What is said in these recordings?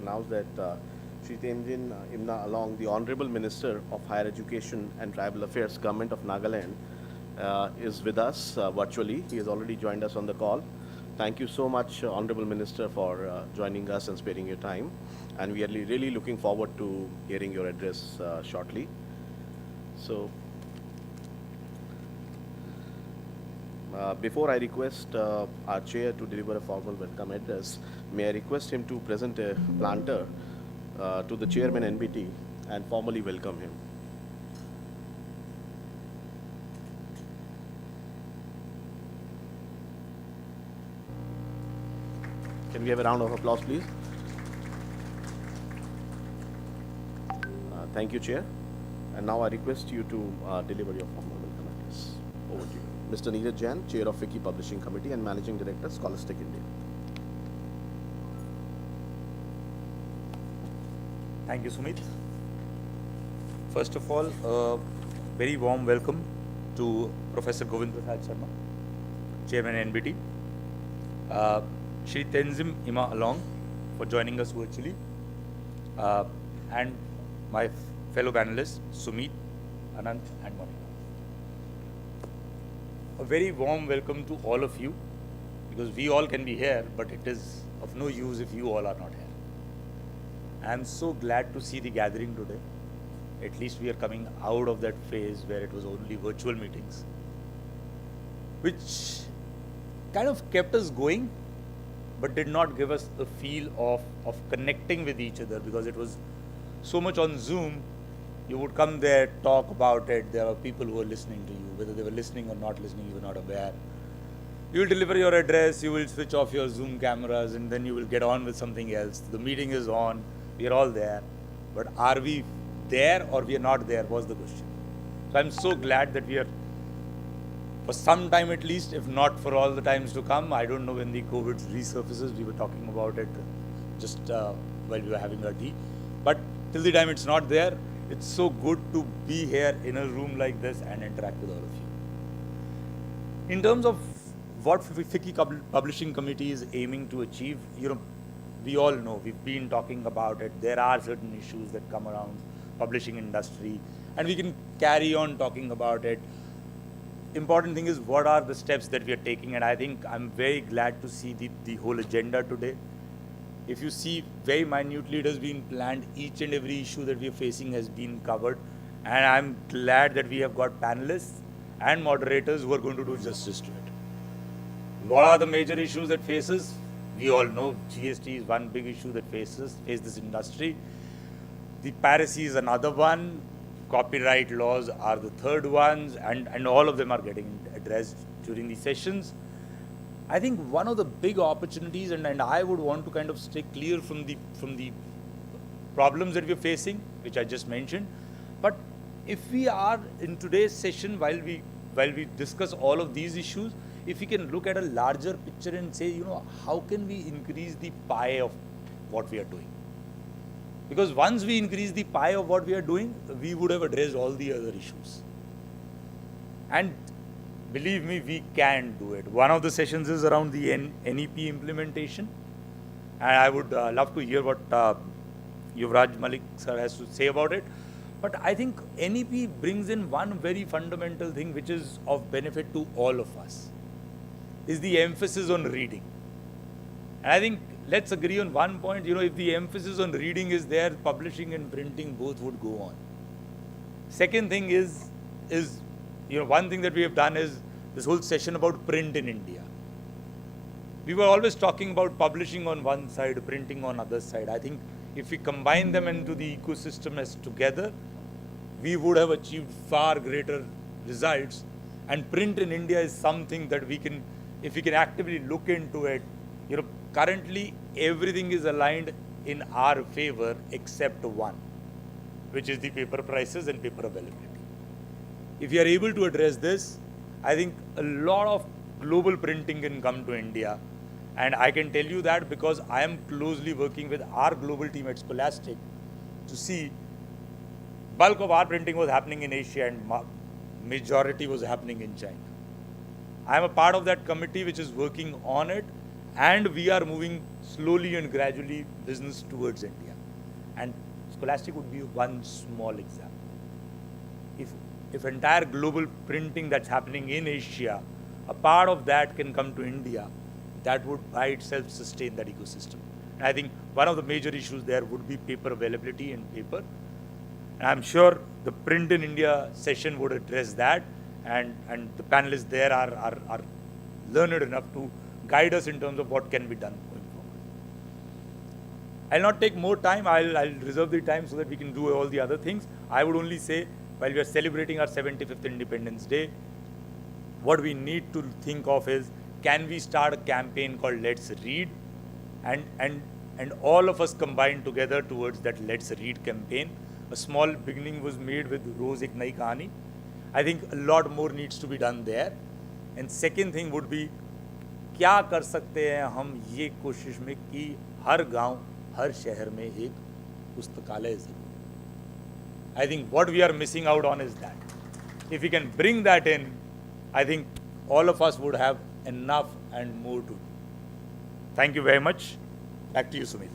announce that Shri Tenzin Imna Along, the Honorable Minister of Higher Education and Tribal Affairs, Government of Nagaland, is with us virtually. He has already joined us on the call. Thank you so much, Honorable Minister, for joining us and sparing your time. And we are really looking forward to hearing your address shortly. So, before I request our chair to deliver a formal welcome address, may I request him to present a planter to the chairman NBT and formally welcome him. Can we have a round of applause, please? Thank you, Chair. And now I request you to deliver your formal welcome address. Over to you. Mr. Neeraj Jain, Chair of Wiki Publishing Committee and Managing Director, Scholastic India. Thank you, Sumit. First of all, a very warm welcome to Professor Govind Prasad Sharma, Chairman NBT, Shri Tenzin Ima Along for joining us virtually, and my fellow panelists, Sumit, Anant, and Monica. A very warm welcome to all of you, because we all can be here, but it is of no use if you all are not here. I am so glad to see the gathering today. At least we are coming out of that phase where it was only virtual meetings, which kind of kept us going, but did not give us a feel of connecting with each other, because it was so much on Zoom. You would come there, talk about it. There were people who were listening to you. Whether they were listening or not listening, you were not aware. You will deliver your address, you will switch off your Zoom cameras, and then you will get on with something else. The meeting is on, we are all there. But are we there or we are not there was the question. So I'm so glad that we are, for some time at least, if not for all the times to come. I don't know when the COVID resurfaces. We were talking about it just while we were having our tea. But till the time it's not there, it's so good to be here in a room like this and interact with all of you. In terms of what Wiki Publishing Committee is aiming to achieve, we all know, we've been talking about it. There are certain issues that come around publishing industry, and we can carry on talking about it. Important thing is, what are the steps that we are taking? And I think I'm very glad to see the whole agenda today. If you see very minutely, it has been planned. Each and every issue that we are facing has been covered. And I'm glad that we have got panelists and moderators who are going to do justice to it. What are the major issues that faces? We all know GST is one big issue that faces this industry. The piracy is another one. Copyright laws are the third ones, and all of them are getting addressed during the sessions. I think one of the big opportunities, and I would want to kind of stay clear from the problems that we're facing, which I just mentioned. But if we are in today's session, while we discuss all of these issues, if we can look at a larger picture and say, how can we increase the pie of what we are doing? Because once we increase the pie of what we are doing, we would have addressed all the other issues. And believe me, we can do it. One of the sessions is around the NEP implementation. And I would love to hear what Yuvraj Malik sir has to say about it. But I think NEP brings in one very fundamental thing which is of benefit to all of us, is the emphasis on reading. And I think let's agree on one point, if the emphasis on reading is there, publishing and printing both would go on. Second thing is one thing that we have done is this whole session about print in India. We were always talking about publishing on one side, printing on other side. I think if we combine them into the ecosystem as together, we would have achieved far greater results. And print in India is something that we can, if we can actively look into it, currently everything is aligned in our favor except one, which is the paper prices and paper availability. If we are able to address this, I think a lot of global printing can come to India. And I can tell you that because I am closely working with our global team at Scholastic to see bulk of our printing was happening in Asia and majority was happening in China. I am a part of that committee which is working on it, and we are moving slowly and gradually business towards India. And Scholastic would be one small example. If entire global printing that's happening in Asia, a part of that can come to India, that would by itself sustain that ecosystem. And I think one of the major issues there would be paper availability and paper. And I'm sure the Print in India session would address that, and the panelists there are learned enough to guide us in terms of what can be done going forward. I'll not take more time. I'll reserve the time so that we can do all the other things. I would only say, while we are celebrating our 75th Independence Day, what we need to think of is, can we start a campaign called Let's Read, and all of us combine together towards that Let's Read campaign. A small beginning was made with Roz Ek Nayi Kahani. I think a lot more needs to be done there. And second thing would be, क्या कर सकते हैं हम ये कोशिश में कि हर गांव, हर शहर में एक पुस्तकालय जरूर. I think what we are missing out on is that. If we can bring that in, I think all of us would have enough and more to do. Thank you very much. Back to you, Sumit.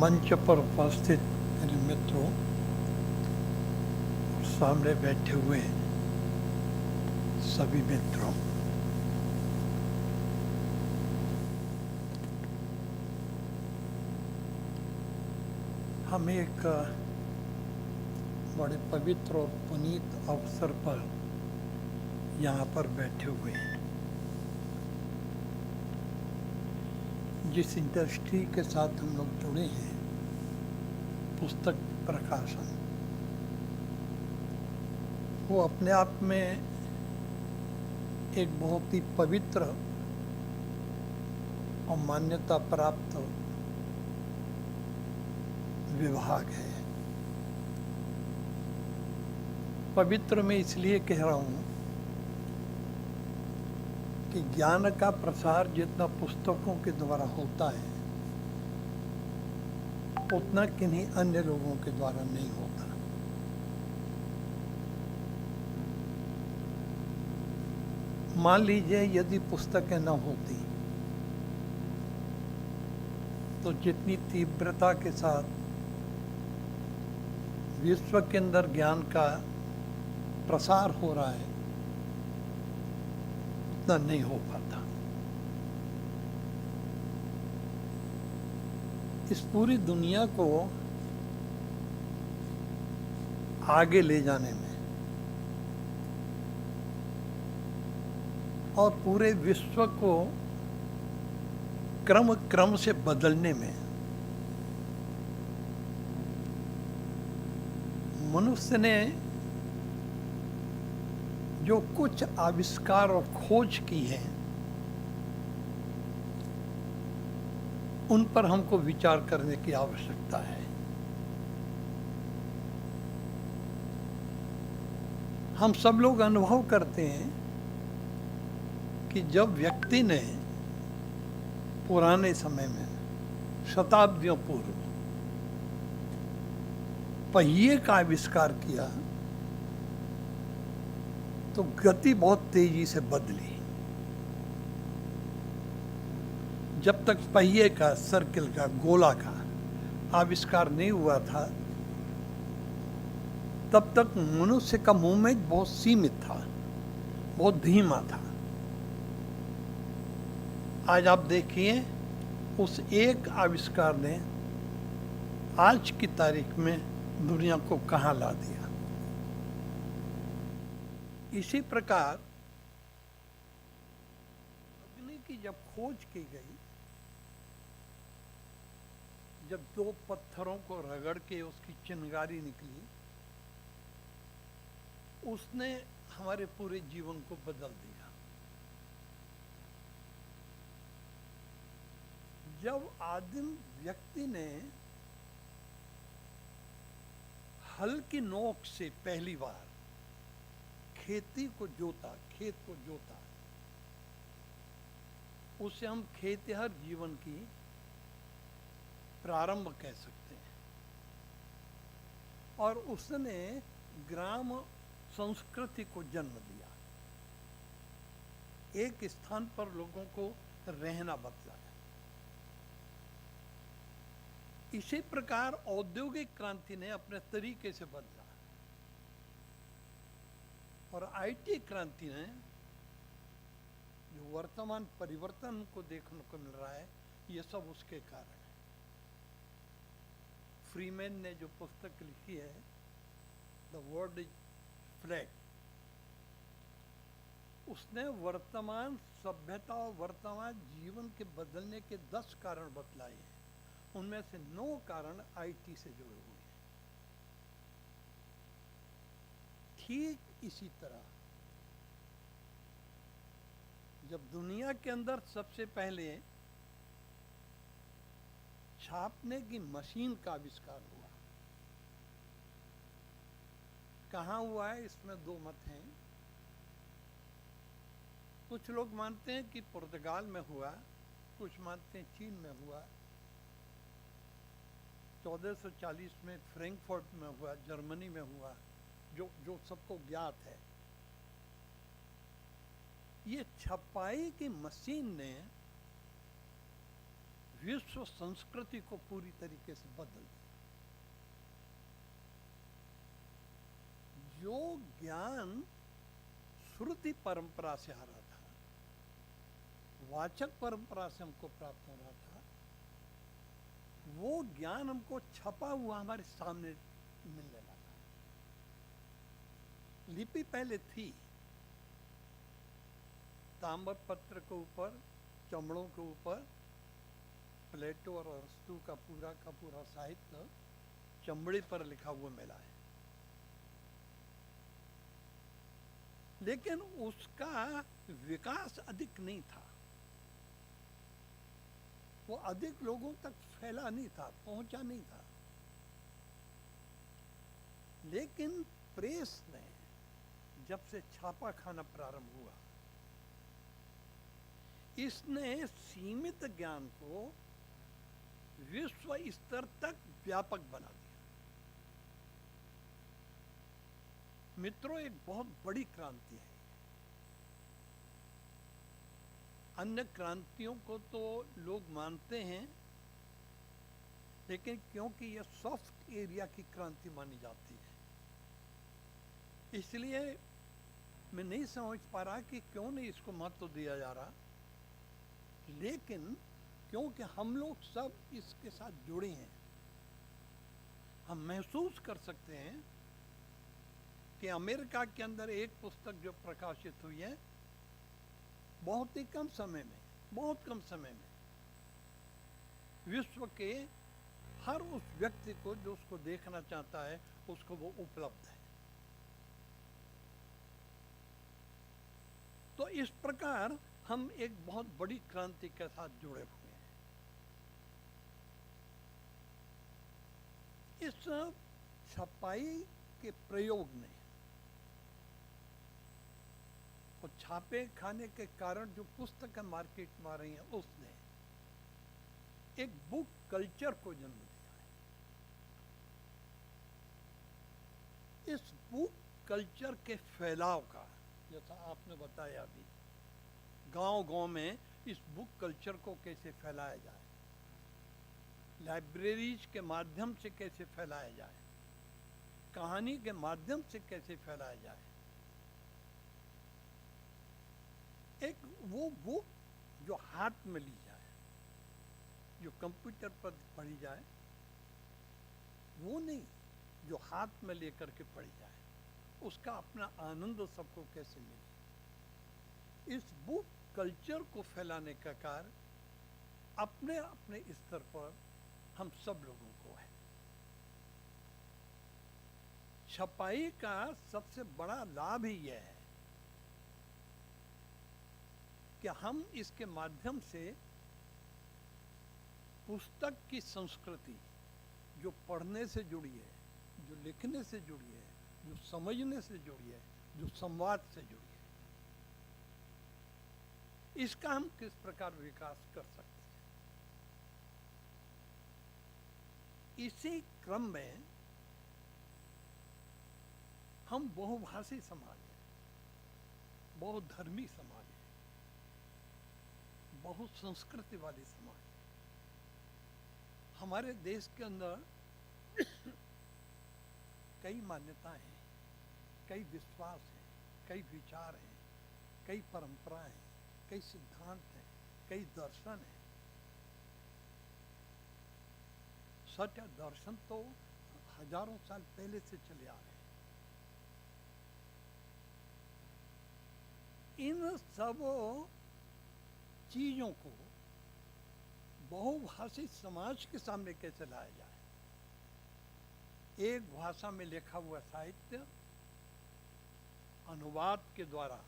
मंच पर उपस्थित मेरे मित्रों और सामने बैठे हुए सभी मित्रों, हम एक बड़े पवित्र और पुनीत अवसर पर यहाँ पर बैठे हुए हैं। जिस इंडस्ट्री के साथ हम लोग जुड़े हैं, पुस्तक प्रकाशन, वो अपने आप में एक बहुत ही पवित्र और मान्यता प्राप्त विभाग है। पवित्र मैं इसलिए कह रहा हूँ कि ज्ञान का प्रसार जितना पुस्तकों के द्वारा होता है, उतना किन्हीं अन्य लोगों के द्वारा नहीं होता। मान लीजिए यदि पुस्तकें न होती तो जितनी तीव्रता के साथ विश्व के अंदर ज्ञान का प्रसार हो रहा है, उतना नहीं हो पाता। इस पूरी दुनिया को आगे ले जाने में और पूरे विश्व को क्रम क्रम से बदलने में मनुष्य ने जो कुछ आविष्कार और खोज की है, उन पर हमको विचार करने की आवश्यकता है। हम सब लोग अनुभव करते हैं कि जब व्यक्ति ने पुराने समय में शताब्दियों पूर्व पहिए का आविष्कार किया तो गति बहुत तेजी से बदली। जब तक पहिए का, सर्किल का, गोला का आविष्कार नहीं हुआ था तब तक मनुष्य का मूवमेंट बहुत सीमित था, बहुत धीमा था। आज आप देखिए उस एक आविष्कार ने आज की तारीख में दुनिया को कहां ला दिया। इसी प्रकार अग्नि की जब खोज की गई, जब दो पत्थरों को रगड़ के उसकी चिंगारी निकली, उसने हमारे पूरे जीवन को बदल दिया। जब आदिम व्यक्ति ने हल की नोक से पहली बार खेती को जोता, खेत को जोता, उसे हम खेतिहर जीवन की प्रारंभ कह सकते हैं। और उसने ग्राम संस्कृति को जन्म दिया, एक स्थान पर लोगों को रहना बतलाया। इसी प्रकार औद्योगिक क्रांति ने अपने तरीके से बदला और आईटी क्रांति ने जो वर्तमान परिवर्तन को देखने को मिल रहा है, ये सब उसके कारण है। फ्रीमैन ने जो पुस्तक लिखी है द वर्ल्ड इज फ्लैट, उसने वर्तमान सभ्यता और वर्तमान जीवन के बदलने के 10 कारण बतलाए हैं। उनमें से 9 कारण आईटी से जुड़े हुए हैं। ठीक इसी तरह जब दुनिया के अंदर सबसे पहले छापने की मशीन का आविष्कार हुआ, कहाँ हुआ है इसमें 2 मत हैं। कुछ लोग मानते हैं कि पुर्तगाल में हुआ, कुछ मानते हैं चीन में हुआ, 1440 में फ्रैंकफर्ट में हुआ, जर्मनी में हुआ, जो सबको ज्ञात है। ये छपाई की मशीन ने विश्व संस्कृति को पूरी तरीके से बदल दिया। जो ज्ञान श्रुति परंपरा से आ रहा था, वाचक परंपरा से हमको प्राप्त हो रहा था, वो ज्ञान हमको छपा हुआ हमारे सामने मिलने लगा। लिपि पहले थी, ताम्र पत्र के ऊपर, चमड़ों के ऊपर प्लेटो और अरस्तु का पूरा साहित्य चमड़े पर लिखा हुआ मिला है। लेकिन उसका विकास अधिक नहीं था, वो अधिक लोगों तक फैला नहीं था, पहुंचा नहीं था। लेकिन प्रेस ने जब से छापा खाना प्रारंभ हुआ, इसने सीमित ज्ञान को विश्व स्तर तक व्यापक बना दिया। मित्रों, एक बहुत बड़ी क्रांति है। अन्य क्रांतियों को तो लोग मानते हैं, लेकिन क्योंकि यह सॉफ्ट एरिया की क्रांति मानी जाती है, इसलिए मैं नहीं समझ पा रहा कि क्यों नहीं इसको महत्व दिया जा रहा। लेकिन क्योंकि हम लोग सब इसके साथ जुड़े हैं, हम महसूस कर सकते हैं कि अमेरिका के अंदर एक पुस्तक जो प्रकाशित हुई है, बहुत ही कम समय में, बहुत कम समय में विश्व के हर उस व्यक्ति को जो उसको देखना चाहता है, उसको वो उपलब्ध है। तो इस प्रकार हम एक बहुत बड़ी क्रांति के साथ जुड़े हुए हैं। इस छपाई के प्रयोग ने और छापे खाने के कारण जो पुस्तकें मार्केट में आ रही हैं, उसने एक बुक कल्चर को जन्म दिया है। इस बुक कल्चर के फैलाव का, जैसा आपने बताया अभी, गांव-गांव में इस बुक कल्चर को कैसे फैलाया जाए, लाइब्रेरीज के माध्यम से कैसे फैलाया जाए, कहानी के माध्यम से कैसे फैलाया जाए। एक वो बुक जो हाथ में ली जाए, जो कंप्यूटर पर पढ़ी जाए, वो नहीं, जो हाथ में लेकर के पढ़ी जाए, उसका अपना आनंद सबको कैसे मिले। इस बुक कल्चर को फैलाने का कार्य अपने अपने स्तर पर हम सब लोगों को है। छपाई का सबसे बड़ा लाभ ही यह है कि हम इसके माध्यम से पुस्तक की संस्कृति, जो पढ़ने से जुड़ी है, जो लिखने से जुड़ी है, जो समझने से जुड़ी है, जो संवाद से जुड़ी है, इसका हम किस प्रकार विकास कर सकते हैं। इसी क्रम में हम बहुभाषी समाज हैं, बहुधर्मी समाज है, बहुत संस्कृति वाली समाज है। हमारे देश के अंदर कई मान्यताएं हैं, कई विश्वास हैं, कई विचार हैं, कई परंपराएं हैं, कई सिद्धांत हैं, कई दर्शन हैं। सच है, दर्शन तो हजारों साल पहले से चले आ रहे हैं। इन सब चीजों को बहुभाषी समाज के सामने कैसे लाया जाए। एक भाषा में लिखा हुआ साहित्य अनुवाद के द्वारा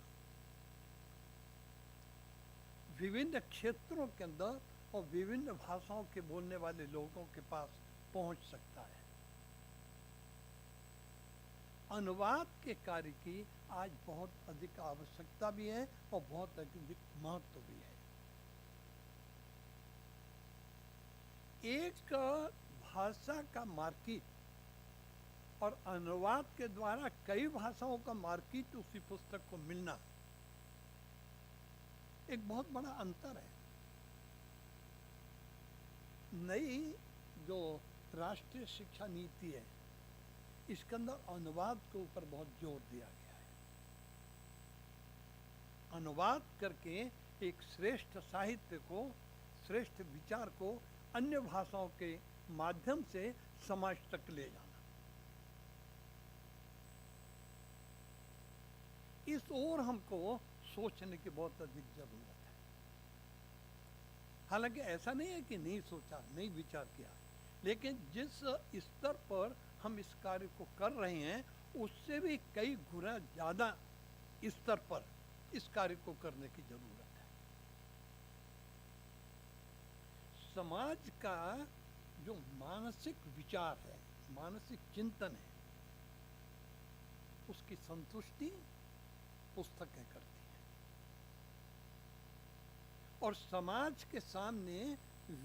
विभिन्न क्षेत्रों के अंदर और विभिन्न भाषाओं के बोलने वाले लोगों के पास पहुंच सकता है। अनुवाद के कार्य की आज बहुत अधिक आवश्यकता भी है और बहुत अधिक महत्व भी है। एक भाषा का मार्केट और अनुवाद के द्वारा कई भाषाओं का मार्केट उसी पुस्तक को मिलना एक बहुत बड़ा अंतर है। नई जो राष्ट्रीय शिक्षा नीति है, इसके अंदर अनुवाद के ऊपर बहुत जोर दिया गया है। अनुवाद करके एक श्रेष्ठ साहित्य को, श्रेष्ठ विचार को अन्य भाषाओं के माध्यम से समाज तक ले जाना, इस ओर हमको सोचने की बहुत अधिक जरूरत है। हालांकि ऐसा नहीं है कि नहीं सोचा, नहीं विचार किया, लेकिन जिस स्तर पर हम इस कार्य को कर रहे हैं, उससे भी कई गुना ज्यादा स्तर पर इस कार्य को करने की जरूरत है। समाज का जो मानसिक विचार है, मानसिक चिंतन है, उसकी संतुष्टि पुस्तकें करती हैं और समाज के सामने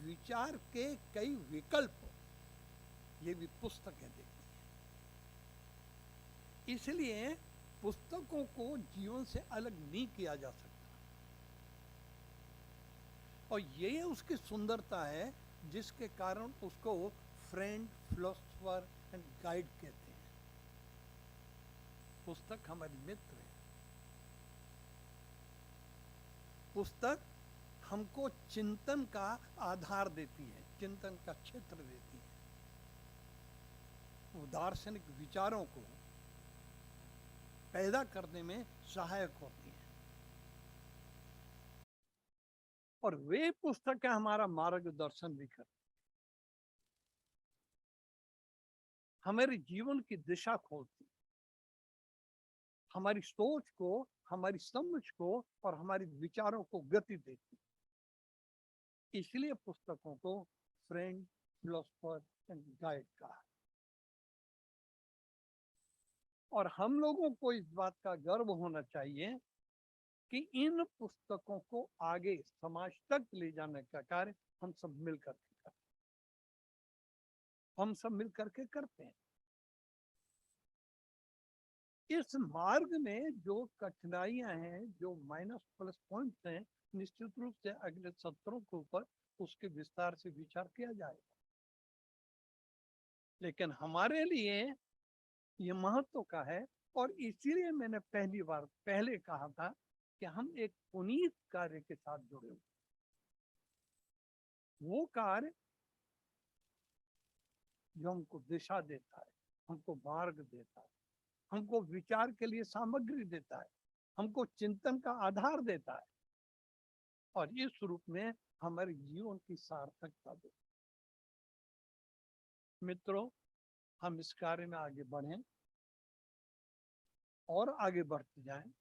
विचार के कई विकल्प ये भी पुस्तकें देती हैं। इसलिए पुस्तकों को जीवन से अलग नहीं किया जा सकता और ये उसकी सुंदरता है जिसके कारण उसको फ्रेंड, फिलोसोफर एंड गाइड कहते हैं। पुस्तक हमारी मित्र है। पुस्तक हमको चिंतन का आधार देती है, चिंतन का क्षेत्र देती है, वो दार्शनिक विचारों को पैदा करने में सहायक होती है और वे पुस्तकें हमारा मार्गदर्शन भी करती हैं, हमारे जीवन की दिशा खोलती, हमारी सोच को, हमारी समझ को और हमारी विचारों को गति देती। इसलिए पुस्तकों को फ्रेंड, फिलोसोफर एंड गाइड कहा। और हम लोगों को इस बात का गर्व होना चाहिए कि इन पुस्तकों को आगे समाज तक ले जाने का कार्य हम सब मिलकर के करते हैं। हम सब मिलकर के करते हैं। इस मार्ग में जो कठिनाइयां हैं, जो माइनस प्लस पॉइंट्स हैं, निश्चित रूप से अगले सत्रों के ऊपर उसके विस्तार से विचार किया जाएगा। लेकिन हमारे लिए ये महत्व का है, और इसीलिए मैंने पहले कहा था कि हम एक पुनीत कार्य के साथ जुड़े हुए। वो कार्य जो हमको दिशा देता है, हमको मार्ग देता है, हमको विचार के लिए सामग्री देता है, हमको चिंतन का आधार देता है, और इस रूप में हमारे जीवन की सार्थकता देता है। मित्रों, हम इस कार्य में आगे बढ़ें और आगे बढ़ते जाएं,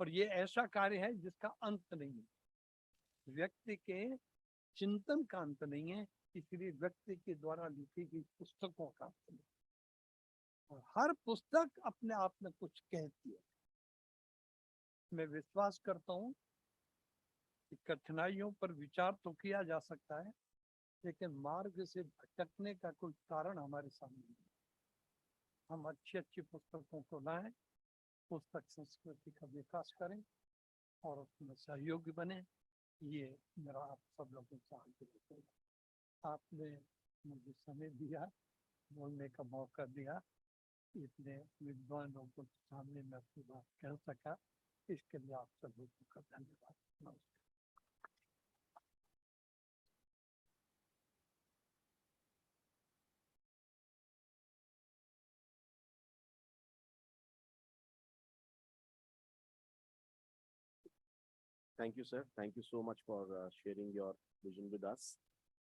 और ये ऐसा कार्य है जिसका अंत नहीं है। व्यक्ति के चिंतन का अंत नहीं है, इसलिए व्यक्ति के द्वारा लिखी गई पुस्तकों का अंत नहीं, और हर पुस्तक अपने आप में कुछ कहती है। मैं विश्वास करता हूं कि कठिनाइयों पर विचार तो किया जा सकता है, लेकिन मार्ग से भटकने का कोई कारण हमारे सामने नहीं। हम अच्छी अच्छी पुस्तकों को लाएं, पुस्तक संस्कृति का विकास करें और उसमें सहयोगी बने। ये मेरा आप सब लोगों से आग्रह है। आपने मुझे समय दिया, बोलने का मौका दिया, इतने विद्वान लोगों के सामने मैं अपनी बात कह सका, इसके लिए आप सब लोगों का धन्यवाद। नमस्कार। Thank you, sir. Thank you so much for sharing your vision with us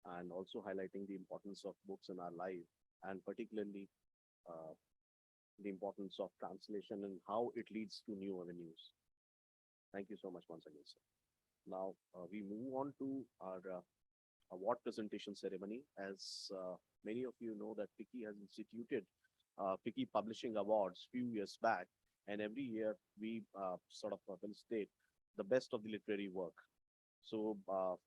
and also highlighting the importance of books in our life, and particularly uh, the importance of translation and how it leads to new avenues. Thank you so much once again, sir. Now, we move on to our award presentation ceremony. As many of you know that FICCI has instituted FICCI Publishing Awards few years back, and every year we sort of felicitate the best of the literary work. So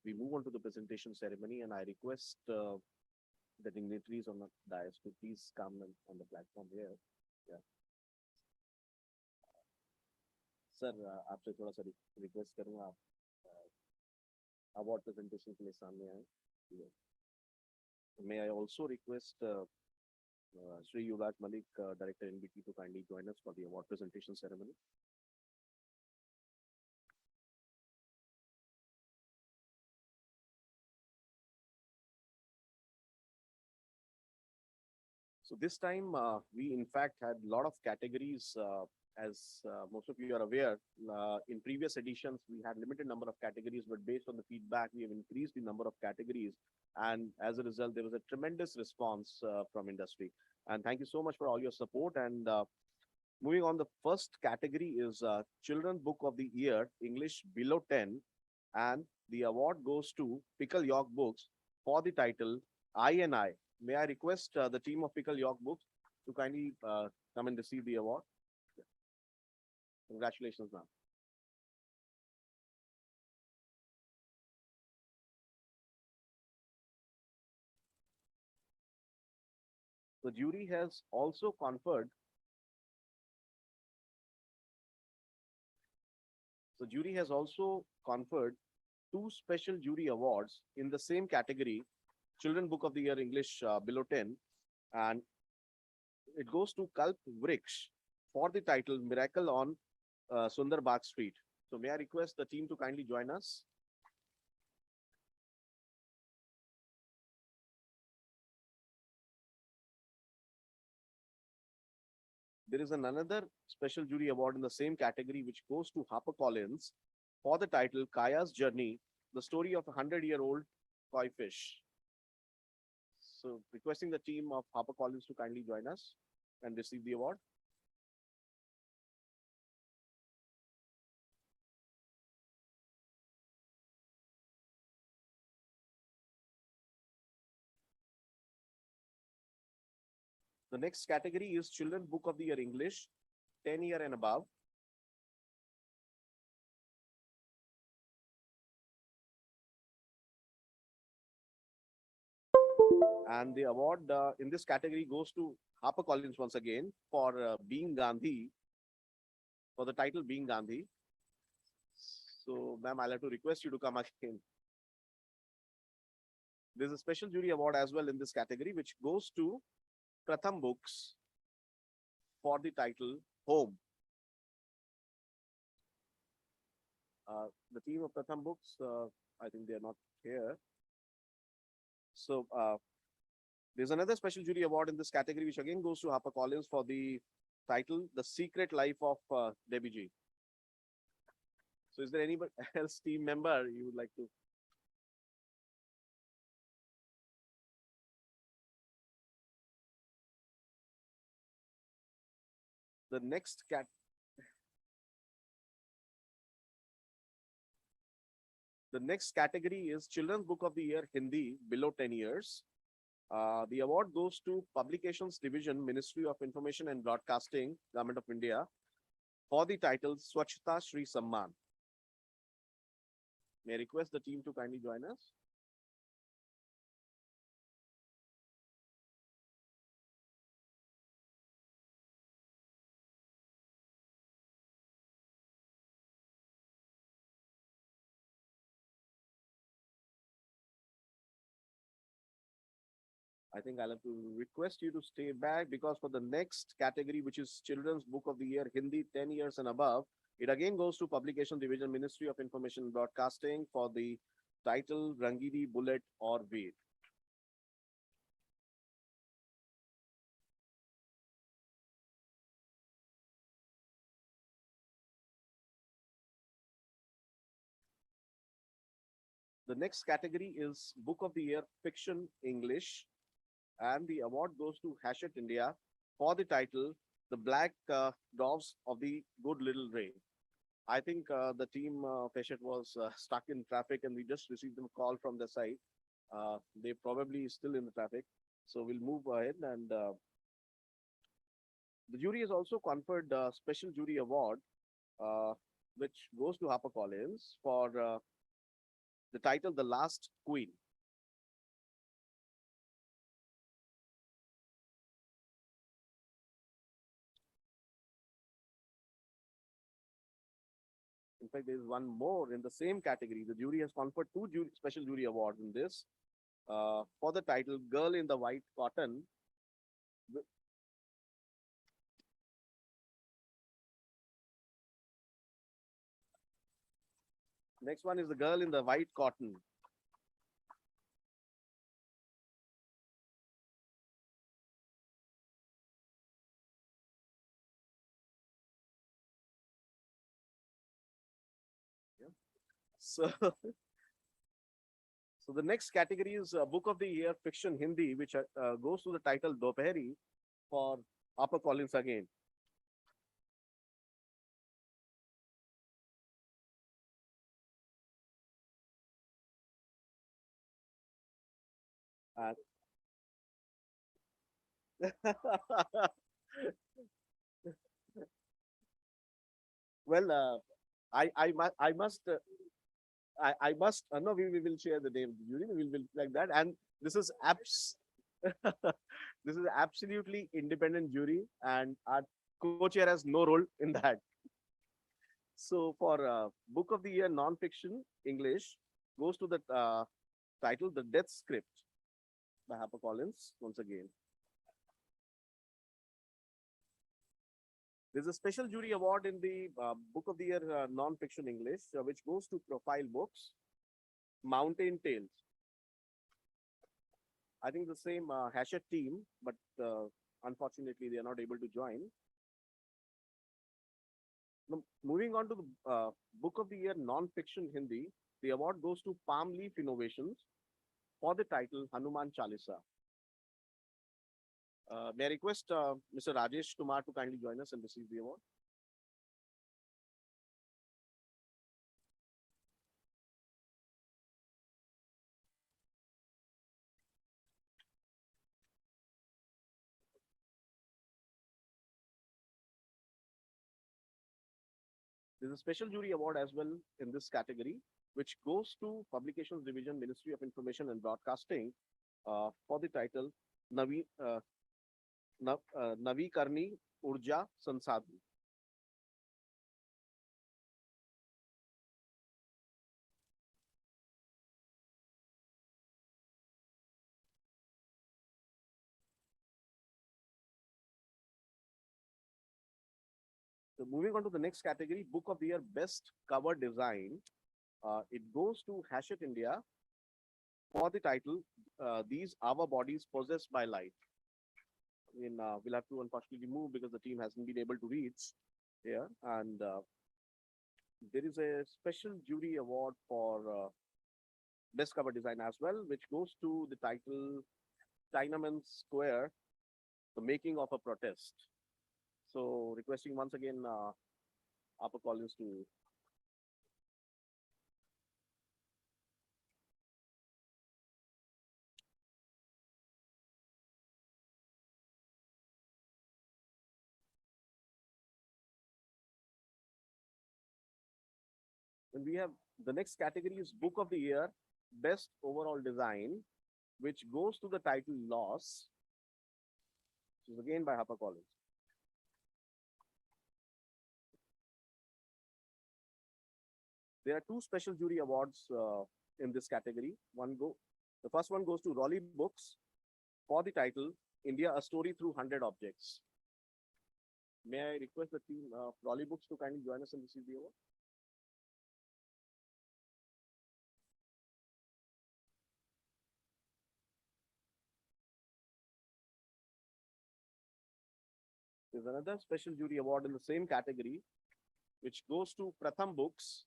we move on to the presentation ceremony, and I request the dignitaries on the dais to please come on the platform here. Yeah. Sir, आपसे थोड़ा सा request करूंगा, आप award presentation के लिए सामने आए. May I also request Sri Yuvraj Malik, Director NBT, to kindly join us for the award presentation ceremony. So this time, we in fact had a lot of categories. As most of you are aware, in previous editions, we had limited number of categories, but based on the feedback, we have increased the number of categories. And as a result, there was a tremendous response from industry. And thank you so much for all your support. And moving on, the first category is Children Book of the Year, English below 10. And the award goes to Pickle York Books for the title I and I. May I request the team of Pickle York Books to kindly come and receive the award? Congratulations, ma'am. The jury has also conferred. The jury has also conferred two special jury awards in the same category, Children Book of the Year English below 10, and it goes to Kalp Vriksh for the title Miracle on Sundar Bagh Street. So may I request the team to kindly join us? There is another special jury award in the same category, which goes to HarperCollins for the title Kaya's Journey, the story of a 100-year-old koi fish. So requesting the team of HarperCollins to kindly join us and receive the award. The next category is Children Book of the Year English, 10 year and above. And the award in this category goes to HarperCollins once again for Being Gandhi, for the title Being Gandhi. So, ma'am, I'll have to request you to come again. There's a special jury award as well in this category, which goes to Pratham Books for the title Home. The team of Pratham Books, I think they are not here. So, there's another special jury award in this category, which again goes to HarperCollins for the title The Secret Life of Debbie G. So, is there anybody else team member you would like to? The next cat. The next category is Children's Book of the Year Hindi below 10 years. The award goes to Publications Division, Ministry of Information and Broadcasting, Government of India, for the title Swachhata Shri Samman. May I request the team to kindly join us? I think I'll have to request you to stay back because for the next category, which is Children's Book of the Year, Hindi 10 years and above, it again goes to Publication Division, Ministry of Information and Broadcasting for the title Rangidi Bullet or Veer. The next category is Book of the Year, Fiction English, and the award goes to Hachette India for the title The Black Doves of the Good Little Rain. I think the team of Hachette was stuck in traffic and we just received a call from the site. They probably still in the traffic. So we'll move ahead and the jury has also conferred a special jury award, uh, which goes to HarperCollins for the title The Last Queen. In fact, there is one more in the same category. The jury has conferred two special jury awards in this for the title Girl in the White Cotton. Next one is The Girl in the White Cotton. Yeah. So, so the next category is Book of the Year Fiction Hindi, which goes to the title Dopehri for HarperCollins again. Uh, well, I must I must no we will share the name of the jury. We will like that, and this is this is absolutely independent jury, and our co-chair has no role in that. So for Book of the Year Non-Fiction English goes to the title The Death Script by HarperCollins once again. There's a special jury award in the Book of the Year Non-Fiction English, which goes to Profile Books, Mountain Tales. I think the same Hachette team, but unfortunately they are not able to join. Now, moving on to the Book of the Year Non-Fiction Hindi, the award goes to Palm Leaf Innovations for the title Hanuman Chalisa. May I request Mr. Rajesh Kumar to kindly join us and receive the award? There's a special jury award as well in this category, which goes to Publications Division, Ministry of Information and Broadcasting for the title Navikarni Urja Sansadhan. So moving on to the next category, Book of the Year Best Cover Design. It goes to Hachette India for the title These Our Bodies Possessed by Light. I mean, we'll have to unfortunately move because the team hasn't been able to reach here. And there is a special jury award for Best Cover Design as well, which goes to the title Chinaman Square, The Making of a Protest. So requesting once again Upper Collins to and we have the next category is Book of the Year, Best Overall Design, which goes to the title Loss, which is again by HarperCollins. There are two special jury awards in this category. The first one goes to Raleigh Books for the title India: A Story Through 100 Objects. May I request the team of Raleigh Books to kindly join us and receive the award? There's another special jury award in the same category, which goes to Pratham Books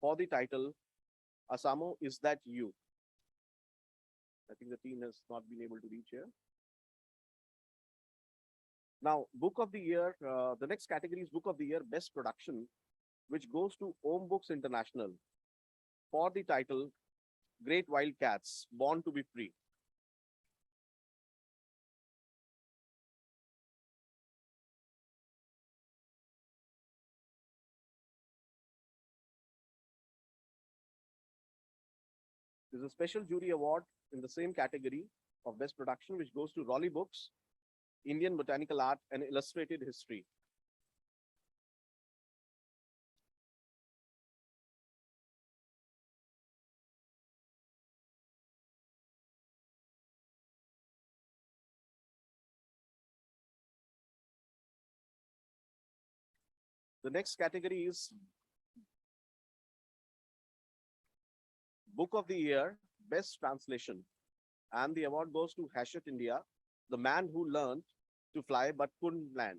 for the title Asamo, Is That You? I think the team has not been able to reach here. Now, Book of the Year, the next category is Book of the Year Best Production, which goes to Om Books International for the title Great Wild Cats, Born to be Free. There's a special jury award in the same category of Best Production, which goes to Raleigh Books, Indian Botanical Art and Illustrated History. The next category is Book of the Year, Best Translation. And the award goes to Hachette India, The Man Who Learned to Fly But Couldn't Land.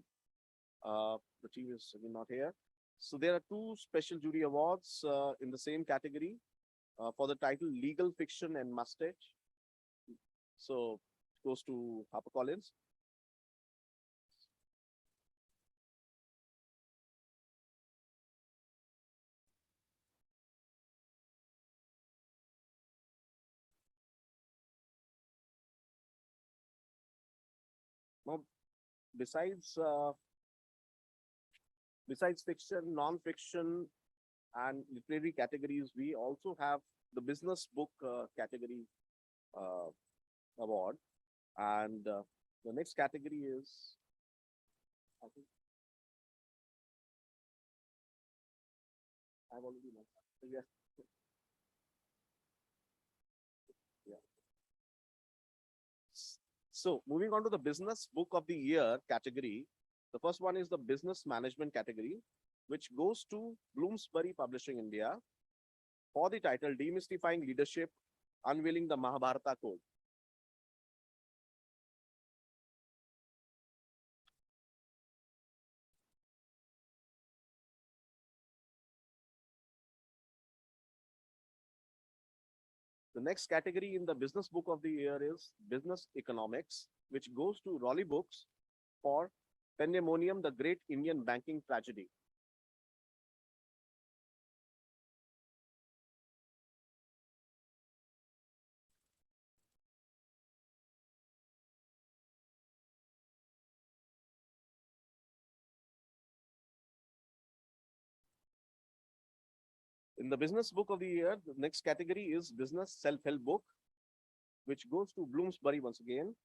The team is again not here. So there are two special jury awards in the same category for the title Legal Fiction and Mustache. So it goes to HarperCollins. Now, besides besides fiction, non-fiction, and literary categories, we also have the business book category uh, award, and the next category is, I think, I've already mentioned. Yes. Yeah. So moving on to the business book of the year category, the first one is the business management category, which goes to Bloomsbury Publishing India for the title Demystifying Leadership, Unveiling the Mahabharata Code. The next category in the business book of the year is business economics, which goes to Raleigh Books for Pandemonium, the Great Indian Banking Tragedy. In the business book of the year, the next category is business self-help book, which goes to Bloomsbury once again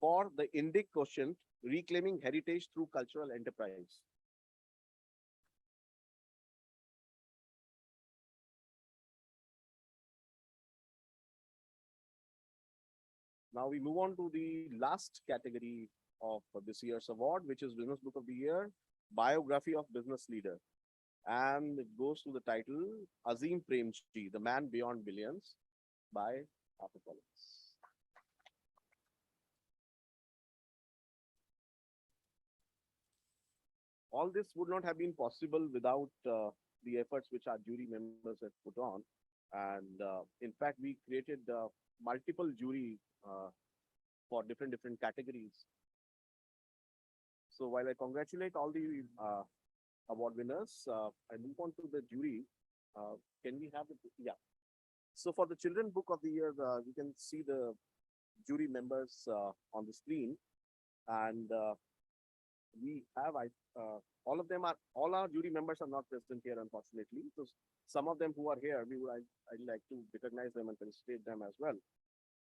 for the Indic quotient, reclaiming heritage through cultural enterprise. Now we move on to the last category of this year's award, which is Business Book of the Year, Biography of Business Leader. And it goes to the title Azim Premji, The Man Beyond Billions by HarperCollins. All this would not have been possible without the efforts which our jury members have put on. And in fact, we created multiple jury for different categories. So while I congratulate all the award winners, I move on to the jury. Can we have the, yeah. So for the Children Book of the Year, you can see the jury members on the screen. And we have, all of them are, all our jury members are not present here, unfortunately. So some of them who are here, I'd like to recognize them and felicitate them as well.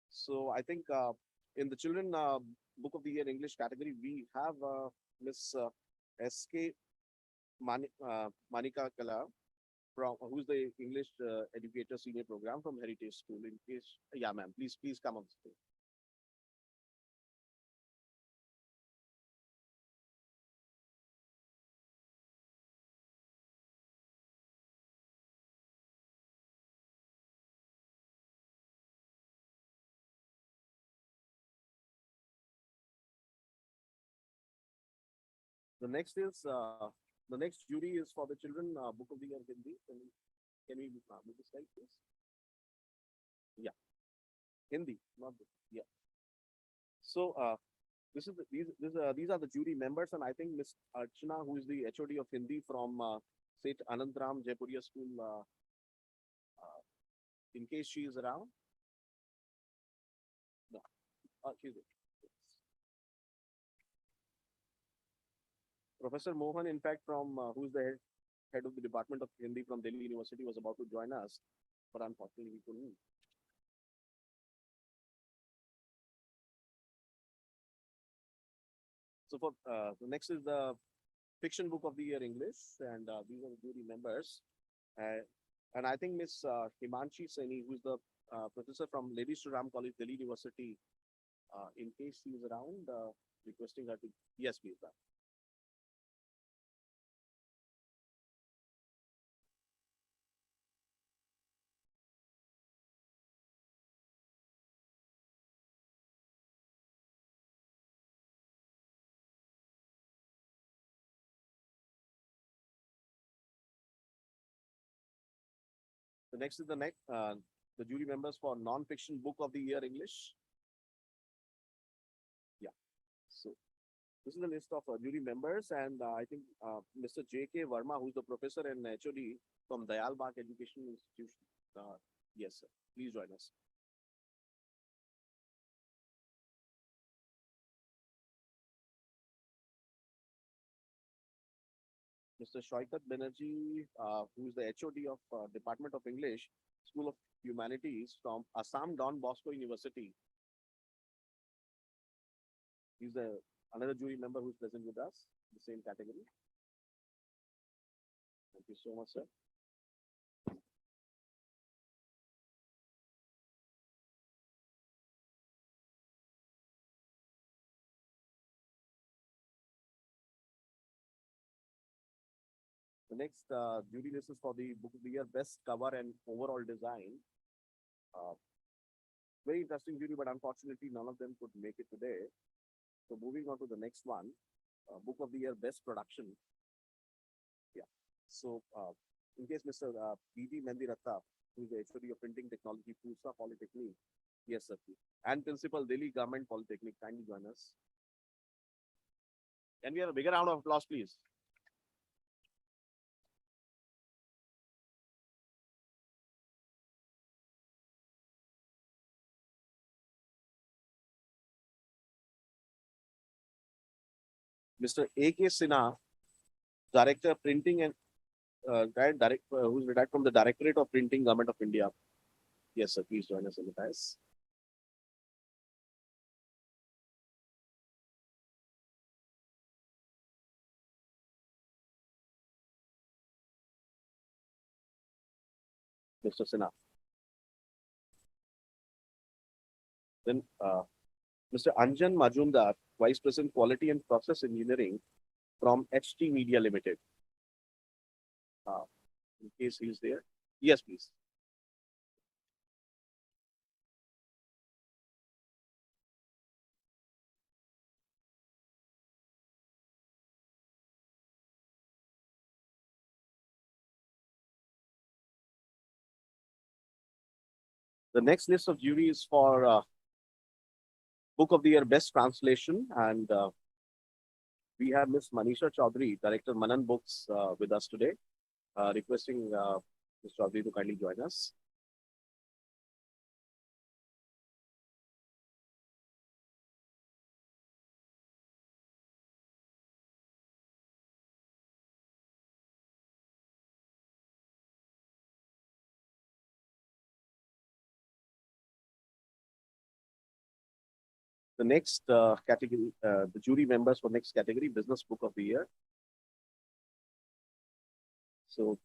So I think in the Children Book of the Year English category, we have Miss S.K. Manika Kala, from who's the English Educator Senior Program from Heritage School. In case, yeah, ma'am, please come on stage. The next is the next jury is for the Children Book of the Year Hindi. Can we move the slide, please? Yeah, Hindi, not the, yeah. So this is the, these are the jury members, and I think Miss Archana, who is the HOD of Hindi from St. Anandram Jaipuria School, in case she is around. No, she's there. Professor Mohan, in fact, from who is the head of the Department of Hindi from Delhi University, was about to join us, but unfortunately he couldn't. So for the next is the Fiction Book of the Year English, and these are the jury members. And I think Miss Himanshi Saini, who is the professor from Lady Shri Ram College, Delhi University, in case she is around, requesting her to, yes, please, ma'am. The next is the jury members for Non-Fiction Book of the Year English. Yeah. So this is the list of jury members, and I think Mr. J.K. Verma, who's the professor and HOD from Dayal Bagh Education Institution. Yes, sir. Please join us. Mr. Shoikat Banerjee, who is the HOD of Department of English, School of Humanities from Assam Don Bosco University. He's another jury member who's present with us, the same category. Thank you so much, sir. The next jury list is for the Book of the Year Best Cover and Overall Design. Very interesting jury, but unfortunately none of them could make it today. So moving on to the next one, Book of the Year Best Production. Yeah. So in case Mr. B.D. Mendiratta, who is the HOD of Printing Technology, Pusa Polytechnic, yes, sir, please. And Principal, Delhi Government Polytechnic, kindly join us. Can we have a bigger round of applause, please? Mr. A.K. Sinha, Director of Printing and who's retired from the Directorate of Printing, Government of India. Yes, sir. Please join us in the dais. Mr. Sinha. Then Mr. Anjan Majumdar, Vice President Quality and Process Engineering from HT Media Limited. In case he's there. Yes, please. The next list of jury is for Book of the Year Best Translation, and we have Ms. Manisha Chaudhary, Director Manan Books, with us today, requesting Ms. Chaudhary to kindly join us. The next category, the jury members for next category, Business Book of the Year. So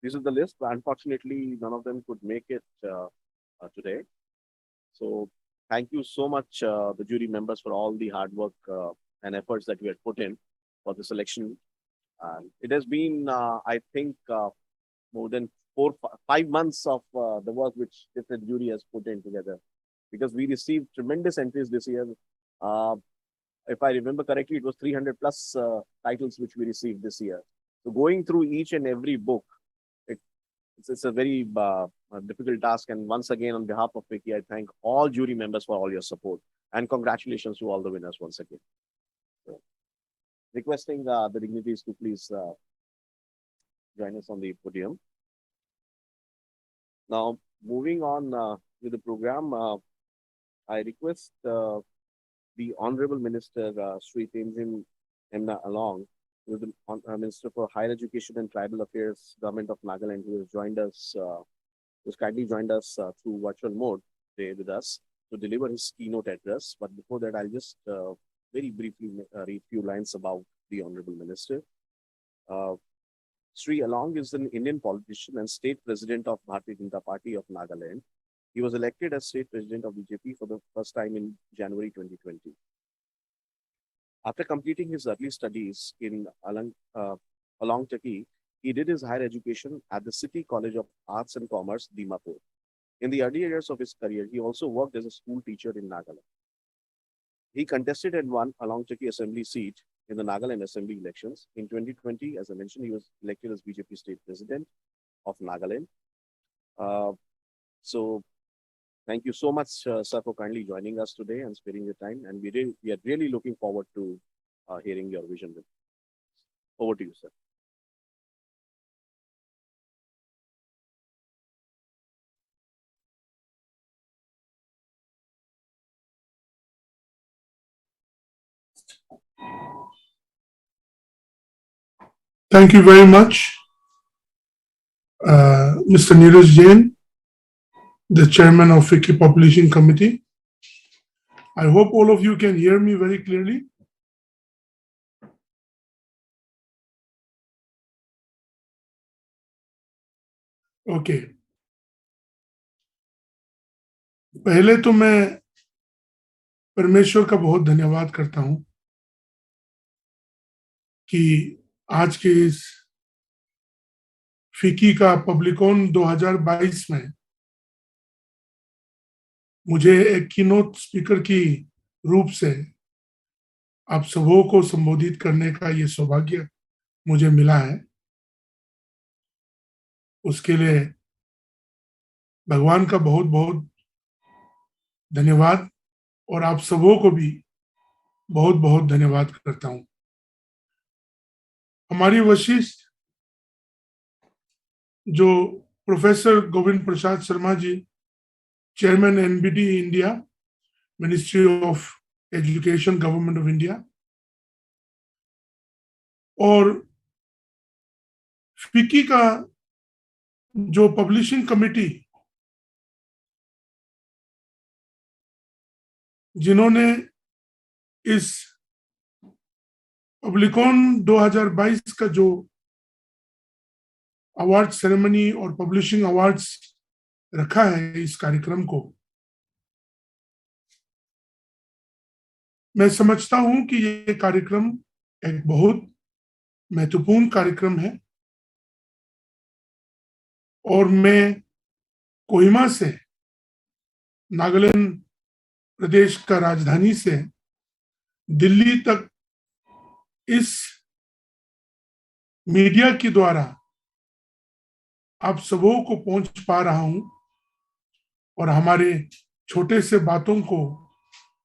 this is the list. Unfortunately, none of them could make it today. So thank you so much, the jury members, for all the hard work and efforts that you had put in for the selection. It has been, I think, more than 5 months of the work which different jury has put in together, because we received tremendous entries this year. If I remember correctly, it was 300 plus titles which we received this year. So going through each and every book, it's a very difficult task. And once again, on behalf of Vicky, I thank all jury members for all your support, and congratulations to all the winners once again. So, requesting the dignitaries to please join us on the podium. Now, moving on with the program, I request the Honorable Minister, Sri Tenzin Emna Along, who is the Minister for Higher Education and Tribal Affairs, Government of Nagaland, who has joined us, who's kindly joined us through virtual mode today with us to deliver his keynote address. But before that, I'll just very briefly read a few lines about the Honorable Minister. Sri Along is an Indian politician and state president of Bharatiya Janata Party of Nagaland. He was elected as state president of BJP for the first time in January 2020. After completing his early studies in Alongtaki, he did his higher education at the City College of Arts and Commerce, Dimapur. In the early years of his career, he also worked as a school teacher in Nagaland. He contested and won Alongtaki Assembly seat in the Nagaland Assembly elections. In 2020, as I mentioned, he was elected as BJP state president of Nagaland. So thank you so much, sir, for kindly joining us today and sparing your time. And we are really looking forward to hearing your vision. Over to you, sir. Thank you very much, Mr. Neeraj Jain, the chairman of Wiki Publishing Committee. I hope all of you can hear me very clearly. Okay. पहले तो मैं परमेश्वर का बहुत धन्यवाद करता हूं कि आज के इस फिकी का पब्लिकॉन 2022 में मुझे एक कीनोट स्पीकर की रूप से आप सबों को संबोधित करने का ये सौभाग्य मुझे मिला है। उसके लिए भगवान का बहुत बहुत धन्यवाद और आप सबों को भी बहुत बहुत धन्यवाद करता हूं। हमारी वशिष्ठ जो professor Govind Prasad Sharma ji, chairman NBT India, ministry of education, government of India, और फिकी का जो पब्लिशिंग कमेटी जिन्होंने इस पब्लिकॉन 2022 का जो अवार्ड सेरेमनी और पब्लिशिंग अवार्ड्स रखा है इस कार्यक्रम को, मैं समझता हूं कि ये कार्यक्रम एक बहुत महत्वपूर्ण कार्यक्रम है और मैं कोहिमा से, नागालैंड प्रदेश का राजधानी से दिल्ली तक इस मीडिया के द्वारा आप सबों को पहुंच पा रहा हूं और हमारे छोटे से बातों को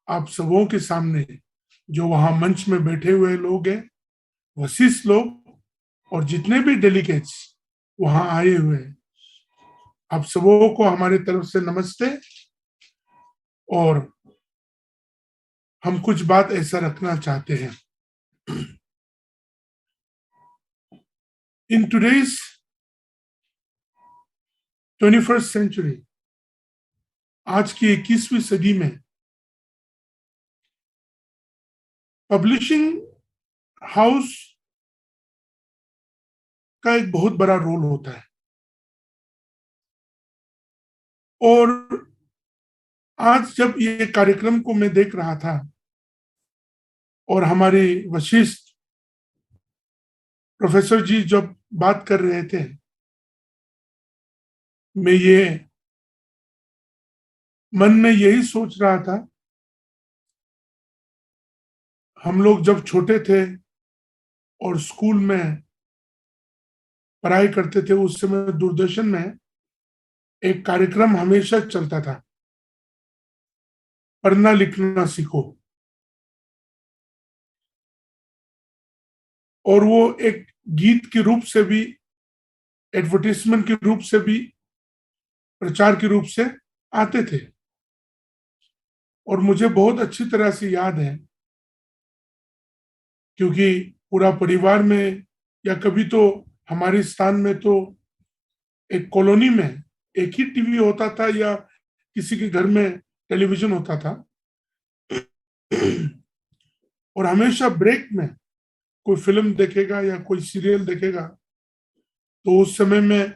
आप सबों के सामने, जो वहां मंच में बैठे हुए लोग हैं, वशिष्ठ लोग और जितने भी डेलीगेट्स वहां आए हुए हैं, आप सबों को हमारे तरफ से नमस्ते। और हम कुछ बात ऐसा रखना चाहते हैं। इन टुडेज 21st सेंचुरी, आज की 21वीं सदी में पब्लिशिंग हाउस का एक बहुत बड़ा रोल होता है। और आज जब ये कार्यक्रम को मैं देख रहा था और हमारे वशिष्ठ प्रोफेसर जी जब बात कर रहे थे, मैं ये मन में यही सोच रहा था, हम लोग जब छोटे थे और स्कूल में पढ़ाई करते थे, उस समय दूरदर्शन में एक कार्यक्रम हमेशा चलता था, पढ़ना लिखना सीखो। और वो एक गीत के रूप से भी, एडवर्टाइजमेंट के रूप से भी, प्रचार के रूप से आते थे। और मुझे बहुत अच्छी तरह से याद है, क्योंकि पूरा परिवार में, या कभी तो हमारे स्थान में तो एक कॉलोनी में एक ही टीवी होता था या किसी के घर में टेलीविजन होता था। और हमेशा ब्रेक में कोई फिल्म देखेगा या कोई सीरियल देखेगा, तो उस समय में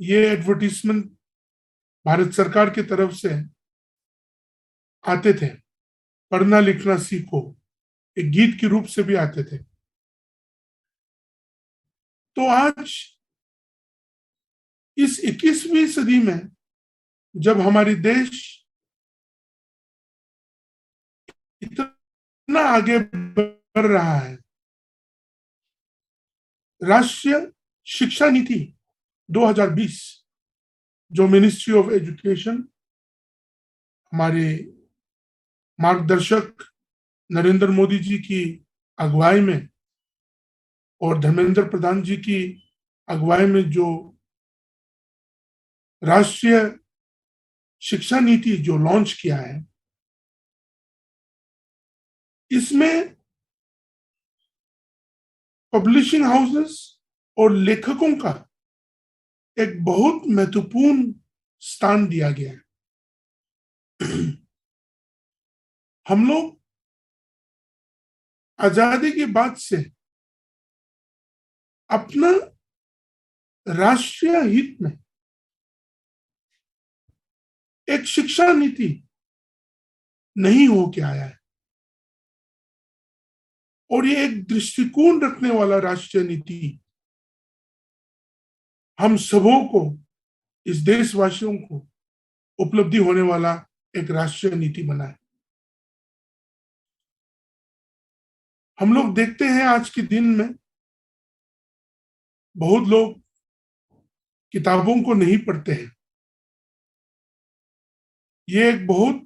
ये एडवर्टीजमेंट भारत सरकार की तरफ से आते थे, पढ़ना लिखना सीखो, एक गीत के रूप से भी आते थे। तो आज इस 21वीं सदी में जब हमारी देश इतना आगे बढ़ रहा है, राष्ट्रीय शिक्षा नीति 2020 जो मिनिस्ट्री ऑफ एजुकेशन, हमारे मार्गदर्शक नरेंद्र मोदी जी की अगुवाई में और धर्मेंद्र प्रधान जी की अगुवाई में जो राष्ट्रीय शिक्षा नीति जो लॉन्च किया है, इसमें पब्लिशिंग हाउसेस और लेखकों का एक बहुत महत्वपूर्ण स्थान दिया गया है। हम लोग आजादी के बाद से अपना राष्ट्रीय हित में एक शिक्षा नीति नहीं होके आया है, और ये एक दृष्टिकोण रखने वाला राष्ट्रीय नीति हम सबों को, इस देशवासियों को उपलब्धि होने वाला एक राष्ट्रीय नीति बना है। हम लोग देखते हैं आज के दिन में बहुत लोग किताबों को नहीं पढ़ते हैं। ये एक बहुत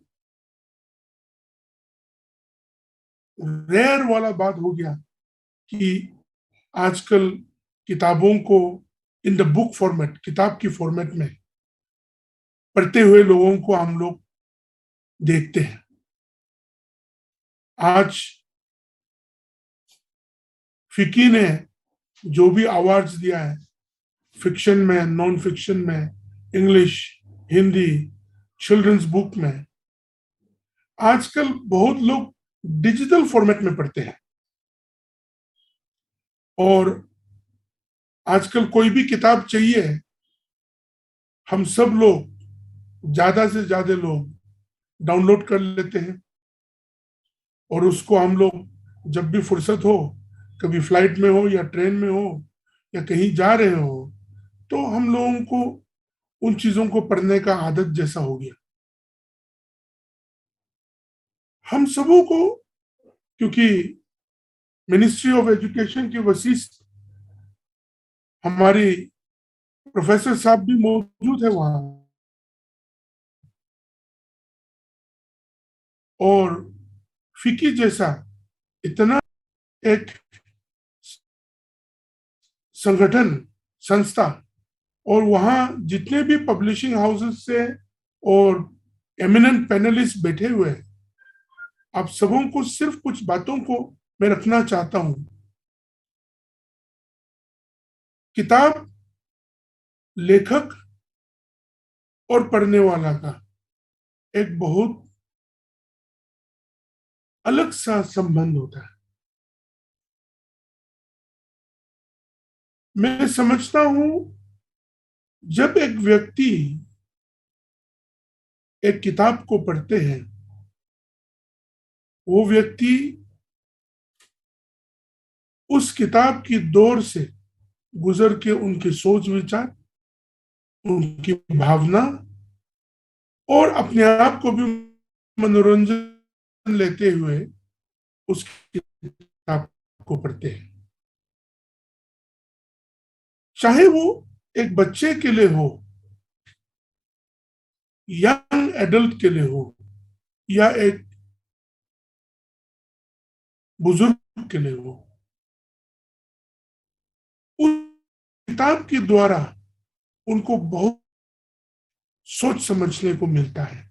रेयर वाला बात हो गया कि आजकल किताबों को इन द बुक फॉर्मेट, किताब की फॉर्मेट में पढ़ते हुए लोगों को हम लोग देखते हैं। आज फिकी ने जो भी अवार्ड्स दिया है, फिक्शन में, नॉन फिक्शन में, इंग्लिश, हिंदी, चिल्ड्रंस बुक में, आजकल बहुत लोग डिजिटल फॉर्मेट में पढ़ते हैं। और आजकल कोई भी किताब चाहिए, हम सब लोग, ज्यादा से ज्यादा लोग डाउनलोड कर लेते हैं और उसको हम लोग जब भी फुर्सत हो, कभी फ्लाइट में हो या ट्रेन में हो या कहीं जा रहे हो, तो हम लोगों को उन चीजों को पढ़ने का आदत जैसा हो गया। हम सबों को, क्योंकि मिनिस्ट्री ऑफ एजुकेशन के वशिष्ठ हमारी प्रोफेसर साहब भी मौजूद है वहां, और फिकी जैसा इतना एक संगठन, संस्था, और वहां जितने भी पब्लिशिंग हाउसेस से और एमिनेंट पैनलिस्ट बैठे हुए हैं, आप सबों को सिर्फ कुछ बातों को मैं रखना चाहता हूं। किताब लेखक और पढ़ने वाला का एक बहुत अलग सा संबंध होता है। मैं समझता हूं, जब एक व्यक्ति एक किताब को पढ़ते हैं, वो व्यक्ति उस किताब की दौर से गुजर के उनके सोच विचार, उनकी भावना और अपने आप को भी मनोरंजन लेते हुए उस किताब को पढ़ते हैं। चाहे वो एक बच्चे के लिए हो, यंग एडल्ट के लिए हो, या एक बुजुर्ग के लिए हो, उस किताब के द्वारा उनको बहुत सोच समझने को मिलता है।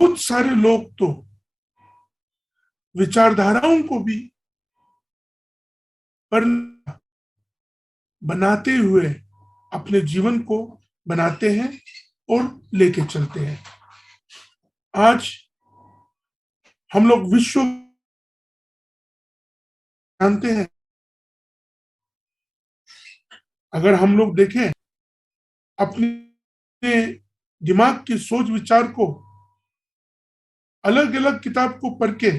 बहुत सारे लोग तो विचारधाराओं को भी बनाते हुए अपने जीवन को बनाते हैं और लेके चलते हैं। आज हम लोग विश्व जानते हैं, अगर हम लोग देखें अपने दिमाग की सोच विचार को अलग अलग किताब को पढ़ के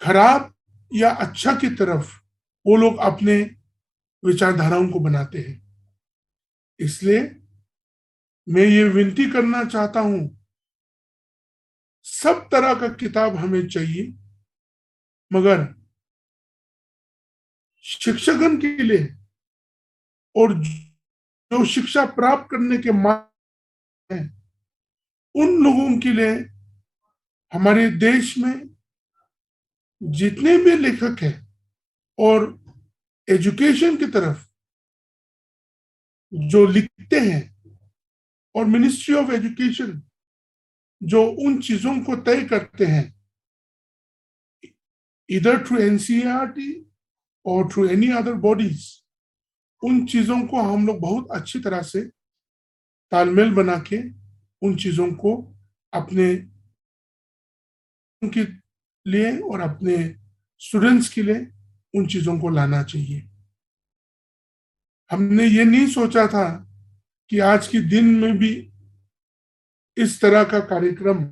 खराब या अच्छा की तरफ वो लोग अपने विचारधाराओं को बनाते हैं। इसलिए मैं ये विनती करना चाहता हूं, सब तरह का किताब हमें चाहिए, मगर शिक्षकगण के लिए और जो शिक्षा प्राप्त करने के मार्ग हैं, उन लोगों के लिए हमारे देश में जितने भी लेखक हैं और एजुकेशन की तरफ जो लिखते हैं, और मिनिस्ट्री ऑफ एजुकेशन जो उन चीजों को तय करते हैं, इधर थ्रू एनसीईआरटी और थ्रू एनी अदर बॉडीज, उन चीजों को हम लोग बहुत अच्छी तरह से तालमेल बना के उन चीजों को अपने के लिए और अपने स्टूडेंट्स के लिए उन चीजों को लाना चाहिए। हमने ये नहीं सोचा था कि आज के दिन में भी इस तरह का कार्यक्रम,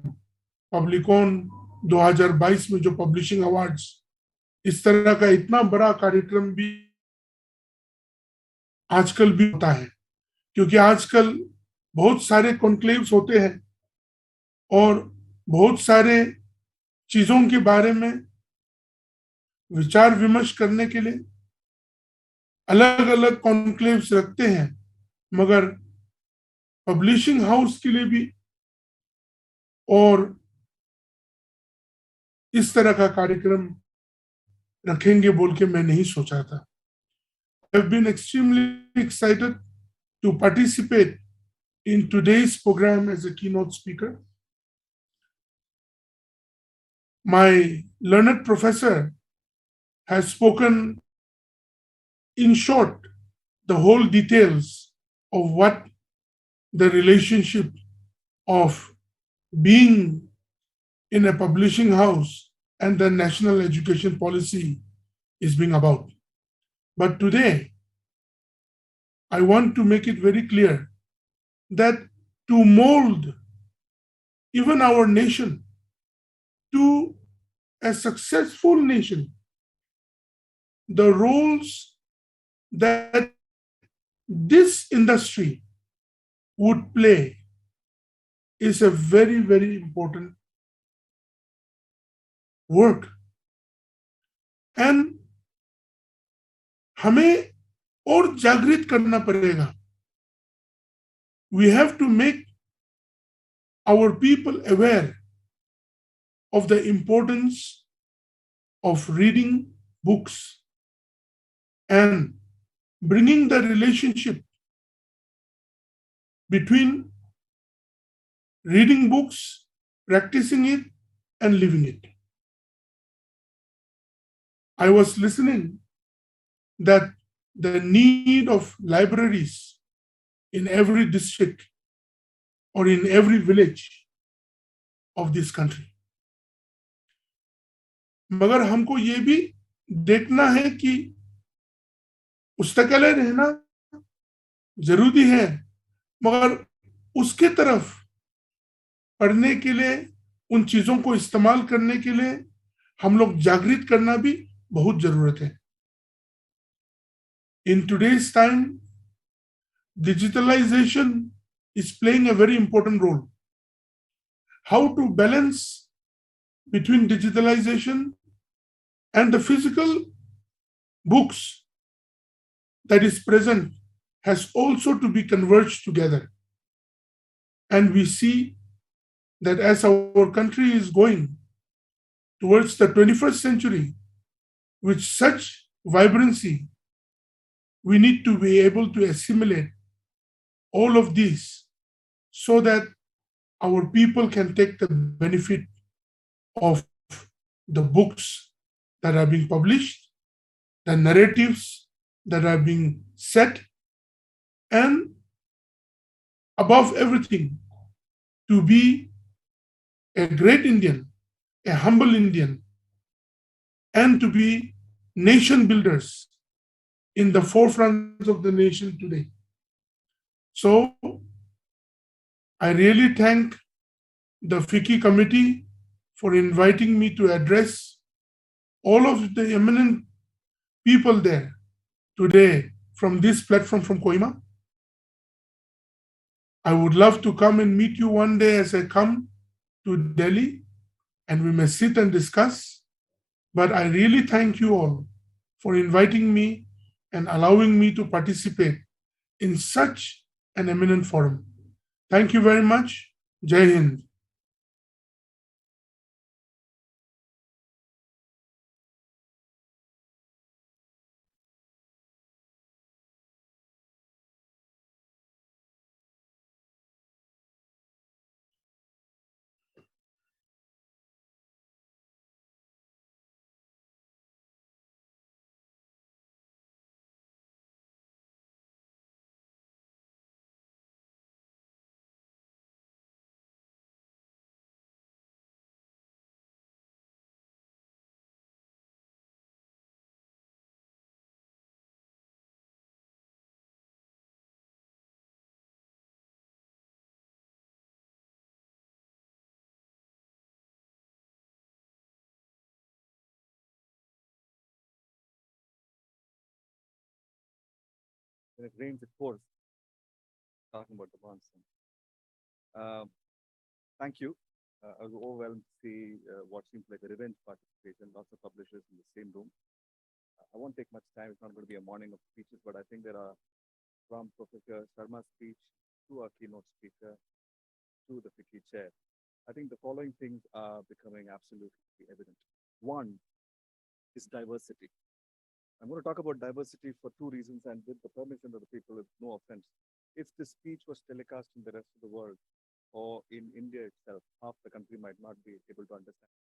पब्लिकॉन 2022 में जो पब्लिशिंग अवार्ड्स, इस तरह का इतना बड़ा कार्यक्रम भी आजकल भी होता है, क्योंकि आजकल बहुत सारे कॉन्क्लेव्स होते हैं और बहुत सारे चीजों के बारे में विचार विमर्श करने के लिए अलग अलग कॉन्क्लेव्स रखते हैं, मगर पब्लिशिंग हाउस के लिए भी और इस तरह का कार्यक्रम रखेंगे बोल के मैं नहीं सोचा था। I've been extremely excited to participate in today's program as a keynote speaker. My learned professor has spoken in short the whole details of what the relationship of being in a publishing house and the national education policy is being about. But today, I want to make it very clear that to mold even our nation to a successful nation, the roles that this industry would play is a very, very important work. And हमें और जागृत करना पड़ेगा. We have to make our people aware of the importance of reading books and bringing the relationship between reading books, practicing it, and living it. I was listening that the need of libraries in every district or in every village of this country. मगर हमको ये भी देखना है कि पुस्तकालय रहना जरूरी है, मगर उसके तरफ पढ़ने के लिए, उन चीजों को इस्तेमाल करने के लिए हम लोग जागृत करना भी बहुत जरूरत है. In today's time, digitalization is playing a very important role. How to balance between digitalization and the physical books that is present has also to be converged together. And we see that as our country is going towards the 21st century with such vibrancy, we need to be able to assimilate all of these so that our people can take the benefit of the books that are being published, the narratives that are being set, and above everything, to be a great Indian, a humble Indian, and to be nation builders in the forefront of the nation today. So I really thank the FICCI committee for inviting me to address all of the eminent people there today from this platform from Kohima. I would love to come and meet you one day as I come to Delhi, and we may sit and discuss. But I really thank you all for inviting me and allowing me to participate in such an eminent forum. Thank you very much. Jai Hind. When it rains, it pours. Talking about the monsoon. Thank you. I was overwhelmed to see what seems like a revenge participation, lots of publishers in the same room. I won't take much time. It's not going to be a morning of speeches, but I think there are, from Professor Sharma's speech to our keynote speaker to the FICCI chair, I think the following things are becoming absolutely evident. One is diversity. I'm going to talk about diversity for two reasons, and with the permission of the people, with no offense. If this speech was telecast in the rest of the world or in India itself, half the country might not be able to understand.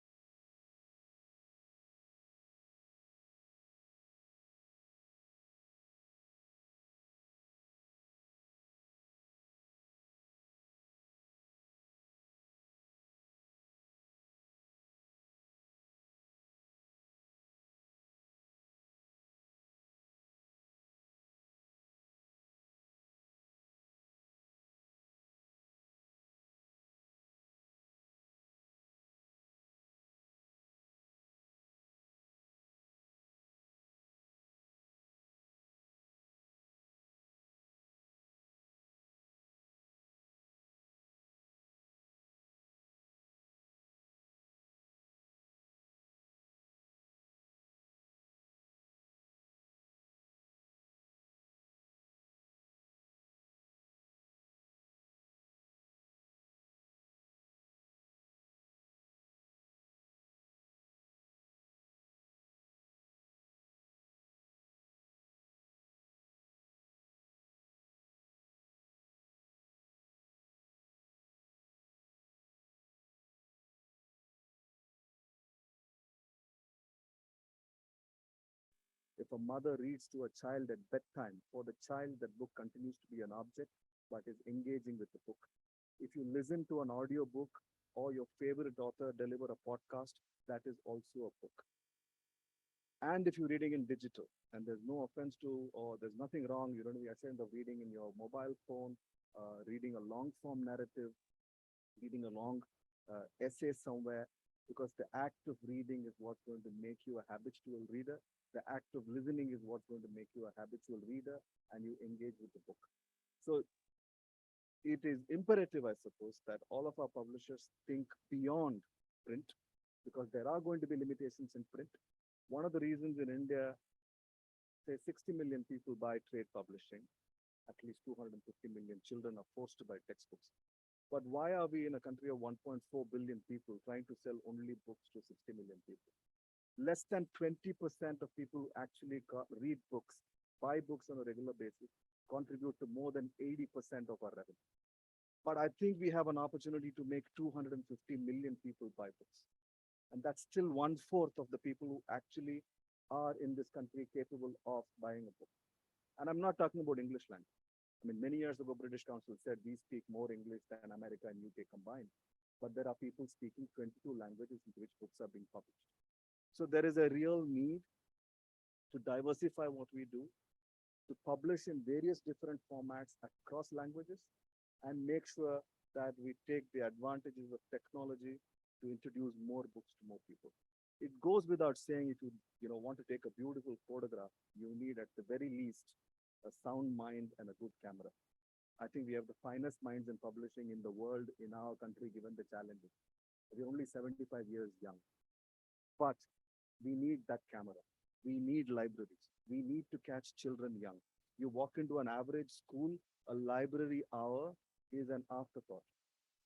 If a mother reads to a child at bedtime, for the child, that book continues to be an object, but is engaging with the book. If you listen to an audio book or your favorite author deliver a podcast, that is also a book. And if you're reading in digital, and there's no offense to, or there's nothing wrong, you don't have the essence of reading in your mobile phone, reading a long form narrative, reading a long essay somewhere, because the act of reading is what's going to make you a habitual reader. The act of listening is what's going to make you a habitual reader, and you engage with the book. So it is imperative, I suppose, that all of our publishers think beyond print, because there are going to be limitations in print. One of the reasons in India, say 60 million people buy trade publishing, at least 250 million children are forced to buy textbooks. But why are we in a country of 1.4 billion people trying to sell only books to 60 million people? Less than 20% of people who actually read books, buy books on a regular basis, contribute to more than 80% of our revenue. But I think we have an opportunity to make 250 million people buy books. And that's still 1/4 of the people who actually are in this country capable of buying a book. And I'm not talking about English language. I mean, many years ago, British Council said we speak more English than America and UK combined. But there are people speaking 22 languages in which books are being published. So there is a real need to diversify what we do, to publish in various different formats across languages, and make sure that we take the advantages of technology to introduce more books to more people. It goes without saying, if you want to take a beautiful photograph, you need at the very least a sound mind and a good camera. I think we have the finest minds in publishing in the world, in our country, given the challenges. We're only 75 years young, but we need that camera. We need libraries. We need to catch children young. You walk into an average school, a library hour is an afterthought.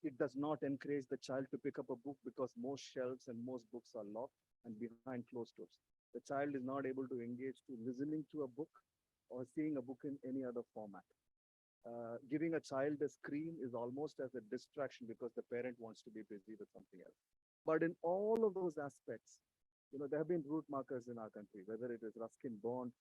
It does not encourage the child to pick up a book because most shelves and most books are locked and behind closed doors. The child is not able to engage to listening to a book or seeing a book in any other format. Giving a child a screen is almost as a distraction because the parent wants to be busy with something else. But in all of those aspects, there have been root markers in our country, whether it is Ruskin Bond,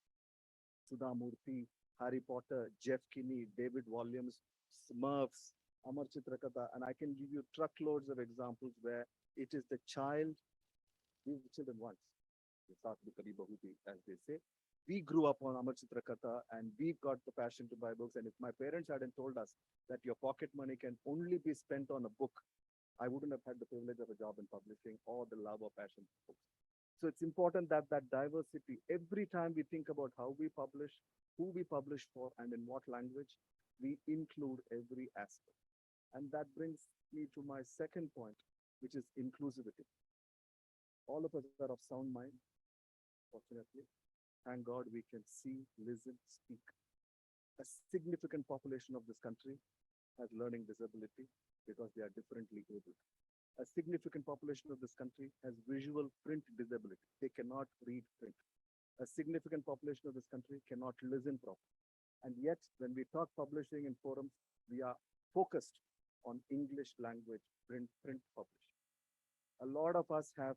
Sudha Murthy, Harry Potter, Jeff Kinney, David Walliams, Smurfs, Amar Chitrakatha, and I can give you truckloads of examples where it is the child, these children once, as they say. We grew up on Amar Chitrakatha and we got the passion to buy books. And if my parents hadn't told us that your pocket money can only be spent on a book, I wouldn't have had the privilege of a job in publishing or the love or passion for books. So it's important that that diversity, every time we think about how we publish, who we publish for, and in what language, we include every aspect. And that brings me to my second point, which is inclusivity. All of us are of sound mind, fortunately. Thank God we can see, listen, speak. A significant population of this country has learning disability because they are differently able. A significant population of this country has visual print disability. They cannot read print. A significant population of this country cannot listen properly. And yet, when we talk publishing in forums, we are focused on English language print publishing. A lot of us have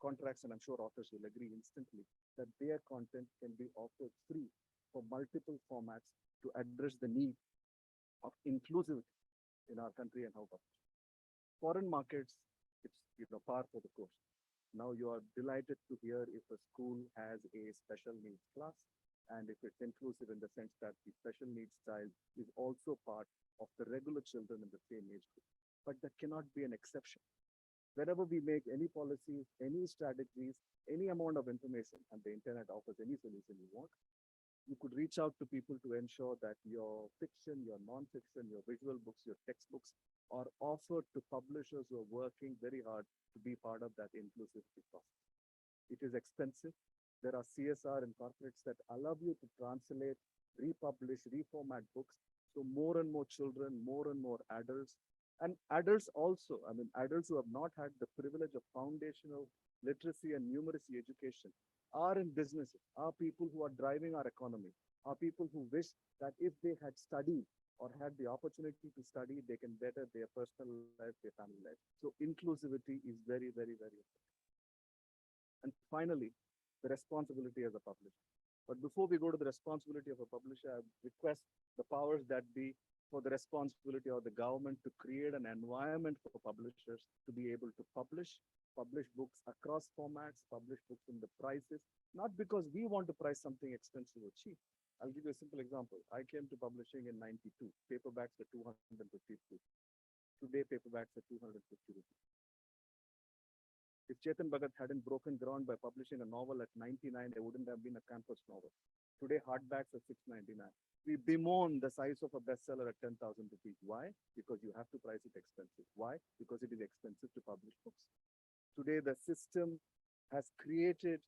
contracts, and I'm sure authors will agree instantly, that their content can be offered free for multiple formats to address the need of inclusivity in our country and how publishing. Foreign markets, it's par for the course. Now you are delighted to hear if a school has a special needs class and if it's inclusive in the sense that the special needs child is also part of the regular children in the same age group. But that cannot be an exception. Whenever we make any policies, any strategies, any amount of information, and the internet offers any solution you want, you could reach out to people to ensure that your fiction, your non-fiction, your visual books, your textbooks are offered to publishers who are working very hard to be part of that inclusivity process. It is expensive. There are CSR and corporates that allow you to translate, republish, reformat books. So more and more children, more and more adults, and adults also, adults who have not had the privilege of foundational literacy and numeracy education are in businesses, are people who are driving our economy, are people who wish that if they had studied or had the opportunity to study, they can better their personal life, their family life. So inclusivity is very, very, very important. And finally, the responsibility as a publisher. But before we go to the responsibility of a publisher, I request the powers that be for the responsibility of the government to create an environment for publishers to be able to publish books across formats, publish books in the prices, not because we want to price something expensive or cheap. I'll give you a simple example. I came to publishing in 92. Paperbacks were 250 rupees. Today, paperbacks are 250 rupees. If Chetan Bhagat hadn't broken ground by publishing a novel at 99, it wouldn't have been a campus novel. Today, hardbacks are 699. We bemoan the size of a bestseller at 10,000 rupees. Why? Because you have to price it expensive. Why? Because it is expensive to publish books. Today, the system has created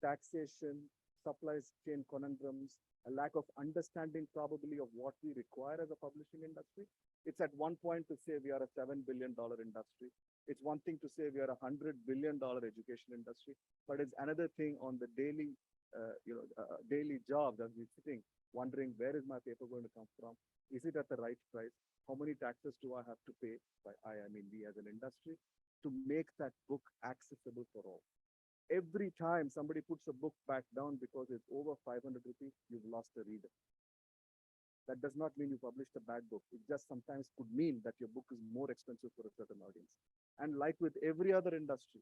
taxation, supply chain conundrums, a lack of understanding probably of what we require as a publishing industry. It's at one point to say we are a $7 billion industry. It's one thing to say we are a $100 billion education industry, but it's another thing on the daily, daily job that we're sitting, wondering where is my paper going to come from? Is it at the right price? How many taxes do I have to pay? By I mean we as an industry, to make that book accessible for all. Every time somebody puts a book back down because it's over 500 rupees, you've lost a reader. That does not mean you published a bad book. It just sometimes could mean that your book is more expensive for a certain audience. And like with every other industry,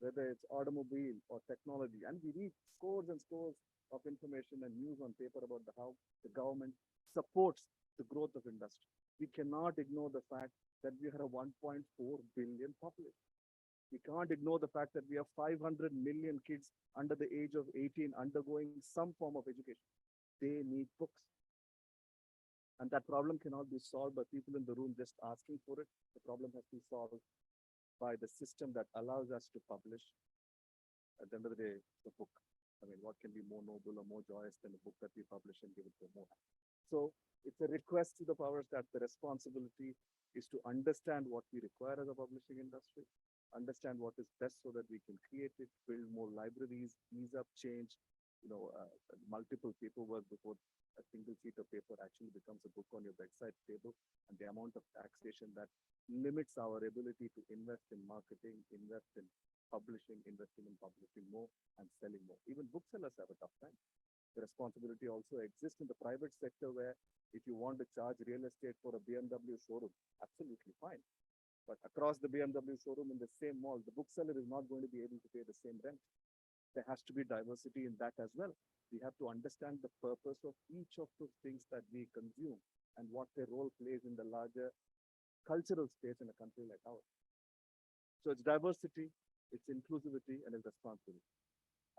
whether it's automobile or technology, and we read scores and scores of information and news on paper about how the government supports the growth of industry. We cannot ignore the fact that we are a 1.4 billion population. We can't ignore the fact that we have 500 million kids under the age of 18 undergoing some form of education. They need books. And that problem cannot be solved by people in the room just asking for it. The problem has to be solved by the system that allows us to publish. At the end of the day, the book. I mean, what can be more noble or more joyous than a book that we publish and give it to more? So it's a request to the powers that the responsibility is to understand what we require as a publishing industry, understand what is best so that we can create it, build more libraries, ease up change, multiple paperwork before a single sheet of paper actually becomes a book on your bedside table, and the amount of taxation that limits our ability to invest in marketing, invest in publishing, investing in publishing more and selling more. Even booksellers have a tough time. The responsibility also exists in the private sector where if you want to charge real estate for a BMW showroom, absolutely fine. But across the BMW showroom in the same mall, the bookseller is not going to be able to pay the same rent. There has to be diversity in that as well. We have to understand the purpose of each of those things that we consume and what their role plays in the larger cultural space in a country like ours. So it's diversity, it's inclusivity, and it's responsibility.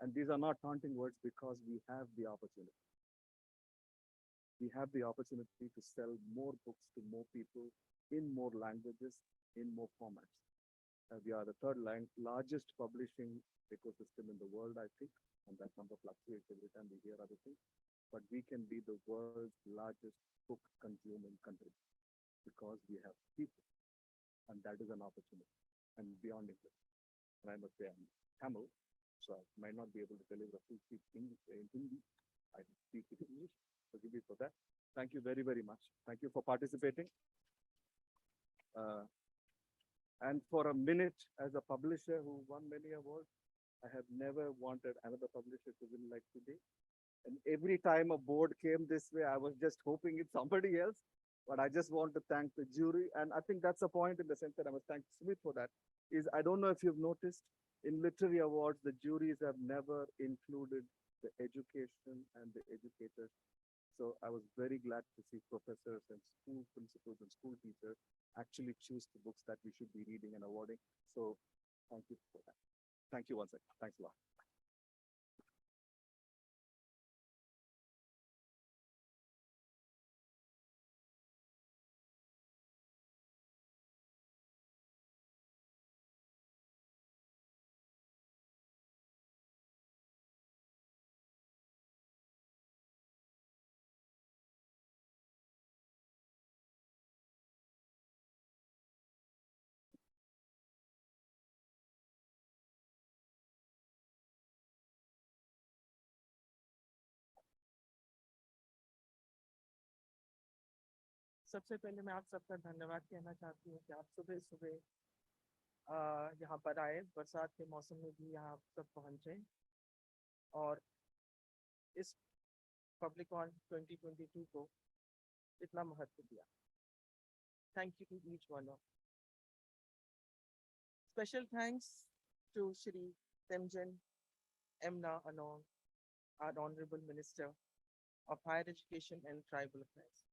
And these are not taunting words because we have the opportunity. We have the opportunity to sell more books to more people in more languages, in more formats. We are the third largest publishing ecosystem in the world, I think, and that number fluctuates every time we hear other things. But we can be the world's largest book consuming country because we have people, and that is an opportunity. And beyond English, and I must say I'm Tamil, so I might not be able to deliver a full speech in Hindi. I speak it in English. Forgive me for that. Thank you very, very much. Thank you for participating. And for a minute, as a publisher who won many awards, I have never wanted another publisher to win like today. And every time a board came this way, I was just hoping it's somebody else. But I just want to thank the jury. And I think that's a point in the sense that I must thank Smith for that. Is I don't know if you've noticed, in literary awards, the juries have never included the education and the educators. So I was very glad to see professors and school principals and school teachers actually choose the books that we should be reading and awarding. So thank you for that. Thank you once again. Thanks a lot. सबसे पहले मैं आप सबका धन्यवाद कहना चाहती हूँ कि आप सुबह सुबह यहाँ पर आए, बरसात के मौसम में भी यहाँ आप सब पहुँचे और इस PubliCon 2022 को इतना महत्व दिया. Thank you to each one of. Special thanks to Shri Temjen Emna Anong, our Honorable Minister of Higher Education and Tribal Affairs,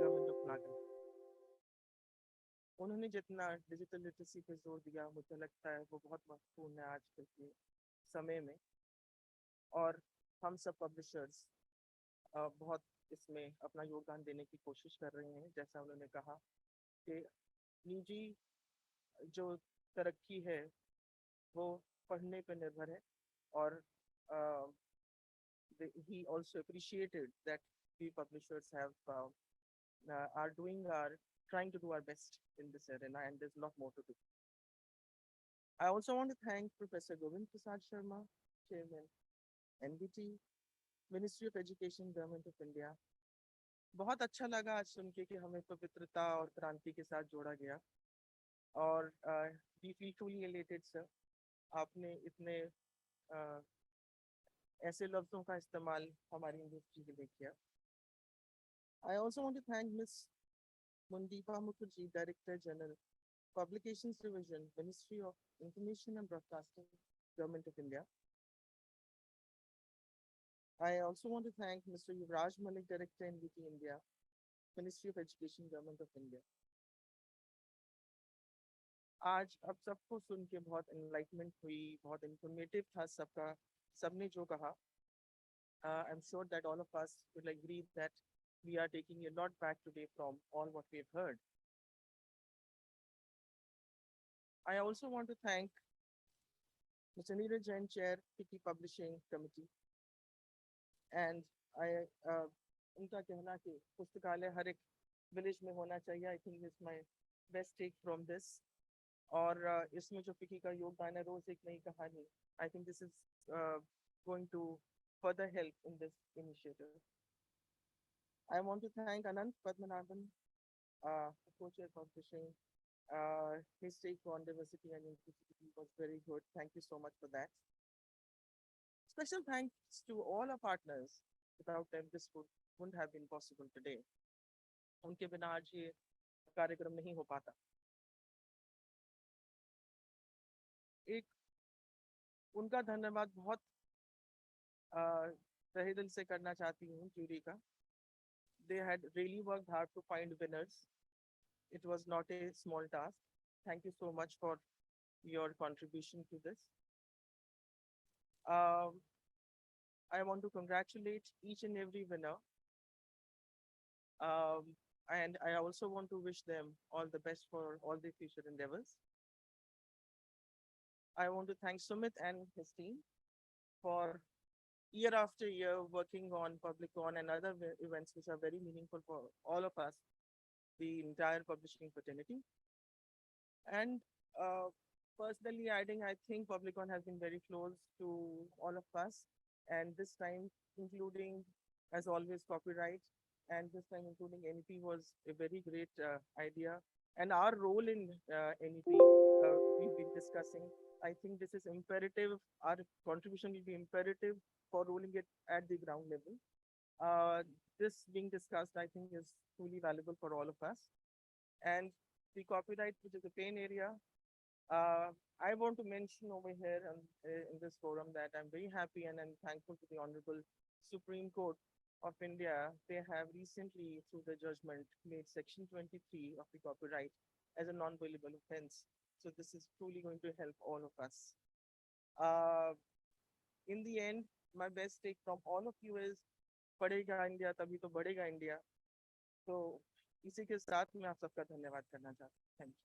Government of Nagaland. उन्होंने जितना डिजिटल लिटरेसी पे जोर दिया मुझे लगता है वो बहुत महत्वपूर्ण है आजकल के समय में. और हम सब पब्लिशर्स बहुत इसमें अपना योगदान देने की कोशिश कर रहे हैं. जैसा उन्होंने कहा कि निजी जो तरक्की है वो पढ़ने पर निर्भर है. और he also appreciated that we publishers have are trying to do our best in this arena, and there's a lot more to do. I also want to thank Professor Govind Prasad Sharma, Chairman, NBT, Ministry of Education, Government of India. बहुत अच्छा लगा आज सुन के कि हमें पवित्रता और क्रांति के साथ जोड़ा गया. और we feel truly elated, sir. आपने इतने ऐसे लफ्जों का इस्तेमाल हमारी इंडस्ट्री के लिए किया. I also want to thank Ms. Mundeepa Mukherjee, Director General, Publications Division, Ministry of Information and Broadcasting, Government of India. I also want to thank Mr. Yuvraj Malik, Director, NBT India, Ministry of Education, Government of India. आज अब सबको सुन के बहुत enlightenment हुई, बहुत informative था सबका, सबने जो कहा. I'm sure that all of us will agree that we are taking a lot back today from all what we've heard. I also want to thank Mr. Neeraj Jain, Chair, Piki Publishing Committee. And उनका कहना कि पुस्तकालय हर एक village में होना चाहिए. I think is my best take from this. और इसमें जो पिकी का योगदान है, रोज एक नई कहानी. I think this is going to further help in this initiative. I want to thank Anant Padmanabhan, co-chair publishing. His take on diversity and inclusivity was very good. Thank you so much for that. Special thanks to all our partners. Without them, this wouldn't have been possible today. उनके बिना आज ये कार्यक्रम नहीं हो पाता. एक उनका धन्यवाद बहुत तहे दिल से करना चाहती हूँ जूरी का. They had really worked hard to find winners. It was not a small task. Thank you so much for your contribution to this. I want to congratulate each and every winner. And I also want to wish them all the best for all their future endeavors. I want to thank Sumit and his team for year after year working on PubliCon and other events which are very meaningful for all of us, the entire publishing fraternity. And personally adding, I think PubliCon has been very close to all of us, and this time including, as always, copyright, and this time including NEP was a very great idea. And our role in NEP, we've been discussing. I think this is imperative. Our contribution will be imperative for rolling it at the ground level. This being discussed, I think, is truly valuable for all of us. And the copyright, which is a pain area, I want to mention over here in this forum that I'm very happy and I'm thankful to the Honorable Supreme Court of India. They have recently, through the judgment, made Section 23 of the copyright as a non-bailable offense. So this is truly going to help all of us. In the end, my best take from all of you is पढ़ेगा India तभी तो बढ़ेगा India. तो इसी के साथ मैं आप सबका धन्यवाद करना चाहता हूँ. Thank you.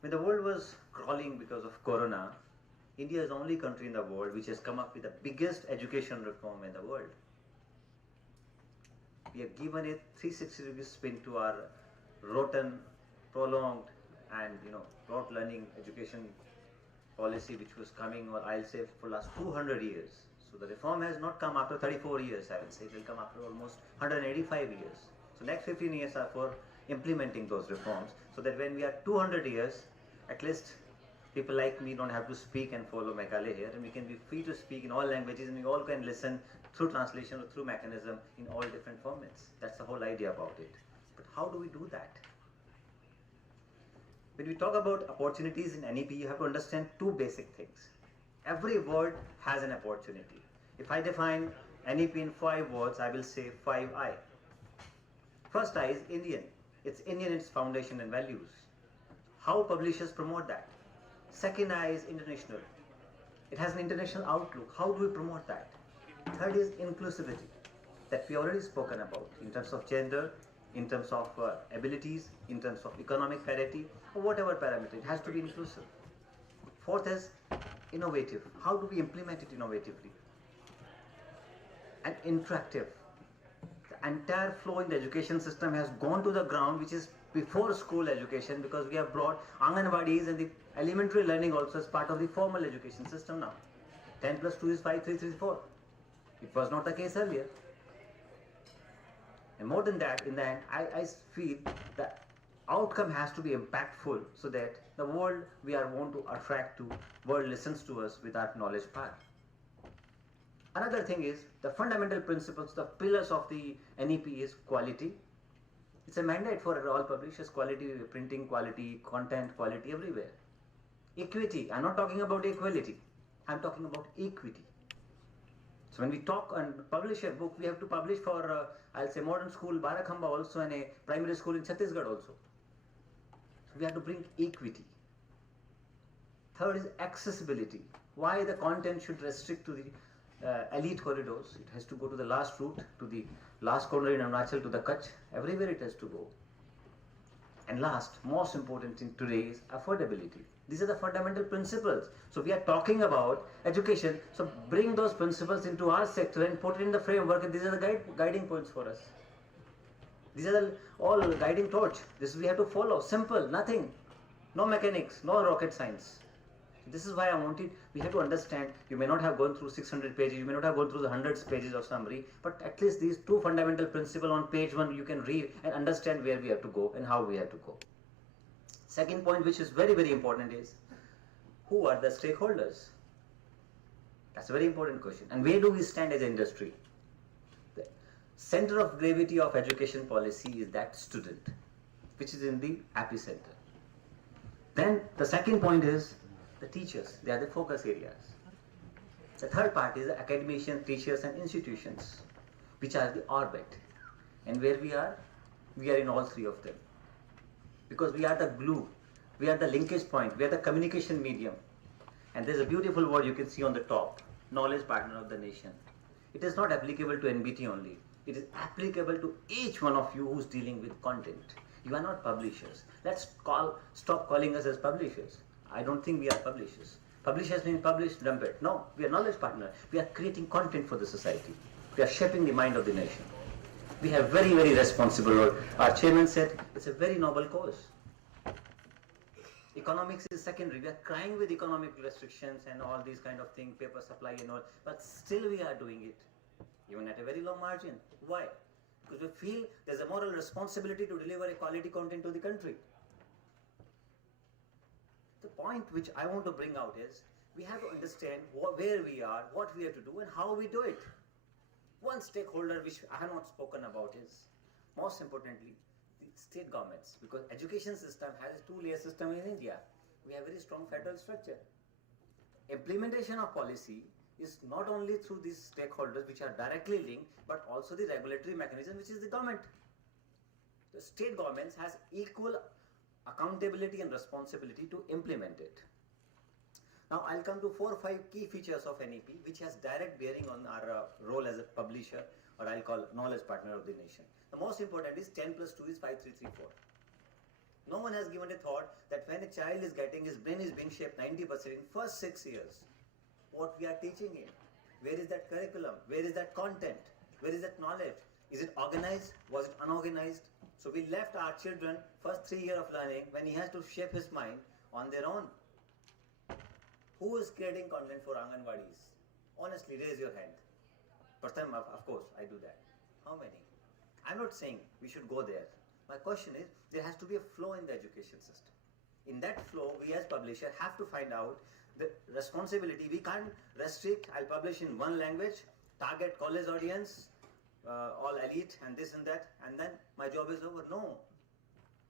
When the world was crawling because of Corona, India is the only country in the world which has come up with the biggest education reform in the world. We have given a 360-degree spin to our rotten, prolonged, and rote learning education policy which was coming, or I'll say, for last 200 years. So the reform has not come after 34 years, I will say. It will come after almost 185 years. So next 15 years are for implementing those reforms, so that when we are 200 years, at least people like me don't have to speak and follow Macaulay here, and we can be free to speak in all languages, and we all can listen through translation or through mechanism in all different formats. That's the whole idea about it. But how do we do that? When we talk about opportunities in NEP, you have to understand two basic things. Every word has an opportunity. If I define NEP in 5 words, I will say 5I. First I is Indian. It's Indian in its foundation and values. How publishers promote that? Second I is international. It has an international outlook. How do we promote that? Third is inclusivity, that we already spoken about in terms of gender, in terms of abilities, in terms of economic parity, or whatever parameter. It has to be inclusive. Fourth is innovative. How do we implement it innovatively? And interactive. The entire flow in the education system has gone to the ground, which is before school education, because we have brought Anganwadis and the elementary learning also as part of the formal education system now. 10 plus 2 is 5, 3, 3, 4. It was not the case earlier. And more than that, in the end, I feel that outcome has to be impactful, so that the world we are want to attract to, world listens to us with our knowledge part. Another thing is the fundamental principles, the pillars of the NEP is quality. It's a mandate for all publishers: quality, printing quality, content quality, everywhere. Equity. I'm not talking about equality. I'm talking about equity. So when we talk and publish a book, we have to publish for, I'll say, modern school, Barakhamba also, and a primary school in Chhattisgarh also. So we have to bring equity. Third is accessibility. Why the content should restrict to the elite corridors? It has to go to the last route, to the last corner in Arunachal, to the Kutch. Everywhere it has to go. And last, most important thing today is affordability. These are the fundamental principles. So we are talking about education. So bring those principles into our sector and put it in the framework. And these are the guiding points for us. These are the all guiding torch. This we have to follow. Simple, nothing. No mechanics, no rocket science. This is why I wanted, we have to understand, you may not have gone through 600 pages, you may not have gone through the hundreds pages of summary, but at least these two fundamental principles on page 1 you can read and understand where we have to go and how we have to go. Second point, which is very, very important, is who are the stakeholders? That's a very important question. And where do we stand as an industry? The center of gravity of education policy is that student, which is in the epicenter. Then the second point is the teachers. They are the focus areas. The third part is the academicians, teachers, and institutions, which are the orbit. And where we are in all three of them. Because we are the glue, we are the linkage point, we are the communication medium. And there's a beautiful word you can see on the top, knowledge partner of the nation. It is not applicable to NBT only. It is applicable to each one of you who's dealing with content. You are not publishers. Let's stop calling us as publishers. I don't think we are publishers. Publishers mean publish, dump it. No, we are knowledge partner. We are creating content for the society. We are shaping the mind of the nation. We have very, very responsible role. Our chairman said it's a very noble cause. Economics is secondary. We are crying with economic restrictions and all these kind of things, paper supply and all, but still we are doing it, even at a very low margin. Why? Because we feel there's a moral responsibility to deliver a quality content to the country. The point which I want to bring out is, we have to understand where we are, what we have to do, and how we do it. One stakeholder which I have not spoken about is, most importantly, the state governments, because education system has a two-layer system in India. We have very strong federal structure. Implementation of policy is not only through these stakeholders which are directly linked, but also the regulatory mechanism, which is the government. The state governments has equal accountability and responsibility to implement it. Now I'll come to 4 or 5 key features of NEP which has direct bearing on our role as a publisher, or I'll call knowledge partner of the nation. The most important is 10 plus 2 is 5, 3, 3, 4. No one has given a thought that when a child is getting, his brain is being shaped 90% in first 6 years, what we are teaching him. Where is that curriculum? Where is that content? Where is that knowledge? Is it organized? Was it unorganized? So we left our children first 3 years of learning when he has to shape his mind on their own. Who is creating content for Anganwadis? Honestly, raise your hand. Pratham, of course, I do that. How many? I'm not saying we should go there. My question is, there has to be a flow in the education system. In that flow, we as publisher have to find out the responsibility. We can't restrict, I'll publish in one language, target college audience, all elite and this and that, and then my job is over. No.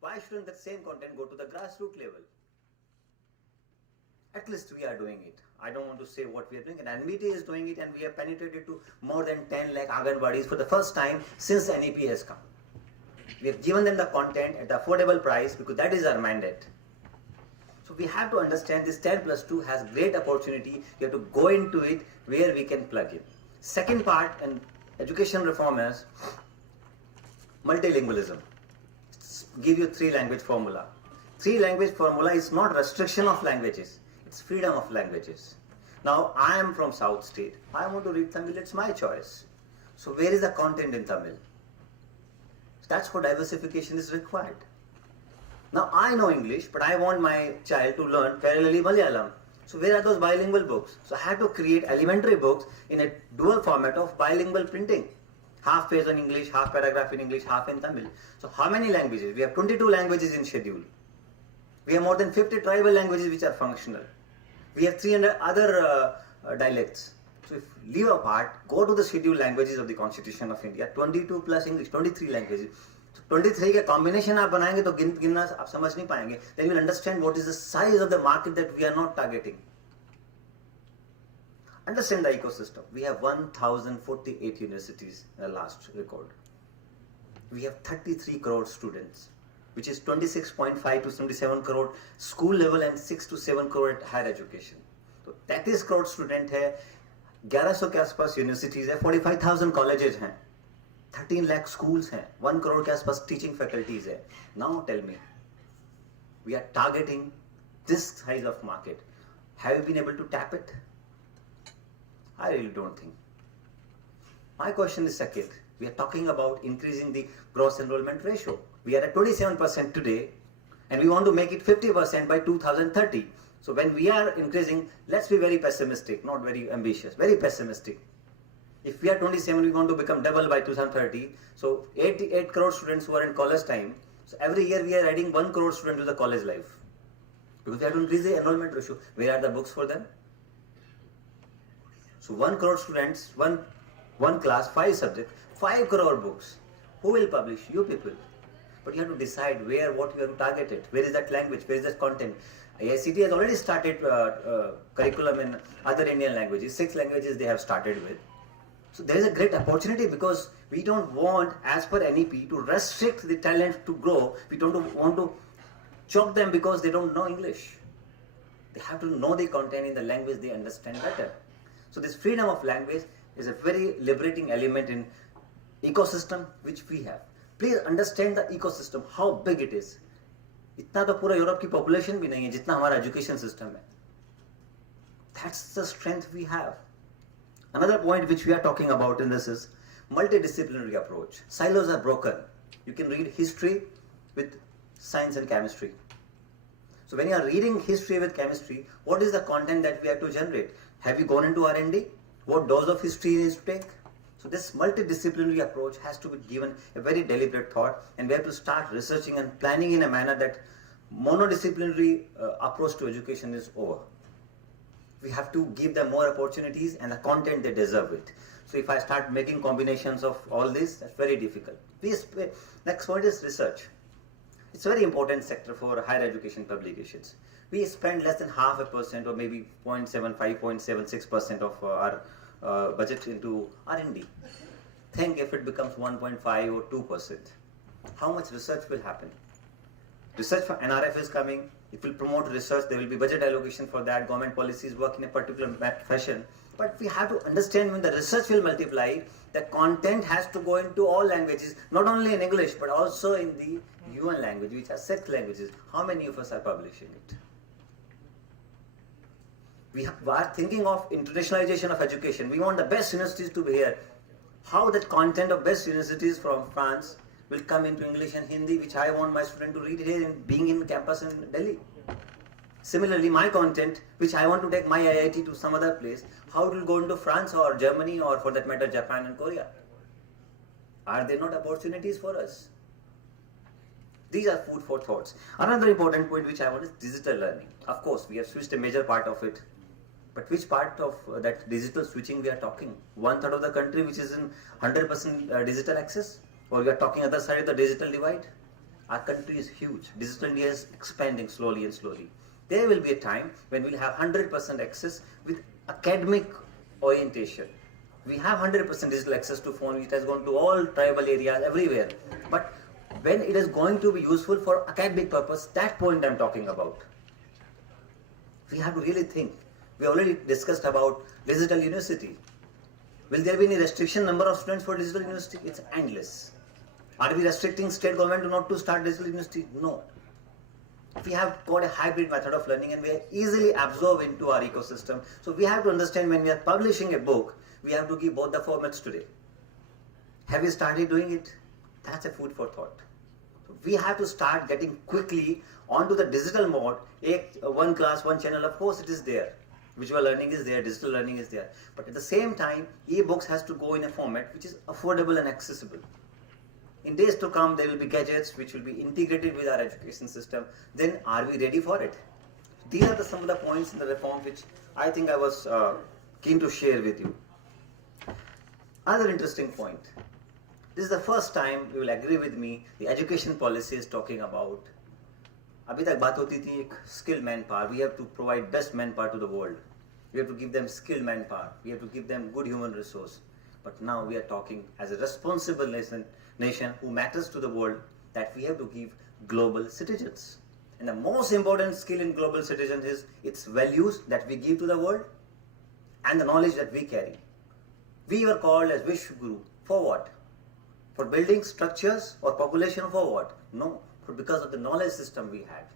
Why shouldn't that same content go to the grassroots level? At least we are doing it. I don't want to say what we are doing, and NBT is doing it, and we have penetrated to more than 10 lakh Anganwadis for the first time since NEP has come. We have given them the content at the affordable price because that is our mandate. So we have to understand this 10+2 has great opportunity. We have to go into it where we can plug in. Second part in education reform is multilingualism. Give you 3-language formula. 3-language formula is not restriction of languages. It's freedom of languages. Now, I am from South State. I want to read Tamil, it's my choice. So where is the content in Tamil? That's what diversification is required. Now, I know English, but I want my child to learn parallelly Malayalam. So where are those bilingual books? So I had to create elementary books in a dual format of bilingual printing. Half page in English, half paragraph in English, half in Tamil. So how many languages? We have 22 languages in schedule. We have more than 50 tribal languages which are functional. We have 300 other dialects. So if leave apart, go to the scheduled languages of the Constitution of India, 22 plus English, 23 languages. So 23 के combination आप बनाएंगे तो गिनना आप समझ नहीं पाएंगे. Then you will understand what is the size of the market that we are not targeting. Understand the ecosystem. We have 1,048 universities in the last record. We have 33 crore students, which is 26.5 to 27 crore school level and 6 to 7 crore at higher education. So 33 crore student है, 1100 के आसपास universities है, 45,000 colleges हैं, 13 lakh schools हैं, 1 crore के आसपास teaching faculties है. Now tell me, we are targeting this size of market. Have you been able to tap it? I really don't think. My question is second. We are talking about increasing the gross enrollment ratio. We are at 27% today, and we want to make it 50% by 2030. So when we are increasing, let's be very pessimistic, not very ambitious, very pessimistic. If we are 27, we want to become double by 2030. So 88 crore students who are in college time. So every year we are adding 1 crore student to the college life. Because we have to increase the enrollment ratio. Where are the books for them? So 1 crore students, one class, 5 subjects, 5 crore books. Who will publish? You people. But you have to decide where, what you have to target it. Where is that language? Where is that content? ICT has already started curriculum in other Indian languages. 6 languages they have started with. So there is a great opportunity because we don't want, as per NEP, to restrict the talent to grow. We don't want to choke them because they don't know English. They have to know the content in the language they understand better. So this freedom of language is a very liberating element in ecosystem which we have. Please understand the ecosystem, how big it is. इतना तो पूरा Europe की population भी नहीं है जितना हमारा education system है. That's the strength we have. Another point which we are talking about in this is multidisciplinary approach. Silos are broken. You can read history with science and chemistry. So when you are reading history with chemistry, what is the content that we have to generate? Have you gone into R&D? What dose of history is to take? So this multidisciplinary approach has to be given a very deliberate thought, and we have to start researching and planning in a manner that monodisciplinary approach to education is over. We have to give them more opportunities and the content they deserve it. So if I start making combinations of all this, that's very difficult. Next point is research. It's a very important sector for higher education publications. We spend less than 0.5% or maybe 0.75, 0.76% of our budget into R&D. Think if it becomes 1.5 or 2%, how much research will happen? Research for NRF is coming. It will promote research. There will be budget allocation for that. Government policies work in a particular fashion. But we have to understand when the research will multiply, the content has to go into all languages, not only in English, but also in the UN language, which are sect languages. How many of us are publishing it? We are thinking of internationalization of education. We want the best universities to be here. How that content of best universities from France will come into English and Hindi, which I want my student to read here in being in campus in Delhi. Similarly, my content, which I want to take my IIT to some other place, how it will go into France or Germany or for that matter Japan and Korea? Are there not opportunities for us? These are food for thoughts. Another important point which I want is digital learning. Of course, we have switched a major part of it. But which part of that digital switching we are talking? 1/3 of the country which is in 100% digital access? Or we are talking other side of the digital divide? Our country is huge. Digital India is expanding slowly and slowly. There will be a time when we'll have 100% access with academic orientation. We have 100% digital access to phone, it has gone to all tribal areas, everywhere. But when it is going to be useful for academic purpose, that point I'm talking about. We have to really think. We already discussed about digital university. Will there be any restriction number of students for digital university? It's endless. Are we restricting state government not to start digital university? No. We have got a hybrid method of learning and we are easily absorbed into our ecosystem. So we have to understand when we are publishing a book, we have to give both the formats today. Have you started doing it? That's a food for thought. So we have to start getting quickly onto the digital mode. One class, one channel, of course it is there. Visual learning is there, digital learning is there. But at the same time, e-books has to go in a format which is affordable and accessible. In days to come, there will be gadgets which will be integrated with our education system. Then are we ready for it? These are some of the points in the reform which I think I was keen to share with you. Another interesting point. This is the first time you will agree with me, the education policy is talking about अभी तक बात होती थी एक skilled manpower. We have to provide best manpower to the world. We have to give them skilled manpower. We have to give them good human resource. But now we are talking as a responsible nation who matters to the world that we have to give global citizens. And the most important skill in global citizens is its values that we give to the world and the knowledge that we carry. We were called as Vishwaguru. For what? For building structures or population for what? No. Because of the knowledge system we had.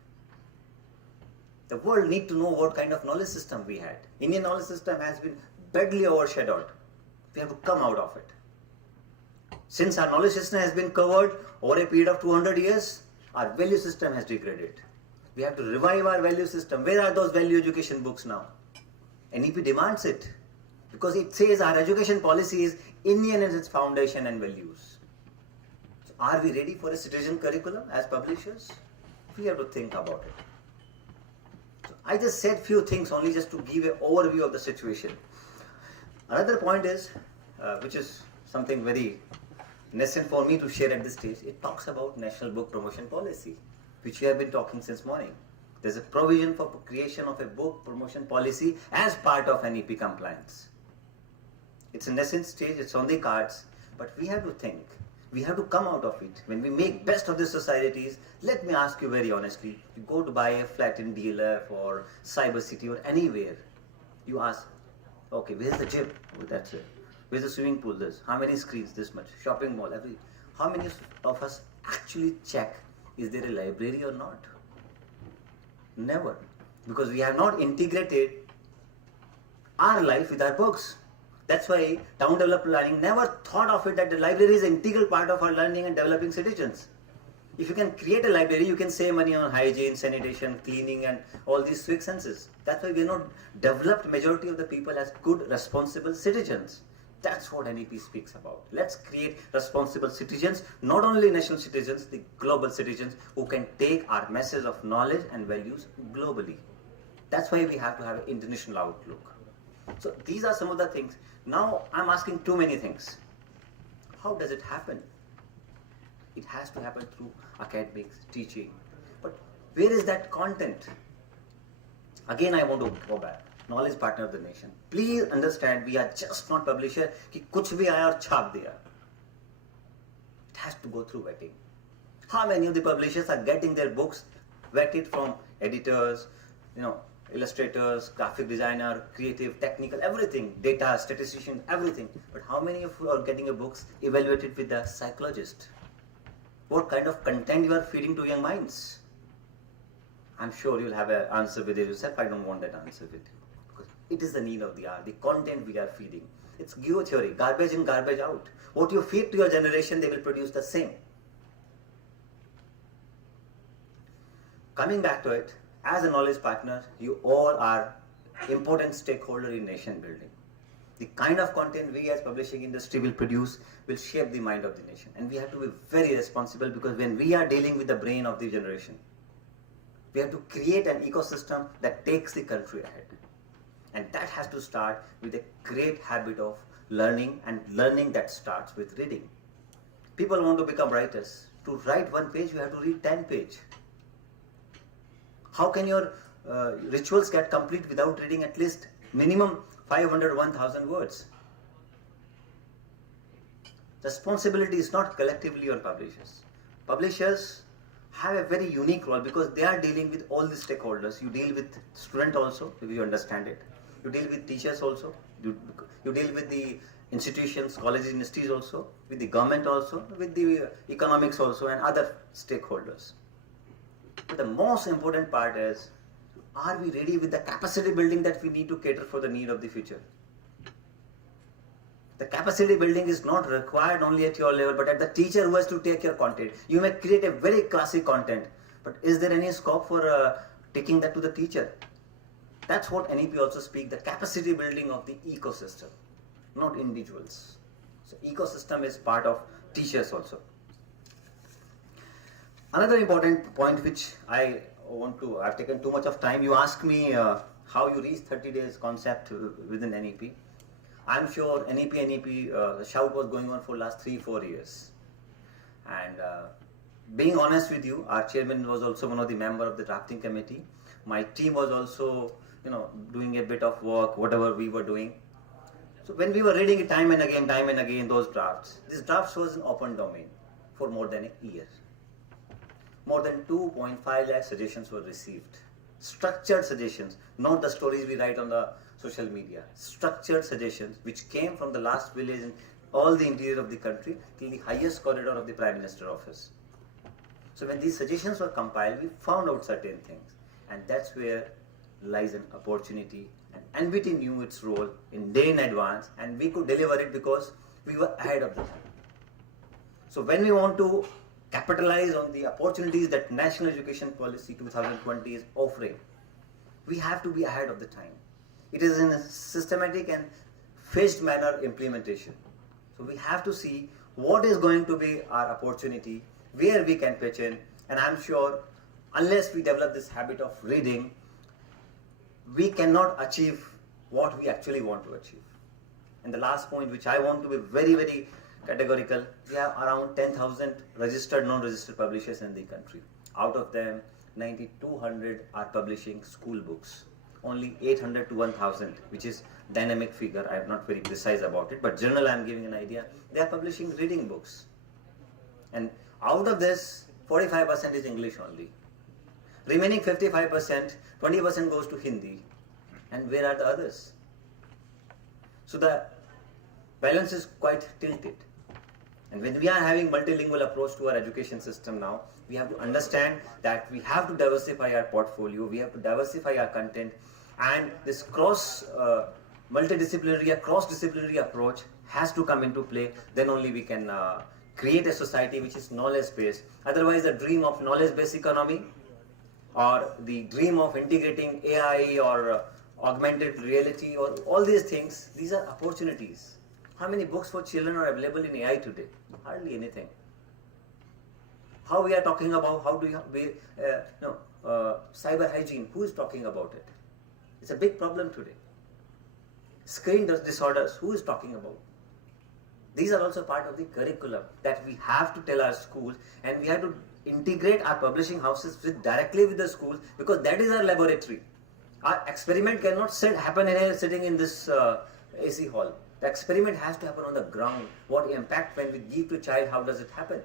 The world need to know what kind of knowledge system we had. Indian knowledge system has been badly overshadowed. We have to come out of it. Since our knowledge system has been covered over a period of 200 years, our value system has degraded. We have to revive our value system. Where are those value education books now? NEP demands it because it says our education policy is Indian in its foundation and values. Are we ready for a citizen curriculum as publishers? We have to think about it. So I just said few things only just to give an overview of the situation. Another point is, which is something very nascent for me to share at this stage, it talks about National Book Promotion Policy, which we have been talking since morning. There's a provision for creation of a book promotion policy as part of NEP compliance. It's a nascent stage, it's on the cards, but we have to think. We have to come out of it. When we make best of the societies, let me ask you very honestly, you go to buy a flat in DLF or Cyber City or anywhere, you ask, okay, where's the gym? Oh, that's it. Where's the swimming pool? This. How many screens? This much. Shopping mall, every. How many of us actually check, is there a library or not? Never. Because we have not integrated our life with our books. That's why town development planning never thought of it that the library is an integral part of our learning and developing citizens. If you can create a library, you can save money on hygiene, sanitation, cleaning and all these civic senses. That's why we are not developed majority of the people as good, responsible citizens. That's what NEP speaks about. Let's create responsible citizens, not only national citizens, the global citizens who can take our message of knowledge and values globally. That's why we have to have an international outlook. So these are some of the things. Now I'm asking too many things. How does it happen? It has to happen through academics, teaching. But where is that content? Again, I want to go back. Knowledge partner of the nation. Please understand, we are just not publisher कि कुछ भी आया और छाप दिया. It has to go through vetting. How many of the publishers are getting their books vetted from editors, illustrators, graphic designer, creative, technical, everything, data, statistician, everything. But how many of you are getting your books evaluated with a psychologist? What kind of content you are feeding to young minds? I'm sure you'll have an answer with it yourself. I don't want that answer with you. Because it is the need of the hour, the content we are feeding. It's geotheory, garbage in, garbage out. What you feed to your generation, they will produce the same. Coming back to it, as a knowledge partner, you all are important stakeholder in nation building. The kind of content we as publishing industry will produce will shape the mind of the nation. And we have to be very responsible, because when we are dealing with the brain of the generation, we have to create an ecosystem that takes the country ahead. And that has to start with a great habit of learning, and learning that starts with reading. People want to become writers. To write one page, you have to read 10 pages. How can your rituals get complete without reading at least minimum 500, 1000 words? Responsibility is not collectively on publishers. Publishers have a very unique role, because they are dealing with all the stakeholders. You deal with student also, if you understand it. You deal with teachers also. You deal with the institutions, colleges, universities also, with the government also, with the economics also, and other stakeholders. But the most important part is, are we ready with the capacity building that we need to cater for the need of the future? The capacity building is not required only at your level, but at the teacher who has to take your content. You may create a very classic content, but is there any scope for taking that to the teacher? That's what NEP also speaks, the capacity building of the ecosystem, not individuals. So ecosystem is part of teachers also. Another important point which I've taken too much of time. You asked me how you reach 30 days concept within NEP. I'm sure NEP, the shout was going on for last 3-4 years. And being honest with you, our chairman was also one of the member of the drafting committee. My team was also, doing a bit of work, whatever we were doing. So when we were reading it time and again, those drafts, this draft was an open domain for more than a year. More than 2.5 lakh suggestions were received. Structured suggestions, not the stories we write on the social media. Structured suggestions which came from the last village in all the interior of the country till the highest corridor of the Prime Minister office. So when these suggestions were compiled, we found out certain things. And that's where lies an opportunity. And NBT knew its role in day in advance, and we could deliver it because we were ahead of the time. So when we want to capitalize on the opportunities that National Education Policy 2020 is offering, we have to be ahead of the time. It is in a systematic and phased manner implementation. So we have to see what is going to be our opportunity, where we can pitch in, and I'm sure unless we develop this habit of reading, we cannot achieve what we actually want to achieve. And the last point, which I want to be very, very categorical, we have around 10,000 registered, non-registered publishers in the country. Out of them, 9,200 are publishing school books. Only 800 to 1,000, which is dynamic figure. I am not very precise about it, but general I am giving an idea. They are publishing reading books. And out of this, 45% is English only. Remaining 55%, 20% goes to Hindi. And where are the others? So the balance is quite tilted. And when we are having multilingual approach to our education system now, we have to understand that we have to diversify our portfolio, we have to diversify our content, and this multidisciplinary, cross-disciplinary approach has to come into play. Then only we can create a society which is knowledge-based. Otherwise, the dream of knowledge-based economy or the dream of integrating AI or augmented reality or all these things, these are opportunities. How many books for children are available in AI today? Hardly anything. How we are talking about, how do we, cyber hygiene, who is talking about it? It's a big problem today. Screen disorders, who is talking about? These are also part of the curriculum that we have to tell our schools, and we have to integrate our publishing houses directly with the schools, because that is our laboratory. Our experiment cannot happen sitting in this AC hall. The experiment has to happen on the ground. What impact when we give to a child, how does it happen?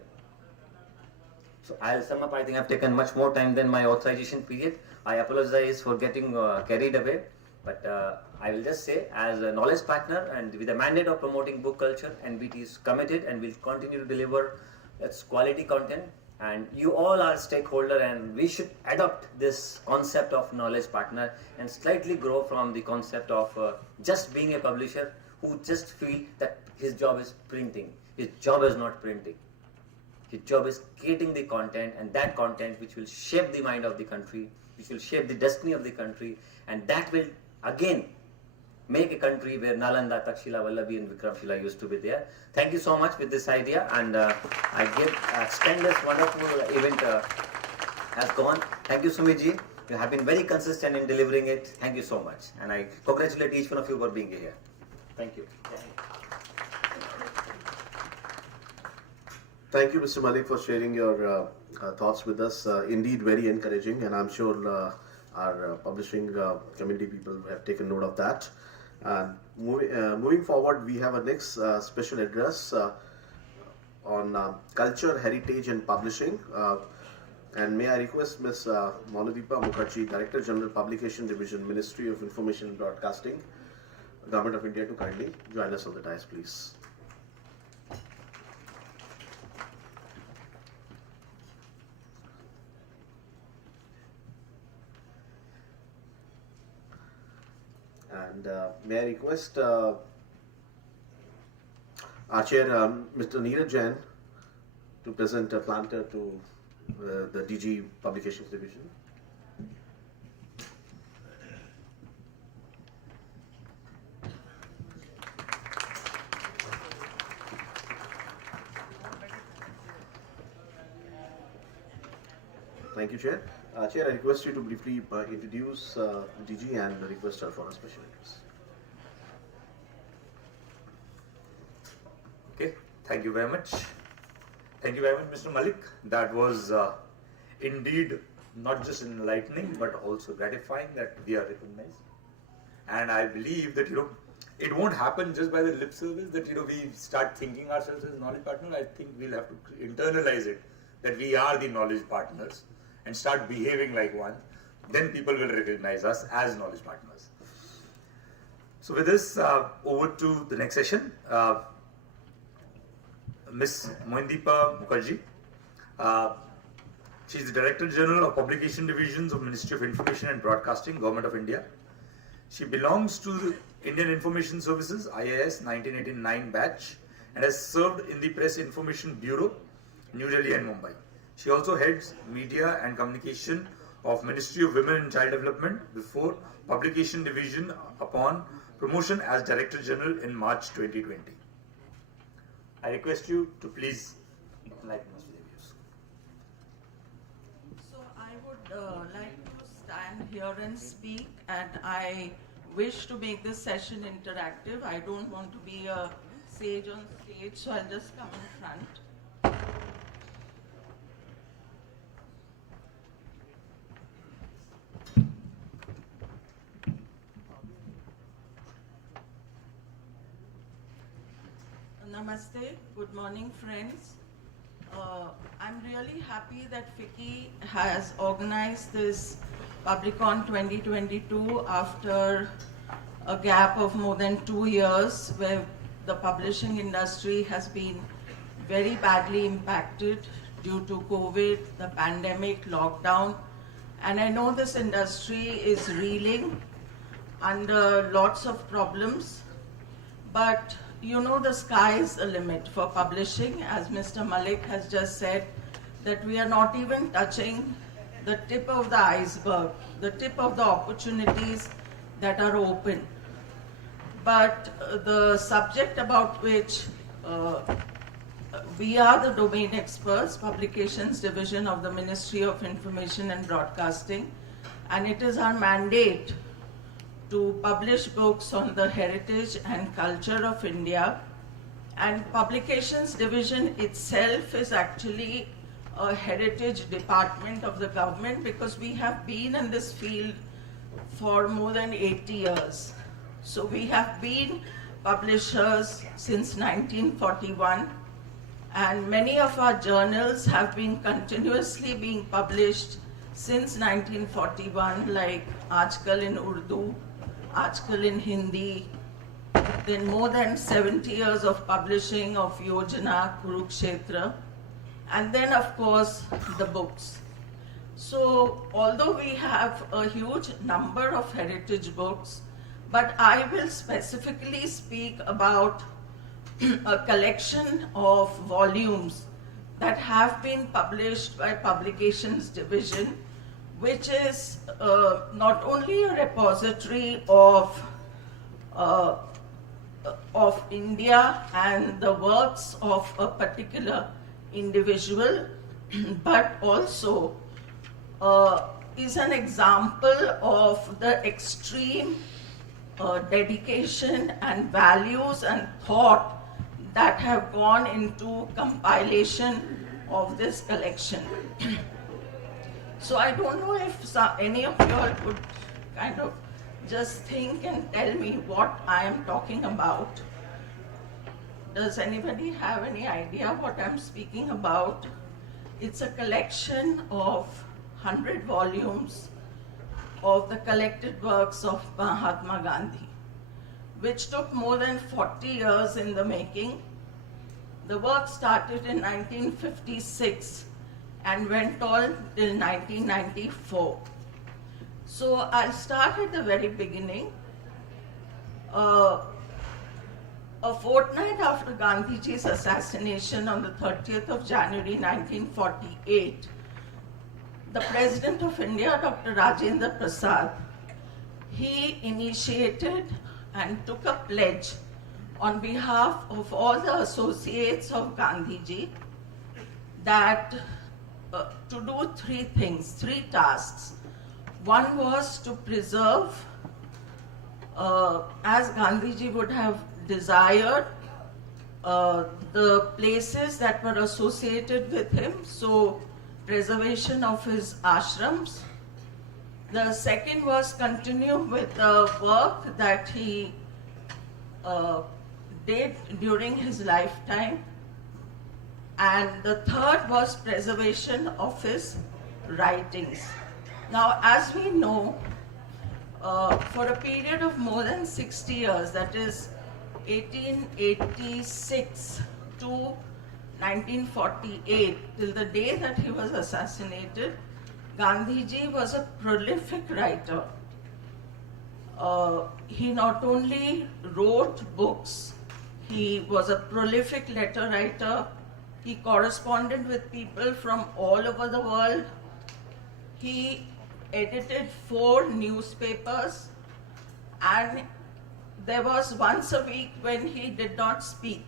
So I'll sum up. I think I've taken much more time than my authorization period. I apologize for getting carried away, but I will just say, as a knowledge partner and with the mandate of promoting book culture, NBT is committed and will continue to deliver its quality content. And you all are stakeholder, and we should adopt this concept of knowledge partner and slightly grow from the concept of just being a publisher who just feel that his job is printing. His job is not printing. His job is creating the content, and that content which will shape the mind of the country, which will shape the destiny of the country, and that will again make a country where Nalanda, Takshila, Vallabi and Vikramshila used to be there. Thank you so much with this idea, and I extend this wonderful event has gone. Thank you, Sumit. You have been very consistent in delivering it. Thank you so much, and I congratulate each one of you for being here. Thank you. Thank you, Mr. Malik, for sharing your thoughts with us. Indeed, very encouraging, and I'm sure our publishing community people have taken note of that. Moving forward, we have a next special address on culture, heritage, and publishing. And may I request Ms. Multi-Disciplinary Mukherjee, Director General, Publication Division, Ministry of Information and Broadcasting, Government of India, to kindly join us on the dais, please. And may I request our chair, Mr. Neeraj Jain, to present a planter to the DG Publications Division. Thank you, Chair. Chair, I request you to briefly introduce DG and request her for a special address. Okay, thank you very much. Thank you very much, Mr. Malik. That was indeed not just enlightening, but also gratifying that we are recognized. And I believe that, it won't happen just by the lip service that, we start thinking ourselves as knowledge partners. I think we'll have to internalize it, that we are the knowledge partners, and start behaving like one. Then people will recognize us as knowledge partners. So with this, over to the next session. Ms. Multi-Disciplinary Mukherjee. She is the Director General of Publication Divisions of Ministry of Information and Broadcasting, Government of India. She belongs to the Indian Information Services, IAS 1989 batch, and has served in the Press Information Bureau, New Delhi and Mumbai. She also heads Media and Communication of Ministry of Women and Child Development before Publication Division upon promotion as Director General in March 2020. I request you to please enlighten us with your views. So I would like to stand here and speak, and I wish to make this session interactive. I don't want to be a sage on stage, so I'll just come in front. Namaste, good morning friends. I'm really happy that FICCI has organized this PubliCon 2022 after a gap of more than 2 years where the publishing industry has been very badly impacted due to COVID, the pandemic, lockdown. And I know this industry is reeling under lots of problems, but the sky is the limit for publishing. As Mr. Malik has just said, that we are not even touching the tip of the iceberg, the tip of the opportunities that are open. But the subject about which we are the domain experts, Publications Division of the Ministry of Information and Broadcasting, and it is our mandate to publish books on the heritage and culture of India. And Publications Division itself is actually a heritage department of the government, because we have been in this field for more than 80 years. So we have been publishers since 1941. and many of our journals have been continuously being published since 1941, like Aajkal in Urdu, Aajkal in Hindi, then more than 70 years of publishing of Yojana, Kurukshetra, and then of course the books. So although we have a huge number of heritage books, but I will specifically speak about a collection of volumes that have been published by Publications Division, which is not only a repository of India and the works of a particular individual, but also is an example of the extreme dedication and values and thought that have gone into compilation of this collection. So I don't know if any of you all could kind of just think and tell me what I am talking about. Does anybody have any idea what I'm speaking about? It's a collection of 100 volumes of the collected works of Mahatma Gandhi, which took more than 40 years in the making. The work started in 1956 and went on till 1994. So I'll start at the very beginning. A fortnight after Gandhiji's assassination on the 30th of January 1948, the President of India, Dr. Rajendra Prasad, he initiated and took a pledge on behalf of all the associates of Gandhiji that to do three things, three tasks. One was to preserve, as Gandhiji would have desired, the places that were associated with him, so preservation of his ashrams. The second was continue with the work that he did during his lifetime. And the third was preservation of his writings. Now, as we know, for a period of more than 60 years, that is 1886 to 1948, till the day that he was assassinated, Gandhiji was a prolific writer. He not only wrote books, he was a prolific letter writer. He corresponded with people from all over the world. He edited 4 newspapers, and there was once a week when he did not speak.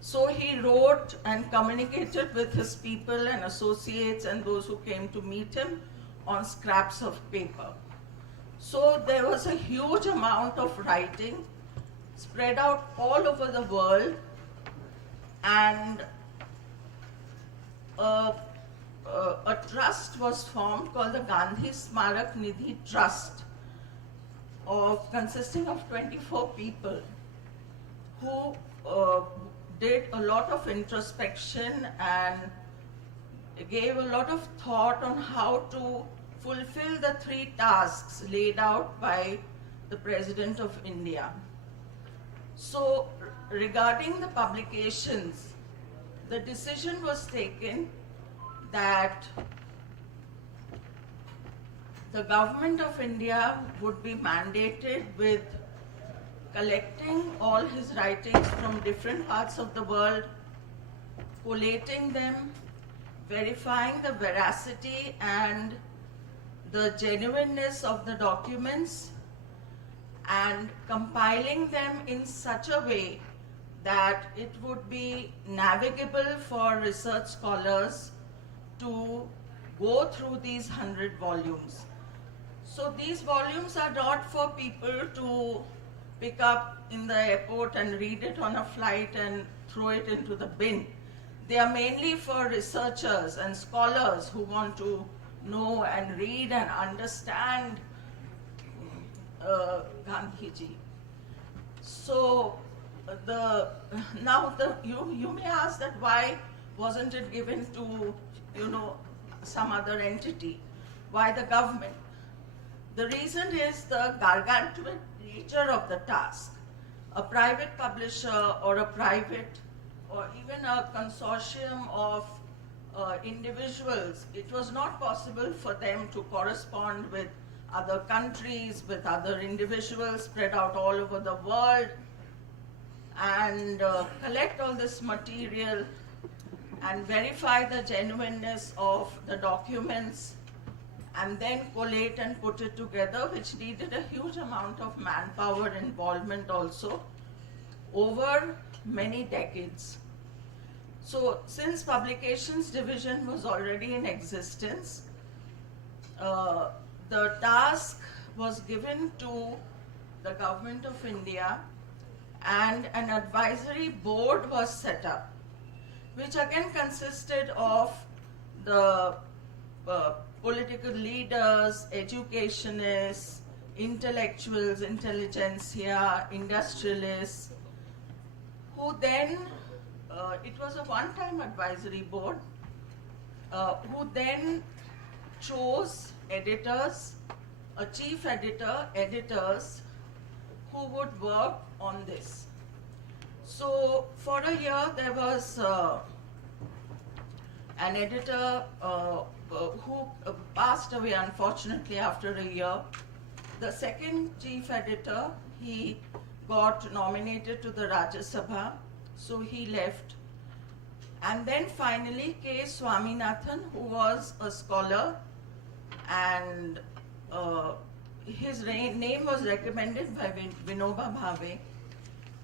So he wrote and communicated with his people and associates and those who came to meet him on scraps of paper. So there was a huge amount of writing spread out all over the world, and a trust was formed called the Gandhi Smarak Nidhi Trust, consisting of 24 people who did a lot of introspection and gave a lot of thought on how to fulfill the 3 tasks laid out by the President of India. So regarding the publications, the decision was taken that the government of India would be mandated with collecting all his writings from different parts of the world, collating them, verifying the veracity and the genuineness of the documents, and compiling them in such a way that it would be navigable for research scholars to go through these 100 volumes. So these volumes are not for people to pick up in the airport and read it on a flight and throw it into the bin. They are mainly for researchers and scholars who want to know and read and understand Gandhiji. So you may ask that why wasn't it given to, some other entity? Why the government? The reason is the gargantuan nature of the task. A private publisher or a private or even a consortium of individuals, it was not possible for them to correspond with other countries, with other individuals spread out all over the world, and collect all this material and verify the genuineness of the documents, and then collate and put it together, which needed a huge amount of manpower involvement also over many decades. So since Publications Division was already in existence, the task was given to the Government of India, and an advisory board was set up, which again consisted of the political leaders, educationists, intellectuals, intelligentsia, industrialists, who then, it was a one-time advisory board, who then chose editors, a chief editor, editors, who would work on this. So for a year there was an editor who passed away unfortunately after a year. The second chief editor, he got nominated to the Rajya Sabha, so he left. And then finally K. Swaminathan, who was a scholar, and his name was recommended by Vinoba Bhave,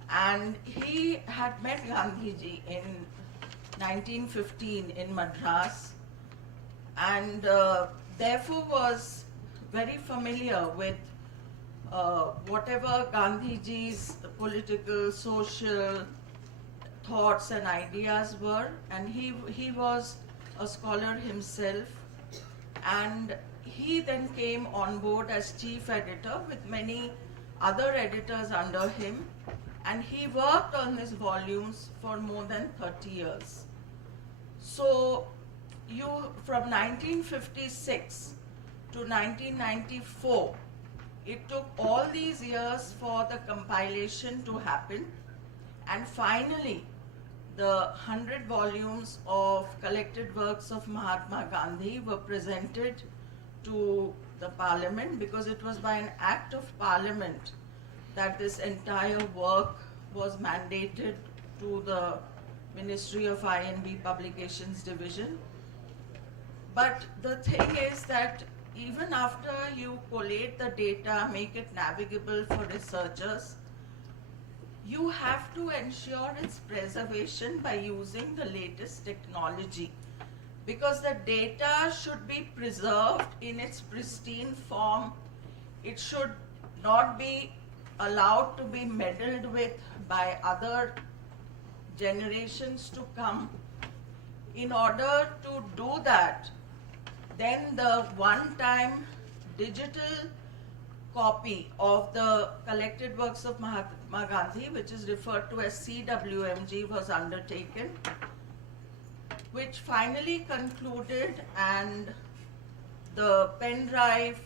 and he had met Gandhiji in 1915 in Madras, and therefore was very familiar with whatever Gandhiji's political, social thoughts and ideas were, and he was a scholar himself, and he then came on board as chief editor with many other editors under him, and he worked on these volumes for more than 30 years. So from 1956 to 1994, it took all these years for the compilation to happen, and finally the 100 volumes of collected works of Mahatma Gandhi were presented to the Parliament, because it was by an act of Parliament that this entire work was mandated to the Ministry of INB Publications Division. But the thing is that even after you collate the data, make it navigable for researchers, you have to ensure its preservation by using the latest technology, because the data should be preserved in its pristine form. It should not be allowed to be meddled with by other generations to come. In order to do that, then the one-time digital copy of the collected works of Mahatma Gandhi, which is referred to as CWMG, was undertaken, which finally concluded, and the pen drive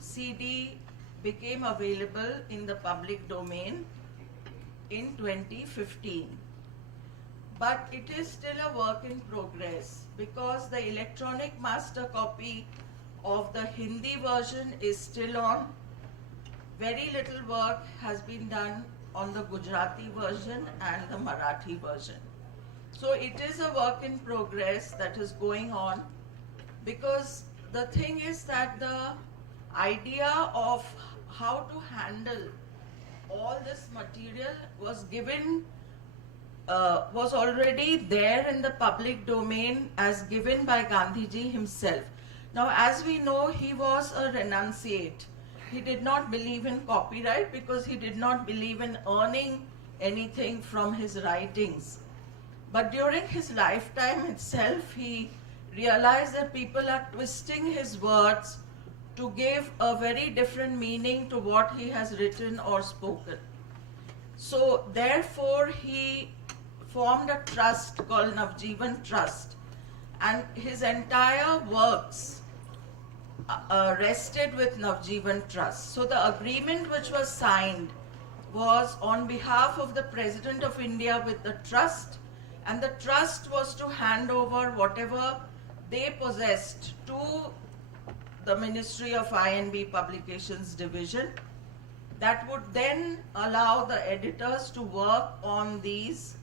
CD became available in the public domain in 2015. But it is still a work in progress, because the electronic master copy of the Hindi version is still on. Very little work has been done on the Gujarati version and the Marathi version. So it is a work in progress that is going on, because the thing is that the idea of how to handle all this material was given, was already there in the public domain as given by Gandhiji himself. Now, as we know, he was a renunciate. He did not believe in copyright because he did not believe in earning anything from his writings. But during his lifetime itself, he realized that people are twisting his words to give a very different meaning to what he has written or spoken. So therefore he formed a trust called Navjeevan Trust, and his entire works rested with Navjeevan Trust. So the agreement which was signed was on behalf of the President of India with the trust, and the trust was to hand over whatever they possessed to the Ministry of I&B Publications Division. That would then allow the editors to work on these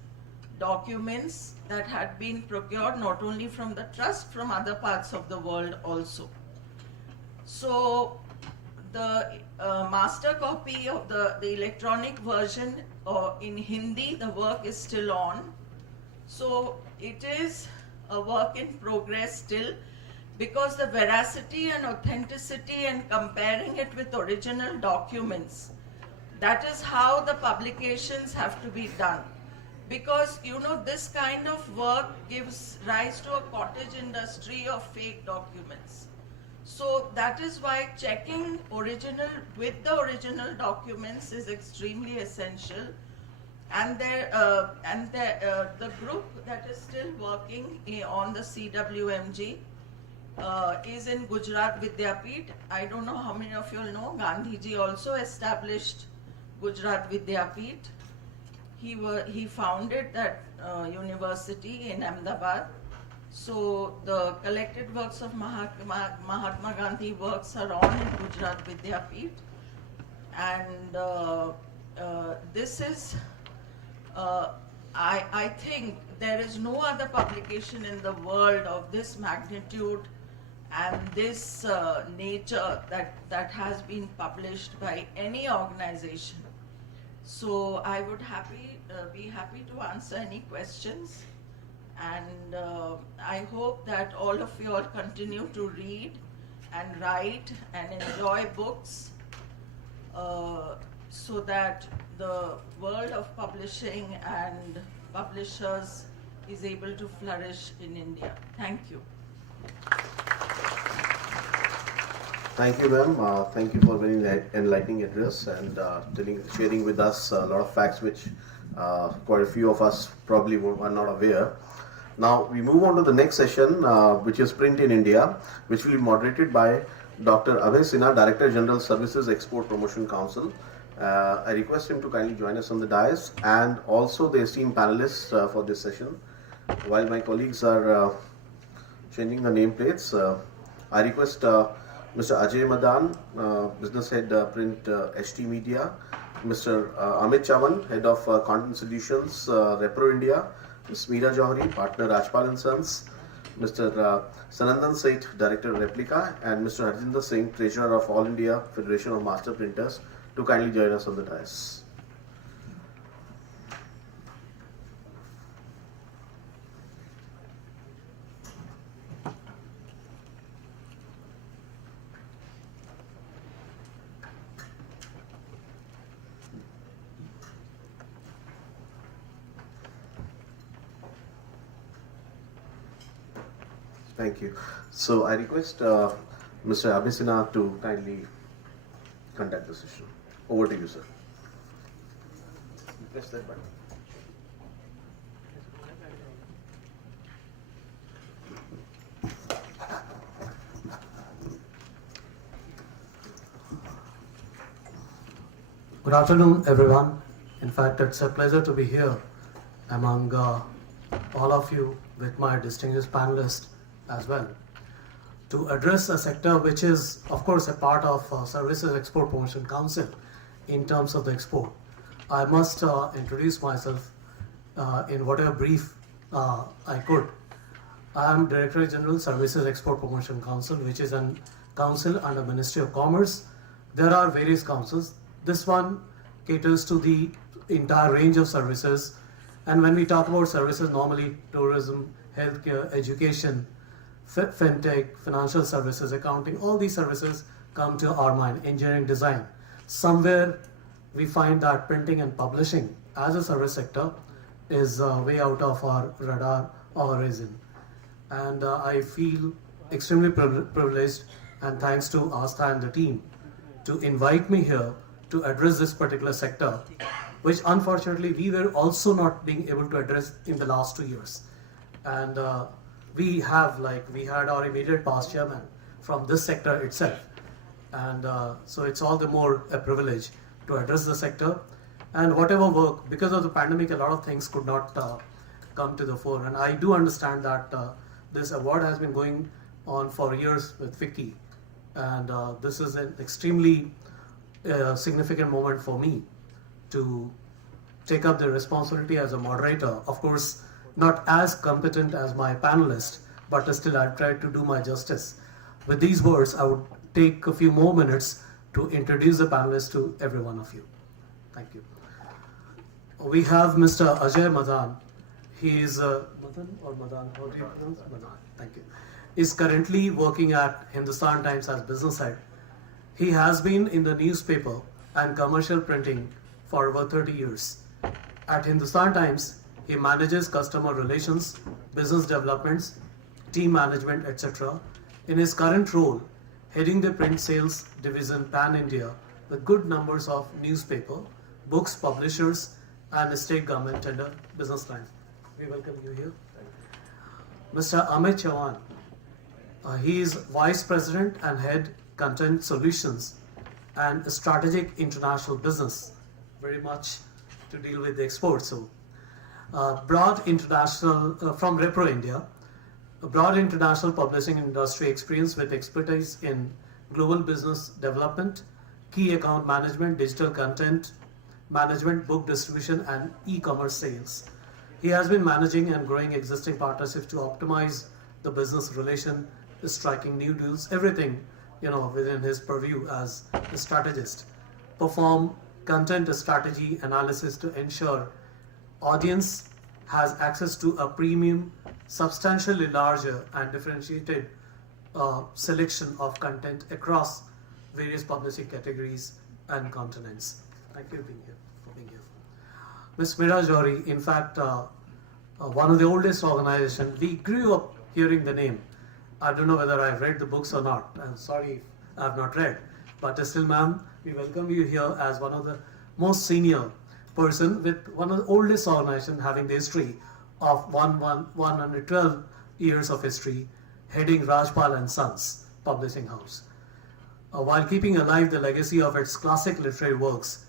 documents that had been procured not only from the trust, from other parts of the world also. So the master copy of the electronic version in Hindi, the work is still on. So it is a work in progress still, because the veracity and authenticity and comparing it with original documents, that is how the publications have to be done. Because, you know, this kind of work gives rise to a cottage industry of fake documents. So that is why checking original with the original documents is extremely essential. And the group that is still working on the CWMG is in Gujarat Vidyapeeth. I don't know how many of you know, Gandhiji also established Gujarat Vidyapeeth. He founded that university in Ahmedabad. So the collected works of Mahatma Gandhi works are on in Gujarat Vidyapeeth. And this is, I think there is no other publication in the world of this magnitude and this nature that has been published by any organization. So I would be happy to answer any questions, and I hope that all of you all continue to read and write and enjoy books, so that the world of publishing and publishers is able to flourish in India. Thank you. Thank you, ma'am. Thank you for very enlightening address and sharing with us a lot of facts which quite a few of us probably are not aware. Now we move on to the next session, which is Print in India, which will be moderated by Dr. Ajay Sinha, Director General Services Export Promotion Council. I request him to kindly join us on the dais, and also the esteemed panelists for this session. While my colleagues are changing the nameplates, I request Mr. Ajay Madan, Business Head Print HT Media, Mr. Amit Chaman, Head of Content Solutions, Repro India, Ms. Meera Johari, Partner Rajpal & Sons, Mr. Sanandan Seth, Director Replica, and Mr. Harjinder Singh, Treasurer of All India Federation of Master Printers, to kindly join us on the dais. Thank you. So I request Mr. Ajay Sinha to kindly conduct the session. Over to you, sir. Press that button. Good afternoon, everyone. In fact, it's a pleasure to be here among all of you with my distinguished panelists as well, to address a sector which is, of course, a part of Services Export Promotion Council in terms of the export. I must introduce myself in whatever brief I could. I am Director General Services Export Promotion Council, which is a council under Ministry of Commerce. There are various councils. This one caters to the entire range of services. And when we talk about services, normally tourism, healthcare, education, fintech, financial services, accounting, all these services come to our mind, engineering, design. Somewhere we find that printing and publishing as a service sector is way out of our radar or horizon. And I feel extremely privileged, and thanks to Astha and the team, to invite me here to address this particular sector which unfortunately we were also not being able to address in the last 2 years. And we had our immediate past chairman from this sector itself. And so it's all the more a privilege to address the sector. And whatever work, because of the pandemic, a lot of things could not come to the fore. And I do understand that this award has been going on for years with FICCI. And this is an extremely significant moment for me to take up the responsibility as a moderator. Of course, not as competent as my panelist, but still I've tried to do my justice. With these words, I would take a few more minutes to introduce the panelists to every one of you. Thank you. We have Mr. Ajay Madan. He is Madan or Madan? How do you pronounce? Madan. Thank you. Is currently working at Hindustan Times as business head. He has been in the newspaper and commercial printing for over 30 years. At Hindustan Times, he manages customer relations, business developments, team management, etc. In his current role, heading the print sales division pan-India with good numbers of newspaper, books, publishers, and state government tender business clients. We welcome you here. Mr. Amit Chavan. He is Vice President and Head Content Solutions and Strategic International Business, very much to deal with the exports. So, broad international, from Repro India, a broad international publishing industry experience with expertise in global business development, key account management, digital content management, book distribution, and e-commerce sales. He has been managing and growing existing partnerships to optimize the business relation, striking new deals, everything, within his purview as a strategist. Perform content strategy analysis to ensure audience has access to a premium, substantially larger and differentiated selection of content across various publishing categories and continents. Thank you for being here. Ms. Meera Johri, in fact, one of the oldest organizations. We grew up hearing the name. I don't know whether I've read the books or not. I'm sorry if I've not read. But still, ma'am, we welcome you here as one of the most senior person with one of the oldest organizations having the history of 112 years of history, heading Rajpal and Sons Publishing House. While keeping alive the legacy of its classic literary works,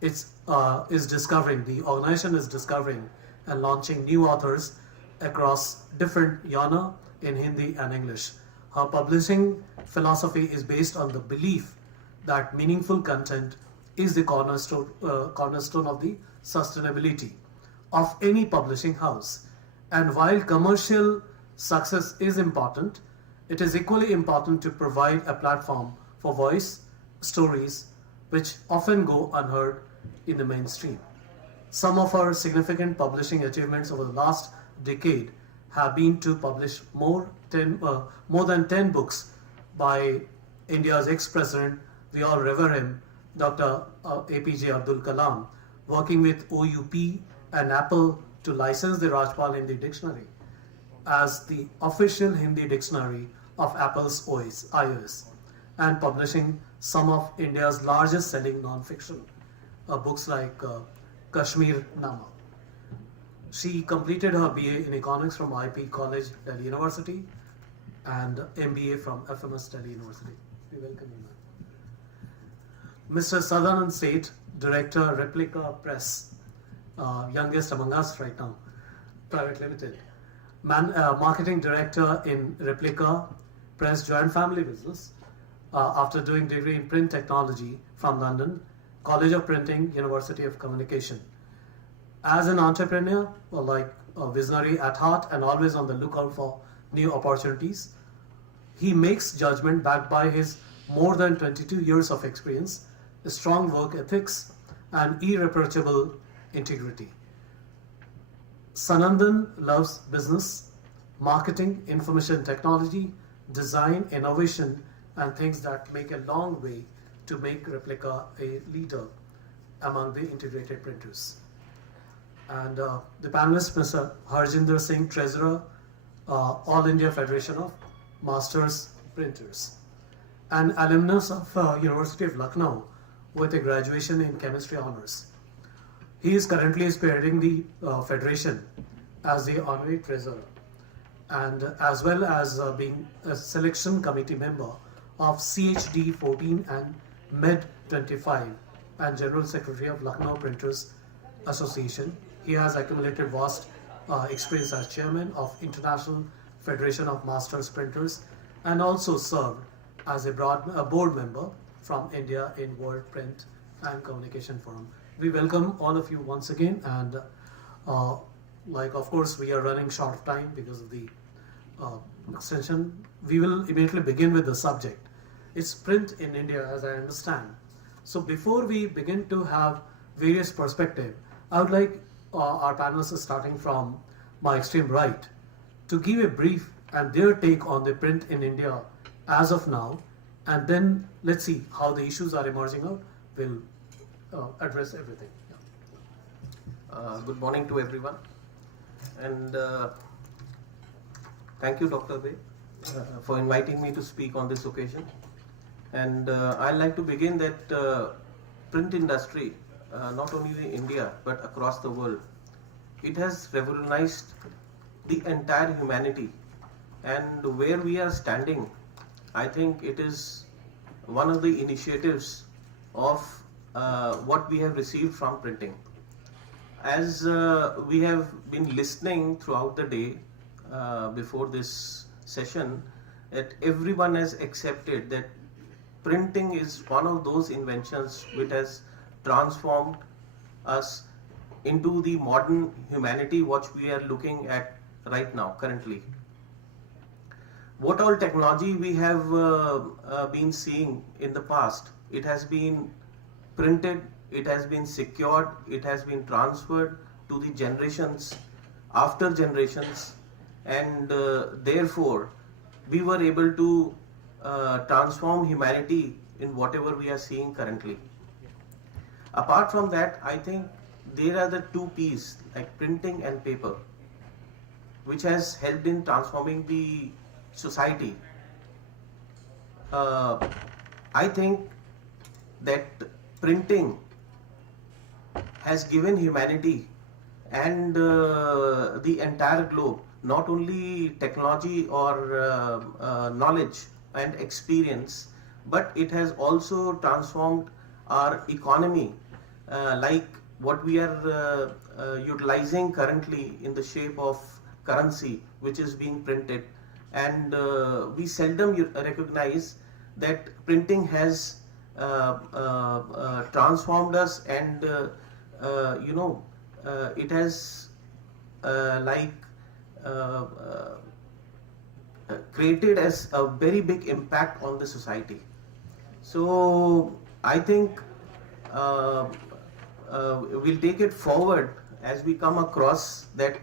the organization is discovering and launching new authors across different genre in Hindi and English. Her publishing philosophy is based on the belief that meaningful content is the cornerstone of the sustainability of any publishing house. And while commercial success is important, it is equally important to provide a platform for voice stories which often go unheard in the mainstream. Some of our significant publishing achievements over the last decade have been to publish more than 10 books by India's ex-president, we all revere him, Dr. APJ Abdul Kalam, working with OUP and Apple to license the Rajpal Hindi Dictionary as the official Hindi dictionary of Apple's iOS, and publishing some of India's largest selling non-fiction books like Kashmir Nama. She completed her BA in economics from IP College, Delhi University, and MBA from FMS Delhi University. We welcome you, ma'am. Mr. Sadanand Seth, Director, Replica Press, youngest among us right now, Private Limited. Marketing Director in Replica Press Joint Family Business, after doing degree in print technology from London, College of Printing, University of Communication. As an entrepreneur, like a visionary at heart and always on the lookout for new opportunities, he makes judgment backed by his more than 22 years of experience, strong work ethics, and irreproachable integrity. Sanandan loves business, marketing, information technology, design, innovation, and things that make a long way to make Replica a leader among the integrated printers. And the panelist, Mr. Harjinder Singh, Treasurer, All India Federation of Masters Printers, an alumnus of University of Lucknow with a graduation in chemistry honors. He is currently spearheading the Federation as the honorary treasurer, and as well as being a selection committee member of CHD 14 and MED 25 and General Secretary of Lucknow Printers Association. He has accumulated vast experience as chairman of International Federation of Masters Printers and also served as a board member from India in World Print and Communication Forum. We welcome all of you once again, and of course we are running short of time because of the extension. We will immediately begin with the subject. It's print in India, as I understand. So before we begin to have various perspectives, I would like our panelists, starting from my extreme right, to give a brief and their take on the print in India as of now, and then let's see how the issues are emerging out. We'll address everything. Good morning to everyone, and thank you, Dr. Bay, for inviting me to speak on this occasion. And I'd like to begin that print industry, not only in India but across the world, it has revolutionized the entire humanity. And where we are standing, I think it is one of the initiatives of what we have received from printing. As we have been listening throughout the day before this session, that everyone has accepted that printing is one of those inventions which has transformed us into the modern humanity which we are looking at right now, currently. What all technology we have been seeing in the past, it has been printed, it has been secured, it has been transferred to the generations after generations, and therefore we were able to transform humanity in whatever we are seeing currently. Apart from that, I think there are the two P's, like printing and paper, which has helped in transforming the society. I think that printing has given humanity and the entire globe not only technology or knowledge and experience, but it has also transformed our economy, like what we are utilizing currently in the shape of currency which is being printed. And we seldom recognize that printing has transformed us, and it has created as a very big impact on the society. So I think we'll take it forward as we come across that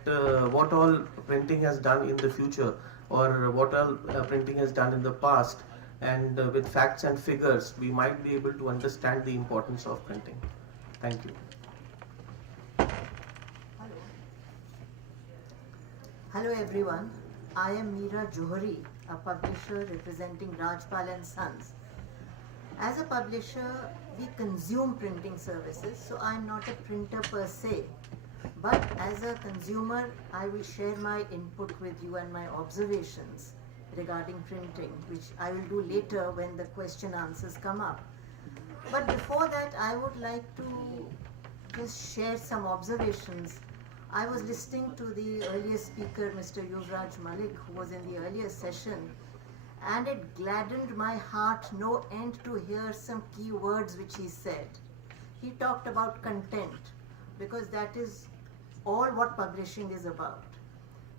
what all printing has done in the future, or what all printing has done in the past, and with facts and figures we might be able to understand the importance of printing. Thank you. Hello everyone, I am Meera Johari, a publisher representing Rajpal and Sons. As a publisher, we consume printing services, so I am not a printer per se. But as a consumer, I will share my input with you and my observations regarding printing, which I will do later when the question answers come up. But before that, I would like to just share some observations. I was listening to the earlier speaker, Mr. Yuvraj Malik, who was in the earlier session, and it gladdened my heart no end to hear some key words which he said. He talked about content, because that is all what publishing is about.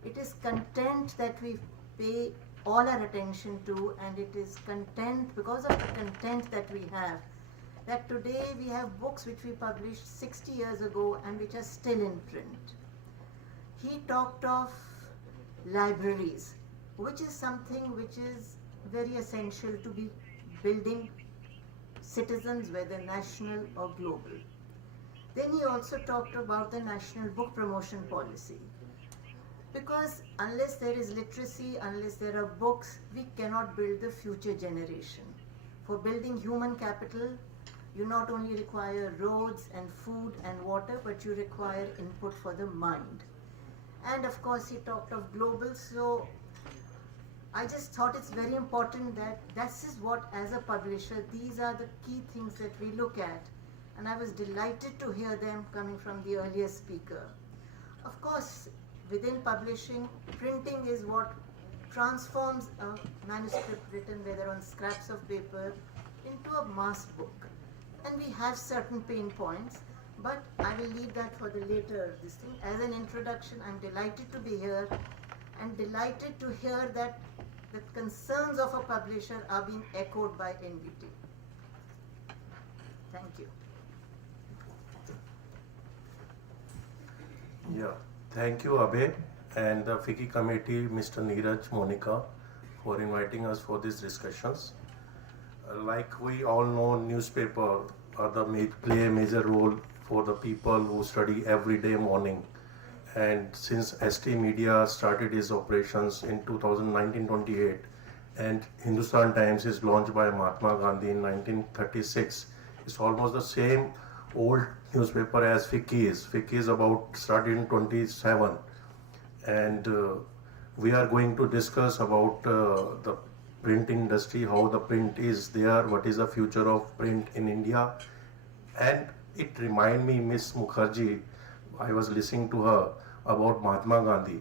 It is content that we pay all our attention to, and it is content, because of the content that we have, that today we have books which we published 60 years ago and which are still in print. He talked of libraries, which is something which is very essential to be building citizens, whether national or global. Then he also talked about the national book promotion policy. Because unless there is literacy, unless there are books, we cannot build the future generation. For building human capital, You not only require roads and food and water, but you require input for the mind. And of course, he talked of global, so I just thought it's very important that this is what, as a publisher, these are the key things that we look at. And I was delighted to hear them coming from the earlier speaker. Of course, within publishing, printing is what transforms a manuscript written, whether on scraps of paper, into a mass book. And we have certain pain points, but I will leave that for the later this thing. As an introduction, I'm delighted to be here and delighted to hear that the concerns of a publisher are being echoed by NBT. Thank you. Yeah, thank you, Abhay, and the FICCI committee, Mr. Neeraj, Monica, for inviting us for these discussions. Like we all know, newspaper play a major role for the people who study every day morning. And since ST Media started its operations in 2019-28, and Hindustan Times is launched by Mahatma Gandhi in 1936, it's almost the same old newspaper as FICCI is. FICCI is about started in 27, and we are going to discuss about the print industry, how the print is there, what is the future of print in India. And it reminded me, Miss Mukherjee, I was listening to her about Mahatma Gandhi,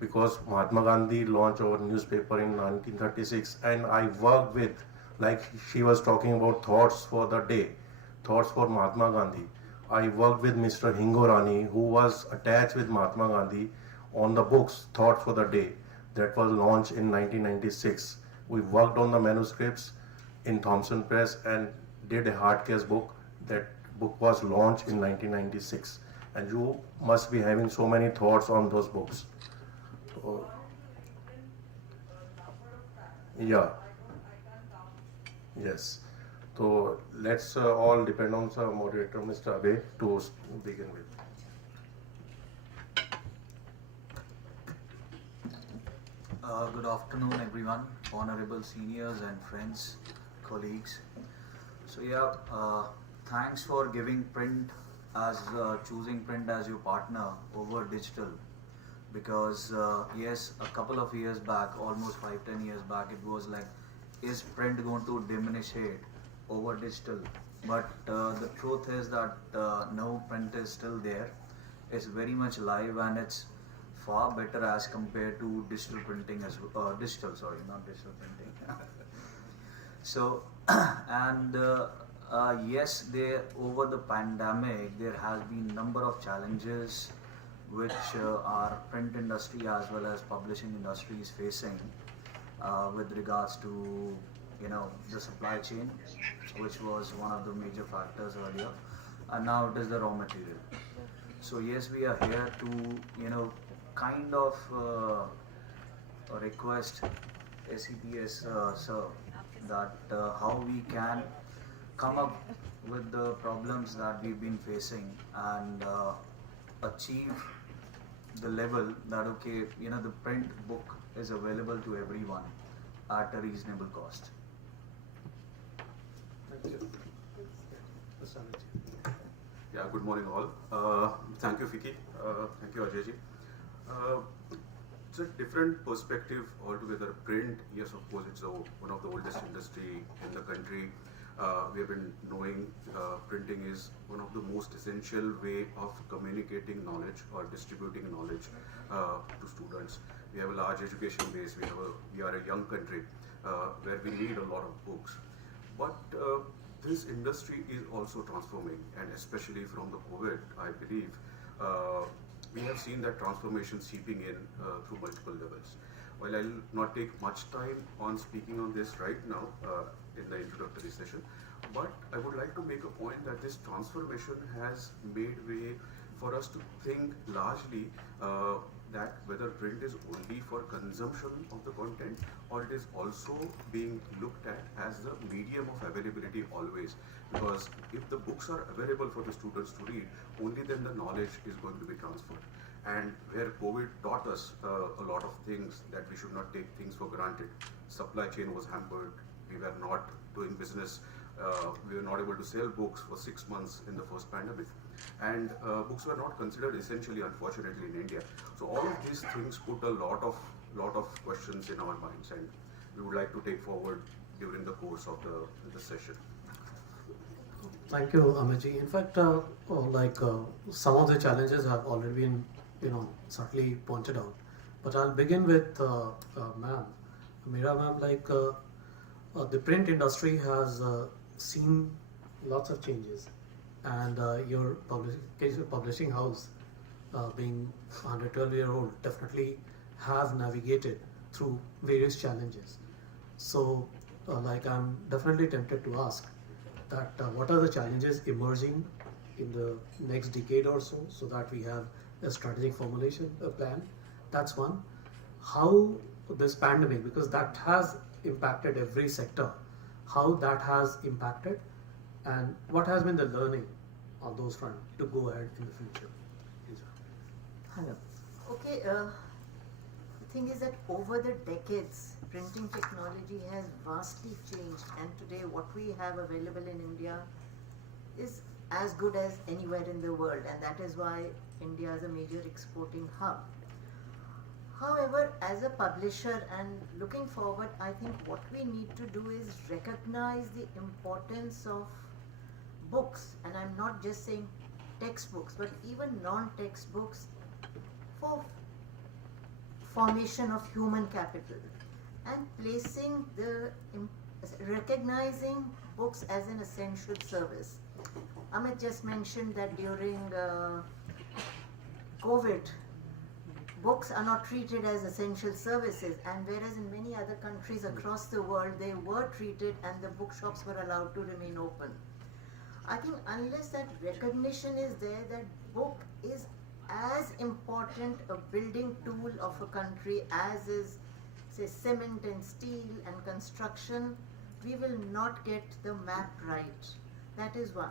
because Mahatma Gandhi launched our newspaper in 1936, and I worked with, like she was talking about thoughts for the day, thoughts for Mahatma Gandhi. I worked with Mr. Hingorani, who was attached with Mahatma Gandhi on the books Thoughts for the Day that was launched in 1996. We worked on the manuscripts in Thomson Press and did a hard case book. That book was launched in 1996. And you must be having so many thoughts on those books. So, yeah. Yes. So let's all depend on the moderator, Mr. Abhay, to begin with. Good afternoon, everyone, honorable seniors and friends, colleagues. So yeah, thanks for giving print as choosing print as your partner over digital, because yes, a couple of years back, almost 5-10 years back, it was like, is print going to diminish it over digital? But the truth is that no, print is still there. It's very much alive, and it's far better as compared to digital printing as digital, sorry, not digital printing. So, and yes, there over the pandemic there has been number of challenges which our print industry as well as publishing industry is facing with regards to the supply chain, which was one of the major factors earlier, and now it is the raw material. So yes, we are here to kind of request SEPS sir that how we can come up with the problems that we've been facing and achieve the level that the print book is available to everyone at a reasonable cost. Yeah, good morning all. Thank you, Vicky. Thank you, Ajay ji. It's a different perspective altogether. Print, yes, of course, it's one of the oldest industry in the country. We have been knowing printing is one of the most essential way of communicating knowledge or distributing knowledge to students. We have a large education base. We are a young country where we need a lot of books. But this industry is also transforming, and especially from the COVID, I believe, we have seen that transformation seeping in through multiple levels. While I'll not take much time on speaking on this right now in the introductory session, but I would like to make a point that this transformation has made way for us to think largely that whether print is only for consumption of the content, or it is also being looked at as the medium of availability always. Because if the books are available for the students to read, only then the knowledge is going to be transferred. And where COVID taught us a lot of things, that we should not take things for granted. Supply chain was hampered. We were not doing business we were not able to sell books for 6 months in the first pandemic. And books were not considered essentially, unfortunately, in India. So all of these things put a lot of questions in our minds, and we would like to take forward during the course of the session. Thank you, Amitji. In fact, some of the challenges have already been, certainly pointed out. But I'll begin with ma'am, Meera ma'am. The print industry has seen lots of changes, and your publishing house, being 112-year-old, definitely have navigated through various challenges. So, I'm definitely tempted to ask that what are the challenges emerging in the next decade or so that we have a strategic formulation plan. That's one. How this pandemic, because that has impacted every sector, how that has impacted, and what has been the learning on those fronts to go ahead in the future. Hello. Okay, the thing is that over the decades, printing technology has vastly changed, and today what we have available in India is as good as anywhere in the world, and that is why India is a major exporting hub. However, as a publisher and looking forward, I think what we need to do is recognize the importance of books, and I'm not just saying textbooks, but even non-textbooks, for formation of human capital, and recognizing books as an essential service. Amit just mentioned that during COVID, books are not treated as essential services, and whereas in many other countries across the world they were treated and the bookshops were allowed to remain open. I think unless that recognition is there that book is as important a building tool of a country as is, say, cement and steel and construction, we will not get the map right. That is one.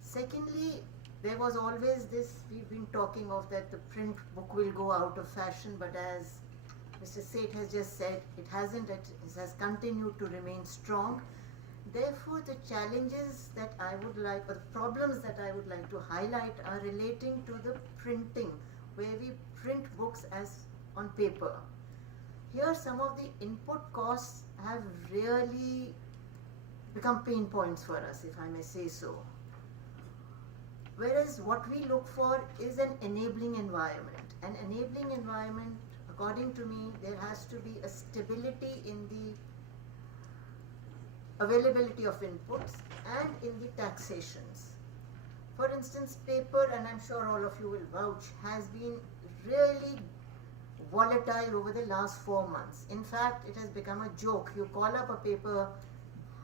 Secondly, there was always this, we've been talking of that the print book will go out of fashion, but as Mr. Seth has just said, it hasn't, it has continued to remain strong. Therefore, the challenges that I would like, or the problems that I would like to highlight are relating to the printing, where we print books as on paper. Here, some of the input costs have really become pain points for us, if I may say so. Whereas what we look for is an enabling environment. An enabling environment, according to me, there has to be a stability in the availability of inputs and in the taxations. For instance, paper, and I'm sure all of you will vouch, has been really volatile over the last 4 months. In fact, it has become a joke. You call up a paper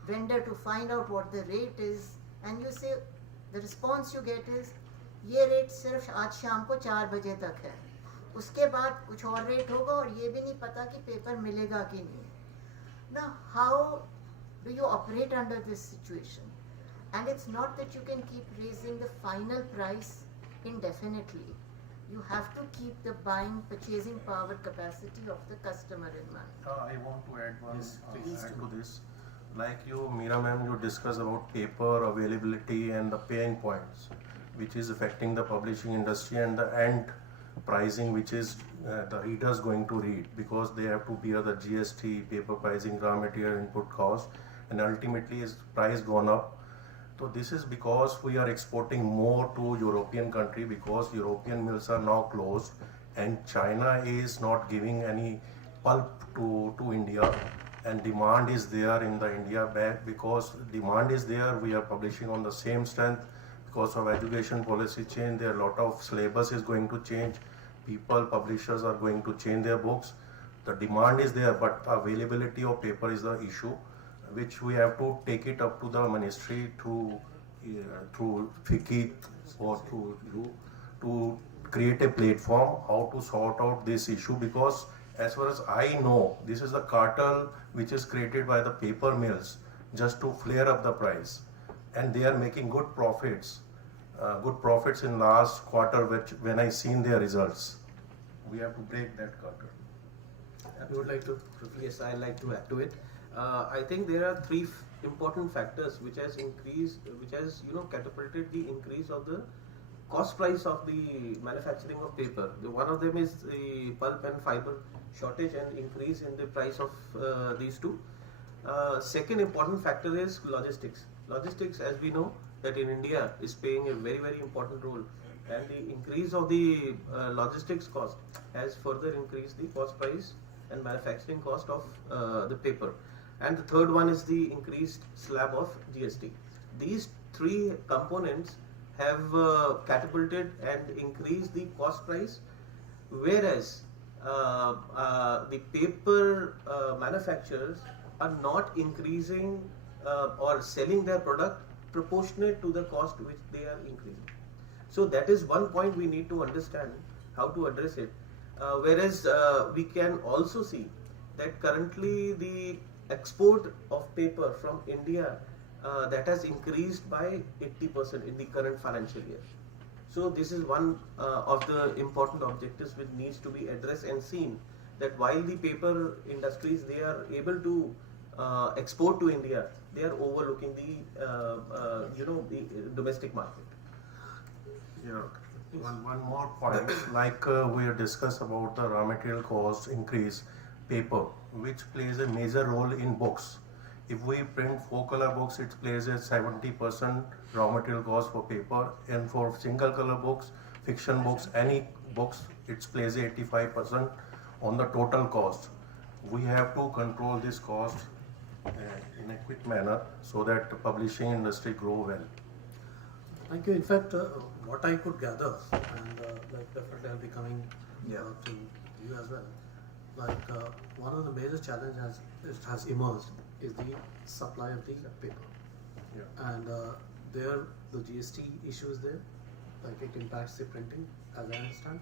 vendor to find out what the rate is, and you say, the response you get is, ये rate सिर्फ आज शाम को 4 बजे तक है, उसके बाद कुछ और रेट होगा और ये भी नहीं पता कि पेपर मिलेगा कि नहीं. Now, how do you operate under this situation? And it's not that you can keep raising the final price indefinitely. You have to keep the purchasing power capacity of the customer in mind. I want to add one add to this. Like you, Meera ma'am, you discuss about paper availability and the pain points, which is affecting the publishing industry and the end pricing, which is the readers going to read, because they have to bear the GST, paper pricing, raw material input cost, and ultimately is price gone up. So this is because we are exporting more to European country, because European mills are now closed and China is not giving any pulp to India, and demand is there in the India back. Because demand is there, we are publishing on the same strength. Because of education policy change, there are a lot of syllabus is going to change. People, publishers are going to change their books. The demand is there, but availability of paper is the issue, which we have to take it up to the ministry through FICCI or to create a platform how to sort out this issue. Because as far as I know, this is a cartel which is created by the paper mills just to flare up the price, and they are making good profits in last quarter, when I seen their results. We have to break that cartel. You would like to? Yes, I'd like to add to it. I think there are three important factors which has catapulted the increase of the cost price of the manufacturing of paper. One of them is the pulp and fiber shortage and increase in the price of these two. Second important factor is logistics. Logistics, as we know, that in India is playing a very, very important role, and the increase of the logistics cost has further increased the cost price and manufacturing cost of the paper. And the third one is the increased slab of GST. These three components have catapulted and increased the cost price, whereas the paper manufacturers are not increasing or selling their product proportionate to the cost which they are increasing. So that is one point we need to understand how to address it. Whereas we can also see that currently the export of paper from India that has increased by 80% in the current financial year. So this is one of the important objectives which needs to be addressed and seen, that while the paper industries, they are able to export to India, they are overlooking the domestic market. Yeah, one more point. Like we have discussed about the raw material cost increase, paper, which plays a major role in books. If we print 4-color books, it plays a 70% raw material cost for paper, and for single color books, fiction books, any books, it plays 85% on the total cost. We have to control this cost in a quick manner so that the publishing industry grow well. Thank you. In fact, what I could gather, and definitely I'll be coming to you as well. One of the major challenges has emerged is the supply of the paper. Yeah. And there, the GST issue is there, it impacts the printing, as I understand.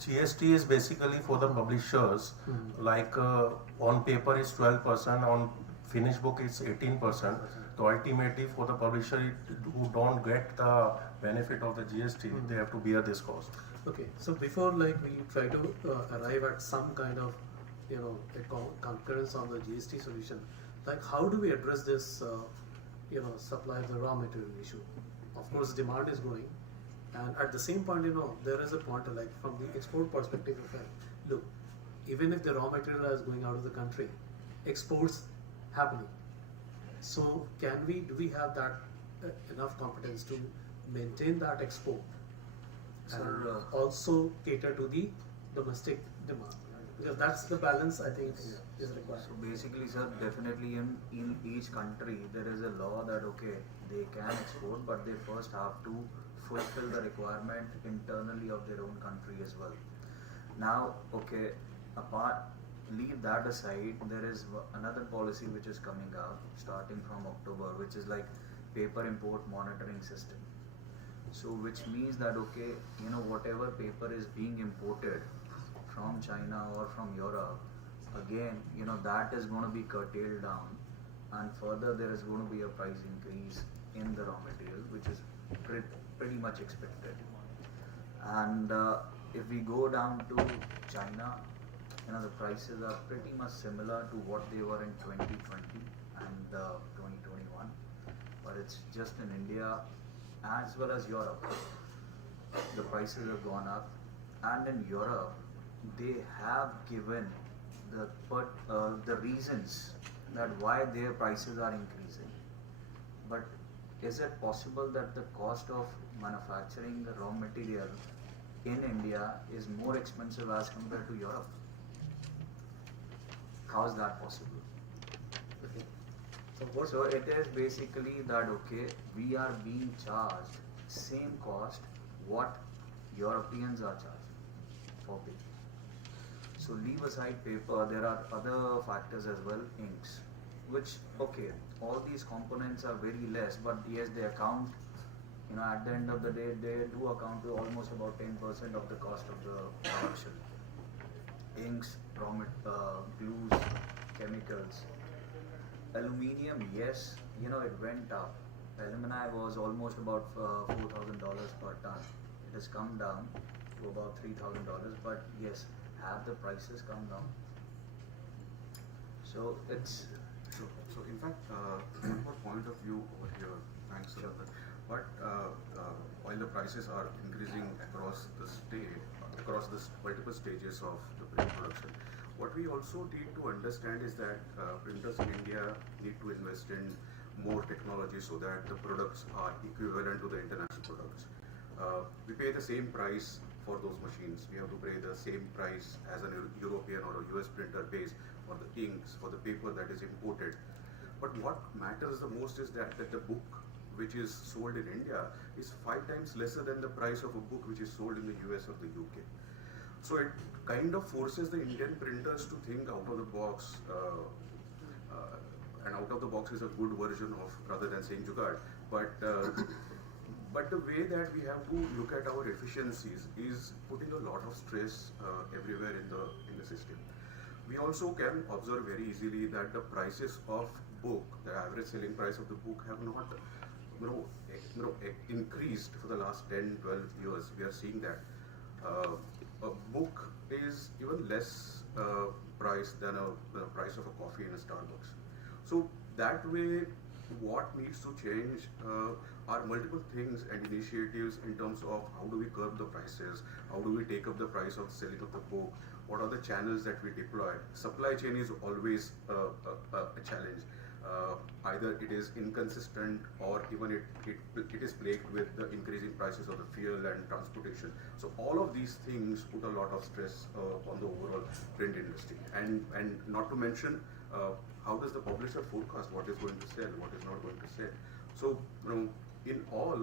GST is basically for the publishers. On paper is 12%, on finished book is 18%. So ultimately for the publisher who don't get the benefit of the GST, they have to bear this cost. Okay, so before we try to arrive at some kind of a concurrence on the GST solution, how do we address this supply of the raw material issue? Of course, demand is growing, and at the same point, there is a point from the export perspective, look, even if the raw material is going out of the country, exports happening. So do we have that enough competence to maintain that export and also cater to the domestic demand? Because that's the balance I think is required. So basically, sir, definitely in each country there is a law that they can export, but they first have to fulfill the requirement internally of their own country as well. Now, leave that aside, there is another policy which is coming out starting from October, which is paper import monitoring system. So which means that whatever paper is being imported from China or from Europe, again, that is going to be curtailed down, and further there is going to be a price increase in the raw material, which is pretty much expected. And if we go down to China, the prices are pretty much similar to what they were in 2020 and 2021, but it's just in India as well as Europe, the prices have gone up, and in Europe they have given the reasons that why their prices are increasing. But is it possible that the cost of manufacturing the raw material in India is more expensive as compared to Europe? How is that possible? So it is basically that we are being charged same cost what Europeans are charging for paper. So leave aside paper, there are other factors as well, inks, which all these components are very less, but yes, they account, at the end of the day, they do account to almost about 10% of the cost of the production. Inks, glues, chemicals. Aluminium, yes, it went up. Alumini was almost about $4,000 per ton. It has come down to about $3,000, but yes, have the prices come down? So it's So in fact, one more point of view over here, thanks, Surendranath. But while the prices are increasing across the multiple stages of the print production, what we also need to understand is that printers in India need to invest in more technology so that the products are equivalent to the international products. We pay the same price for those machines. We have to pay the same price as a European or a US printer pays for the inks, for the paper that is imported. But what matters the most is that the book which is sold in India is 5 times lesser than the price of a book which is sold in the US or the UK. So it kind of forces the Indian printers to think out of the box, and out of the box is a good version of, rather than saying jugaad, but the way that we have to look at our efficiencies is putting a lot of stress everywhere in the system. We also can observe very easily that the prices of book, the average selling price of the book, have not increased for the last 10, 12 years. We are seeing that a book is even less priced than the price of a coffee in a Starbucks. So that way, what needs to change are multiple things and initiatives in terms of how do we curb the prices, how do we take up the price of selling of the book, what are the channels that we deploy. Supply chain is always a challenge. Either it is inconsistent or even it is plagued with the increasing prices of the fuel and transportation. So all of these things put a lot of stress on the overall print industry. And not to mention, how does the publisher forecast what is going to sell, what is not going to sell? So in all,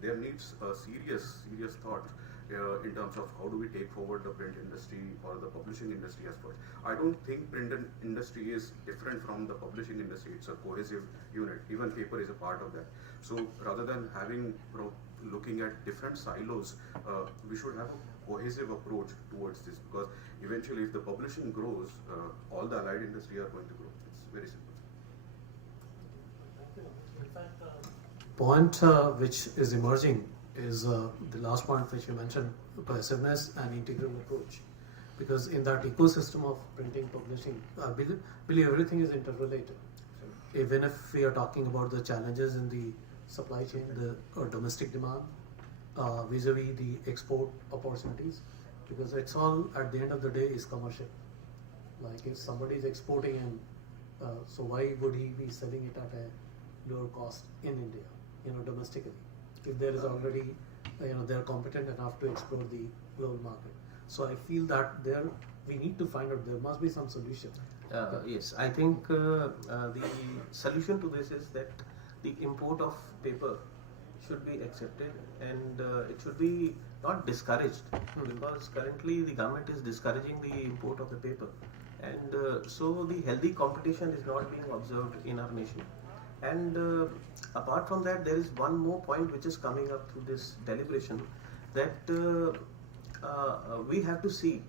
there needs a serious thought in terms of how do we take forward the print industry or the publishing industry as such. I don't think print industry is different from the publishing industry. It's a cohesive unit. Even paper is a part of that. So rather than having looking at different silos, we should have a cohesive approach towards this, because eventually if the publishing grows, all the allied industry are going to grow. It's very simple. Point which is emerging is the last point which you mentioned, cohesiveness and integral approach. Because in that ecosystem of printing, publishing, I believe everything is interrelated. Even if we are talking about the challenges in the supply chain, the domestic demand, vis-a-vis the export opportunities, because it's all at the end of the day is commercial. Like if somebody is exporting and so why would he be selling it at a lower cost in India, domestically, if there is already, they are competent enough to explore the global market. So I feel that we need to find out, there must be some solution. Yes, I think the solution to this is that the import of paper should be accepted and it should be not discouraged, because currently the government is discouraging the import of the paper, and so the healthy competition is not being observed in our nation. And apart from that, there is one more point which is coming up through this deliberation, that we have to see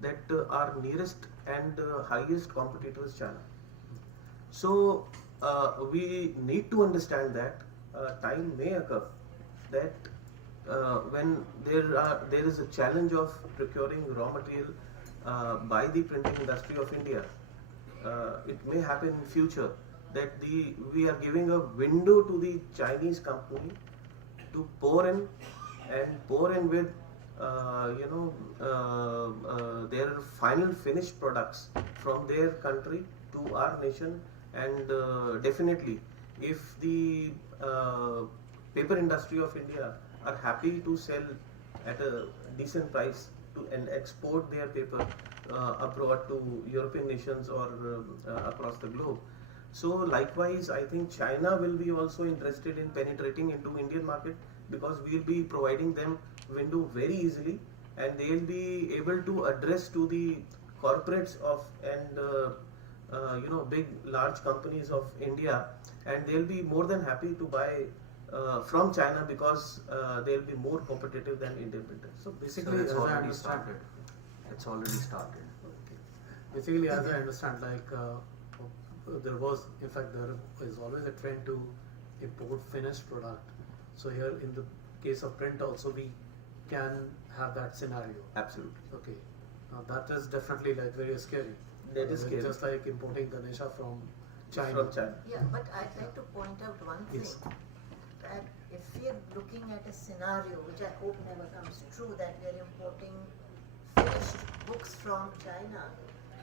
that our nearest and highest competitor is China. So we need to understand that time may occur that when there is a challenge of procuring raw material by the printing industry of India, it may happen in future that we are giving a window to the Chinese company to pour in with their final finished products from their country to our nation. And definitely, if the paper industry of India are happy to sell at a decent price and export their paper abroad to European nations or across the globe, so likewise I think China will be also interested in penetrating into Indian market, because we will be providing them window very easily, and they will be able to address to the corporates of and big large companies of India, and they will be more than happy to buy from China, because they will be more competitive than Indian printers. So basically, it's as I already understand, started. It's already started. basically as I understand, there is always a trend to import finished product. So here in the case of print also we can have that scenario. Absolutely. Okay. Now that is definitely very scary. That is scary. just like importing Ganesha from China. From China. Yeah, but I'd like to point out one thing. Yes. That if we are looking at a scenario, which I hope never comes true, that we are importing finished books from China,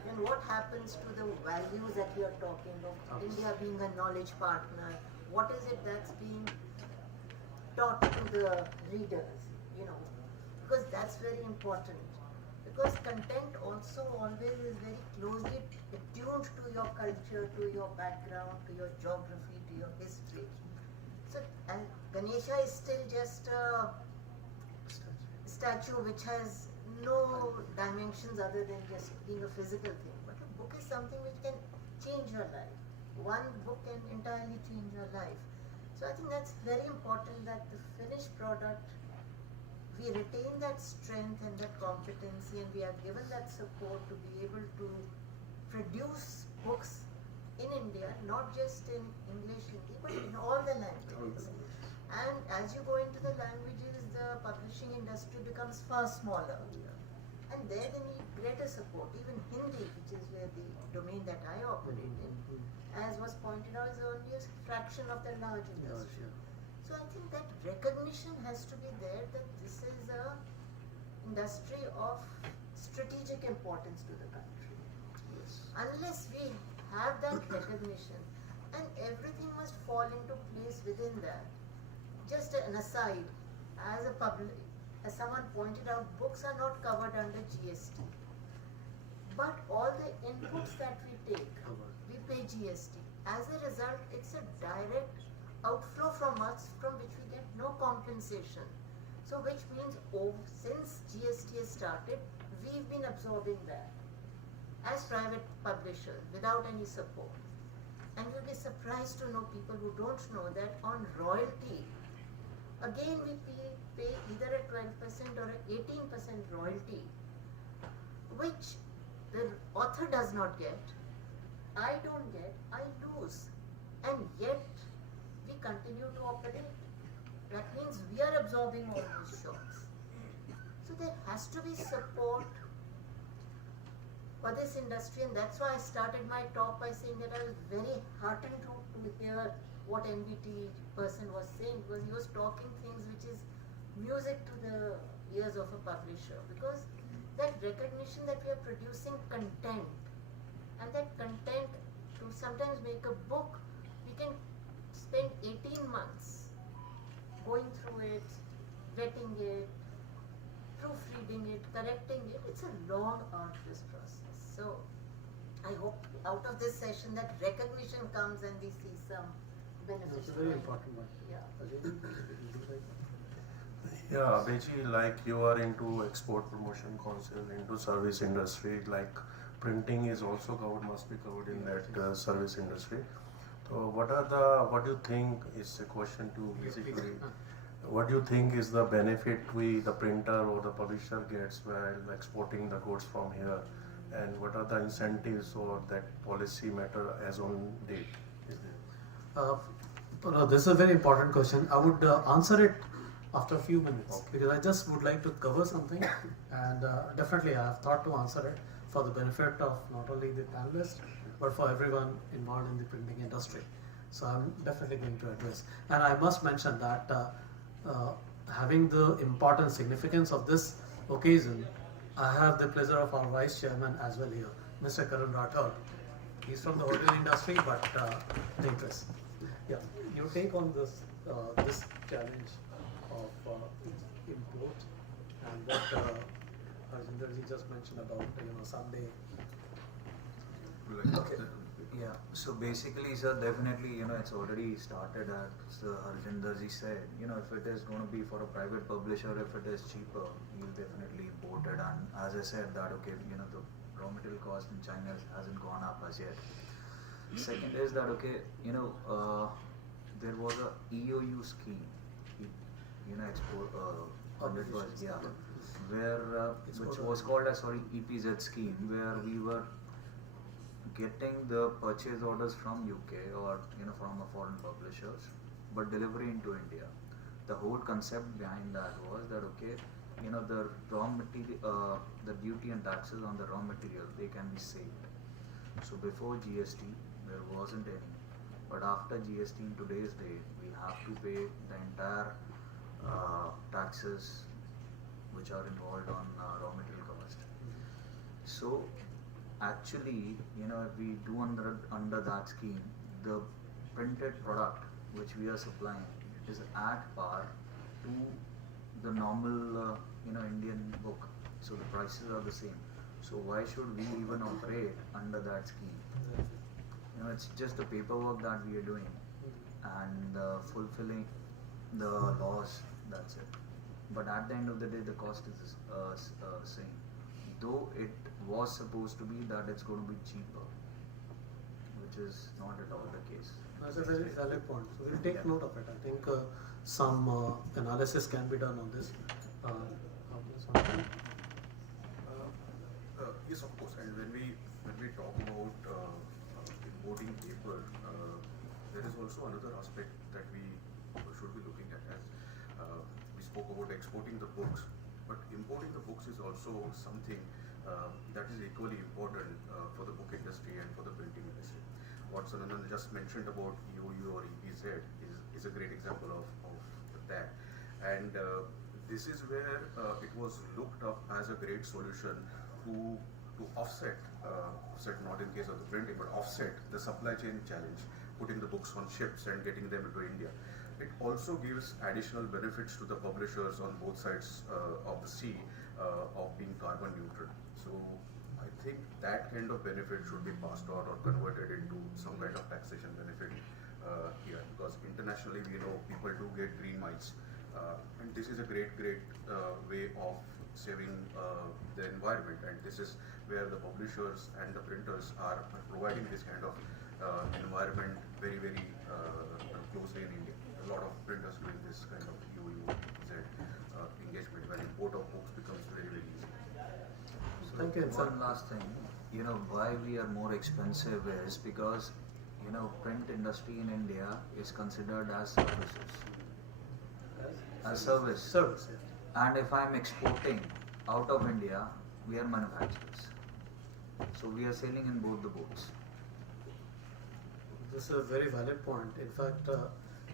then what happens to the values that we are talking of? India being a knowledge partner, what is it that's being taught to the readers, you know? Because that's very important. Because content also always is very closely attuned to your culture, to your background, to your geography, to your history. So, and Ganesha is still just a statue which has no dimensions other than just being a physical thing. But a book is something which can change your life. One book can entirely change your life. So I think that's very important that the finished product, we retain that strength and that competency, and we are given that support to be able to produce books in India, not just in English, Hindi, but in all the languages. And as you go into the languages, the publishing industry becomes far smaller. And there they need greater support. Even Hindi, which is where the domain that I operate in, as was pointed out, is only a fraction of the large industry. So I think that recognition has to be there that this is a industry of strategic importance to the country. Unless we have that recognition, and everything must fall into place within that. Just an aside, as someone pointed out, books are not covered under GST. But all the inputs that we take, we pay GST. As a result, it's a direct outflow from us from which we get no compensation. So which means since GST has started, we've been absorbing that as private publishers without any support. And you'll be surprised to know people who don't know that on royalty, again we pay either a 12% or an 18% royalty, which the author does not get, I don't get, I lose. And yet we continue to operate. That means we are absorbing all those shocks. So there has to be support for this industry, and that's why I started my talk by saying that I was very heartened to hear what NBT person was saying, because he was talking things which is music to the ears of a publisher, because that recognition that we are producing content, and that content to sometimes make a book, we can spend 18 months going through it, vetting it, proofreading it, correcting it. It's a long, arduous process. So I hope out of this session that recognition comes and we see some benefits. That's a very important one. Yeah. Yeah, Beji, like you are into export promotion council, into service industry, like printing is also covered, must be covered in that service industry. So what do you think is a question to basically, what do you think is the benefit the printer or the publisher gets while exporting the goods from here? And what are the incentives or that policy matter as on date? Is there? This is a very important question. I would answer it after a few minutes, because I just would like to cover something, and definitely I have thought to answer it for the benefit of not only the panelists but for everyone involved in the printing industry. So I'm definitely going to address. And I must mention that having the important significance of this occasion, I have the pleasure of our Vice Chairman as well here, Mr. Karan Rathod. He's from the hotel industry, but thankless. Yeah, you take on this this challenge of import, and what Arjinderji just mentioned about someday. Okay. Yeah. So basically, sir, definitely, it's already started, as Harjinderji said. If it is going to be for a private publisher, if it is cheaper, you'll definitely import it. And as I said, that the raw material cost in China hasn't gone up as yet. Second is that there was a EOU scheme, export, which was called as EPZ scheme, where we were getting the purchase orders from UK or from a foreign publishers, but delivery into India. The whole concept behind that was that the raw material, the duty and taxes on the raw material, they can be saved. So before GST, there wasn't any. But after GST in today's day, we have to pay the entire taxes which are involved on raw material cost. So actually, if we do under that scheme, the printed product which we are supplying is at par to the normal Indian book. So the prices are the same. So why should we even operate under that scheme? It's just the paperwork that we are doing and fulfilling the laws. That's it. But at the end of the day, the cost is same. Though it was supposed to be that it's going to be cheaper, which is not at all the case. That's a very valid point. So we'll take note of it. I think some analysis can be done on this. Yes, of course. And when we talk about importing paper, there is also another aspect that we should be looking at. As we spoke about exporting the books, but importing the books is also something that is equally important for the book industry and for the printing industry. What Sanandan just mentioned about EOU or EPZ is a great example of that. And this is where it was looked up as a great solution to offset not in case of the printing, but offset the supply chain challenge, putting the books on ships and getting them into India. It also gives additional benefits to the publishers on both sides of the sea of being carbon neutral. So I think that kind of benefit should be passed on or converted into some kind of taxation benefit here, because internationally we know people do get green miles, and this is a great way of saving the environment, and this is where the publishers and the printers are providing this kind of environment very closely in India. A lot of printers doing this kind of UUZ engagement, where import of books becomes very easy. So one last thing, why we are more expensive is because print industry in India is considered as services. As service. Service, yeah. And if I'm exporting out of India, we are manufacturers. So we are sailing in both the boats. This is a very valid point. In fact,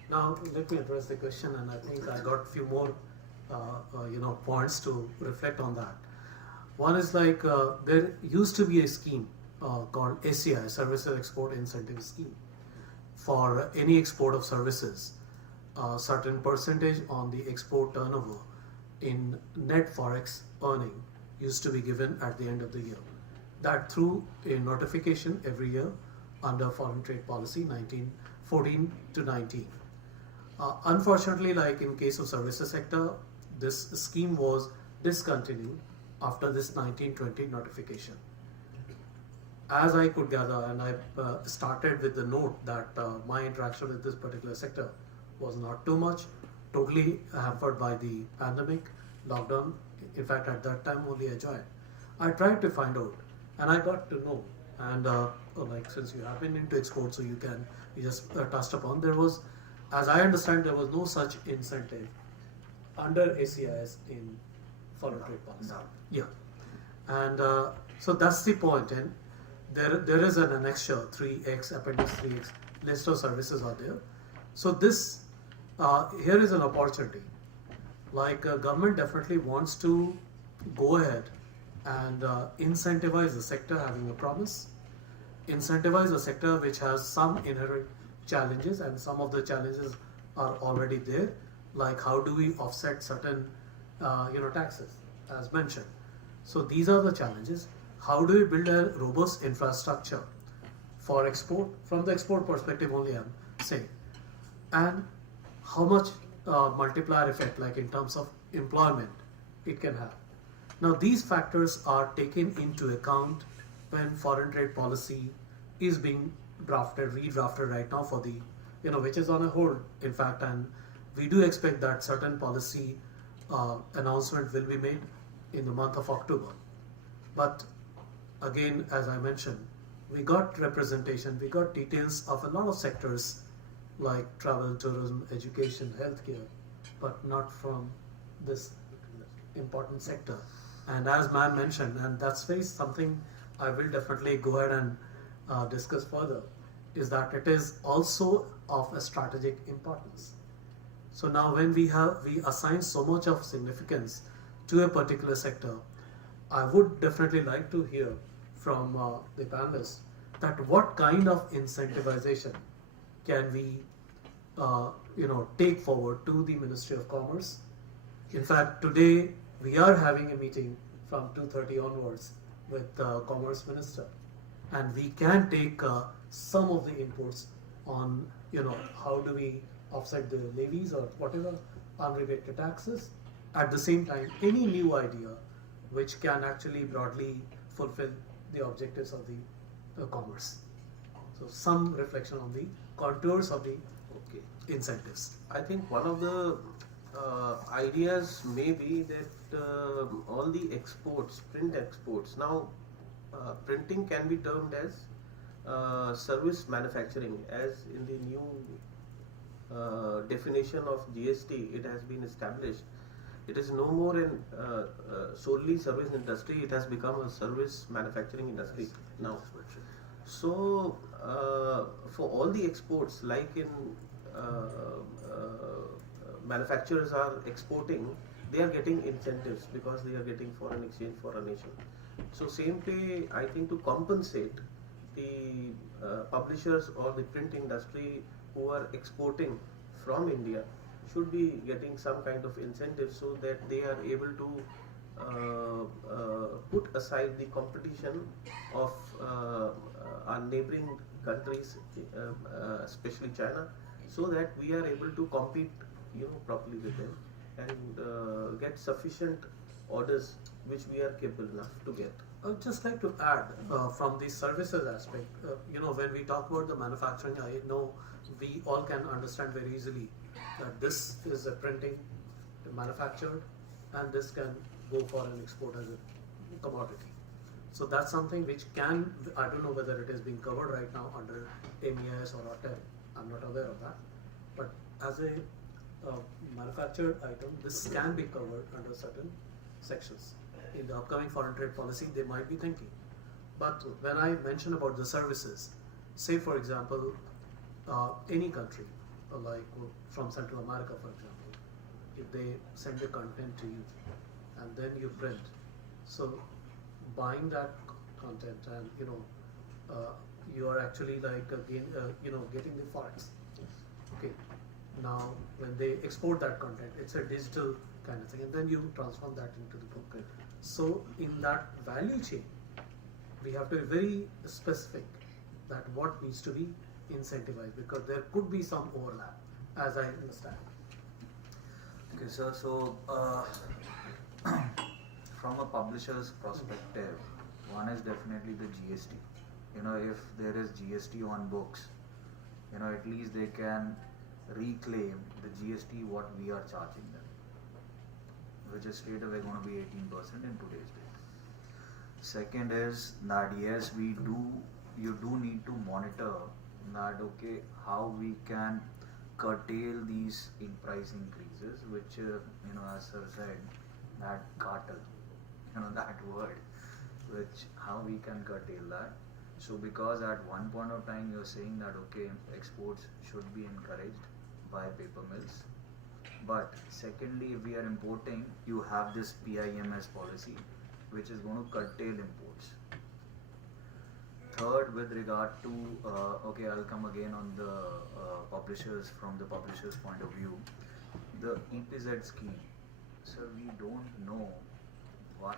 now let me address the question, and I think I got a few more, points to reflect on that. One is like there used to be a scheme called SEI, Services Export Incentive Scheme, for any export of services. A certain percentage on the export turnover in net forex earning used to be given at the end of the year. That through a notification every year under Foreign Trade Policy 1914 to 19. Unfortunately, like in case of services sector, this scheme was discontinued after this 1920 notification. As I could gather, and I started with the note that my interaction with this particular sector was not too much, totally hampered by the pandemic, lockdown. In fact, at that time only I joined. I tried to find out, and I got to know. And like since you have been into export, so you just touched upon, there was, as I understand, there was no such incentive under ACIS in foreign trade policy. No. Yeah, and so that's the point. And there is an annexure 3x, appendix 3x, list of services are there. So this here is an opportunity. Like government definitely wants to go ahead and incentivize the sector having a promise, incentivize a sector which has some inherent challenges, and some of the challenges are already there, like how do we offset certain taxes as mentioned. So these are the challenges. How do we build a robust infrastructure for export? From the export perspective only I'm saying. And how much multiplier effect, like in terms of employment, it can have. Now these factors are taken into account when foreign trade policy is being redrafted right now for the, which is on a hold, in fact, and we do expect that certain policy announcement will be made in the month of October. But again, as I mentioned, we got representation, we got details of a lot of sectors like travel, tourism, education, healthcare, but not from this important sector. And as ma'am mentioned, and that's very something I will definitely go ahead and discuss further is that it is also of a strategic importance. So now when we assign so much of significance to a particular sector, I would definitely like to hear from the panelists that what kind of incentivization can we take forward to the Ministry of Commerce. In fact, today we are having a meeting from 2:30 onwards with the Commerce Minister, and we can take some of the inputs on how do we offset the levies or whatever unrebated taxes. At the same time, any new idea which can actually broadly fulfill the objectives of the commerce. So some reflection on the contours of the incentives. I think one of the ideas may be that all the exports, print exports, now printing can be termed as service manufacturing, as in the new definition of GST it has been established. It is no more in solely service industry, it has become a service manufacturing industry now. So for all the exports, like in manufacturers are exporting, they are getting incentives because they are getting foreign exchange for a nation. So same way, I think to compensate the publishers or the print industry who are exporting from India should be getting some kind of incentive so that they are able to put aside the competition of our neighboring countries, especially China, so that we are able to compete properly with them and get sufficient orders which we are capable enough to get. I would just like to add from the services aspect, when we talk about the manufacturing, I know we all can understand very easily that this is a printing manufactured and this can go for an export as a commodity. So that's something which can, I don't know whether it is being covered right now under MEIS or OTEM, I'm not aware of that. But as a manufactured item, this can be covered under certain sections. In the upcoming foreign trade policy, they might be thinking. But when I mention about the services, say for example, any country, like from Central America for example, if they send the content to you and then you print, so buying that content and you are actually like again getting the forex. Okay, now when they export that content, it's a digital kind of thing, and then you transform that into the book. So in that value chain, we have to be very specific that what needs to be incentivized, because there could be some overlap, as I understand. Okay, sir. So from a publisher's perspective, one is definitely the GST. If there is GST on books, at least they can reclaim the GST what we are charging them, which is straight away going to be 18% in today's day. Second is that yes, you do need to monitor that how we can curtail these price increases, which as sir said, that cartel, that word, which how we can curtail that. So because at one point of time you're saying that exports should be encouraged by paper mills, but secondly, if we are importing, you have this PIMS policy which is going to curtail imports. Third, with regard to I'll come again on the publishers, from the publishers point of view, the EPZ scheme. So we don't know what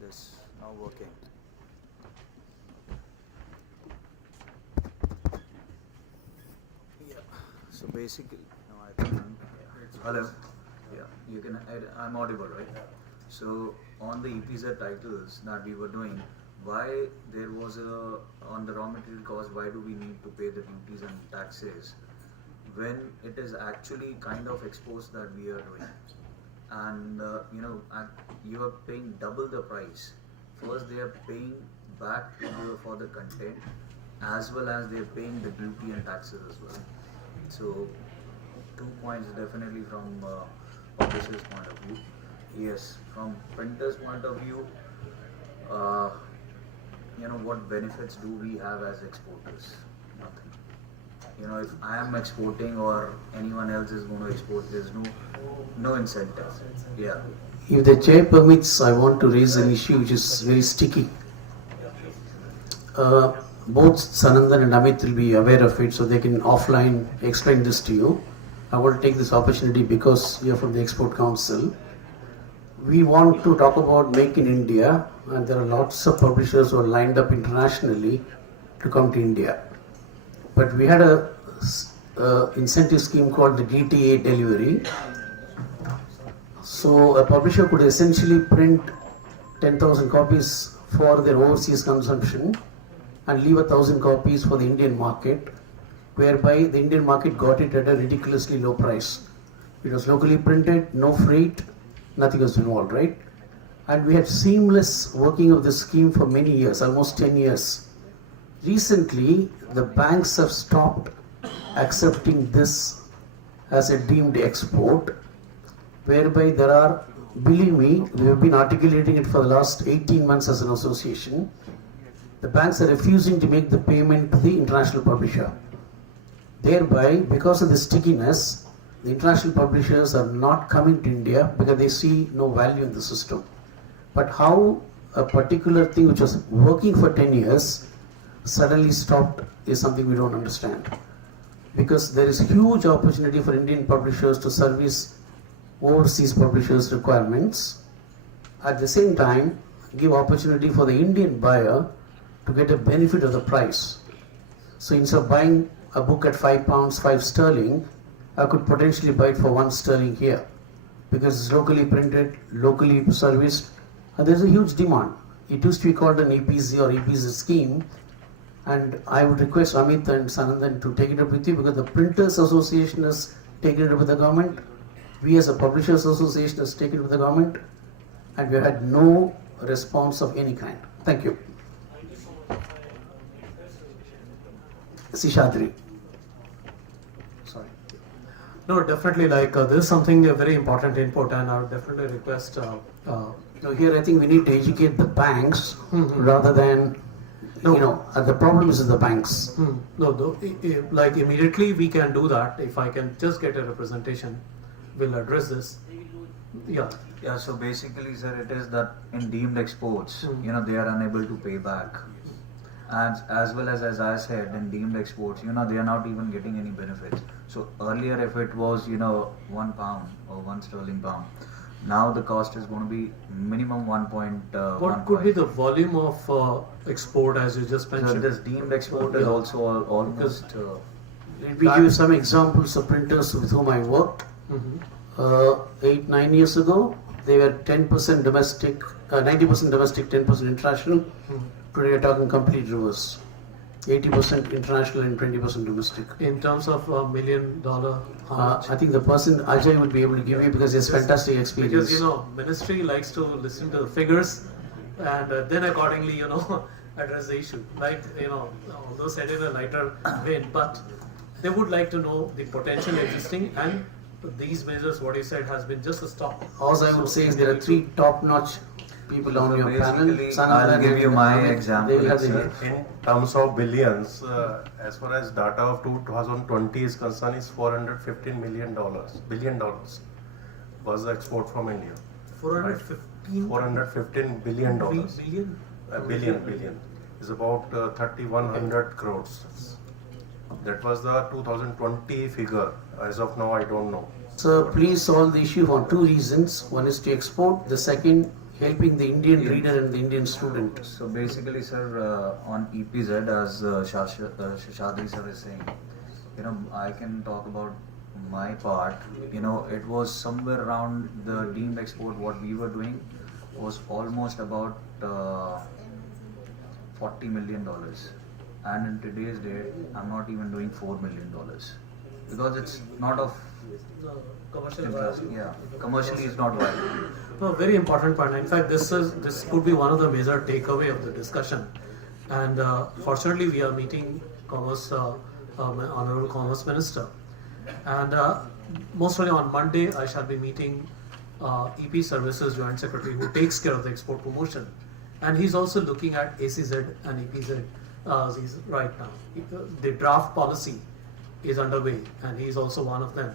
this now working. Yeah. So basically, I think. Hello. Yeah, you can. I'm audible, right? So on the EPZ titles that we were doing, why there was on the raw material cost, why do we need to pay the duties and taxes when it is actually kind of exports that we are doing? And you are paying double the price. First they are paying back to you for the content, as well as they are paying the duty and taxes as well. So 2 points definitely from publisher's point of view. Yes, from printer's point of view, what benefits do we have as exporters? Nothing. If I am exporting or anyone else is going to export, there's no incentive. Yeah. If the chair permits, I want to raise an issue which is very sticky. Both Sanandan and Amit will be aware of it, so they can offline explain this to you. I want to take this opportunity because you are from the Export Council. We want to talk about Make in India, and there are lots of publishers who are lined up internationally to come to India. But we had a incentive scheme called the DTA delivery. So a publisher could essentially print 10,000 copies for their overseas consumption and leave 1,000 copies for the Indian market, whereby the Indian market got it at a ridiculously low price. It was locally printed, no freight, nothing was involved, right? And we had seamless working of this scheme for many years, almost 10 years. Recently, the banks have stopped accepting this as a deemed export, whereby there are, believe me, we have been articulating it for the last 18 months as an association. The banks are refusing to make the payment to the international publisher. Thereby, because of the stickiness, the international publishers are not coming to India because they see no value in the system. But how a particular thing which was working for 10 years suddenly stopped is something we don't understand. Because there is huge opportunity for Indian publishers to service overseas publishers' requirements. At the same time, give opportunity for the Indian buyer to get a benefit of the price. So instead of buying a book at £5, 5 sterling, I could potentially buy it for 1 sterling here because it's locally printed, locally serviced, and there's a huge demand. It used to be called an EPZ or EPZ scheme, and I would request Amit and Sanandan to take it up with you because the Printers Association has taken it up with the government, we as a Publishers Association has taken it with the government, and we have had no response of any kind. Thank you. Sishadri. Sorry. No, definitely, this is something a very important input, and I would definitely request. Here I think we need to educate the banks rather than, the problem is the banks. Like immediately we can do that. If I can just get a representation, we'll address this. Yeah, so basically, sir, it is that in deemed exports, they are unable to pay back. And as well as I said, in deemed exports, they are not even getting any benefits. So earlier, if it was, £1 or 1 sterling pound, now the cost is going to be minimum 1.1. What could be the volume of export as you just mentioned? So this deemed export is also almost. Let me give you some examples of printers with whom I worked. 8-9 years ago, they were 10% domestic, 90% domestic, 10% international. Today we're talking complete reverse. 80% international and 20% domestic. In terms of $1 million, how much? I think the person Ajay would be able to give you because he has fantastic experience. Because ministry likes to listen to the figures and then accordingly address the issue. Although said in a lighter vein, but they would like to know the potential existing, and these measures, what you said, has been just a stop. All I would say is there are 3 top-notch people on your panel. I'll give you my example. In terms of billions, as far as data of 2020 is concerned, is $415 billion was the export from India. 415 billion dollars. Billion is about 3,100 crores. That was the 2020 figure. As of now, I don't know. So please solve the issue for 2 reasons. One is to export. The second, helping the Indian reader and the Indian student. So basically, sir, on EPZ, as Shashadri sir is saying, I can talk about my part. It was somewhere around the deemed export. What we were doing was almost about $40 million. And in today's date, I'm not even doing $4 million because it's not of Commercial interest. value. Yeah, commercially it's not viable. No, very important point. In fact, this could be one of the major takeaway of the discussion. And fortunately, we are meeting Honorable Commerce Minister. And most probably on Monday, I shall be meeting EP Services Joint Secretary, who takes care of the export promotion. And he's also looking at ACZ and EPZ right now. The draft policy is underway, and he's also one of them.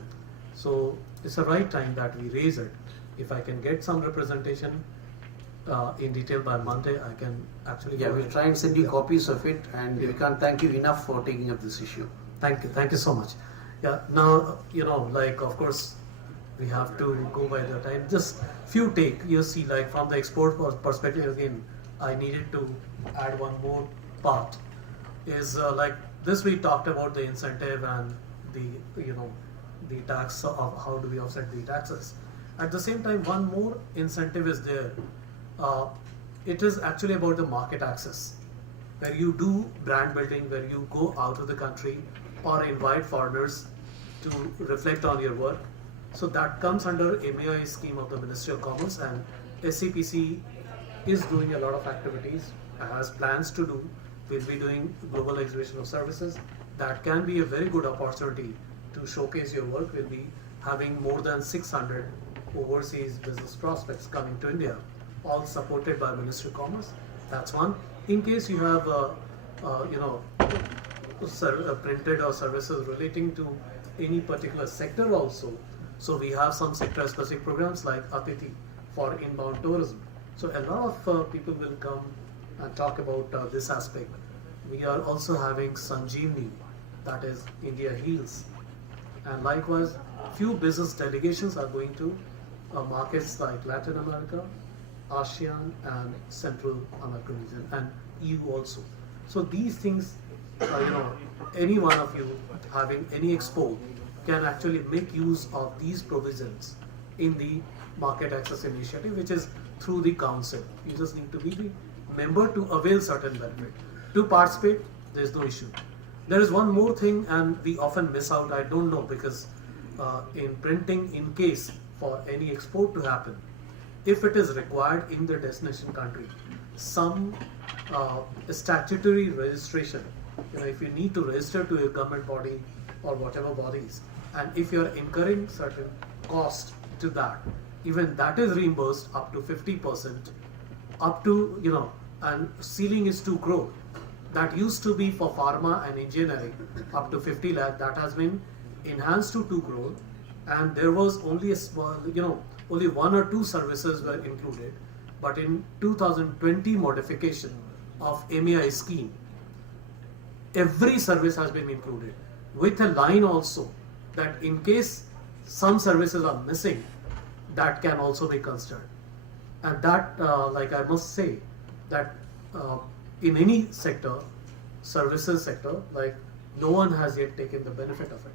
So it's the right time that we raise it. If I can get some representation in detail by Monday, I can actually. Yeah, we'll try and send you copies of it, and we can't thank you enough for taking up this issue. Thank you so much. Yeah, now, like, of course, we have to go by the time. Just few take, you see, like from the export perspective, again, I needed to add one more part. Is like this, we talked about the incentive and the tax of how do we offset the taxes. At the same time, one more incentive is there. It is actually about the market access, where you do brand building, where you go out of the country or invite foreigners to reflect on your work. So that comes under MAI scheme of the Ministry of Commerce, and SCPC is doing a lot of activities, has plans to do. We'll be doing global exhibition of services. That can be a very good opportunity to showcase your work. We'll be having more than 600 overseas business prospects coming to India, all supported by Ministry of Commerce. That's one. In case you have, printed or services relating to any particular sector also. So we have some sector-specific programs like Atithi for inbound tourism. So a lot of people will come and talk about this aspect. We are also having Sanjeevani, that is India Heals. And likewise, few business delegations are going to markets like Latin America, ASEAN, and Central American region, and EU also. So these things, any one of you having any expo can actually make use of these provisions in the market access initiative, which is through the council. You just need to be the member to avail certain benefit. To participate, there is no issue. There is one more thing, and we often miss out. I don't know, because in printing, in case for any export to happen, if it is required in the destination country, some statutory registration, if you need to register to your government body or whatever bodies, and if you are incurring certain cost to that, even that is reimbursed up to 50%, up to, and ceiling is 2 crore. That used to be for pharma and engineering up to 50 lakh. That has been enhanced to 2 crore, and there was only a small, only 1 or 2 services were included. But in 2020 modification of MAI scheme, every service has been included, with a line also that in case some services are missing, that can also be considered. And that, like I must say, that in any sector, services sector, like no one has yet taken the benefit of it.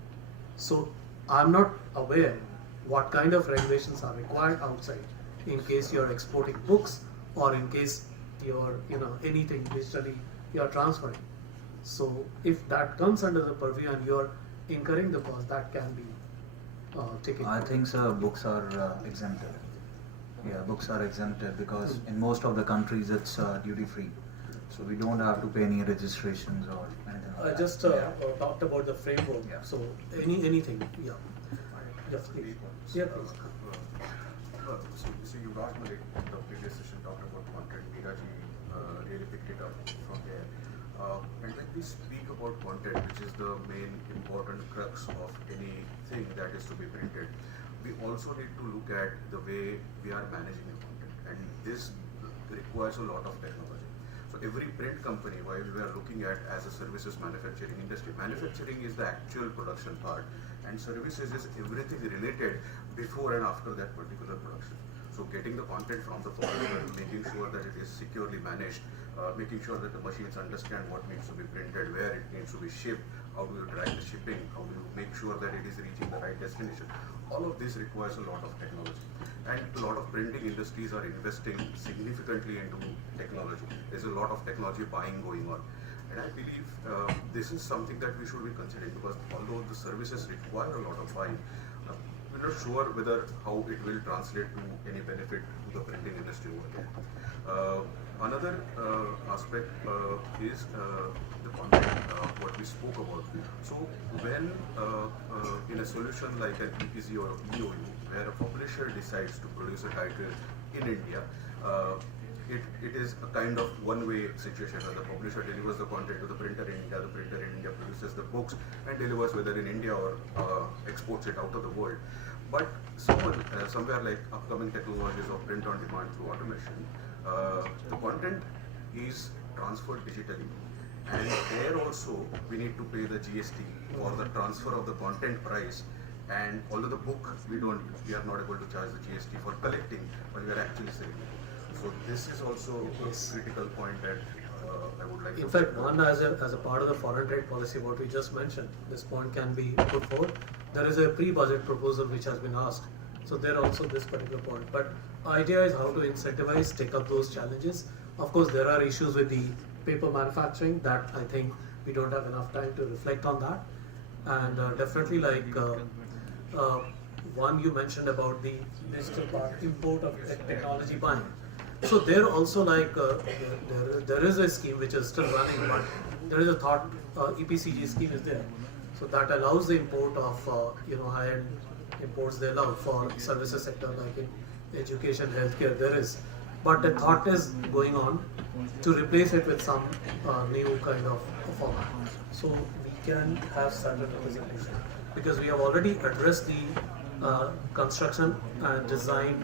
So I'm not aware what kind of regulations are required outside in case you're exporting books or in case you're, anything digitally you're transferring. So if that comes under the purview and you're incurring the cost, that can be taken. I think, sir, books are exempted. Yeah, books are exempted because in most of the countries it's duty free. So we don't have to pay any registrations or anything like I that. just talked about the framework. Yeah. So anything, yeah. Yes, please. Yeah, please. So you brought me in the previous session talked about content. Meeraji really picked it up from there. And when we speak about content, which is the main important crux of anything that is to be printed, we also need to look at the way we are managing the content, and this requires a lot of technology. So every print company, while we are looking at as a services manufacturing industry, manufacturing is the actual production part, and services is everything related before and after that particular production. So So getting the content from the publisher, making sure that it is securely managed, making sure that the machines understand what needs to be printed, where it needs to be shipped, how do you drive the shipping, how do you make sure that it is reaching the right destination. All of this requires a lot of technology. And a lot of printing industries are investing significantly into technology. There's a lot of technology buying going on. And I believe this is something that we should be considering, because although the services require a lot of buying, we're not sure whether how it will translate to any benefit to the printing industry over there. Another aspect is the content, what we spoke about. So when in a solution like an EPZ or EOU, where a publisher decides to produce a title in India, it is a kind of one-way situation where the publisher delivers the content to the printer in India, the printer in India produces the books and delivers whether in India or exports it out of the world. But somewhere like upcoming technologies of print on demand through automation, the content is transferred digitally, and there also we need to pay the GST for the transfer of the content price. And although the book we are not able to charge the GST for collecting, but we are actually selling it. So this is also a critical point that I would like to. In fact, one as a part of the foreign trade policy, what we just mentioned, this point can be put forward. There is a pre-budget proposal which has been asked. So there also this particular point. But idea is how to incentivize, take up those challenges. Of course, there are issues with the paper manufacturing that I think we don't have enough time to reflect on that. And definitely like one you mentioned about the digital part, import of technology buying. So there also like there is a scheme which is still running, but there is a thought EPCG scheme is there. So that allows the import of high-end imports they allow for services sector like in education, healthcare there is. But the thought is going on to replace it with some new kind of format. So we can have such a representation because we have already addressed the construction and design,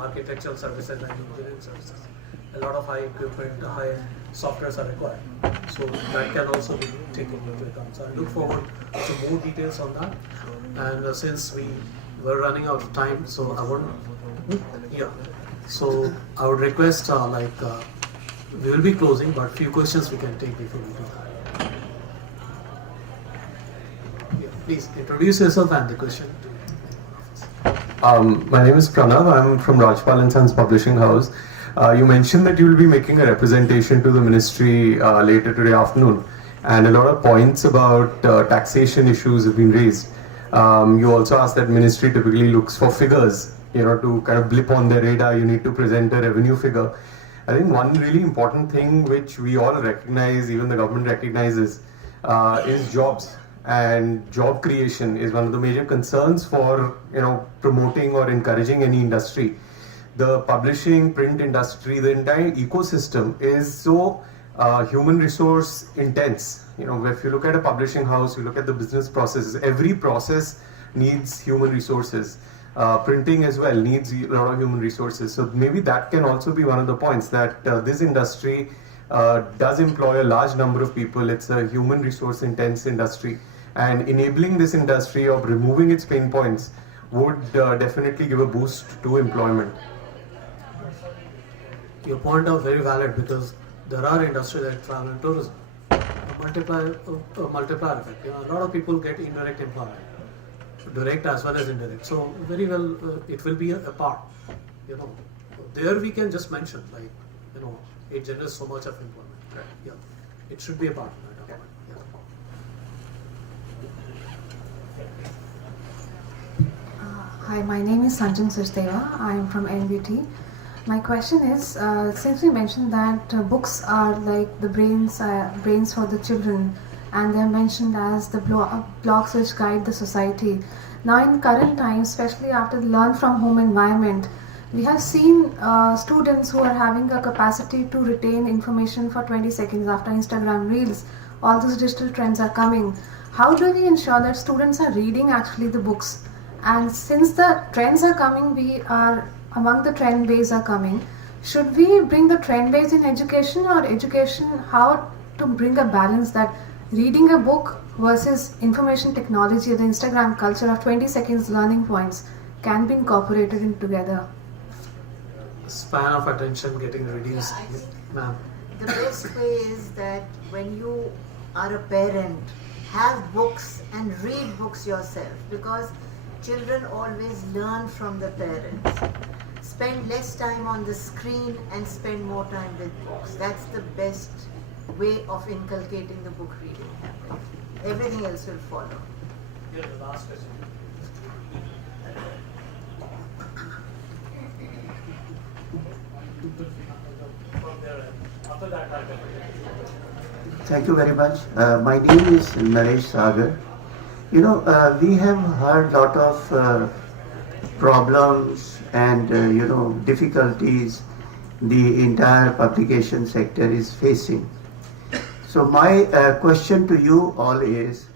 architectural services and engineering services. A lot of high equipment, high softwares are required. So that can also be taken into account. So I look forward to more details on that. And since we were running out of time, so I want, So I would request we will be closing, but few questions we can take before we do that. Please introduce yourself and the question. My name is Pranav. I'm from Rajpal & Sons Publishing House. You mentioned that you will be making a representation to the ministry later today afternoon, and a lot of points about taxation issues have been raised. You also asked that ministry typically looks for figures, to kind of blip on their radar. You need to present a revenue figure. I think one really important thing which we all recognize, even the government recognizes, is jobs. And job creation is one of the major concerns for promoting or encouraging any industry. The publishing, print industry, the entire ecosystem is so human resource intense. If you look at a publishing house, you look at the business processes, every process needs human resources. Printing as well needs a lot of human resources. So maybe that can also be one of the points that this industry does employ a large number of people. It's a human resource intense industry. And enabling this industry of removing its pain points would definitely give a boost to employment. Your point are very valid because there are industries like travel and tourism. A multiplier effect. A lot of people get indirect employment, direct as well as indirect. So very well, it will be a part. There we can just mention it generates so much of employment. Right. Yeah, it should be a part. Hi, my name is Sanjan Sachdeva. I am from NBT. My question is, since we mentioned that books are like the brains for the children, and they are mentioned as the blocks which guide the society. Now in current times, especially after the learn from home environment, we have seen students who are having a capacity to retain information for 20 seconds after Instagram Reels. All those digital trends are coming. How do we ensure that students are reading actually the books? And since the trends are coming, we are among the trend base are coming. Should we bring the trend base in education, or education, how to bring a balance that reading a book versus information technology, the Instagram culture of 20 seconds learning points? can be incorporated in together? Span of attention getting reduced, ma'am. The best way is that when you are a parent, have books and read books yourself, because children always learn from the parents. Spend less time on the screen and spend more time with books. That's the best way of inculcating the book reading habit. Everything else will follow. Here, the last question. Thank you very much. My name is Naresh Sagar. You know, we have heard lot of problems and difficulties the entire publication sector is facing. So my question to you all is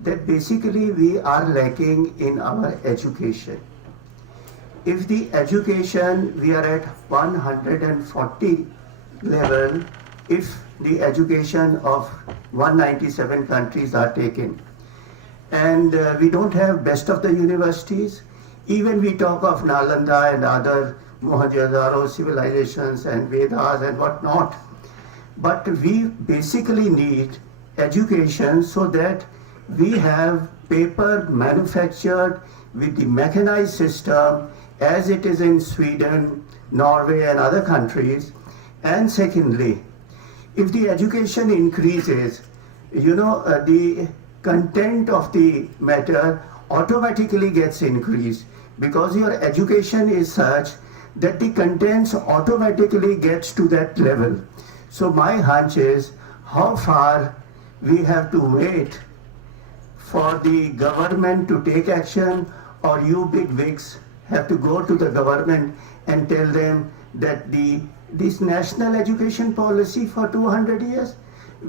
that basically we are lacking in our education. If the education, we are at 140 level, if the education of 197 countries are taken, and we don't have best of the universities, even we talk of Nalanda and other Mohenjo-daro civilizations and Vedas and whatnot, but we basically need education so that we have paper manufactured with the mechanized system as it is in Sweden, Norway and other countries. And secondly, if the education increases, the content of the matter automatically gets increased, because your education is such that the contents automatically gets to that level. So my hunch is, how far we have to wait for the government to take action, or you big wigs have to go to the government and tell them that this national education policy for 200 years,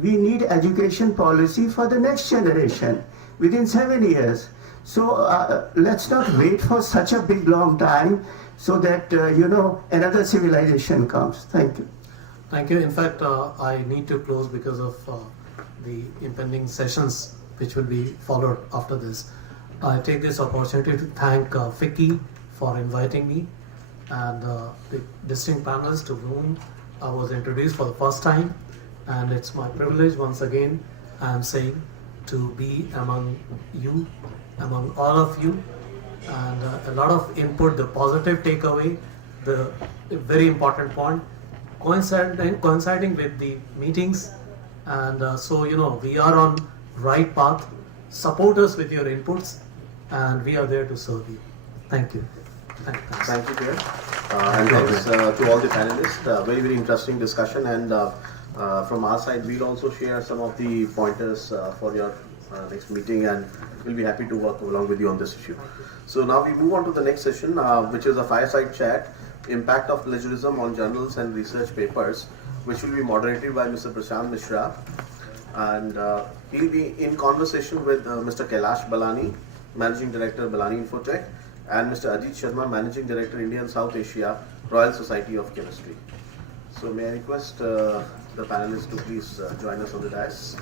we need education policy for the next generation within 7 years. So let's not wait for such a big long time so that another civilization comes. Thank you. Thank you. In fact, I need to close because of the impending sessions which will be followed after this. I take this opportunity to thank Vicky for inviting me, and the distinct panelists to whom I was introduced for the first time. And it's my privilege once again, I am saying, to be among you, among all of you, and a lot of input, the positive takeaway, the very important point, coinciding with the meetings. And so, we are on right path. Support us with your inputs, and we are there to serve you. Thank you. Thank you, Chair. And thanks to all the panelists. Very, very interesting discussion. And from our side, we'll also share some of the pointers for your next meeting, and we'll be happy to work along with you on this issue. So now we move on to the next session, which is a fireside chat, Impact of Plagiarism on Journals and Research Papers, which will be moderated by Mr. Prashant Mishra. And he'll be in conversation with Mr. Kailash Balani, Managing Director, Balani Infotech, and Mr. Ajit Sharma, Managing Director, Indian South Asia, Royal Society of Chemistry. So may I request the panelists to please join us on the dais.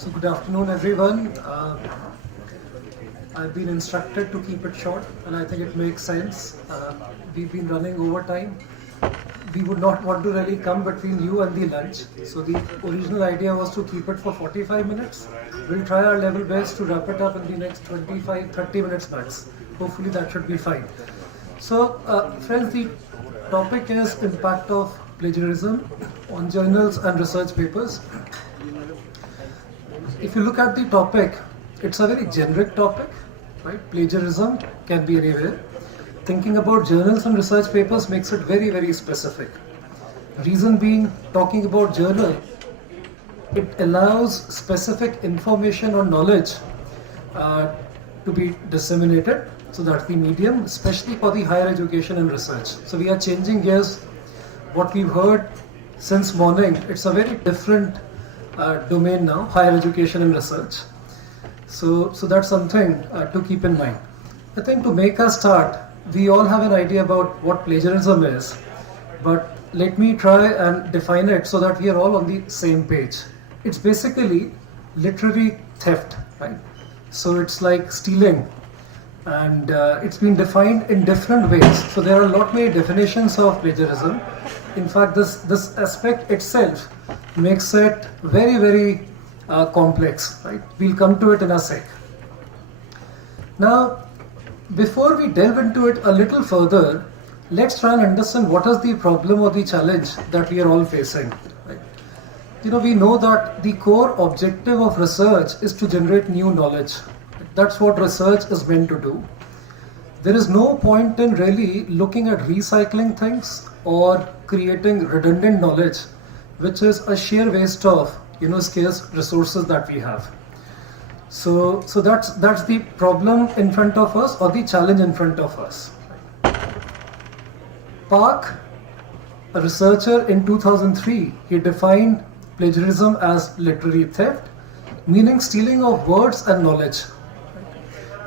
So good afternoon, everyone. I've been instructed to keep it short, and I think it makes sense. We've been running overtime. We would not want to really come between you and the lunch. So the original idea was to keep it for 45 minutes. We'll try our level best to wrap it up in the next 25-30 minutes max. Hopefully that should be fine. So friends, the topic is impact of plagiarism on journals and research papers. If you look at the topic, it's a very generic topic, right? Plagiarism can be anywhere. Thinking about journals and research papers makes it very, very specific. Reason being, talking about journal, it allows specific information or knowledge to be disseminated. So that's the medium, especially for the higher education and research. So we are changing gears. What we've heard since morning, it's a very different domain now, higher education and research. So that's something to keep in mind. I think to make us start, we all have an idea about what plagiarism is, but let me try and define it so that we are all on the same page. It's basically literary theft, right? So it's like stealing, and it's been defined in different ways. So there are a lot many definitions of plagiarism. In fact, this aspect itself makes it very, very complex, right? We'll come to it in a sec. Now, before we delve into it a little further, let's try and understand what is the problem or the challenge that we are all facing. Right? You know, we know that the core objective of research is to generate new knowledge. That's what research is meant to do. There is no point in really looking at recycling things or creating redundant knowledge, which is a sheer waste of, scarce resources that we have. So that's the problem in front of us, or the challenge in front of us. Park, a researcher in 2003, he defined plagiarism as literary theft, meaning stealing of words and knowledge.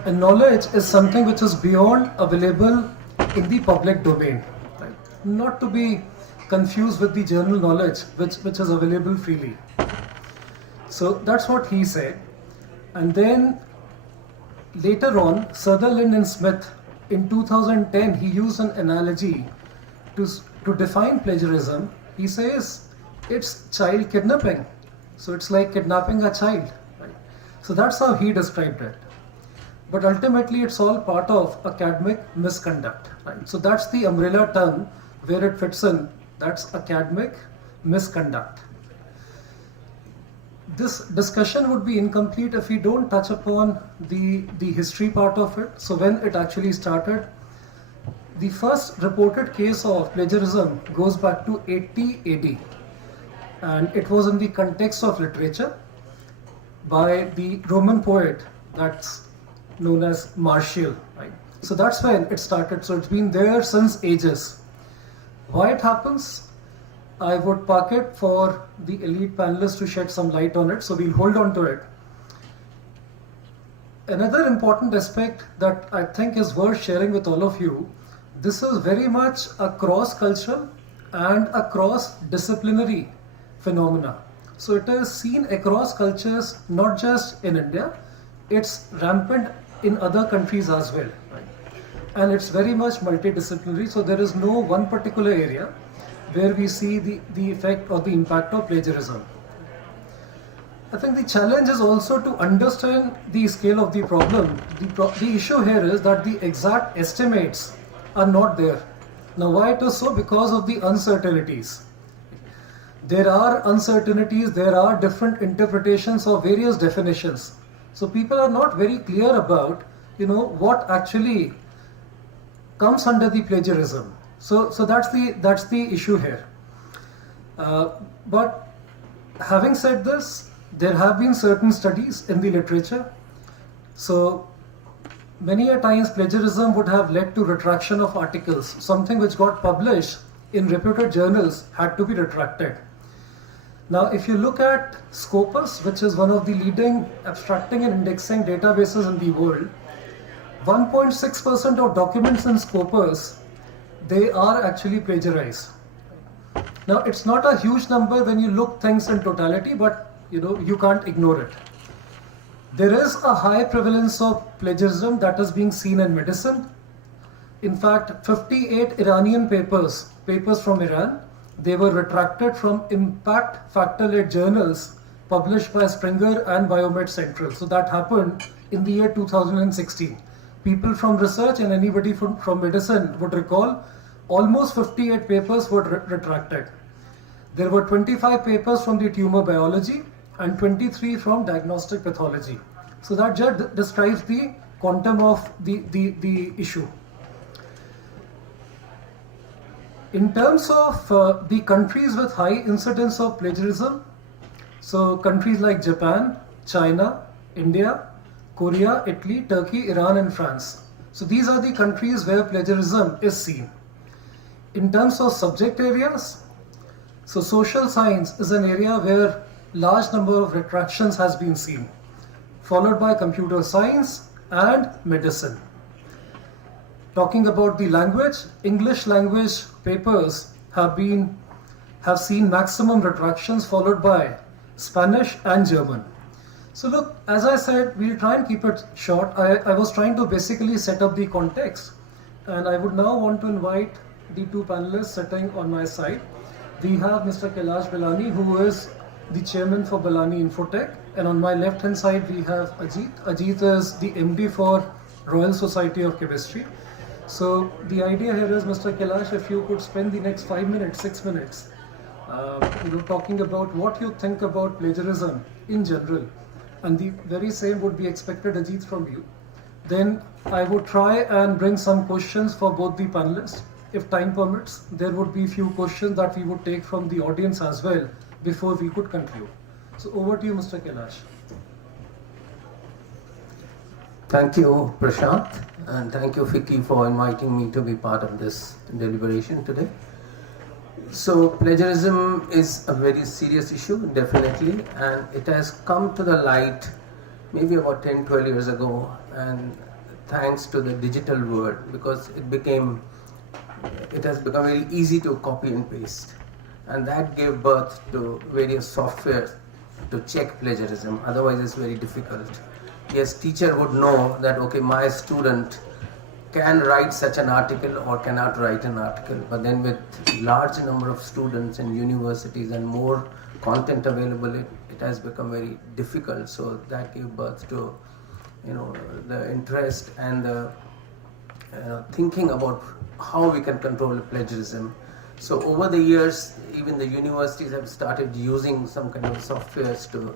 And knowledge is something which is beyond available in the public domain, right? Not to be confused with the journal knowledge which is available freely. So that's what he said. And then later on, Sutherland and Smith in 2010, he used an analogy to define plagiarism. He says it's child kidnapping. So it's like kidnapping a child. Right? So that's how he described it. But ultimately, it's all part of academic misconduct. Right? So that's the umbrella term where it fits in. That's academic misconduct. This discussion would be incomplete if we don't touch upon the history part of it. So when it actually started, the first reported case of plagiarism goes back to 80 AD. And it was in the context of literature by the Roman poet that's known as Martial. Right? So that's when it started. So it's been there since ages. Why it happens? I would park it for the elite panelists to shed some light on it, so we'll hold on to it. Another important aspect that I think is worth sharing with all of you, this is very much a cross-cultural and a cross-disciplinary phenomena. So it is seen across cultures, not just in India, it's rampant in other countries as well. Right? And it's very much multidisciplinary, so there is no one particular area where we see the effect or the impact of plagiarism. I think the challenge is also to understand the scale of the problem. The issue here is that the exact estimates are not there. Now why it is so? Because of the uncertainties. There are uncertainties, there are different interpretations of various definitions. So people are not very clear about, what actually comes under the plagiarism. So that's the issue here. But having said this, there have been certain studies in the literature. So many a times plagiarism would have led to retraction of articles. Something which got published in reputed journals had to be retracted. Now, if you look at Scopus, which is one of the leading abstracting and indexing databases in the world, 1.6% of documents in Scopus, they are actually plagiarized. Now, it's not a huge number when you look things in totality, but you can't ignore it. There is a high prevalence of plagiarism that is being seen in medicine. In fact, 58 Iranian papers from Iran, they were retracted from impact factor-led journals published by Springer and Biomed Central. So that happened in the year 2016. People from research and anybody from medicine would recall almost 58 papers were retracted. There were 25 papers from the tumor biology and 23 from diagnostic pathology. So that just describes the quantum of the issue. In terms of the countries with high incidence of plagiarism, so countries like Japan, China, India, Korea, Italy, Turkey, Iran and France. So these are the countries where plagiarism is seen. In terms of subject areas, so social science is an area where large number of retractions has been seen, followed by computer science and medicine. Talking about the language, English language papers have seen maximum retractions, followed by Spanish and German. So look, as I said, we'll try and keep it short. I was trying to basically set up the context, and I would now want to invite the two panelists sitting on my side. We have Mr. Kailash Belani, who is the chairman for Belani Infotech, and on my left hand side we have Ajit. Ajit is the MD for Royal Society of Chemistry. So the idea here is, Mr. Kailash, if you could spend the next 5 minutes, 6 minutes, talking about what you think about plagiarism in general, and the very same would be expected, Ajit, from you. Then I would try and bring some questions for both the panelists. If time permits, there would be few questions that we would take from the audience as well before we could conclude. So over to you, Mr. Kailash. Thank you, Prashant, and thank you, Vicky, for inviting me to be part of this deliberation today. So plagiarism is a very serious issue, definitely, and it has come to the light maybe about 10, 12 years ago, and thanks to the digital world, because it has become very easy to copy and paste, and that gave birth to various software to check plagiarism. Otherwise it's very difficult. Yes, teacher would know that, okay, my student can write such an article or cannot write an article, but then with large number of students and universities and more content available, it has become very difficult. So that gave birth to the interest and the thinking about how we can control plagiarism. So over the years, even the universities have started using some kind of softwares to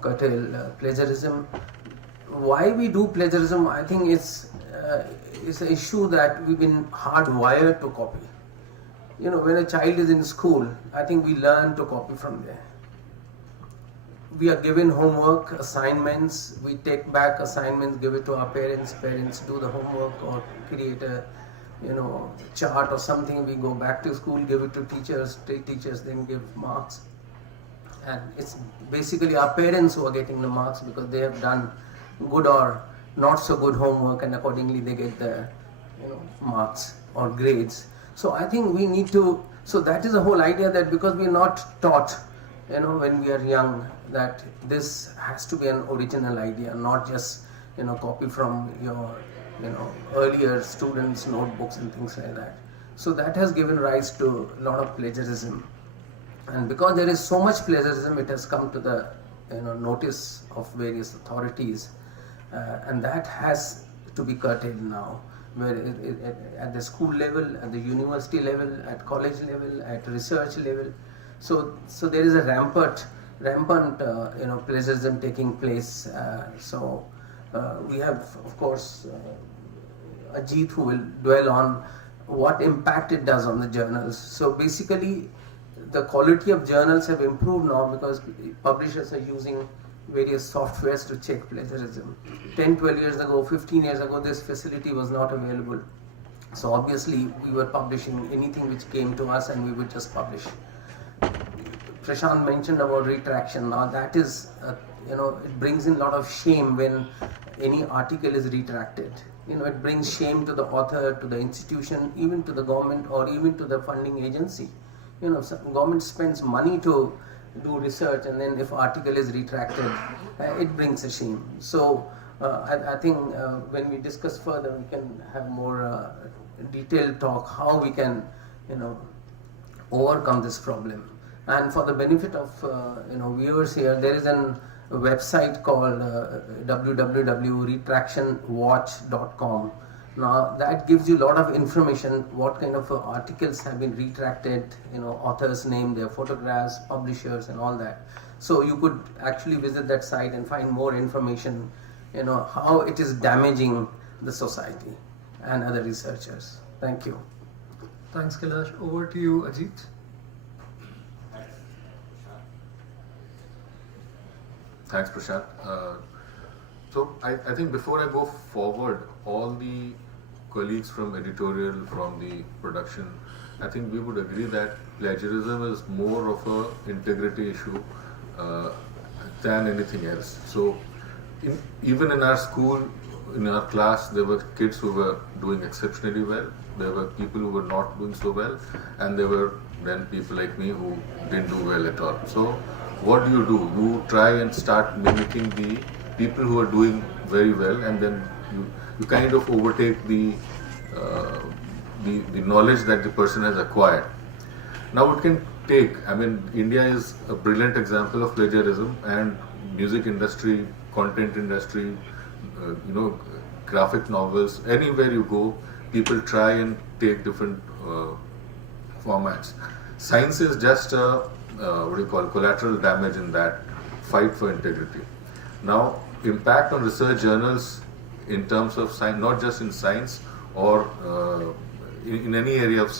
curtail plagiarism. Why we do plagiarism, I think it's an issue that we've been hardwired to copy. When a child is in school, I think we learn to copy from there. We are given homework, assignments, we take back assignments, give it to our parents do the homework or create a chart or something, we go back to school, give it to teachers then give marks. And it's basically our parents who are getting the marks because they have done good or not so good homework, and accordingly they get the marks or grades. So I think we need to, so that is the whole idea, that because we are not taught when we are young that this has to be an original idea, not just copy from your earlier students' notebooks and things like that. So that has given rise to a lot of plagiarism, and because there is so much plagiarism, it has come to the notice of various authorities, and that has to be curtailed now, where at the school level, at the university level, at college level, at research level. So there is a rampant plagiarism taking place. We have, of course, Ajit, who will dwell on what impact it does on the journals. So basically, the quality of journals have improved now because publishers are using various softwares to check plagiarism. 10, 12 years ago, 15 years ago, this facility was not available. So obviously, we were publishing anything which came to us and we would just publish. Prashant mentioned about retraction. Now that is, it brings in a lot of shame when any article is retracted. It brings shame to the author, to the institution, even to the government or even to the funding agency. Government spends money to do research and then if article is retracted, it brings a shame. So I think when we discuss further, we can have more detailed talk how we can, overcome this problem. And for the benefit of viewers here, there is a website called www.retractionwatch.com. Now that gives you a lot of information, what kind of articles have been retracted, author's name, their photographs, publishers and all that. So you could actually visit that site and find more information, how it is damaging the society and other researchers. Thank you. Thanks, Kailash. Over to you, Ajit. Thanks, Prashant. So I think before I go forward, all the colleagues from editorial, from the production, I think we would agree that plagiarism is more of a integrity issue than anything else. So even in our school, in our class, there were kids who were doing exceptionally well, there were people who were not doing so well, and there were then people like me who didn't do well at all. So what do? You try and start mimicking the people who are doing very well, and then you kind of overtake the knowledge that the person has acquired. Now it can take, India is a brilliant example of plagiarism, and music industry, content industry, graphic novels, anywhere you go, people try and take different formats. Science is just collateral damage in that fight for integrity. Now, impact on research journals in terms of science, not just in science or in any area of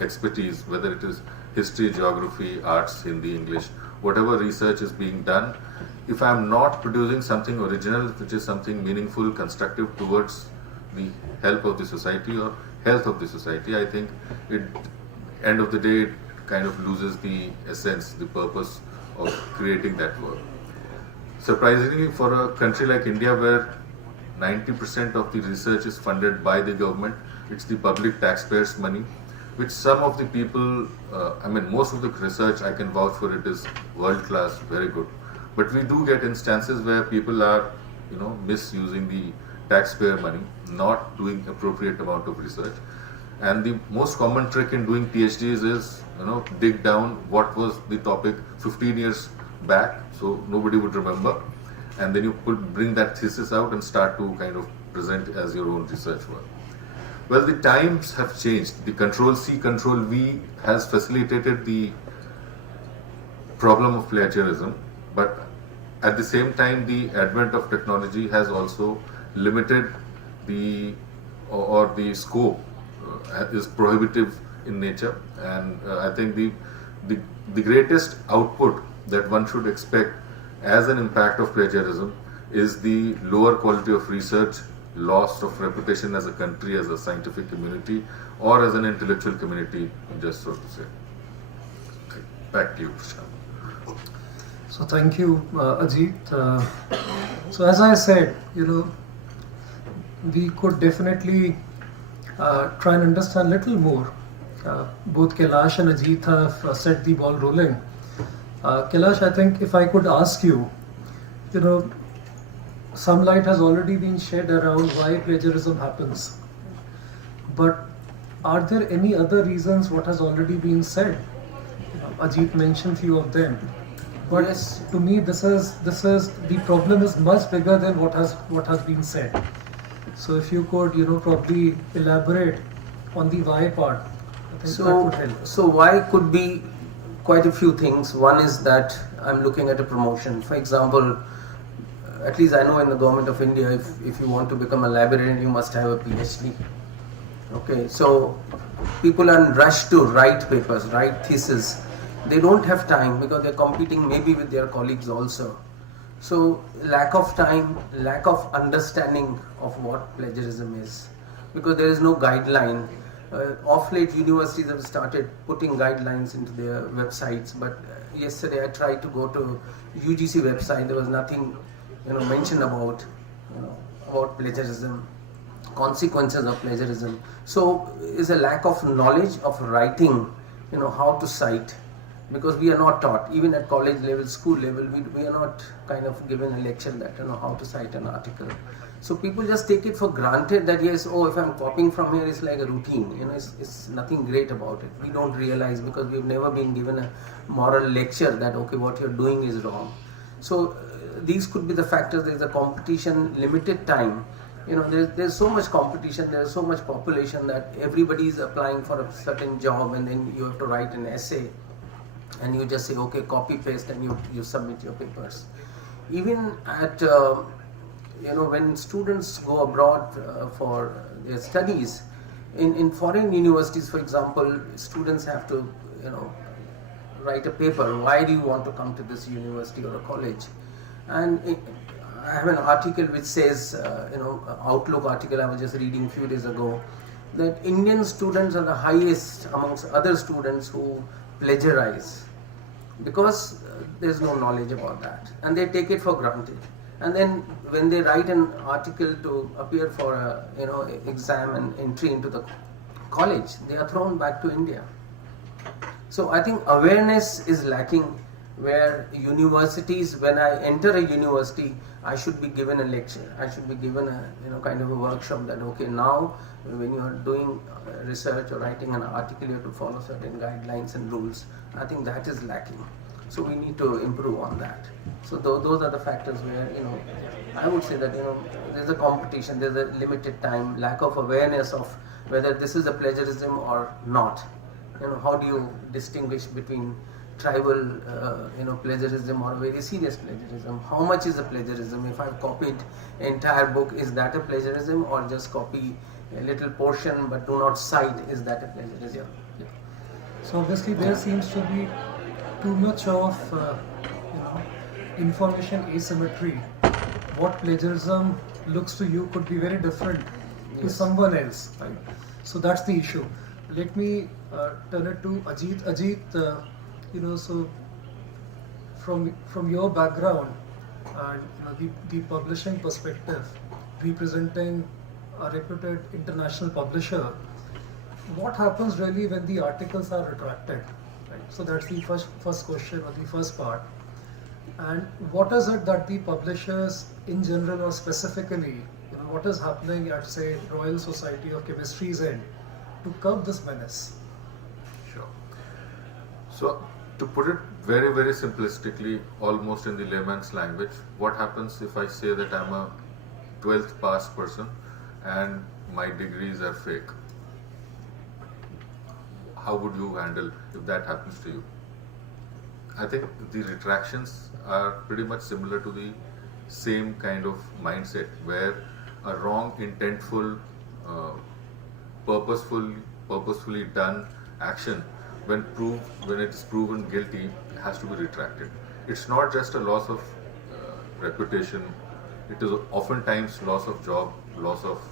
expertise, whether it is history, geography, arts, Hindi, English, whatever research is being done, if I am not producing something original, which is something meaningful, constructive towards the help of the society or health of the society, I think end of the day, it kind of loses the essence, the purpose of creating that work. Surprisingly, for a country like India, where 90% of the research is funded by the government, it's the public taxpayers' money, which some of the people, most of the research, I can vouch for it, is world-class, very good. But we do get instances where people are, misusing the taxpayer money, not doing appropriate amount of research. And the most common trick in doing PhDs is, dig down what was the topic 15 years back, so nobody would remember. And then you could bring that thesis out and start to kind of present as your own research work. Well, the times have changed. The Control-C, Control-V has facilitated the problem of plagiarism, but at the same time, the advent of technology has also limited the scope, is prohibitive in nature, and I think the greatest output that one should expect as an impact of plagiarism is the lower quality of research, loss of reputation as a country, as a scientific community, or as an intellectual community, just so to say. Back to you, Prashant. So thank you, Ajit. So as I said, we could definitely try and understand a little more. Both Kailash and Ajit have set the ball rolling. Kailash, I think if I could ask you, some light has already been shed around why plagiarism happens. But are there any other reasons what has already been said? Ajit mentioned few of them. But yes, to me, this is the problem is much bigger than what has been said. So if you could, probably elaborate on the why part, I think that would help. So why could be quite a few things. One is that I'm looking at a promotion. For example, at least I know in the government of India, if you want to become a librarian, you must have a PhD. Okay, so people are in rush to write papers, write thesis. They don't have time because they're competing maybe with their colleagues also. So lack of time, lack of understanding of what plagiarism is, because there is no guideline. Of late, universities have started putting guidelines into their websites, but yesterday I tried to go to UGC website. There was nothing, mentioned about plagiarism, consequences of plagiarism. So is a lack of knowledge of writing, how to cite, because we are not taught, even at college level, school level, we are not kind of given a lecture that, how to cite an article. So people just take it for granted that yes, oh, if I'm copying from here, it's like a routine, it's nothing great about it. We don't realize because we've never been given a moral lecture that, okay, what you're doing is wrong. So these could be the factors. There's a competition, limited time. There's so much competition, there's so much population that everybody is applying for a certain job, and then you have to write an essay, and you just say, okay, copy paste, and you submit your papers. Even at when students go abroad for their studies, in foreign universities, for example, students have to write a paper. Why do you want to come to this university or a college? And I have an article which says, Outlook article I was just reading a few days ago, that Indian students are the highest amongst other students who plagiarize, because there's no knowledge about that, and they take it for granted. And then when they write an article to appear for a exam and entry into the college, they are thrown back to India. So I think awareness is lacking, where universities, when I enter a university, I should be given a lecture. I should be given a kind of a workshop that, okay, now when you are doing research or writing an article, you have to follow certain guidelines and rules. I think that is lacking. So we need to improve on that. So those are the factors where, I would say that, there's a competition, there's a limited time, lack of awareness of whether this is a plagiarism or not. How do you distinguish between tribal, plagiarism or very serious plagiarism? How much is a plagiarism? If I've copied entire book, is that a plagiarism, or just copy a little portion but do not cite, is that a plagiarism? Yeah. So obviously there seems to be too much of information asymmetry. What plagiarism looks to you could be very different to someone else, right? So that's the issue. Let me turn it to Ajit. Ajit, so from your background and the publishing perspective, representing a reputed international publisher, what happens really when the articles are retracted? Right? So that's the first question, or the first part. And what is it that the publishers in general or specifically, what is happening at, say, Royal Society of Chemistry's end to curb this menace? Sure. So to put it very, very simplistically, almost in the layman's language, what happens if I say that I'm a 12th pass person and my degrees are fake? How would you handle if that happens to you? I think the retractions are pretty much similar to the same kind of mindset, where a wrong, intentful, purposefully done action, when it is proven guilty, has to be retracted. It's not just a loss of reputation; it is oftentimes loss of job, loss of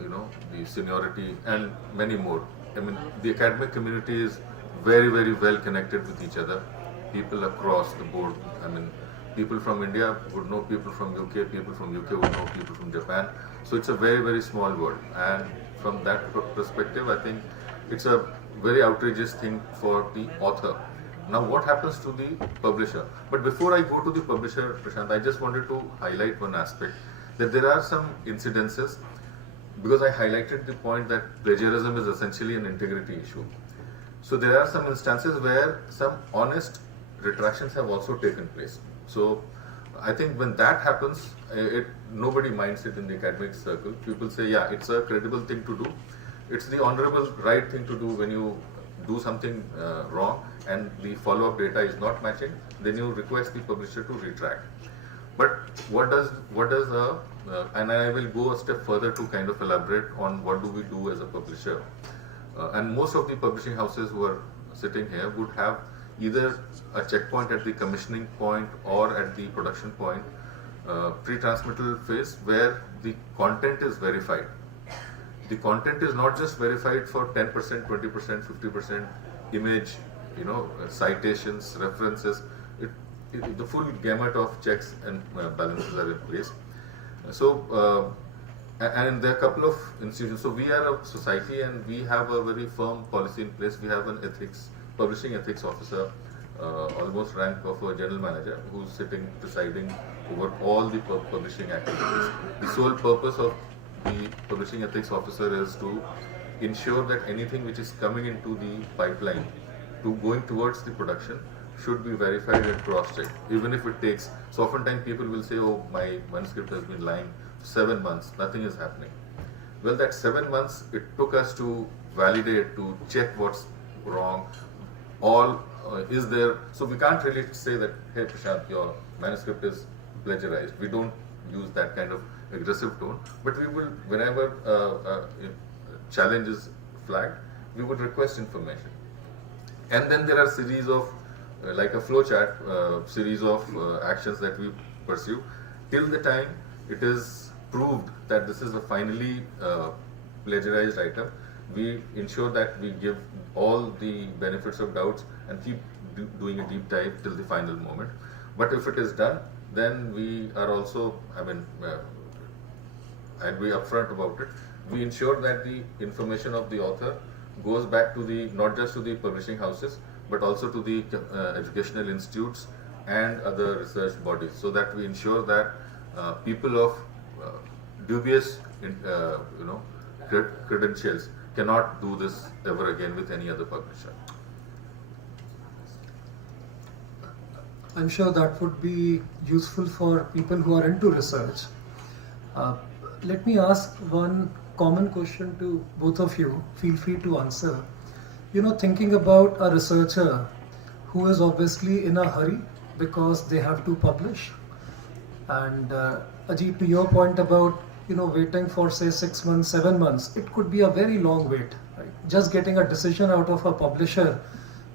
the seniority, and many more. I mean, the academic community is very, very well connected with each other. People across the board. I mean, people from India would know people from UK, people from UK would know people from Japan. So it's a very, very small world. And from that perspective, I think it's a very outrageous thing for the author. Now, what happens to the publisher? But before I go to the publisher, Prashant, I just wanted to highlight one aspect, that there are some incidences, because I highlighted the point that plagiarism is essentially an integrity issue. So there are some instances where some honest retractions have also taken place. So I think when that happens, nobody minds it in the academic circle. People say, yeah, it's a credible thing to do. It's the honorable right thing to do. When you do something wrong and the follow-up data is not matching, then you request the publisher to retract. But what does and I will go a step further to kind of elaborate on what do we do as a publisher. And most of the publishing houses who are sitting here would have either a checkpoint at the commissioning point or at the production point, pre-transmittal phase, where the content is verified. The content is not just verified for 10%, 20%, 50% image, citations, references. The full gamut of checks and balances are in place. So, and there are a couple of institutions. So we are a society and we have a very firm policy in place. We have an ethics publishing ethics officer, almost rank of a general manager, who's sitting presiding over all the publishing activities. The sole purpose of the publishing ethics officer is to ensure that anything which is coming into the pipeline to going towards the production should be verified and cross-checked, even if it takes. So oftentimes people will say, oh, my manuscript has been lying for 7 months, nothing is happening. Well, that 7 months it took us to validate, to check what's wrong, all is there. So we can't really say that, hey Prashant, your manuscript is plagiarized. We don't use that kind of aggressive tone, but we will, whenever challenge is flagged, we would request information. And then there are series of, like a flowchart, series of actions that we pursue till the time it is proved that this is a finally plagiarized item. We ensure that we give all the benefits of doubts and keep doing a deep dive till the final moment. But if it is done, then we are also, I'll be upfront about it. We ensure that the information of the author goes back to the, not just to the publishing houses, but also to the educational institutes and other research bodies, so that we ensure that people of dubious, credentials cannot do this ever again with any other publisher. I'm sure that would be useful for people who are into research. Let me ask one common question to both of you. Feel free to answer. Thinking about a researcher who is obviously in a hurry because they have to publish. And Ajay, to your point about waiting for say 6 months, 7 months, it could be a very long wait. Right? Just getting a decision out of a publisher,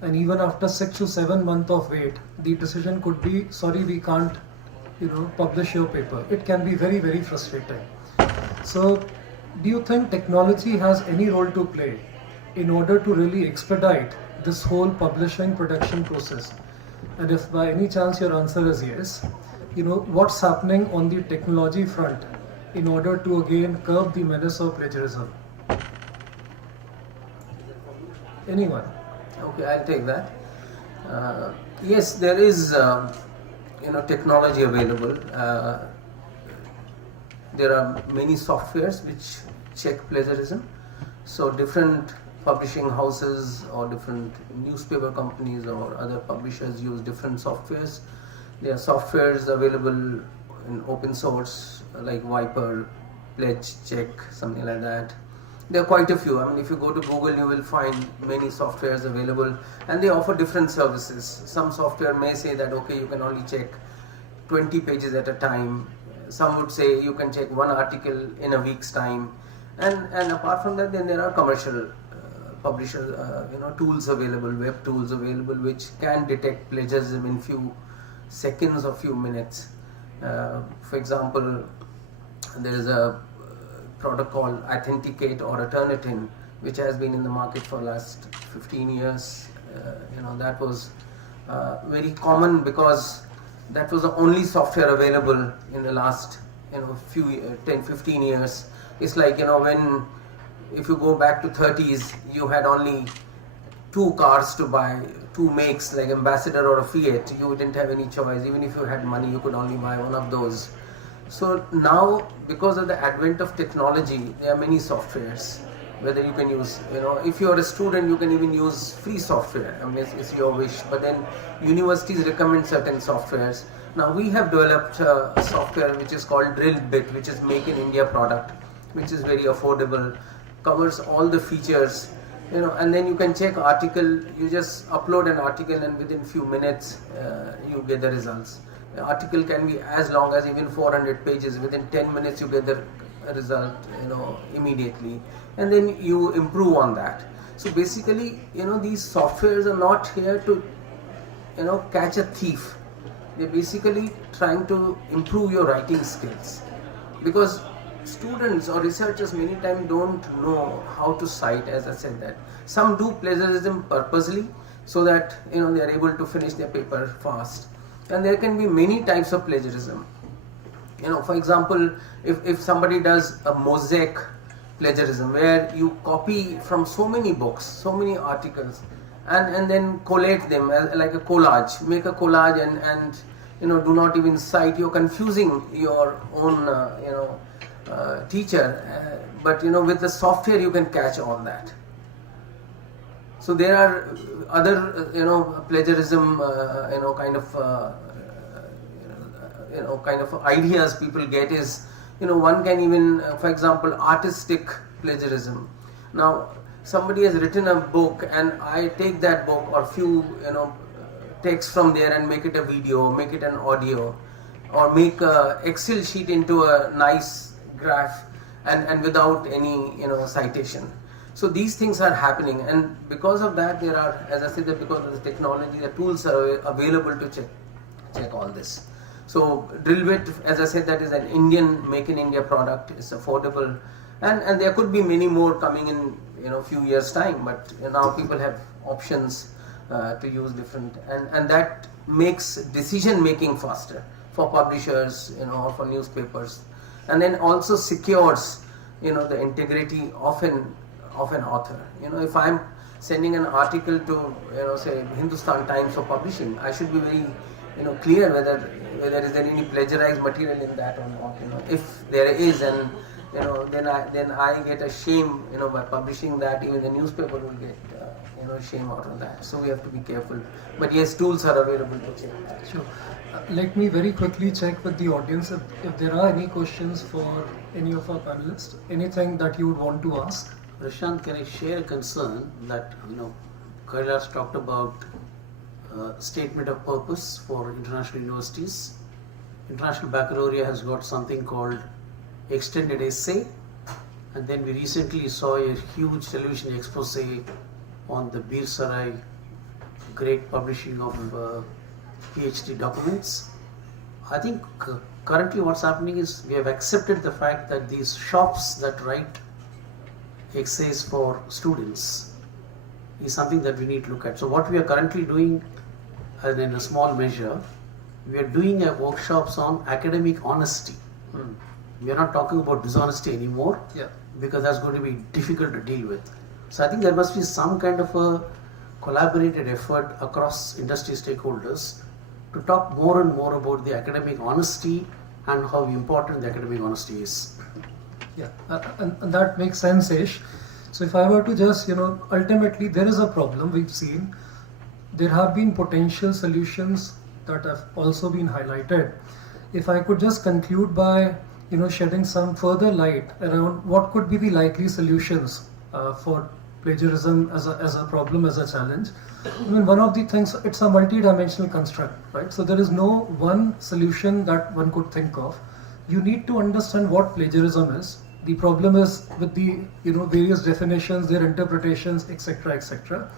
and even after 6 to 7 months of wait, the decision could be, sorry, we can't publish your paper. It can be very, very frustrating. So do you think technology has any role to play in order to really expedite this whole publishing production process? And if by any chance your answer is yes, what's happening on the technology front in order to again curb the menace of plagiarism? Anyone? Okay, I'll take that. Yes, there is technology available. There are many softwares which check plagiarism. So different publishing houses or different newspaper companies or other publishers use different softwares. There are softwares available in open source like Viper, Pledge Check, something like that. There are quite a few. If you go to Google, you will find many softwares available, and they offer different services. Some software may say that, okay, you can only check 20 pages at a time. Some would say you can check one article in a week's time. And apart from that, then there are commercial publisher tools available, web tools available, which can detect plagiarism in few seconds or few minutes. For example, there is a product called Authenticate or Turnitin, which has been in the market for last 15 years. That was very common because that was the only software available in the last few 10-15 years. It's like when if you go back to 30s, you had only 2 cars to buy, 2 makes like Ambassador or a Fiat. You didn't have any choice. Even if you had money, you could only buy one of those. So now, because of the advent of technology, there are many softwares. Whether you can use, if you are a student, you can even use free software. It's your wish. But then universities recommend certain softwares. Now we have developed a software which is called DrillBit, which is Make in India product, which is very affordable, covers all the features, and then you can check article. You just upload an article, and within few minutes you get the results. The article can be as long as even 400 pages. Within 10 minutes you get the result, immediately, and then you improve on that. So basically, these softwares are not here to, catch a thief. They're basically trying to improve your writing skills, because students or researchers many times don't know how to cite. As I said, that some do plagiarism purposely so that they are able to finish their paper fast. And there can be many types of plagiarism. For example, if somebody does a mosaic plagiarism where you copy from so many books, so many articles, and then collate them like a collage. Make a collage and do not even cite. You're confusing your own teacher, but with the software you can catch all that. So there are other plagiarism kind of ideas people get is one can even for example artistic plagiarism. Now somebody has written a book and I take that book or few text from there and make it a video, make it an audio, or make a Excel sheet into a nice graph and without any citation. So these things are happening, and because of that there are, as I said, that because of the technology, the tools are available to check all this. So Drillbit, as I said, that is an Indian, make in India product. It's affordable, and there could be many more coming in few years time. But now people have options to use different, and that makes decision making faster for publishers, or for newspapers, and then also secures the integrity of an author. If I'm sending an article to say Hindustan Times for publishing, I should be very clear whether is there any plagiarized material in that or not. If there is, and then I get a shame by publishing that. Even the newspaper will get shame out of that. So we have to be careful. But yes, tools are available to check that. Sure. Let me very quickly check with the audience if there are any questions for any of our panelists. Anything that you would want to ask. Prashant, can I share a concern that Kailash talked about statement of purpose for international universities. International Baccalaureate has got something called extended essay, and then we recently saw a huge television expose on the Bir Sarai great publishing of PhD documents. I think currently what's happening is we have accepted the fact that these shops that write essays for students is something that we need to look at. So what we are currently doing, and in a small measure, we are doing workshops on academic honesty. We are not talking about dishonesty anymore, because that's going to be difficult to deal with. So I think there must be some kind of a collaborated effort across industry stakeholders to talk more and more about the academic honesty and how important the academic honesty is. Yeah, and that makes sense, Ish. So if I were to just, ultimately there is a problem we've seen. There have been potential solutions that have also been highlighted. If I could just conclude by, shedding some further light around what could be the likely solutions for plagiarism as a problem, as a challenge. One of the things, it's a multi-dimensional construct, right? So there is no one solution that one could think of. You need to understand what plagiarism is. The problem is with the various definitions, their interpretations, etc., etc.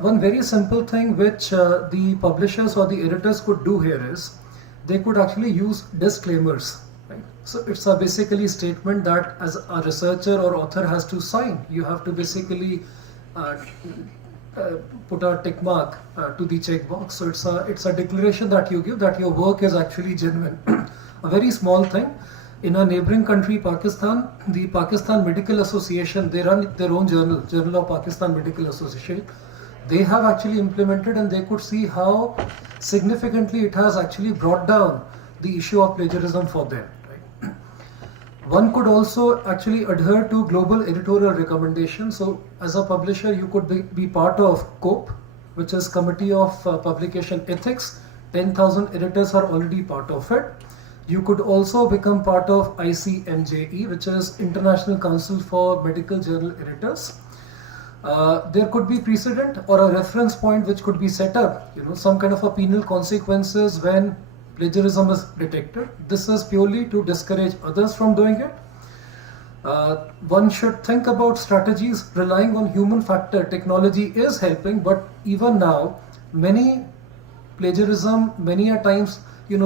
One very simple thing which the publishers or the editors could do here is they could actually use disclaimers. Right? So it's a basically statement that as a researcher or author has to sign. You have to basically put a tick mark to the checkbox. So it's a declaration that you give that your work is actually genuine. A very small thing. In a neighboring country, Pakistan, the Pakistan Medical Association, they run their own journal, Journal of Pakistan Medical Association. They have actually implemented, and they could see how significantly it has actually brought down the issue of plagiarism for them. Right? One could also actually adhere to global editorial recommendations. So as a publisher, you could be part of COPE, which is Committee of Publication Ethics. 10,000 editors are already part of it. You could also become part of ICMJE, which is International Council for Medical Journal Editors. There could be precedent or a reference point which could be set up, some kind of a penal consequences when plagiarism is detected. This is purely to discourage others from doing it. One should think about strategies relying on human factor. Technology is helping, but even now, many plagiarism, many a times,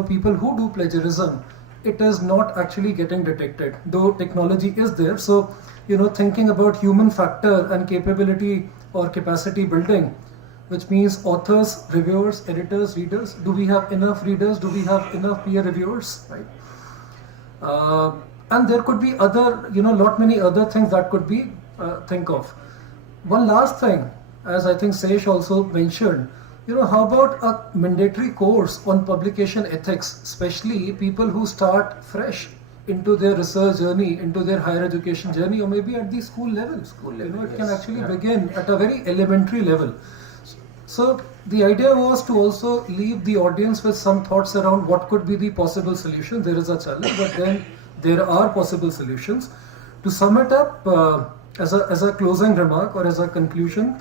people who do plagiarism, it is not actually getting detected, though technology is there. So, thinking about human factor and capability or capacity building, which means authors, reviewers, editors, readers. Do we have enough readers? Do we have enough peer reviewers? Right? And there could be other, lot many other things that could be think of. One last thing, as I think Sesh also mentioned, how about a mandatory course on publication ethics, especially people who start fresh into their research journey, into their higher education journey, or maybe at the school level. It can actually begin at a very elementary level. So the idea was to also leave the audience with some thoughts around what could be the possible solution. There is a challenge, but then there are possible solutions. To sum it up, as a closing remark or as a conclusion,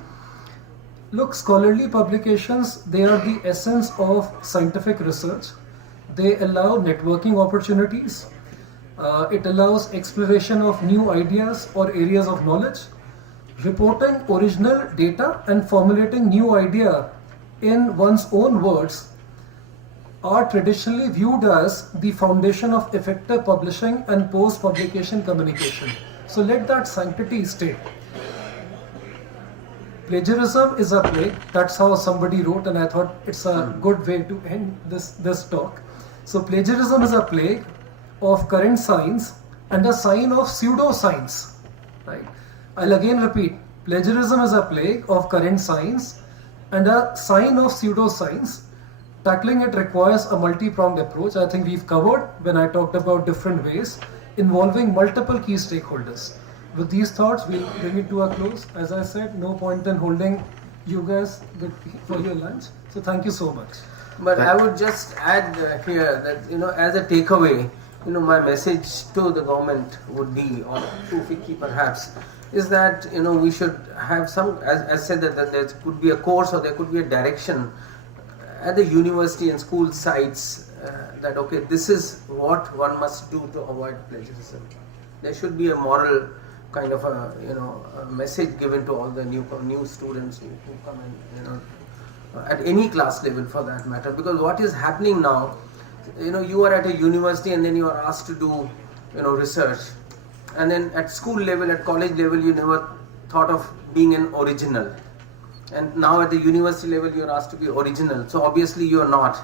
look, scholarly publications, they are the essence of scientific research. They allow networking opportunities. It allows exploration of new ideas or areas of knowledge. Reporting original data and formulating new idea in one's own words are traditionally viewed as the foundation of effective publishing and post-publication communication. So let that sanctity stay. Plagiarism is a plague. That's how somebody wrote, and I thought it's a good way to end this talk. So plagiarism is a plague of current science and a sign of pseudoscience. Right? I'll again repeat, plagiarism is a plague of current science and a sign of pseudoscience. Tackling it requires a multi-pronged approach. I think we've covered when I talked about different ways involving multiple key stakeholders. With these thoughts, we'll bring it to a close. As I said, no point in holding you guys for your lunch. So thank you so much. But I would just add here that, as a takeaway, my message to the government would be, or to FICCI perhaps, is that, we should have some, as said, that there could be a course or there could be a direction at the university and school sites that, okay, this is what one must do to avoid plagiarism. There should be a moral kind of a message given to all the new students who come in, at any class level for that matter. Because what is happening now, you are at a university and then you are asked to do, research. And then at school level, at college level, you never thought of being an original. And now at the university level, you are asked to be original. So obviously you are not,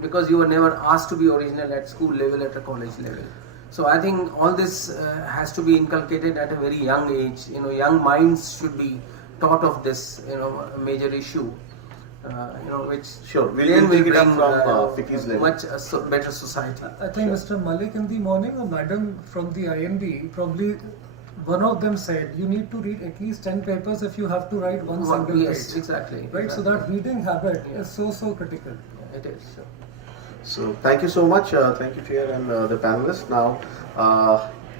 because you were never asked to be original at school level, at a college level. So I think all this has to be inculcated at a very young age. Young minds should be taught of this, major issue. Which sure, we'll then take will it up bring from FICCI's level. much better society. I think Mr. Malik in the morning or Madam from the IMD, probably one of them said you need to read at least 10 papers if you have to write one single page. Yes, exactly. Right, exactly. So that reading habit is so critical. It is. Sure. So thank you so much. Thank you, Chair, and the panelists. Now,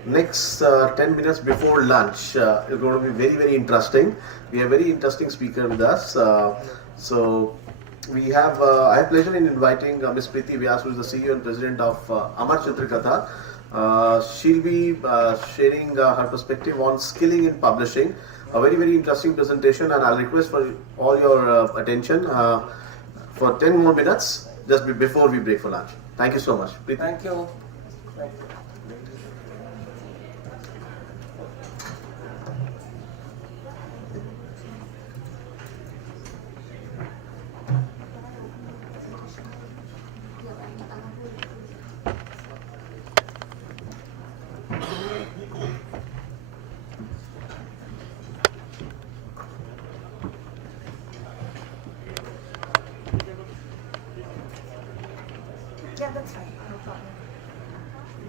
next 10 minutes before lunch is going to be very, very interesting. We have a very interesting speaker with us. So we have, I have pleasure in inviting Ms. Preeti Vyas, who is the CEO and President of Amar Chitrakatha. She'll be sharing her perspective on skilling in publishing. A very, very interesting presentation, and I'll request for all your attention for 10 more minutes just before we break for lunch. Thank you so much. Preeti. Thank you. Thank you. Yeah, that's fine, no problem.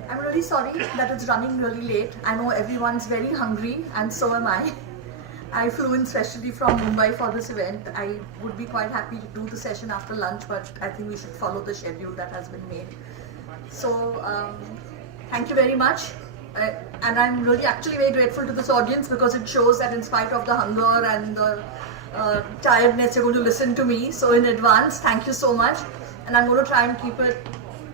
I'm really sorry that it's running really late. I know everyone's very hungry, and so am I. I flew in specially from Mumbai for this event. I would be quite happy to do the session after lunch, but I think we should follow the schedule that has been made. So, thank you very much. And I'm really actually very grateful to this audience, because it shows that in spite of the hunger and the tiredness, you're going to listen to me. So in advance, thank you so much. And I'm going to try and keep it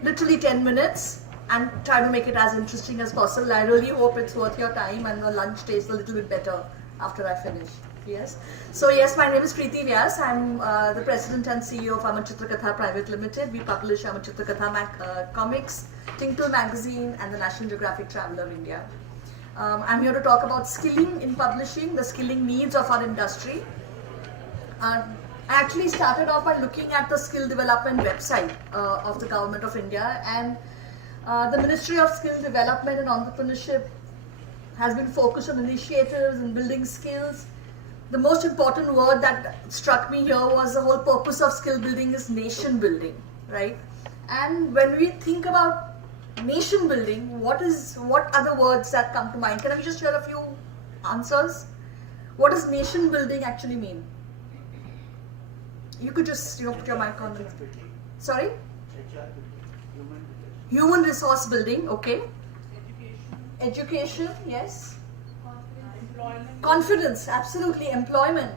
literally 10 minutes and try to make it as interesting as possible. I really hope it's worth your time and the lunch tastes a little bit better after I finish. Yes. So yes, my name is Preeti Vyas. I'm the President and CEO of Amar Chitrakatha Private Limited. We publish Amar Chitrakatha comics, Tinkle magazine, and the National Geographic Traveller India. I'm here to talk about skilling in publishing, the skilling needs of our industry. I actually started off by looking at the skill development website of the Government of India, and the Ministry of Skill Development and Entrepreneurship has been focused on initiatives and building skills the most important word that struck me here was the whole purpose of skill building is nation building, right? And when we think about nation building, what are the words that come to mind? Can we just hear a few answers? What does nation building actually mean? You could just put your mic on. Sorry? Human resource building, okay. Education, yes. Confidence, absolutely. Employment.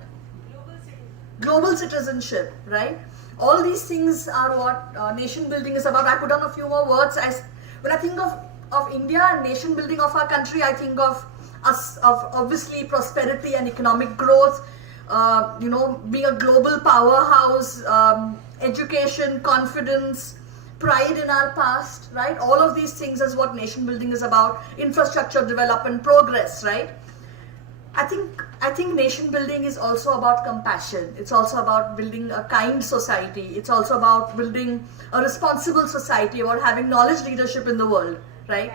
Global citizenship, right? All these things are what nation building is about. I put on a few more words. When I think of India and nation building of our country, I think of obviously prosperity and economic growth, being a global powerhouse, education, confidence, pride in our past, right? All of these things is what nation building is about. Infrastructure development, progress, right? I think nation building is also about compassion. It's also about building a kind society. It's also about building a responsible society, about having knowledge leadership in the world, right?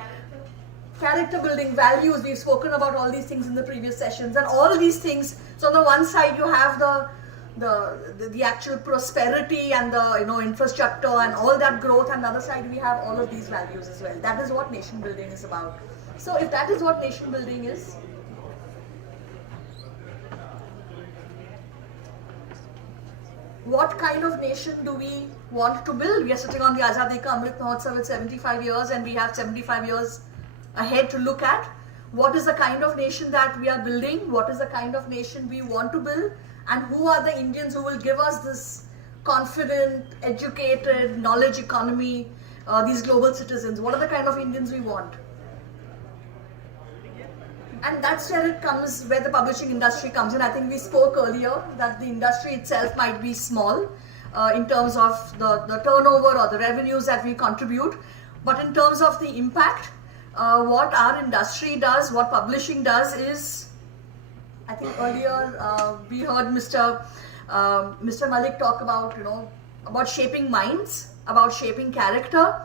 Character building, values, we've spoken about all these things in the previous sessions, and all these things. So on the one side you have the actual prosperity and the infrastructure and all that growth, and the other side we have all of these values as well. That is what nation building is about. So if that is what nation building is, what kind of nation do we want to build? We are sitting on the Azadi Ka Amrit Mahotsav with 75 years, and we have 75 years ahead to look at. What is the kind of nation that we are building? What is the kind of nation we want to build? And who are the Indians who will give us this confident, educated, knowledge economy, these global citizens? What are the kind of Indians we want? And that's where it comes, where the publishing industry comes in. I think we spoke earlier that the industry itself might be small in terms of the turnover or the revenues that we contribute. But in terms of the impact, what our industry does, what publishing does is, I think earlier we heard Mr. Malik talk about shaping minds, about shaping character,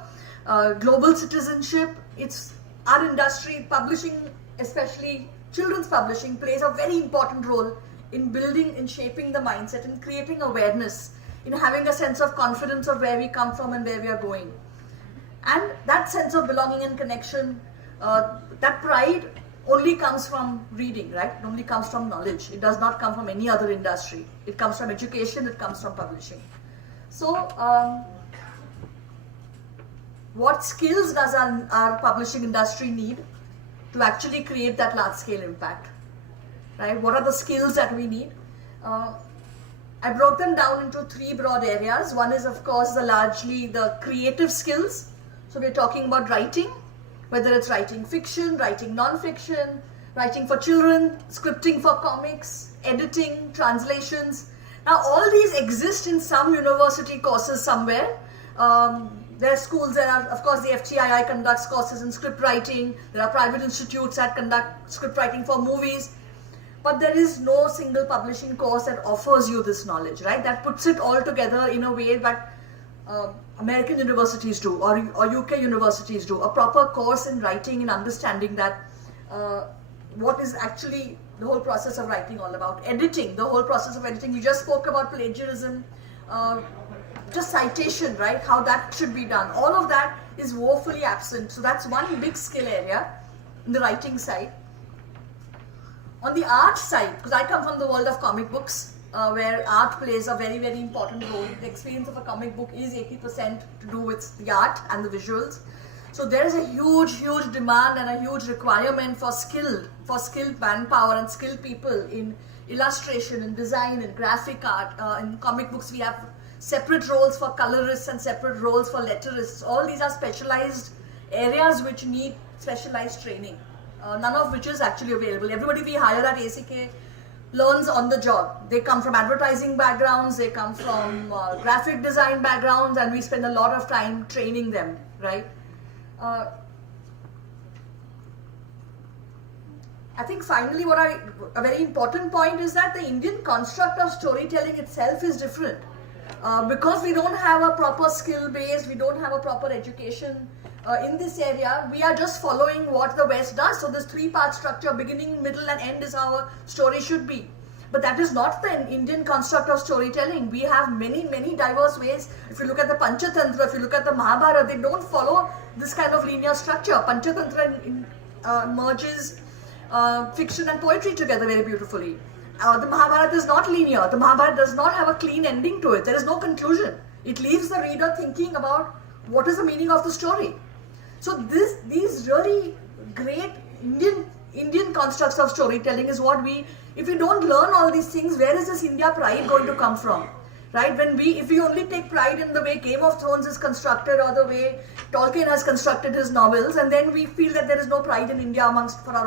global citizenship. It's our industry, publishing, especially children's publishing, plays a very important role in building, in shaping the mindset, in creating awareness, in having a sense of confidence of where we come from and where we are going. And that sense of belonging and connection, that pride only comes from reading, right? It only comes from knowledge. It does not come from any other industry. It comes from education, it comes from publishing. So, what skills does our publishing industry need to actually create that large-scale impact, right? What are the skills that we need? I broke them down into three broad areas. One is, of course, largely the creative skills. So we're talking about writing, whether it's writing fiction, writing non-fiction, writing for children, scripting for comics, editing, translations. Now, all these exist in some university courses somewhere. There are schools, of course, the FTII conducts courses in script writing. There are private institutes that conduct script writing for movies. But there is no single publishing course that offers you this knowledge, right? That puts it all together in a way that American universities do, or UK universities do. A proper course in writing and understanding that what is actually the whole process of writing all about. Editing, the whole process of editing. You just spoke about plagiarism. Just citation, right? How that should be done. All of that is woefully absent. So that's one big skill area in the writing side. On the art side, because I come from the world of comic books, where art plays a very, very important role. The experience of a comic book is 80% to do with the art and the visuals. So there is a huge, huge demand and a huge requirement for skilled manpower and skilled people in illustration, in design, in graphic art. In comic books, we have separate roles for colorists and separate roles for letterists. All these are specialized areas which need specialized training, none of which is actually available. Everybody we hire at ACK learns on the job. They come from advertising backgrounds, they come from graphic design backgrounds, and we spend a lot of time training them, right? I think finally a very important point is that the Indian construct of storytelling itself is different. Because we don't have a proper skill base, we don't have a proper education in this area, we are just following what the West does. So this three-part structure, beginning, middle and end, is how a story should be. But that is not the Indian construct of storytelling. We have many, many diverse ways. If you look at the Panchatantra, if you look at the Mahabharata, they don't follow this kind of linear structure. Panchatantra merges fiction and poetry together very beautifully. The Mahabharata is not linear. The Mahabharata does not have a clean ending to it. There is no conclusion. It leaves the reader thinking about what is the meaning of the story. So these really great Indian constructs of storytelling is what if we don't learn all these things, where is this India pride going to come from? Right? If we only take pride in the way Game of Thrones is constructed or the way Tolkien has constructed his novels, and then we feel that there is no pride in India for our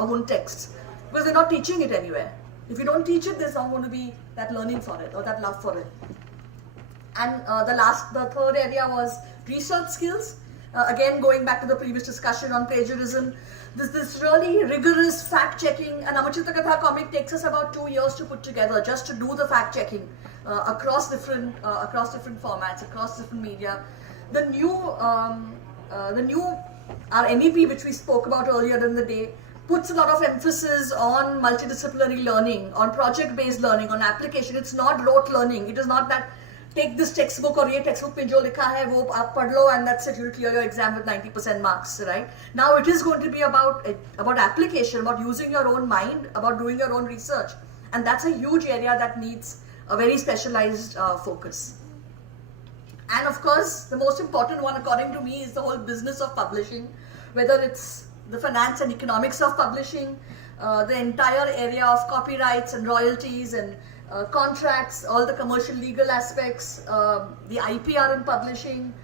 own texts, because they're not teaching it anywhere. If you don't teach it, there's not going to be that learning for it or that love for it. And the third area was research skills. Again, going back to the previous discussion on plagiarism, this really rigorous fact-checking. An Amachita Katha comic takes us about 2 years to put together, just to do the fact-checking across different formats, across different media. The new our NEP, which we spoke about earlier in the day, puts a lot of emphasis on multidisciplinary learning, on project-based learning, on application. It's not rote learning. It is not that take this textbook or ye textbook mein jo likha hai wo aap pad lo and that's it, you'll clear your exam with 90% marks, right? Now it is going to be about application, about using your own mind, about doing your own research, and that's a huge area that needs a very specialized focus. And of course, the most important one according to me is the whole business of publishing, whether it's the finance and economics of publishing, the entire area of copyrights and royalties and contracts, all the commercial legal aspects, the IPR in publishing,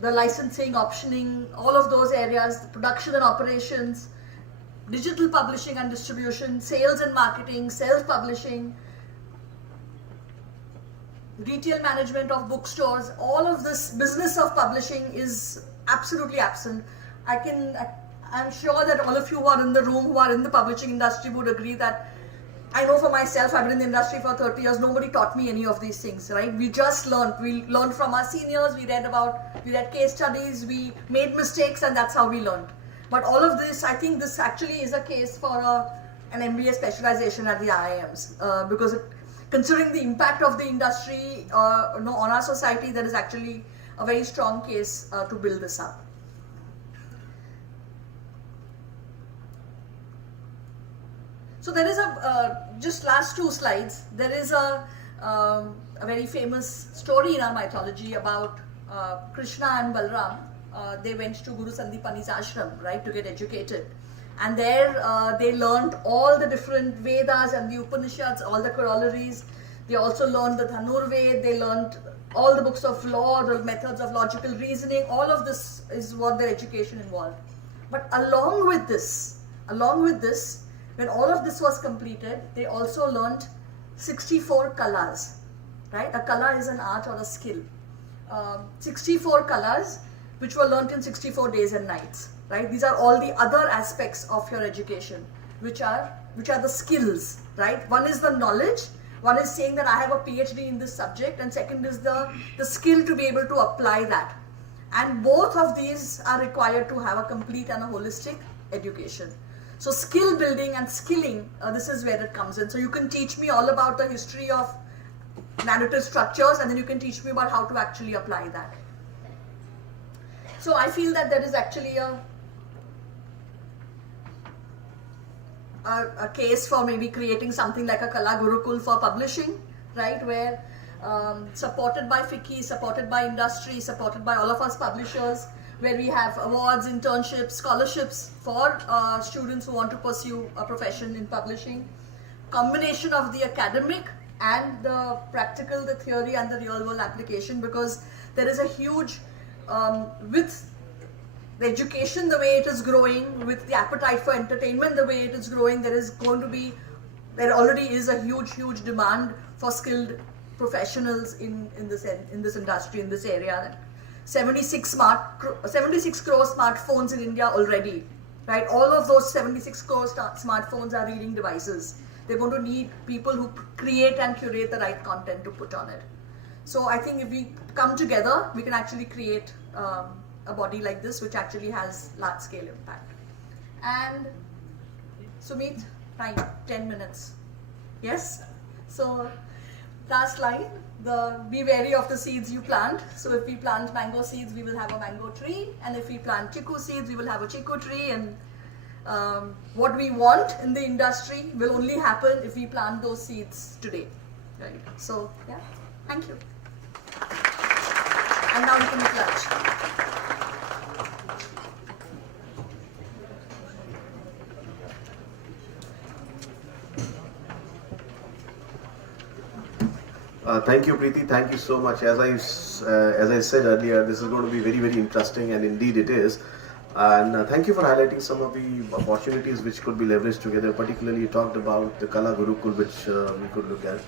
the licensing, optioning, all of those areas, the production and operations, digital publishing and distribution, sales and marketing, self-publishing, retail management of bookstores. All of this business of publishing is absolutely absent. I'm sure that all of you who are in the room, who are in the publishing industry would agree that I know for myself, I've been in the industry for 30 years, nobody taught me any of these things, right? We just learned. We learned from our seniors, we read case studies, we made mistakes, and that's how we learned. But all of this, I think this actually is a case for an MBA specialization at the IIMs, because considering the impact of the industry on our society, there is actually a very strong case to build this up. So there is just last 2 slides, there is a very famous story in our mythology about Krishna and Balram. They went to Guru Sandipani's ashram, right, to get educated. And there they learned all the different Vedas and the Upanishads, all the corollaries. They also learned the Dhanurved, they learned all the books of law, the methods of logical reasoning. All of this is what their education involved. But along with this, when all of this was completed, they also learned 64 kalas, right? A kala is an art or a skill. 64 kalas, which were learnt in 64 days and nights, right? These are all the other aspects of your education, which are the skills, right? One is the knowledge, one is saying that I have a PhD in this subject, and second is the skill to be able to apply that. And both of these are required to have a complete and a holistic education. So skill building and skilling, this is where it comes in. So you can teach me all about the history of narrative structures, and then you can teach me about how to actually apply that. So I feel that there is actually a case for maybe creating something like a Kala Gurukul for publishing, right, where supported by FICCI, supported by industry, supported by all of us publishers, where we have awards, internships, scholarships for students who want to pursue a profession in publishing. Combination of the academic and the practical, the theory and the real world application, because there is a huge, with the education the way it is growing, with the appetite for entertainment the way it is growing, there already is a huge demand for skilled professionals in this industry, in this area. 76 crore smartphones in India already, right? All of those 76 crore smartphones are reading devices. They're going to need people who create and curate the right content to put on it. So I think if we come together, we can actually create a body like this, which actually has large-scale impact. And Sumit, time, 10 minutes. Yes? So, last line, be wary of the seeds you plant. So if we plant mango seeds, we will have a mango tree. And if we plant chiku seeds, we will have a chiku tree. And what we want in the industry will only happen if we plant those seeds today. Right? So, yeah, thank you. And now you can eat lunch. Thank you, Preeti. Thank you so much. As I said earlier, this is going to be very, very interesting, and indeed it is. And thank you for highlighting some of the opportunities which could be leveraged together. Particularly, you talked about the Kala Gurukul, which we could look at.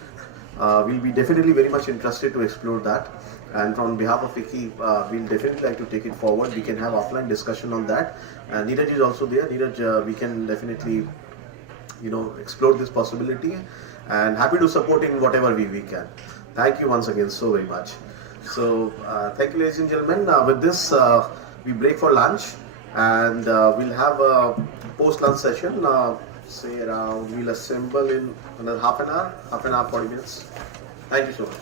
We'll be definitely very much interested to explore that. And on behalf of Vicky, we'll definitely like to take it forward. We can have offline discussion on that. Neeraj is also there. Neeraj, we can definitely, explore this possibility. And happy to support in whatever we can. Thank you once again so very much. So thank you, ladies and gentlemen. With this, we break for lunch, and we'll have a post-lunch session. Say around, we'll assemble in another half an hour, 40 minutes. Thank you so much.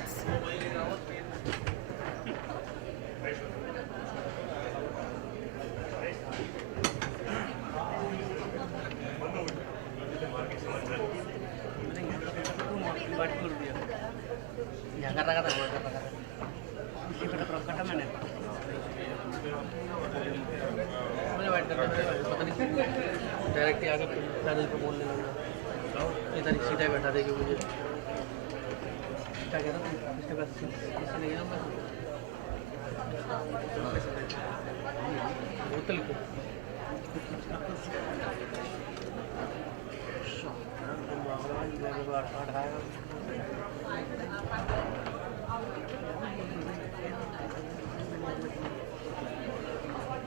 insights. Direct आगे panel पे बोलने लगा इधर सीधा बैठा देगी मुझे क्या कह रहा था इसके बाद किसी नहीं है बोतल को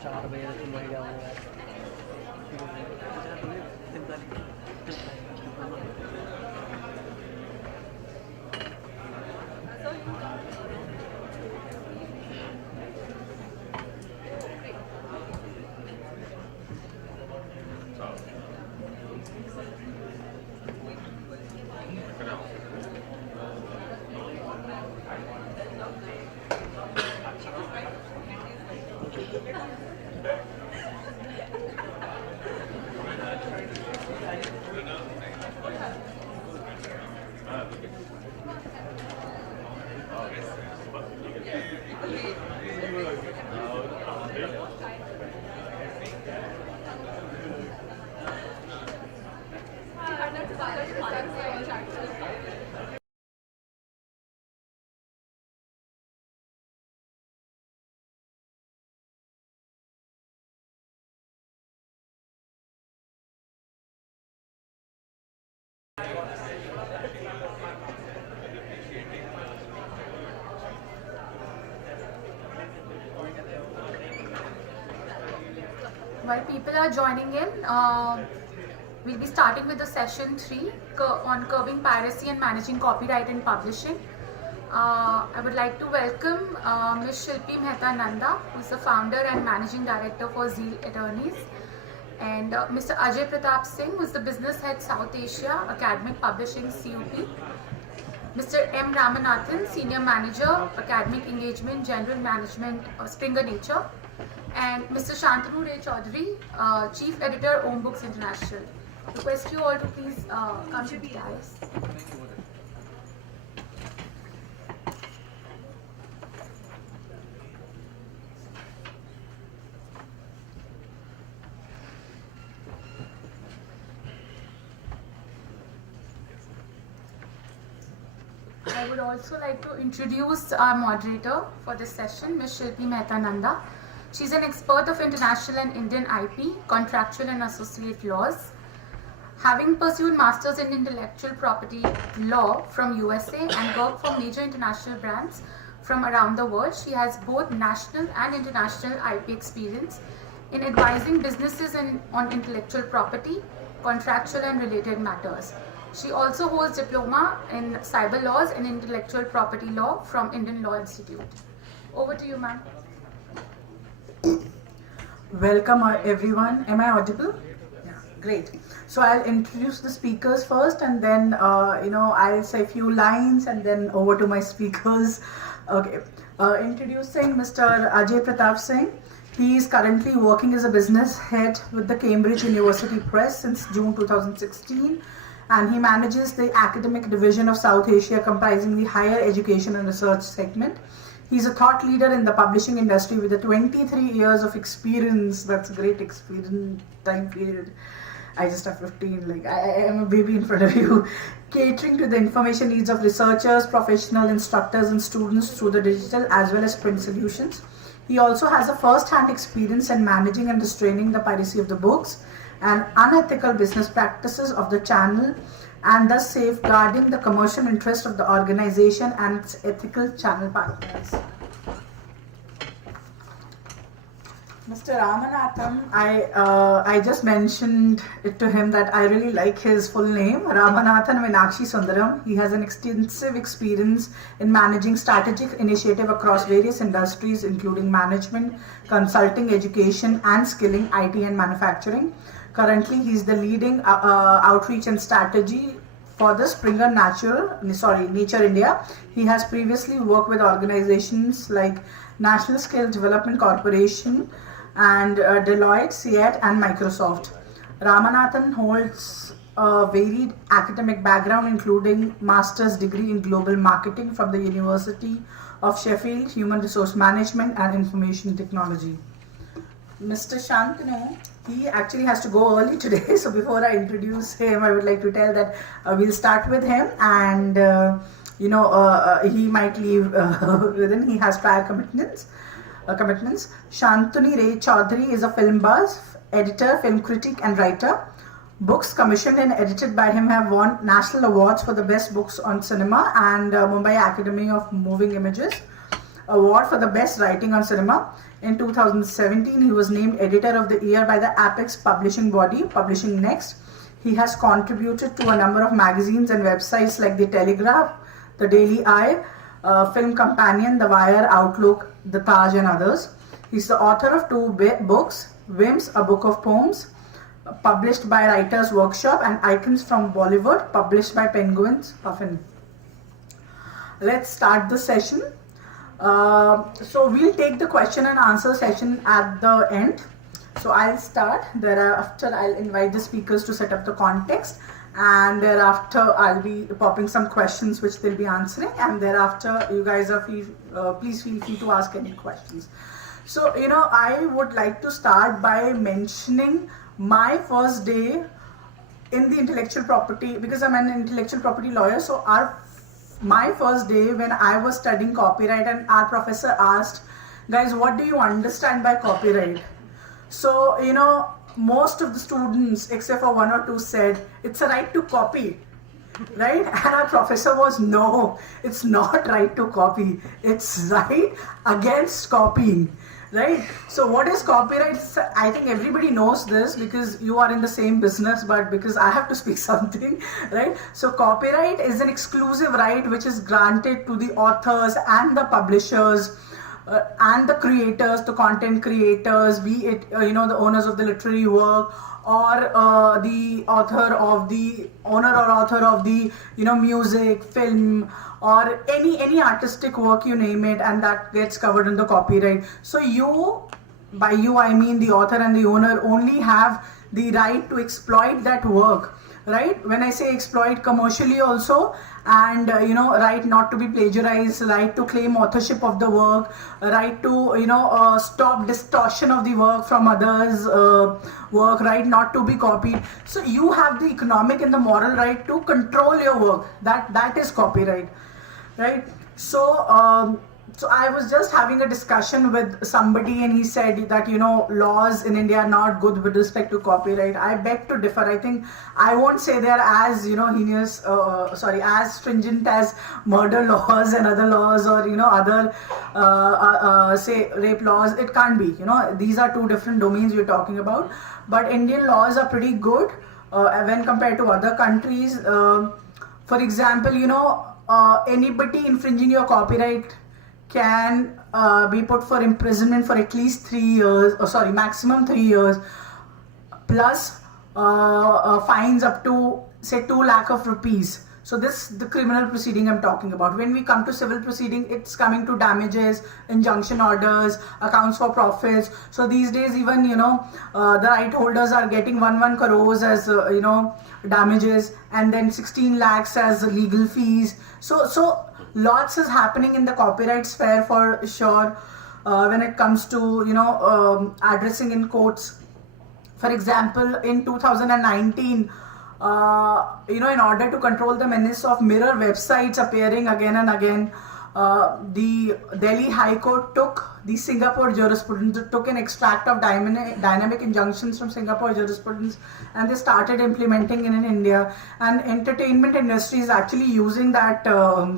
चार बजे तक मैं जाऊँगा While people are joining in, we'll be starting with the session 3 on curbing piracy and managing copyright in publishing. I would like to welcome Ms. Shilpi Mehta Nanda, who is the founder and managing director for Zeal Attorneys, and Mr. Ajay Pratap Singh, who is the business head South Asia, Academic Publishing CUP, Mr. M. Ramanathan, senior manager, Academic Engagement, General Management, Springer Nature, and Mr. Shantanu Ray Chaudhary, Chief Editor, Om Books International. Request you all to please come to the dais. I would also like to introduce our moderator for this session, Ms. Shilpi Mehta Nanda. She's an expert of international and Indian IP, contractual and associate laws. Having pursued masters in intellectual property law from USA and worked for major international brands from around the world, she has both national and international IP experience in advising businesses on intellectual property, contractual and related matters. She also holds diploma in cyber laws and intellectual property law from Indian Law Institute. Over to you, ma'am. Welcome everyone. Am I audible? Yeah, great. So I'll introduce the speakers first, and then I'll say a few lines, and then over to my speakers. Okay. Introducing Mr. Ajay Pratap Singh. He is currently working as a business head with the Cambridge University Press since June 2016, and he manages the academic division of South Asia, comprising the higher education and research segment. He's a thought leader in the publishing industry with a 23 years of experience. That's a great experience time period. I just have 15, like I am a baby in front of you. Catering to the information needs of researchers, professional instructors and students through the digital as well as print solutions. He also has a first-hand experience in managing and restraining the piracy of the books and unethical business practices of the channel, and thus safeguarding the commercial interest of the organization and its ethical channel partners. Mr. Ramanathan, I just mentioned it to him that I really like his full name, Ramanathan Meenakshi Sundaram. He has an extensive experience in managing strategic initiative across various industries, including management, consulting, education, and skilling, IT and manufacturing. Currently, he is the leading outreach and strategy for the Nature India. He has previously worked with organizations like National Skill Development Corporation and Deloitte, CEAT and Microsoft. Ramanathan holds a varied academic background including master's degree in global marketing from the University of Sheffield, Human Resource Management and Information Technology. Mr. Shantanu, he actually has to go early today, so before I introduce him, I would like to tell that we'll start with him and he might leave within, he has prior commitments. Shantanu Ray Chaudhary is a film buff, editor, film critic and writer. Books commissioned and edited by him have won national awards for the best books on cinema and Mumbai Academy of Moving Images award for the best writing on cinema. In 2017, he was named editor of the year by the Apex publishing body, Publishing Next. He has contributed to a number of magazines and websites like The Telegraph, The Daily Eye, Film Companion, The Wire, Outlook, The Taj and others. He's the author of 2 books, Whims, a book of poems, published by Writers Workshop, and Icons from Bollywood, published by Penguins Puffin. Let's start the session. So we'll take the question and answer session at the end. So I'll start. Thereafter, I'll invite the speakers to set up the context, and thereafter I'll be popping some questions which they'll be answering, and thereafter you guys are please feel free to ask any questions. So I would like to start by mentioning my first day in the intellectual property, because I'm an intellectual property lawyer. So my first day when I was studying copyright, and our professor asked, guys, what do you understand by copyright? So most of the students except for 1 or 2 said it's a right to copy, right? And our professor was, no, it's not right to copy, it's right against copying. Right? So what is copyright? I think everybody knows this because you are in the same business, but because I have to speak something, right? So copyright is an exclusive right which is granted to the authors and the publishers and the creators, the content creators, be it the owners of the literary work or the owner or author of the music, film, or any artistic work, you name it, and that gets covered in the copyright. So by you I mean the author and the owner, only have the right to exploit that work, right? When I say exploit, commercially also, and right not to be plagiarized, right to claim authorship of the work, right to stop distortion of the work from others' work, right not to be copied. So you have the economic and the moral right to control your work. That is copyright, right? So so I was just having a discussion with somebody, and he said that laws in India are not good with respect to copyright. I beg to differ. I think I won't say they're as heinous, as stringent as murder laws and other laws, or other say rape laws. It can't be. These are 2 different domains we're talking about. But Indian laws are pretty good when compared to other countries. For example, anybody infringing your copyright can be put for imprisonment for at least 3 years, maximum 3 years, plus fines up to say 2 lakh of rupees. So this the criminal proceeding I'm talking about. When we come to civil proceeding, it's coming to damages, injunction orders, accounts for profits. So these days even the right holders are getting 1 crores as damages, and then 16 lakhs as legal fees. So lots is happening in the copyright sphere for sure when it comes to addressing in courts. For example, in 2019, in order to control the menace of mirror websites appearing again and again, the Delhi High Court took the Singapore jurisprudence, took an extract of dynamic injunctions from Singapore jurisprudence, and they started implementing it in India. And entertainment industry is actually using that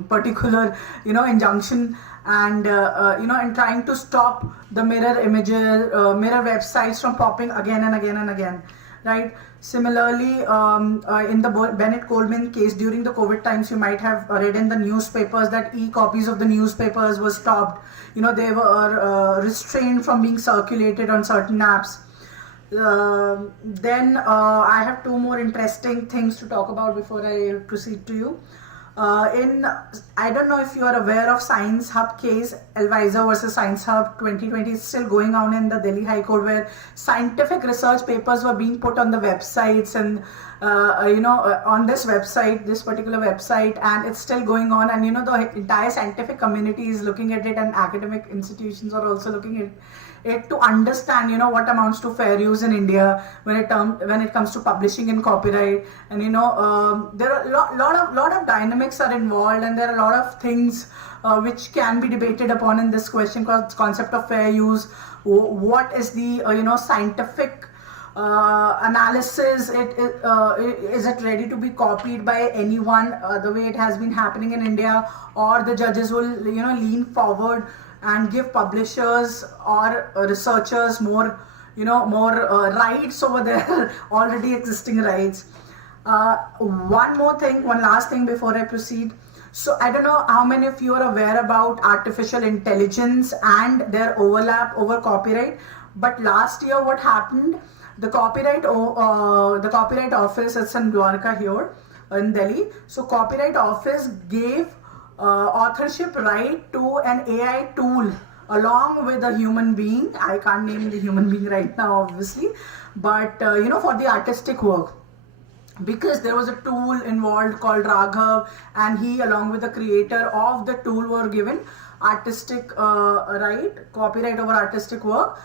particular injunction, and and trying to stop the mirror images, mirror websites from popping again and again and again, right? Similarly, in the Bennett Coleman case during the COVID times, you might have read in the newspapers that e-copies of the newspapers were stopped. They were restrained from being circulated on certain apps. Then I have two more interesting things to talk about before I proceed to you. I don't know if you are aware of Science Hub case, Elvisa versus Science Hub 2020 is still going on in the Delhi High Court, where scientific research papers were being put on the websites and on this website, this particular website, and it's still going on. And the entire scientific community is looking at it, and academic institutions are also looking at it to understand, what amounts to fair use in India when it comes to publishing and copyright. And there are lot of dynamics are involved, and there are a lot of things which can be debated upon in this question, concept of fair use. What is the scientific analysis? Is it ready to be copied by anyone the way it has been happening in India, or the judges will lean forward and give publishers or researchers more rights over their already existing rights. One last thing before I proceed. So I don't know how many of you are aware about artificial intelligence and their overlap over copyright, but last year what happened, the copyright office, it's in Dwarka here in Delhi. So copyright office gave authorship right to an AI tool along with a human being. I can't name the human being right now, obviously, but for the artistic work, because there was a tool involved called Raghav, and he, along with the creator of the tool, were given artistic copyright over artistic work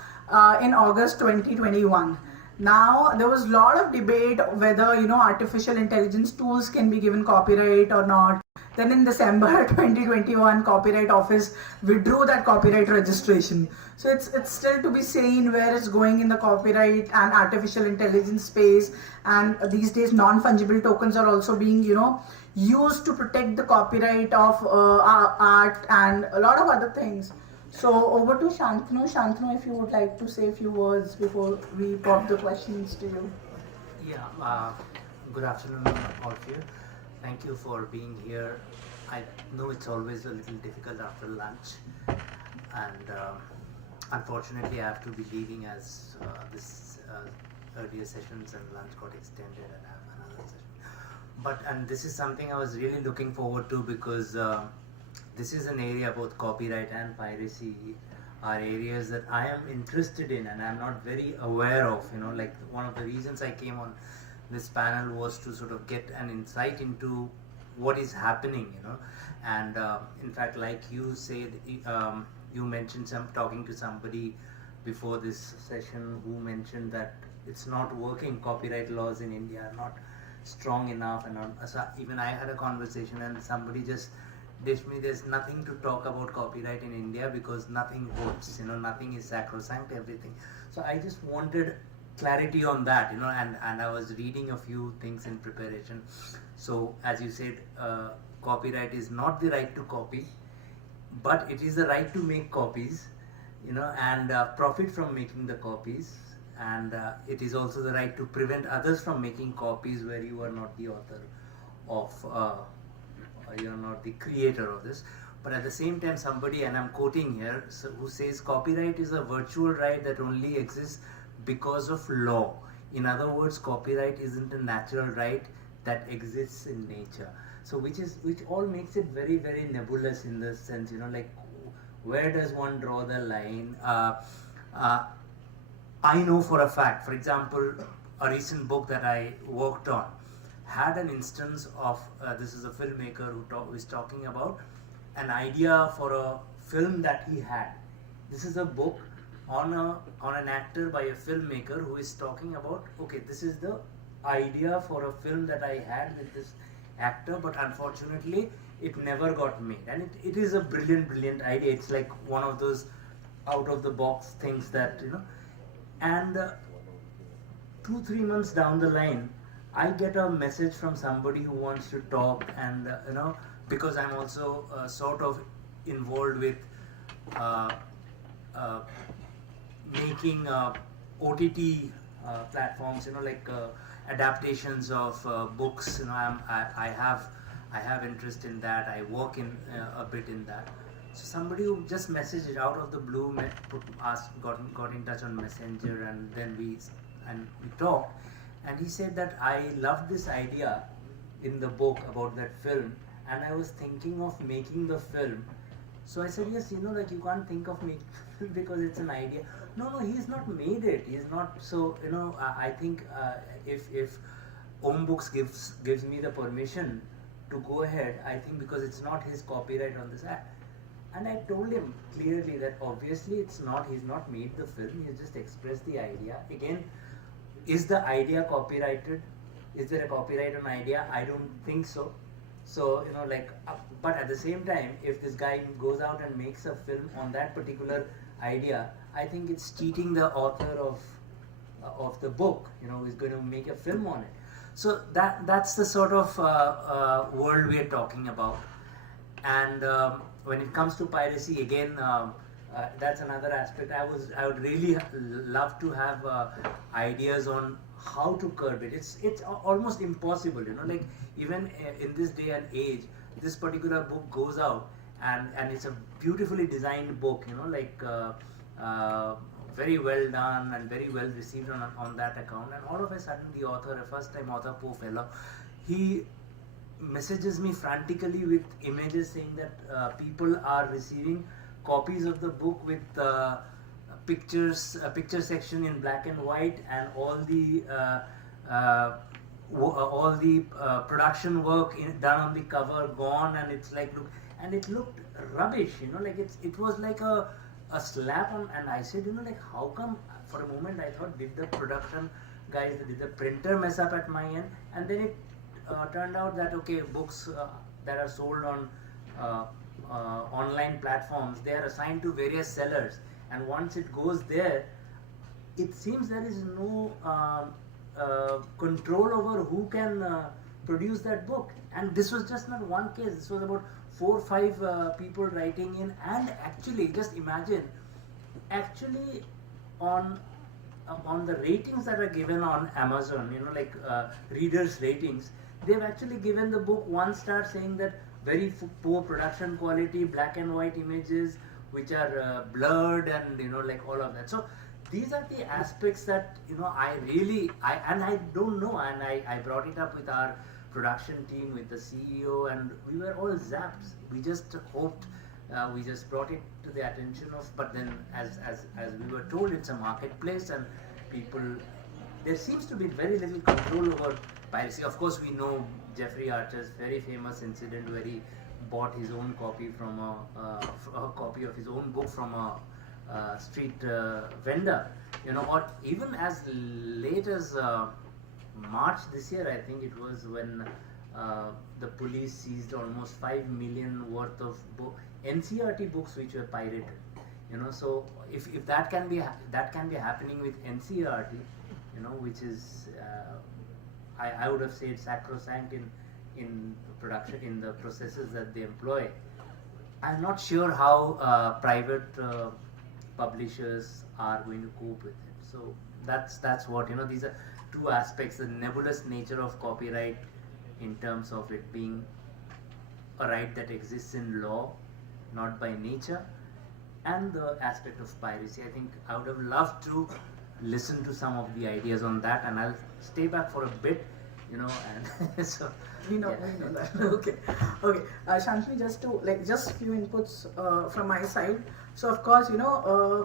in August 2021. Now, there was a lot of debate whether, artificial intelligence tools can be given copyright or not. Then in December 2021, Copyright Office withdrew that copyright registration. So it's still to be seen where it's going in the copyright and artificial intelligence space. And these days, non-fungible tokens are also being, used to protect the copyright of art and a lot of other things. So over to Shantanu. Shantanu, if you would like to say a few words before we pop the questions to you. Yeah, good afternoon all of you. Thank you for being here. I know it's always a little difficult after lunch, and unfortunately I have to be leaving as this earlier sessions and lunch got extended and I have another session. And this is something I was really looking forward to, because this is an area, both copyright and piracy are areas that I am interested in and I'm not very aware of. Like one of the reasons I came on this panel was to sort of get an insight into what is happening, and in fact, like you said, you mentioned talking to somebody before this session who mentioned that it's not working, copyright laws in India are not strong enough, and so even I had a conversation and somebody just dished me, there's nothing to talk about copyright in India because nothing votes, nothing is sacrosanct, everything. So I just wanted clarity on that, and I was reading a few things in preparation. So as you said, copyright is not the right to copy, but it is the right to make copies, and profit from making the copies, and it is also the right to prevent others from making copies where you are not the author of, you're not the creator of this. But at the same time, somebody, and I'm quoting here, who says copyright is a virtual right that only exists because of law. In other words, copyright isn't a natural right that exists in nature. So which all makes it very, very nebulous in the sense, like where does one draw the line? I know for a fact, for example, a recent book that I worked on had an instance of, this is a filmmaker who is talking about an idea for a film that he had. This is a book on an actor by a filmmaker who is talking about, okay, this is the idea for a film that I had with this actor, but unfortunately it never got made. And it is a brilliant idea. It's like one of those out of the box things that, and 2-3 months down the line, I get a message from somebody who wants to talk, and because I'm also sort of involved with making OTT platforms, like adaptations of books. I have interest in that. I work in a bit in that. So somebody who just messaged out of the blue, got in touch on Messenger, and then and we talked, and he said that I loved this idea in the book about that film, and I was thinking of making the film. So I said, yes, like you can't think of making film because it's an idea. No, he's not made it. He's not. So I think if Om Books gives me the permission to go ahead, I think because it's not his copyright on this act. And I told him clearly that obviously he's not made the film, he's just expressed the idea. Again, is the idea copyrighted? Is there a copyright on idea? I don't think so. So, but at the same time, if this guy goes out and makes a film on that particular idea, I think it's cheating the author of the book, who's going to make a film on it. So that's the sort of world we are talking about. And when it comes to piracy, again, that's another aspect. I would really love to have ideas on how to curb it. It's almost impossible, like even in this day and age, this particular book goes out and it's a beautifully designed book, very well done and very well received on that account, and all of a sudden the author, a first time author, poor fellow, he messages me frantically with images saying that people are receiving copies of the book with pictures, a picture section in black and white, and all the production work done on the cover gone, and it's like it looked rubbish, it was like a slap on. And I said, how come? For a moment I thought, did the production guys, did the printer mess up at my end? And then it turned out that books that are sold on online platforms, they are assigned to various sellers, and once it goes there, it seems there is no control over who can produce that book. And this was just not one case, this was about 4 or 5 people writing in. And actually, just imagine, on the ratings that are given on Amazon, readers' ratings, they've actually given the book 1 star, saying that very poor production quality, black and white images which are blurred, and all of that. So these are the aspects that I don't know, and I brought it up with our production team, with the CEO, and we were all zapped. We just hoped, we just brought it to the attention of, but then as we were told, it's a marketplace, and people, there seems to be very little control over piracy. Of course, we know Jeffrey Archer's very famous incident where he bought his own copy from a copy of his own book from a street vendor, or even as late as March this year, I think it was, when the police seized almost 5 million worth of NCERT books which were pirated. So if that can be happening with NCERT, which is I would have said sacrosanct in production, in the processes that they employ. I'm not sure how private publishers are going to cope with it. So that's what, these are 2 aspects: the nebulous nature of copyright in terms of it being a right that exists in law, not by nature, and the aspect of piracy. I think I would have loved to listen to some of the ideas on that, and I'll stay back for a bit, and so we know that. Okay. Shantanu, just few inputs from my side. So of course,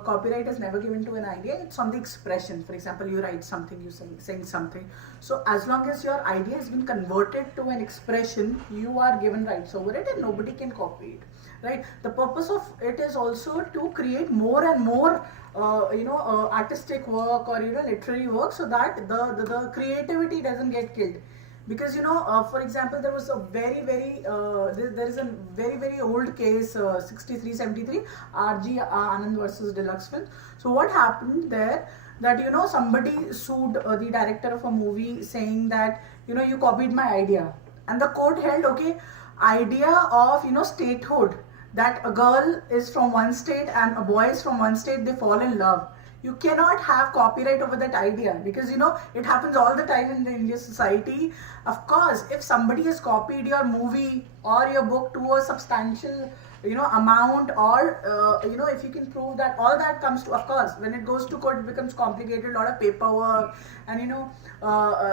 copyright is never given to an idea. It's on the expression. For example, you write something, you saying something. So as long as your idea has been converted to an expression, you are given rights over it, and nobody can copy it. Right? The purpose of it is also to create more and more, artistic work or literary work, so that the creativity doesn't get killed. Because for example, there was a very there is a very old case, 6373 R.G. Anand versus Deluxe Films. So what happened there, that somebody sued the director of a movie, saying that you copied my idea, and the court held, idea of statehood, that a girl is from one state and a boy is from one state, they fall in love. You cannot have copyright over that idea, because it happens all the time in the Indian society. Of course, if somebody has copied your movie or your book to a substantial amount, or if you can prove that, all that comes to, of course, when it goes to court it becomes complicated, a lot of paperwork, and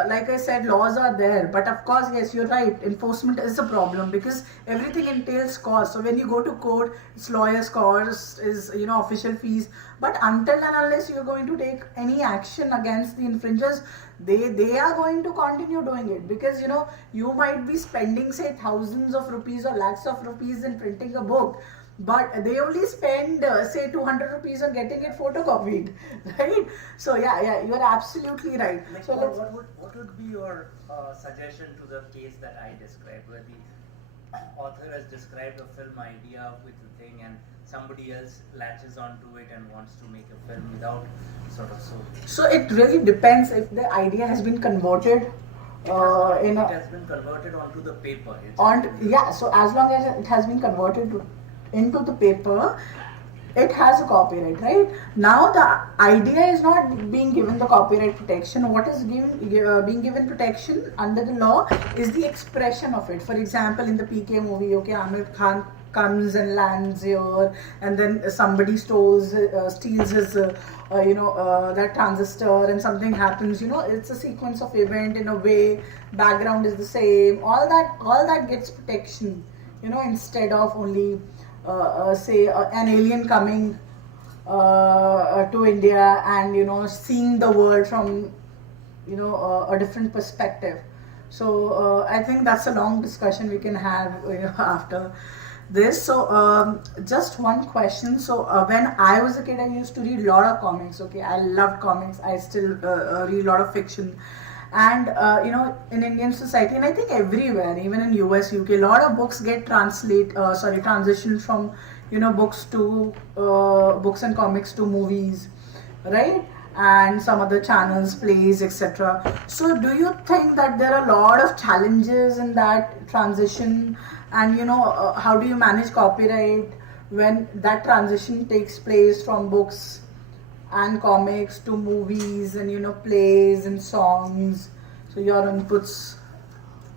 like I said, laws are there, but of course, yes, you're right, enforcement is a problem because everything entails cost. So when you go to court, it's lawyers' cost, is official fees, but until and unless you're going to take any action against the infringers, they are going to continue doing it, because you might be spending, say, thousands of rupees or lakhs of rupees in printing a book, but they only spend say 200 rupees on getting it photocopied, right? So yeah, you're absolutely right. Like, So what would be your suggestion to the case that I described, where the author has described a film idea with the thing and somebody else latches onto it and wants to make a film without So it really depends if the idea has been converted it has been converted onto the paper. So as long as it has been converted into the paper, it has a copyright, right? Now the idea is not being given the copyright protection. What is being given protection under the law is the expression of it. For example, in the PK movie, Amir Khan comes and lands here, and then somebody steals his that transistor, and something happens. It's a sequence of event in a way. Background is the same. All that gets protection. Instead of only say an alien coming to India and seeing the world from a different perspective. So I think that's a long discussion we can have after this. So just one question. So when I was a kid, I used to read a lot of comics. I loved comics. I still read a lot of fiction. And in Indian society, and I think everywhere, even in US, UK, a lot of books get transitioned from books to books and comics to movies, right? And some other channels, plays, etc. So do you think that there are a lot of challenges in that transition? And how do you manage copyright when that transition takes place from books and comics to movies and plays and songs? So your inputs.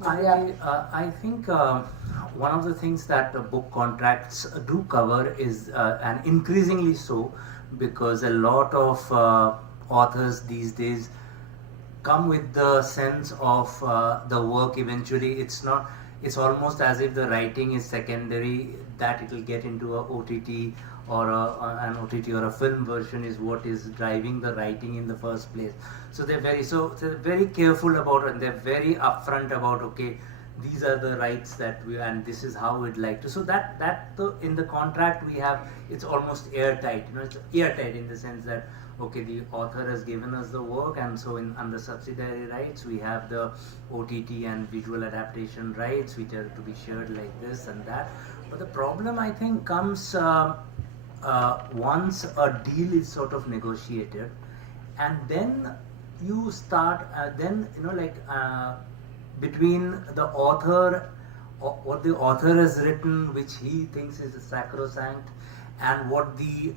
I think one of the things that book contracts do cover is, and increasingly so, because a lot of authors these days come with the sense of the work eventually. It's almost as if the writing is secondary, that it will get into a OTT or an OTT or a film version is what is driving the writing in the first place. So they're very careful about it, and they're very upfront about, these are the rights that and this is how we'd like to. So in the contract we have, it's almost airtight. It's airtight in the sense that the author has given us the work, and so under subsidiary rights we have the OTT and visual adaptation rights, which are to be shared like this and that. But the problem, I think, comes once a deal is sort of negotiated, and then you start between the author, what the author has written, which he thinks is sacrosanct, and what the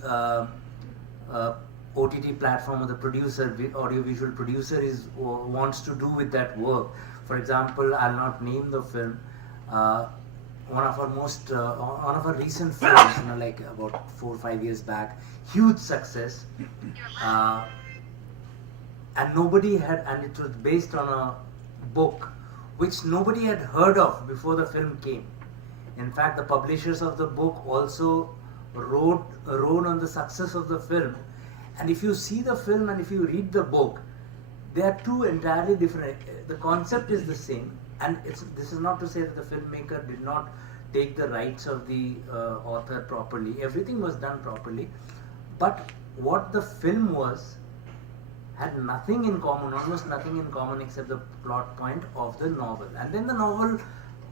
OTT platform or the producer, audiovisual producer wants to do with that work. For example, I'll not name the film. One of our recent films, like about 4 or 5 years back, huge success, and it was based on a book which nobody had heard of before the film came. In fact, the publishers of the book also rode on the success of the film. And if you see the film and if you read the book, they are two entirely different. The concept is the same, and this is not to say that the filmmaker did not take the rights of the author properly. Everything was done properly, but what the film had nothing in common, almost nothing in common, except the plot point of the novel. And then the novel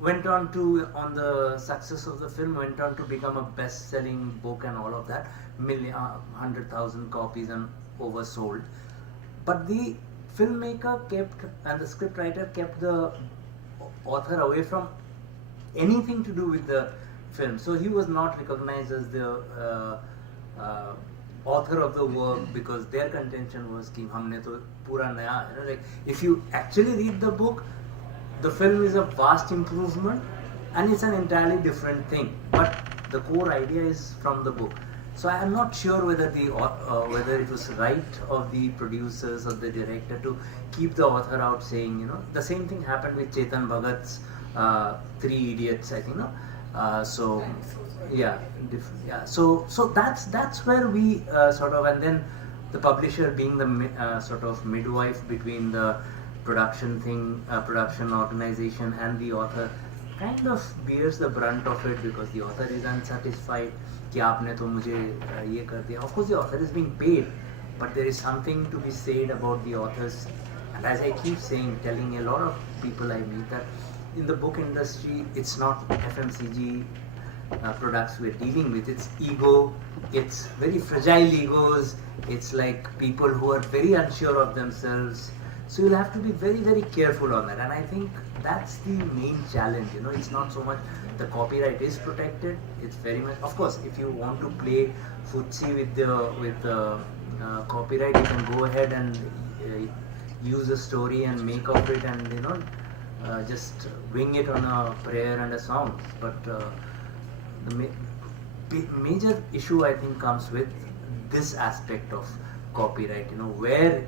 went on the success of the film, went on to become a best-selling book and all of that, 100,000 copies and oversold. But the filmmaker and the scriptwriter kept the author away from anything to do with the film. So he was not recognized as the author of the work, because their contention was कि हमने तो पूरा नया, like if you actually read the book, the film is a vast improvement and it's an entirely different thing. But the core idea is from the book. So I am not sure whether whether it was right of the producers or the director to keep the author out, saying, you know, the same thing happened with Chetan Bhagat's Three Idiots, I think, no? So that's where we sort of, and then the publisher being the sort of midwife between the production organization and the author, kind of bears the brunt of it, because the author is unsatisfied कि आपने तो मुझे ये कर दिया. Of course the author is being paid, but there is something to be said about the authors. And as I keep saying, telling a lot of people I meet, that in the book industry it's not FMCG products we're dealing with, it's ego, it's very fragile egos, it's like people who are very unsure of themselves. So you'll have to be very, very careful on that, and I think that's the main challenge. You know, it's not so much the copyright is protected. It's very much, of course, if you want to play footsie with the copyright, you can go ahead and use a story and make of it, and you know, just wing it on a prayer and a song. But the major issue I think comes with this aspect of copyright. You know, where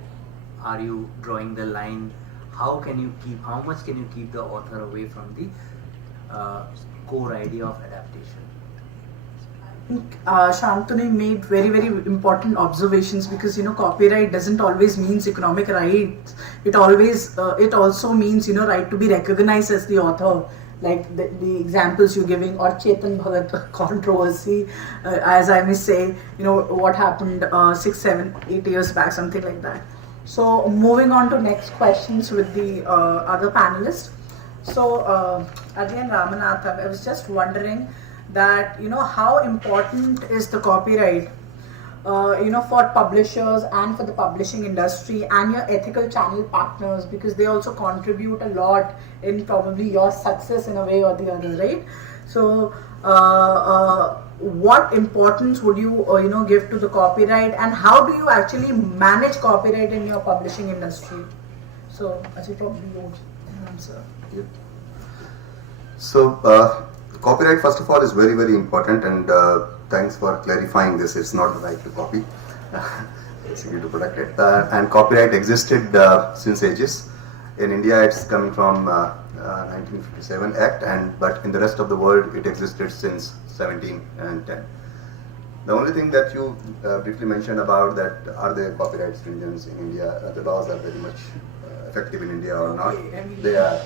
are you drawing the line? How much can you keep the author away from the core idea of adaptation? Shantanu made very, very important observations, because you know, copyright doesn't always means economic rights. It also means, you know, right to be recognized as the author, like the examples you're giving, or Chetan Bhagat controversy, as I may say, you know, what happened 6, 7, 8 years back, something like that. So moving on to next questions with the other panelists. So Ajay and Ramanathan, I was just wondering that, you know, how important is the copyright, you know, for publishers and for the publishing industry and your ethical channel partners, because they also contribute a lot in probably your success in a way or the other, right? So what importance would you you know, give to the copyright, and how do you actually manage copyright in your publishing industry? So Ajay, probably you would answer. So copyright, first of all, is very, very important, and thanks for clarifying this. It's not the right to copy, basically to protect it. And copyright existed since ages. In India, it's coming from 1957 Act, but in the rest of the world, it existed since 1710. The only thing that you briefly mentioned about that, are there copyright stringence in India? The laws are very much effective in India or not? They are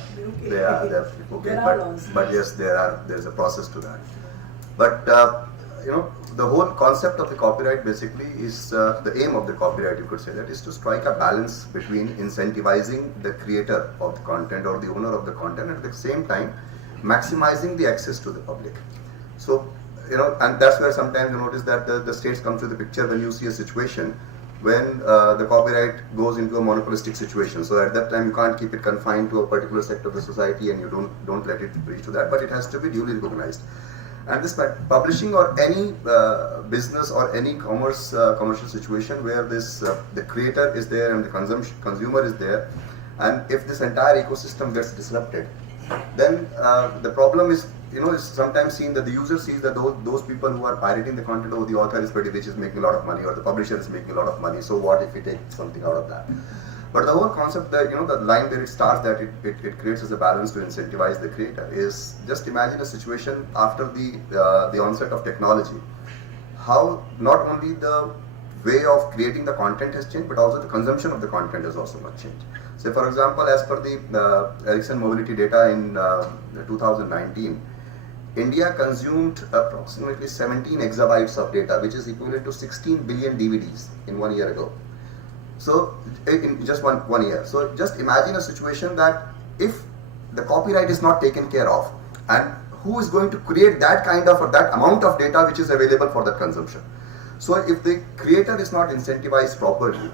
okay. But yes, there's a process to that. But you know, the whole concept of the copyright basically is the aim of the copyright, you could say, that is to strike a balance between incentivizing the creator of the content or the owner of the content, and at the same time maximizing the access to the public. So, you know, and that's where sometimes you notice that the states come to the picture when you see a situation when the copyright goes into a monopolistic situation. So at that time you can't keep it confined to a particular sector of the society, and you don't let it reach to that, but it has to be duly recognized. And this publishing or any business or any commercial situation where this the creator is there and the consumer is there, and if this entire ecosystem gets disrupted, then the problem is, you know, it's sometimes seen that the user sees that those people who are pirating the content, or the author is pretty rich, is making a lot of money, or the publisher is making a lot of money. So what if we take something out of that? But the whole concept that, you know, the line where it starts, that it creates as a balance to incentivize the creator, is just imagine a situation after the onset of technology, how not only the way of creating the content has changed, but also the consumption of the content has also much changed. So for example, as per the Ericsson mobility data in 2019, India consumed approximately 17 exabytes of data, which is equivalent to 16 billion DVDs in 1 year ago. So in just one year. So just imagine a situation that if the copyright is not taken care of, and who is going to create that kind of, or that amount of data which is available for that consumption. So if the creator is not incentivized properly,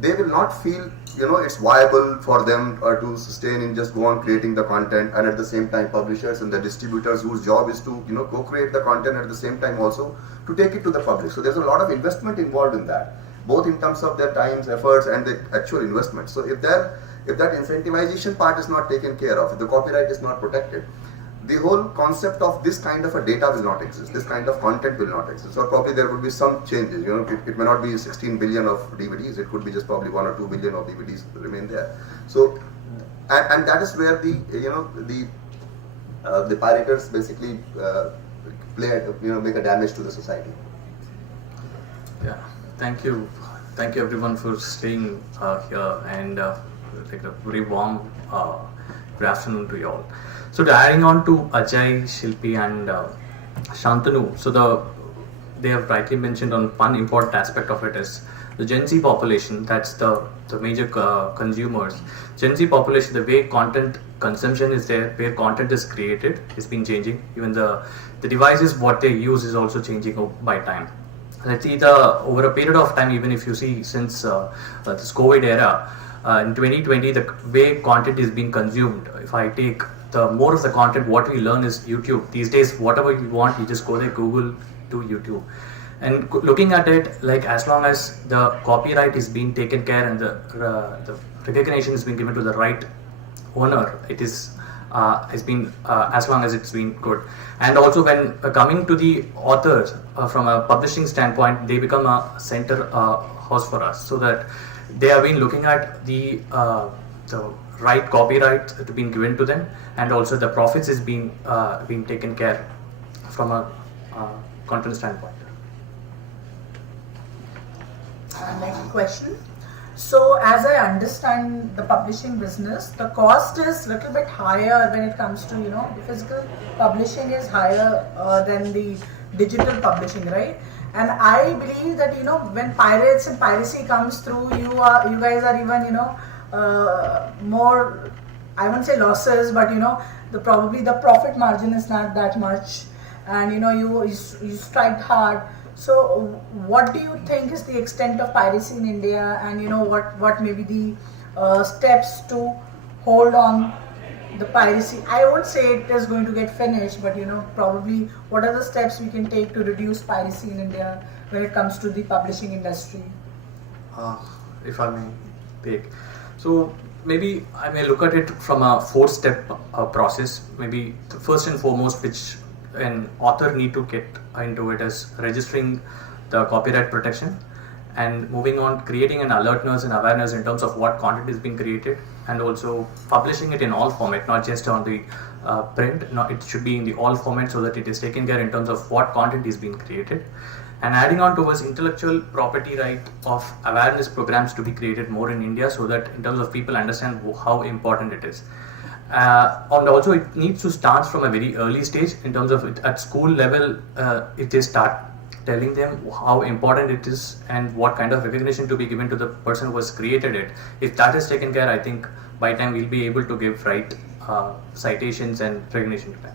they will not feel, you know, it's viable for them to sustain and just go on creating the content, and at the same time publishers and the distributors whose job is to, you know, co-create the content, at the same time also to take it to the public. So there's a lot of investment involved in that, both in terms of their times, efforts, and the actual investment. So if that incentivization part is not taken care of, if the copyright is not protected, the whole concept of this kind of a data will not exist, this kind of content will not exist, or probably there will be some changes, it may not be 16 billion of DVDs, it could be just probably 1 or 2 billion of DVDs remain there. So, and that is where the pirates basically make a damage to the society. Yeah, thank you everyone for staying here, and like a very warm good afternoon to you all. So adding on to Ajay, Shilpi and Shantanu, so they have rightly mentioned on one important aspect of it is the Gen Z population, that's the major consumers. Gen Z population, the way content consumption is there, where content is created, has been changing. Even the devices, what they use is also changing by time. Let's see, over a period of time, even if you see since this COVID era, in 2020, the way content is being consumed, if I take the more of the content, what we learn is YouTube. These days, whatever you want, you just go there, Google to YouTube. And looking at it, like as long as the copyright is being taken care and the recognition is being given to the right owner, it is has been as long as it's been good. And also when coming to the authors from a publishing standpoint, they become a center house for us, so that they have been looking at the right copyright to being given to them, and also the profits is being taken care from a content standpoint. Next question. So as I understand the publishing business, the cost is a little bit higher when it comes to, the physical publishing is higher than the digital publishing, right? And I believe that, when pirates and piracy comes through, you guys are even, more, I won't say losses, but, probably the profit margin is not that much, and, you strike hard. So what do you think is the extent of piracy in India, and what may be the steps to hold on the piracy? I won't say it is going to get finished, but probably what are the steps we can take to reduce piracy in India when it comes to the publishing industry? If I may take, so maybe I may look at it from a 4-step process. Maybe the first and foremost, which an author need to get into it, is registering the copyright protection, and moving on, creating an alertness and awareness in terms of what content is being created, and also publishing it in all format, not just on the print. No, it should be in the all format, so that it is taken care in terms of what content is being created. And adding on towards intellectual property right of awareness programs to be created more in India, so that in terms of people understand how important it is. And also it needs to start from a very early stage in terms of it, at school level, if they start telling them how important it is and what kind of recognition to be given to the person who has created it. If that is taken care, I think by time we'll be able to give right citations and recognition to them.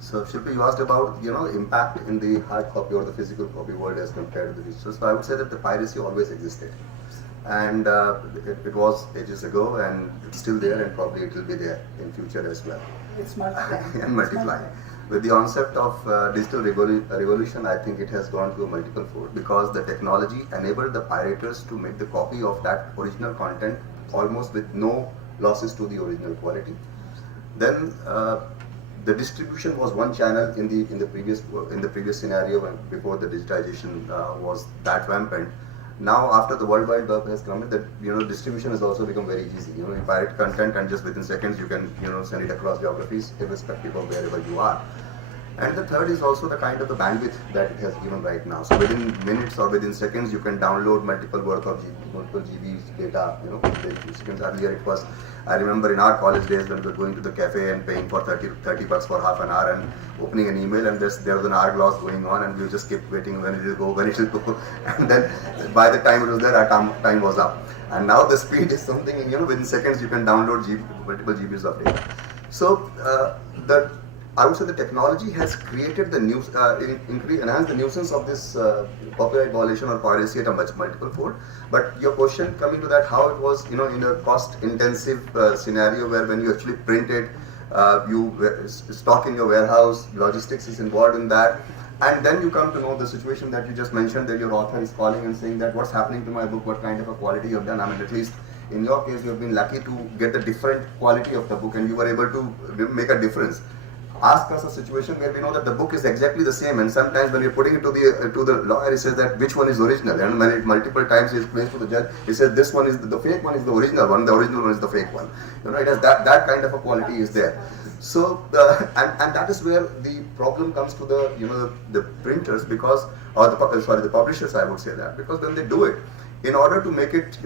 So Shilpi, you asked about impact in the hard copy or the physical copy world as compared to the digital. So I would say that the piracy always existed, and it was ages ago, and it's still there, and probably it will be there in future as well. It's multiplying. And multiplying. With the onset of digital revolution, I think it has gone to a multiple fold, because the technology enabled the pirates to make the copy of that original content almost with no losses to the original quality. Then the distribution was one channel in the previous scenario, when before the digitization was that rampant. Now, after the World Wide Web has come in, that distribution has also become very easy. You pirate content, and just within seconds you can send it across geographies, irrespective of wherever you are. And the third is also the kind of the bandwidth that it has given right now. So within minutes or within seconds, you can download multiple GBs data. Within seconds. Earlier it was, I remember in our college days when we were going to the cafe and paying for 30 bucks for half an hour and opening an email, and there was an hour gloss going on, and we just kept waiting when it will go, and then by the time it was there, our time was up. And now the speed is something, within seconds you can download multiple GBs of data. So I would say the technology has created the enhanced the nuisance of this copyright violation or piracy at a multiple fold. But your question coming to that, how it was, in a cost-intensive scenario where when you actually print it, you stock in your warehouse, logistics is involved in that, and then you come to know the situation that you just mentioned, that your author is calling and saying that what's happening to my book, what kind of a quality you've done. I mean, at least in your case, you have been lucky to get the different quality of the book and you were able to make a difference. Ask us a situation where we know that the book is exactly the same, and sometimes when you're putting it to the lawyer, he says that which one is original, and multiple times he explains to the judge, he says this one is the fake one is the original one is the fake one. It has that kind of a quality is there. So and that is where the problem comes to the printers, because the publishers, I would say that, because when they do it, in order to make it,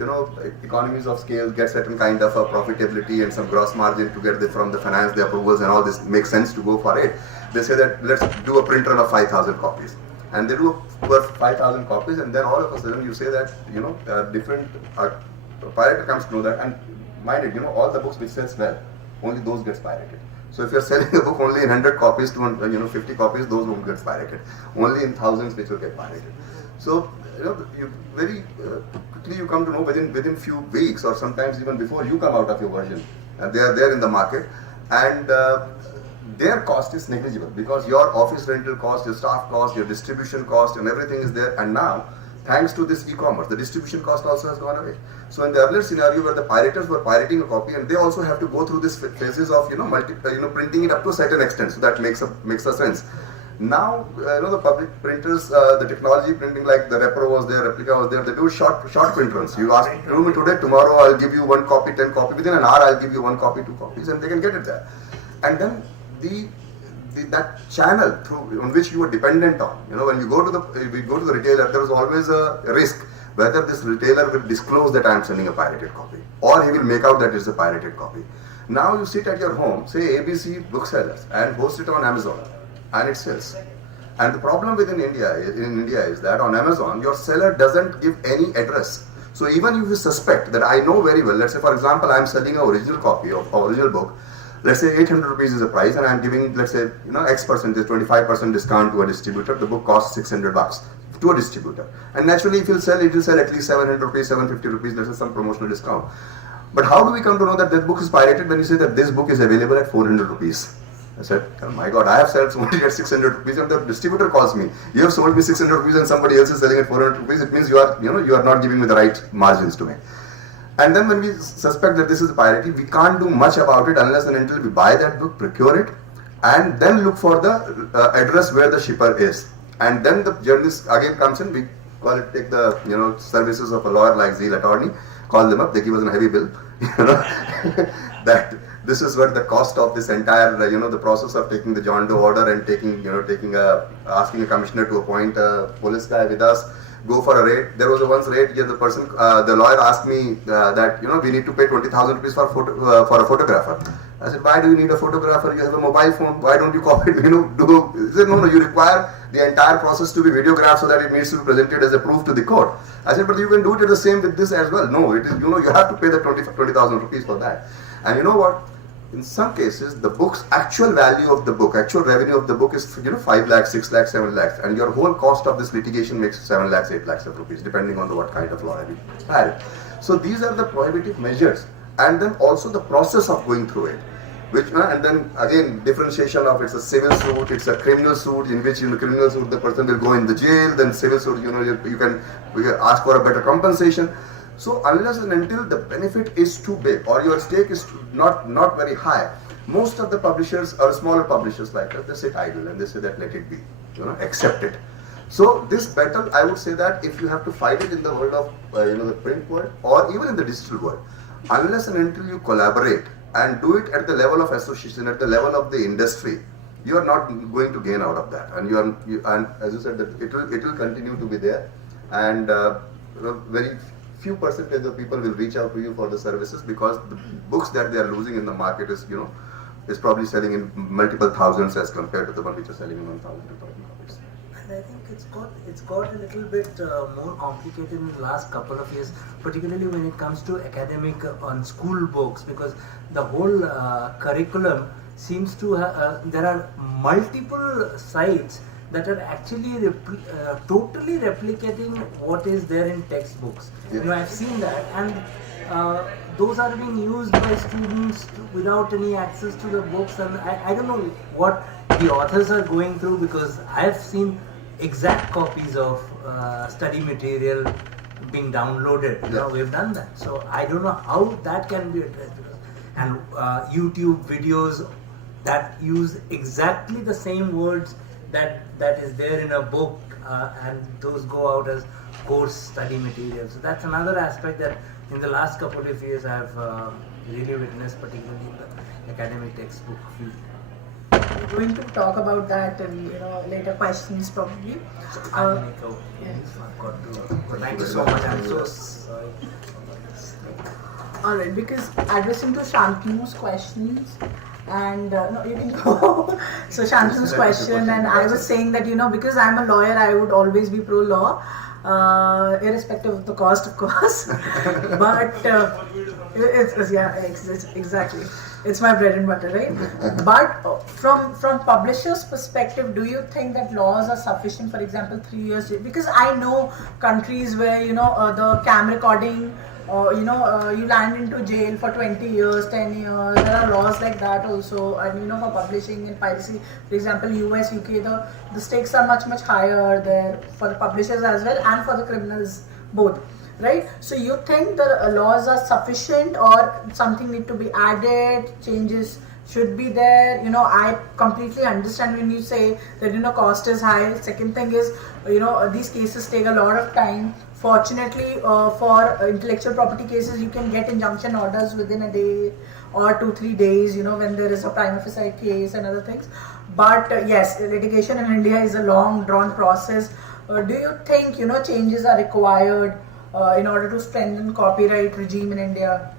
economies of scale, get certain kind of a profitability and some gross margin to get from the finance, the approvals and all this makes sense to go for it. They say that let's do a print run of 5,000 copies. And they do 5,000 copies, and then all of a sudden you say that, different pirater comes to know that, and mind it, all the books which sells well, only those gets pirated. So if you're selling a book only in 100 copies to 50 copies, those won't get pirated. Only in thousands which will get pirated. So you very quickly you come to know within few weeks or sometimes even before you come out of your version, and they are there in the market, and their cost is negligible because your office rental cost, your staff cost, your distribution cost, and everything is there. And now, thanks to this e-commerce, the distribution cost also has gone away. So in the earlier scenario where the pirators were pirating a copy, and they also have to go through this phases of printing it up to a certain extent, so that makes a sense. Now, the public printers, the technology printing, like the Repro was there, Replica was there, they do short print runs. You ask me today, tomorrow I'll give you 1 copy, 10 copy, within an hour I'll give you 1 copy, 2 copies, and they can get it there. And then that channel on which you are dependent on, when you go to the retailer, there is always a risk whether this retailer will disclose that I am sending a pirated copy, or he will make out that it is a pirated copy. Now you sit at your home, say ABC booksellers, and post it on Amazon, and it sells. And the problem within India is that on Amazon, your seller doesn't give any address. So even if you suspect that I know very well, let's say for example, I am selling an original copy of original book, let's say 800 rupees is the price, and I am giving, let's say, X percentage, 25% discount to a distributor. The book costs 600 bucks to a distributor. And naturally, if you sell, it will sell at least 700 rupees, 750 rupees, let's say some promotional discount. But how do we come to know that this book is pirated when you say that this book is available at 400 rupees? I said, oh my God, I have sold somebody at 600 rupees, and the distributor calls me. You have sold me 600 rupees and somebody else is selling at 400 rupees. It means you are not giving me the right margins to me. And then when we suspect that this is piracy, we can't do much about it unless and until we buy that book, procure it, and then look for the address where the shipper is. And then the journalist again comes in. We take the services of a lawyer like Zeal Attorney, call them up. They give us a heavy bill. That this is what the cost of this entire the process of taking the John Doe order and asking a commissioner to appoint a police guy with us. Go for a raid. There was once raid. The lawyer asked me that we need to pay 20,000 rupees for a photographer. I said, why do you need a photographer? You have a mobile phone. Why don't you copy it? He said, no, you require the entire process to be videographed so that it needs to be presented as a proof to the court. I said, but you can do it the same with this as well. No, it is you have to pay the 20,000 rupees for that. And you know what? In some cases, the book's actual value of the book, actual revenue of the book is 5 lakhs, 6 lakhs, 7 lakhs, and your whole cost of this litigation makes 7 lakhs, 8 lakhs of rupees, depending on what kind of lawyer you hire. So these are the prohibitive measures, and then also the process of going through it, and then again differentiation of it's a civil suit, it's a criminal suit, in which in the criminal suit the person will go in the jail, then civil suit you can ask for a better compensation. So unless and until the benefit is too big or your stake is not very high, most of the publishers or smaller publishers like us, they sit idle and they say that let it be, accept it. So this battle, I would say that if you have to fight it in the world of the print world or even in the digital world, unless and until you collaborate and do it at the level of association, at the level of the industry, you are not going to gain out of that. And and as you said, that it will continue to be there, and very few percentage of people will reach out to you for the services because the books that they are losing in the market is probably selling in multiple thousands as compared to the one which are selling in 1,000 to 2,000 copies. And I think it's got a little bit more complicated in the last couple of years, particularly when it comes to academic on school books, because the whole curriculum seems to have, there are multiple sites that are actually totally replicating what is there in textbooks. Yeah. I've seen that, and those are being used by students without any access to the books, and I don't know what the authors are going through, because I have seen exact copies of study material being downloaded. You know, we've done that. So I don't know how that can be addressed. And YouTube videos that use exactly the same words that is there in a book, and those go out as course study material. So that's another aspect that in the last couple of years I've really witnessed, particularly in the academic textbook field. We're going to talk about that in later questions probably. Thank you so much. I'm so sorry. Alright, because addressing to Shantanu's questions, and no, you can go. So Shantanu's question, and I was saying that because I'm a lawyer, I would always be pro law, irrespective of the cost, of course. But exactly. It's my bread and butter, right? But from publishers' perspective, do you think that laws are sufficient? For example, 3 years, because I know countries where the cam recording, you land into jail for 20 years, 10 years. There are laws like that also, and for publishing and piracy. For example, US, UK, the stakes are much higher there for the publishers as well and for the criminals both. Right? So you think the laws are sufficient or something need to be added, changes should be there? I completely understand when you say that cost is high. Second thing is, these cases take a lot of time. Fortunately, for intellectual property cases, you can get injunction orders within a day or 2-3 days, when there is a prima facie case and other things. But yes, litigation in India is a long drawn process. Do you think, changes are required in order to strengthen copyright regime in India?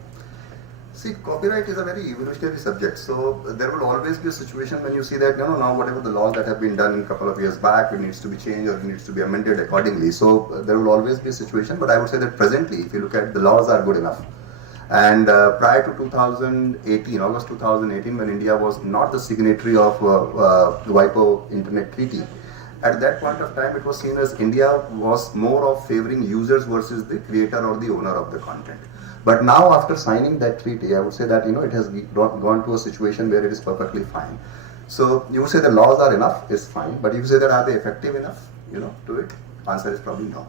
See, copyright is a very evolutionary subject, so there will always be a situation when you see that now whatever the laws that have been done a couple of years back, it needs to be changed or it needs to be amended accordingly. So there will always be a situation, but I would say that presently, if you look at the laws are good enough. And prior to 2018, August 2018, when India was not the signatory of the WIPO Internet Treaty, at that point of time, it was seen as India was more of favoring users versus the creator or the owner of the content. But now, after signing that treaty, I would say that it has gone to a situation where it is perfectly fine. So you would say the laws are enough, is fine. But you say that are they effective enough, to it? Answer is probably no.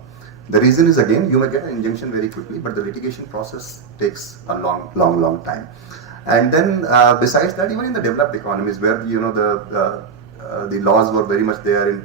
The reason is, again, you may get an injunction very quickly, but the litigation process takes a long time. And then, besides that, even in the developed economies where the laws were very much there,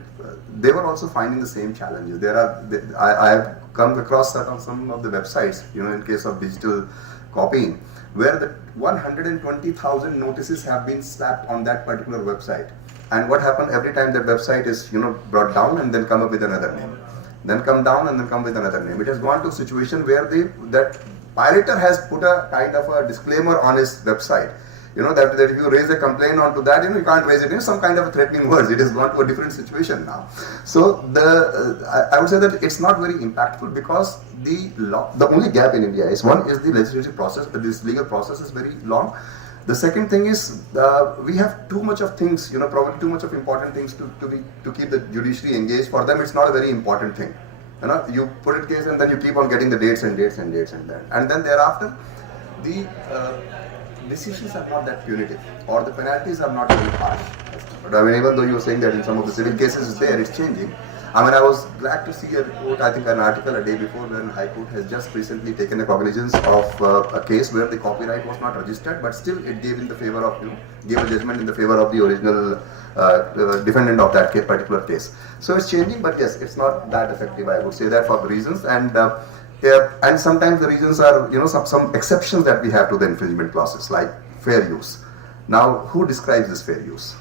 they were also finding the same challenges. I have come across some of the websites, in case of digital copying, where the 120,000 notices have been slapped on that particular website. And what happened every time that website is brought down and then come up with another name, then come down and then come with another name. It has gone to a situation where that pirater has put a kind of a disclaimer on his website. That if you raise a complaint onto that, you can't raise it in some kind of threatening words. It has gone to a different situation now. So I would say that it's not very impactful because the only gap in India is, one is the legislative process, but this legal process is very long. The second thing is we have too much of things, probably too much of important things to keep the judiciary engaged. For them, it's not a very important thing. You put it case and then you keep on getting the dates and dates and dates and that. And then thereafter, the decisions are not that punitive, or the penalties are not very harsh. But even though you were saying that in some of the civil cases it's there, it's changing. I was glad to see a report, I think an article a day before, when High Court has just recently taken a cognizance of a case where the copyright was not registered, but still it gave in the favor of, gave a judgment in the favor of the original defendant of that particular case. So it's changing, but yes, it's not that effective, I would say that, for the reasons. And sometimes the reasons are, some exceptions that we have to the infringement clauses, like fair use. Now, who describes this fair use?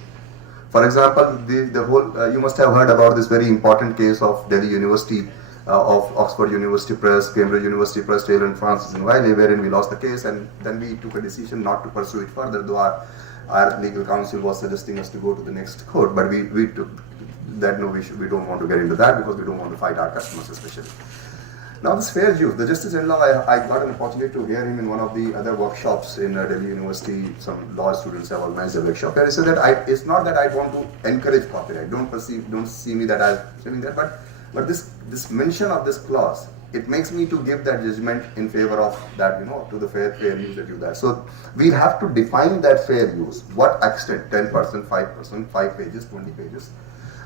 For example, the whole, you must have heard about this very important case of Delhi University, of Oxford University Press, Cambridge University Press, Taylor and Francis and Wiley, wherein we lost the case, and then we took a decision not to pursue it further, though our legal counsel was suggesting us to go to the next court, but we took that, no, we don't want to get into that because we don't want to fight our customers especially. Now this fair use, the Justice-in-Law, I got an opportunity to hear him in one of the other workshops in Delhi University. Some law students have organized a workshop where he said that it's not that I want to encourage copyright. Don't see me that I'm saying that, but this mention of this clause, it makes me to give that judgment in favor of that, to the fair use that you that. So we have to define that fair use. What extent? 10%, 5%, 5 pages, 20 pages.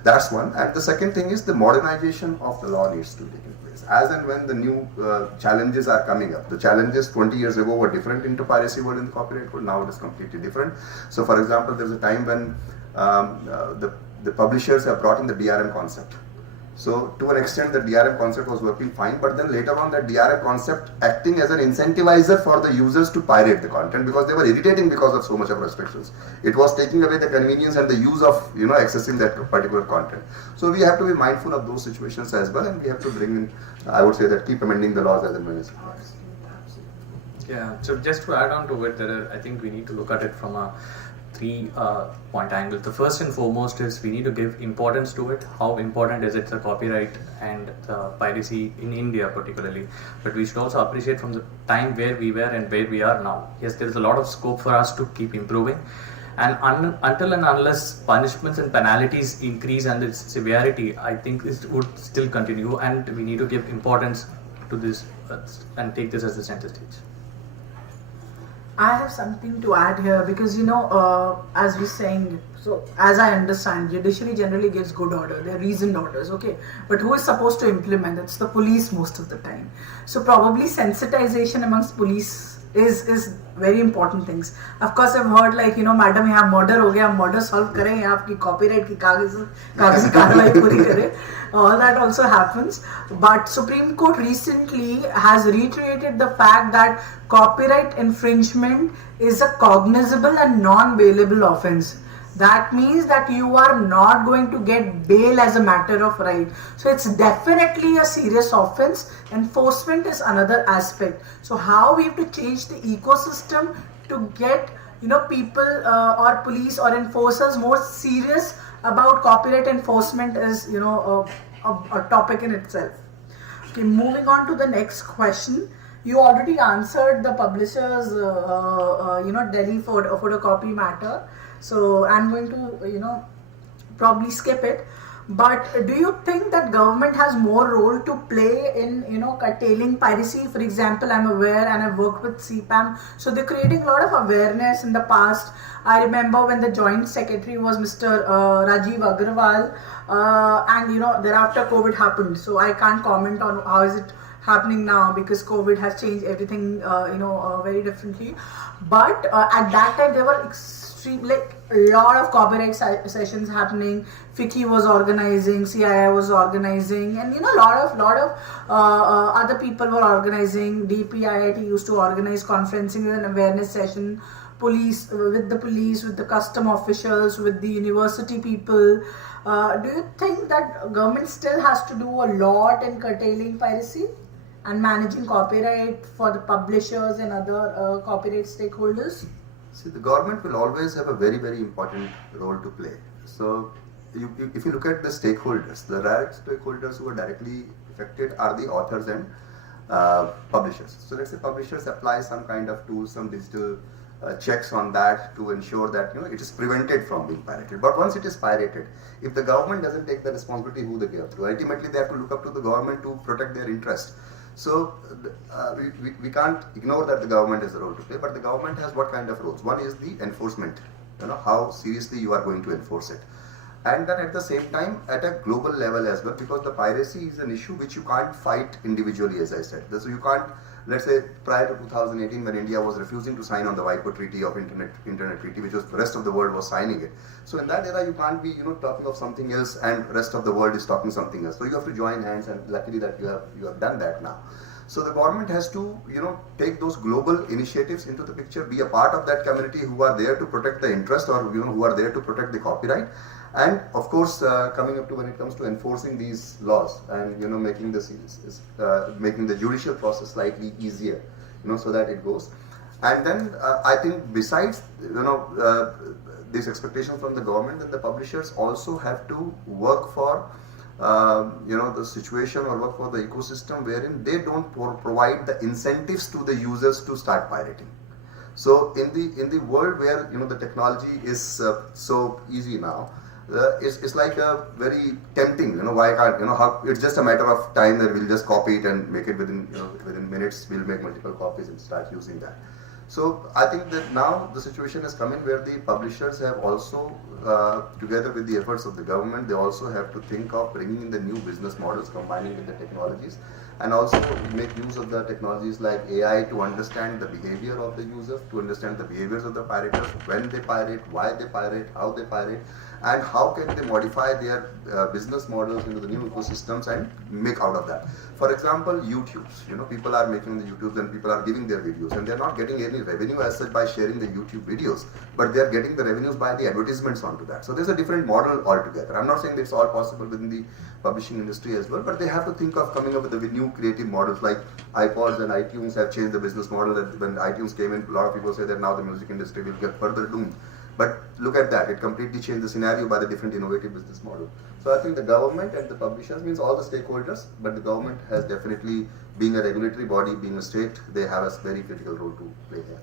That's one. And the second thing is the modernization of the law needs to take place. As and when the new challenges are coming up. The challenges 20 years ago were different into piracy world in the copyright world. Now it is completely different. So for example, there's a time when the publishers have brought in the DRM concept. So to an extent the DRM concept was working fine, but then later on that DRM concept acting as an incentivizer for the users to pirate the content because they were irritating because of so much of restrictions. It was taking away the convenience and the use of accessing that particular content. So we have to be mindful of those situations as well, and we have to bring in, I would say, that keep amending the laws as and when it's required. Yeah, so just to add on to it, I think we need to look at it from a three-point angle. The first and foremost is we need to give importance to it. How important is it, the copyright and the piracy in India particularly? But we should also appreciate from the time where we were and where we are now. Yes, there is a lot of scope for us to keep improving. And until and unless punishments and penalties increase and its severity, I think this would still continue, and we need to give importance to this and take this as the center stage. I have something to add here because as we're saying, so as I understand, judiciary generally gives good order, they're reasoned orders, okay, but who is supposed to implement? It's the police most of the time. So probably sensitization amongst police is very important things. Of course, I've heard like madam, यहाँ murder हो गया, murder solve करें, यहाँ आपकी copyright की कागजी कार्रवाई पूरी करें. All that also happens. But Supreme Court recently has reiterated the fact that copyright infringement is a cognizable and non-bailable offense. That means that you are not going to get bail as a matter of right. So it's definitely a serious offense. Enforcement is another aspect. So how we have to change the ecosystem to get people or police or enforcers more serious about copyright enforcement is a topic in itself. Okay, moving on to the next question. You already answered the publishers Delhi photocopy matter. So I'm going to probably skip it. But do you think that government has more role to play in curtailing piracy? For example, I'm aware and I've worked with CPAM, so they're creating a lot of awareness in the past. I remember when the joint secretary was Mr. Rajiv Agrawal, and thereafter COVID happened. So I can't comment on how is it happening now because COVID has changed everything very differently. But at that time there were a lot of copyright sessions happening. FICCI was organizing, CII was organizing, and a lot of other people were organizing. DPIIT used to organize conferencing and awareness session. Police, with the custom officials, with the university people. Do you think that government still has to do a lot in curtailing piracy and managing copyright for the publishers and other copyright stakeholders? See, the government will always have a very, very important role to play. So, if you look at the stakeholders, the direct stakeholders who are directly affected are the authors and publishers. So, let's say publishers apply some kind of tool, some digital checks on that to ensure that it is prevented from being pirated. But once it is pirated, if the government doesn't take the responsibility, who they give to? Ultimately, they have to look up to the government to protect their interest. So we can't ignore that the government has a role to play, but the government has what kind of roles? One is the enforcement, how seriously you are going to enforce it. And then at the same time, at a global level as well, because the piracy is an issue which you can't fight individually, as I said. So you can't, let's say prior to 2018 when India was refusing to sign on the WIPO Treaty of Internet Treaty, which was the rest of the world was signing it. So in that era you can't be talking of something else and rest of the world is talking something else. So you have to join hands, and luckily that you have done that now. So the government has to take those global initiatives into the picture, be a part of that community who are there to protect the interest or who are there to protect the copyright. And of course, coming up to when it comes to enforcing these laws and making the judicial process slightly easier, so that it goes. And then I think besides these expectations from the government, that the publishers also have to work for the situation or work for the ecosystem wherein they don't provide the incentives to the users to start pirating. So in the world where the technology is so easy now. It's like a very tempting, why can't, how it's just a matter of time that we'll just copy it and make it within minutes, we'll make multiple copies and start using that. So I think that now the situation has come in where the publishers have also, together with the efforts of the government, they also have to think of bringing in the new business models, combining with the technologies, and also make use of the technologies like AI to understand the behavior of the users, to understand the behaviors of the pirators, when they pirate, why they pirate, how they pirate, and how can they modify their business models into the new ecosystems and make out of that. For example, YouTubes. People are making the YouTubes and people are giving their videos, and they're not getting any revenue as such by sharing the YouTube videos, but they're getting the revenues by the advertisements onto that. So there's a different model altogether. I'm not saying that it's all possible within the publishing industry as well, but they have to think of coming up with the new creative models, like iPods and iTunes have changed the business model. That when iTunes came in, a lot of people say that now the music industry will get further doomed. But look at that, it completely changed the scenario by the different innovative business model. So I think the government and the publishers, means all the stakeholders, but the government has definitely, being a regulatory body, being a state, they have a very critical role to play here.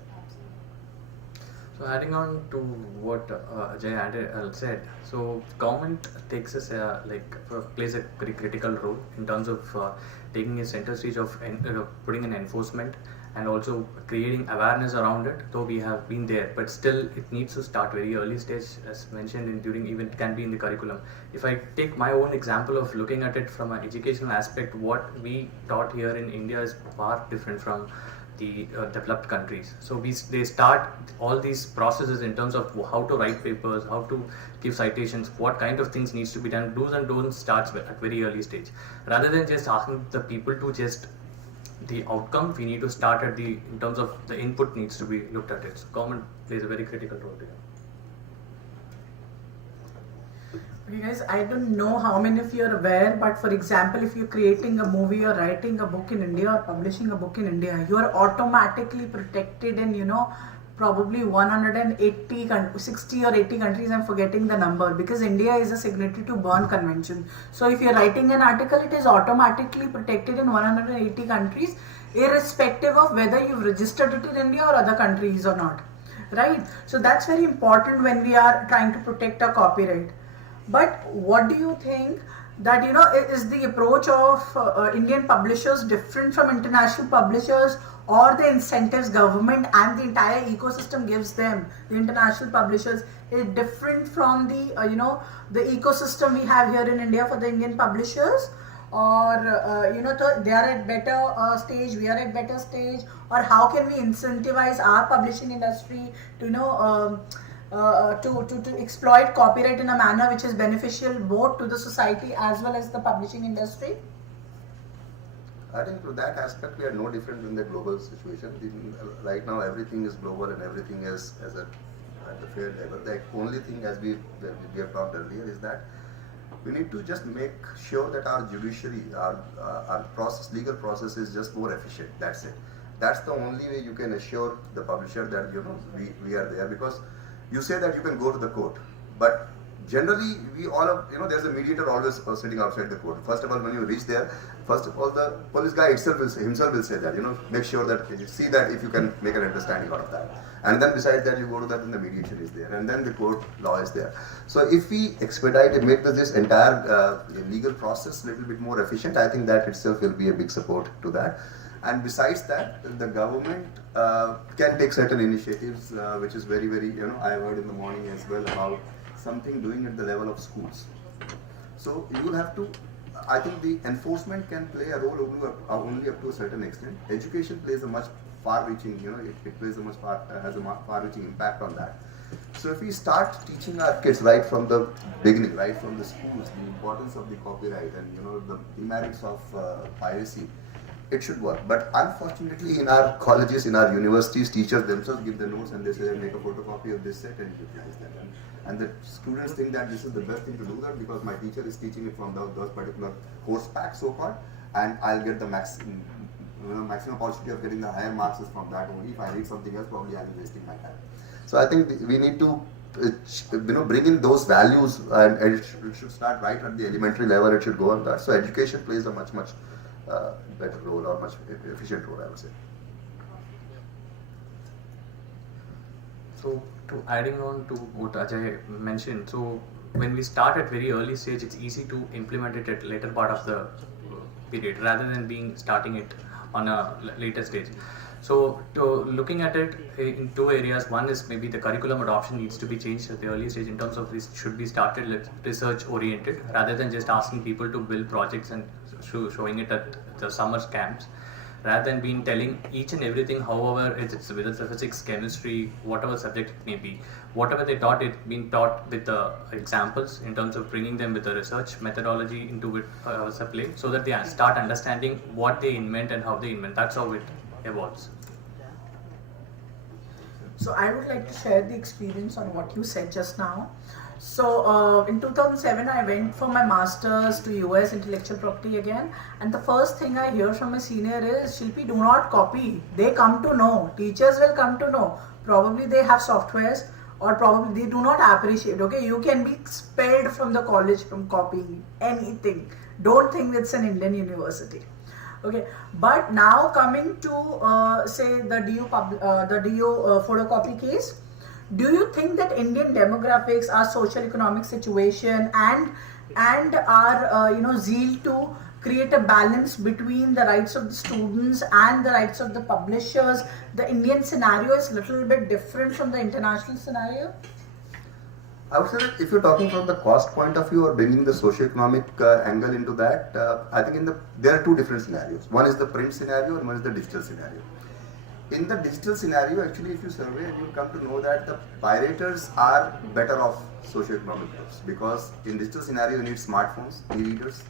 So adding on to what Ajay said, so government takes us plays a very critical role in terms of taking a center stage of putting an enforcement and also creating awareness around it. Though we have been there, but still it needs to start very early stage, as mentioned during even it can be in the curriculum. If I take my own example of looking at it from an educational aspect, what we taught here in India is far different from the developed countries. So they start all these processes in terms of how to write papers, how to give citations, what kind of things needs to be done. Do's and don'ts starts at very early stage. Rather than just asking the people to just the outcome, we need to start at in terms of the input needs to be looked at it. So government plays a very critical role here. Okay guys, I don't know how many of you are aware, but for example, if you're creating a movie or writing a book in India or publishing a book in India, you are automatically protected in, probably 180, 60 or 80 countries, I'm forgetting the number, because India is a signatory to Berne Convention. So if you're writing an article, it is automatically protected in 180 countries, irrespective of whether you've registered it in India or other countries or not. Right? So that's very important when we are trying to protect our copyright. But what do you think that, is the approach of Indian publishers different from international publishers, or the incentives government and the entire ecosystem gives them, the international publishers, is different from the, the ecosystem we have here in India for the Indian publishers? Or, they are at better stage, we are at better stage, or how can we incentivize our publishing industry to, to exploit copyright in a manner which is beneficial both to the society as well as the publishing industry? I think to that aspect we are no different than the global situation. Right now everything is global and everything is at the fair level. The only thing, as we have talked earlier, is that we need to just make sure that our judiciary, our legal process is just more efficient. That's it. That's the only way you can assure the publisher that we are there, because you say that you can go to the court, but generally we all have, there's a mediator always sitting outside the court. First of all, when you reach there, first of all the police guy himself will say that, make sure that you see that if you can make an understanding out of that. And then besides that, you go to that and the mediation is there, and then the court law is there. So if we expedite and make this entire legal process a little bit more efficient, I think that itself will be a big support to that. And besides that, the government can take certain initiatives, which is very, very, I heard in the morning as well about something doing at the level of schools. So you will have to, I think the enforcement can play a role only up to a certain extent. Education plays a much far-reaching, it plays has a far-reaching impact on that. So if we start teaching our kids right from the beginning, right from the schools, the importance of the copyright and the demerits of piracy, it should work. But unfortunately, in our colleges, in our universities, teachers themselves give the notes and they say, make a photocopy of this set and utilize that. And the students think that this is the best thing to do that because my teacher is teaching it from those particular course packs, so-called, and I'll get the maximum opportunity of getting the higher marks is from that only. If I read something else, probably I'll be wasting my time. So I think we need to bring in those values, and it should start right at the elementary level. It should go on that. So education plays a much better role, or much efficient role, I would say. So to adding on to what Ajay mentioned, so when we start at very early stage, it's easy to implement it at later part of the period rather than starting it on a later stage. So, looking at it in two areas, one is maybe the curriculum adoption needs to be changed at the early stage in terms of this should be started research oriented rather than just asking people to build projects and showing it at the summer camps. Rather than being telling each and everything, however, it's whether it's physics, chemistry, whatever subject it may be, whatever they taught, it being taught with the examples in terms of bringing them with the research methodology into it as a play, so that they start understanding what they invent and how they invent. That's how it evolves. So I would like to share the experience on what you said just now. So in 2007, I went for my master's to US intellectual property again, and the first thing I hear from my senior is, Shilpi, do not copy. They come to know. Teachers will come to know. Probably they have softwares, or probably they do not appreciate. Okay, you can be expelled from the college from copying anything. Don't think it's an Indian university. Okay, but now coming to say the DU photocopy case. Do you think that Indian demographics, our socio-economic situation, and our zeal to create a balance between the rights of the students and the rights of the publishers, the Indian scenario is a little bit different from the international scenario? I would say that if you're talking from the cost point of view or bringing the socio-economic angle into that, I think there are two different scenarios. One is the print scenario and one is the digital scenario. In the digital scenario, actually, if you survey, you'll come to know that the pirators are better off socio-economic groups, because in digital scenario you need smartphones, e-readers,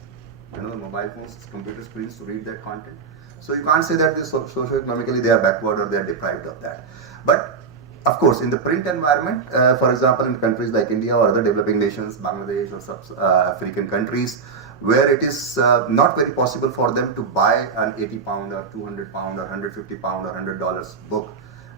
mobile phones, computer screens to read that content. So you can't say that socio-economically they are backward or they are deprived of that. But of course, in the print environment, for example, in countries like India or other developing nations, Bangladesh or sub-African countries, where it is not very possible for them to buy an £80 or £200 or £150 or $100 book.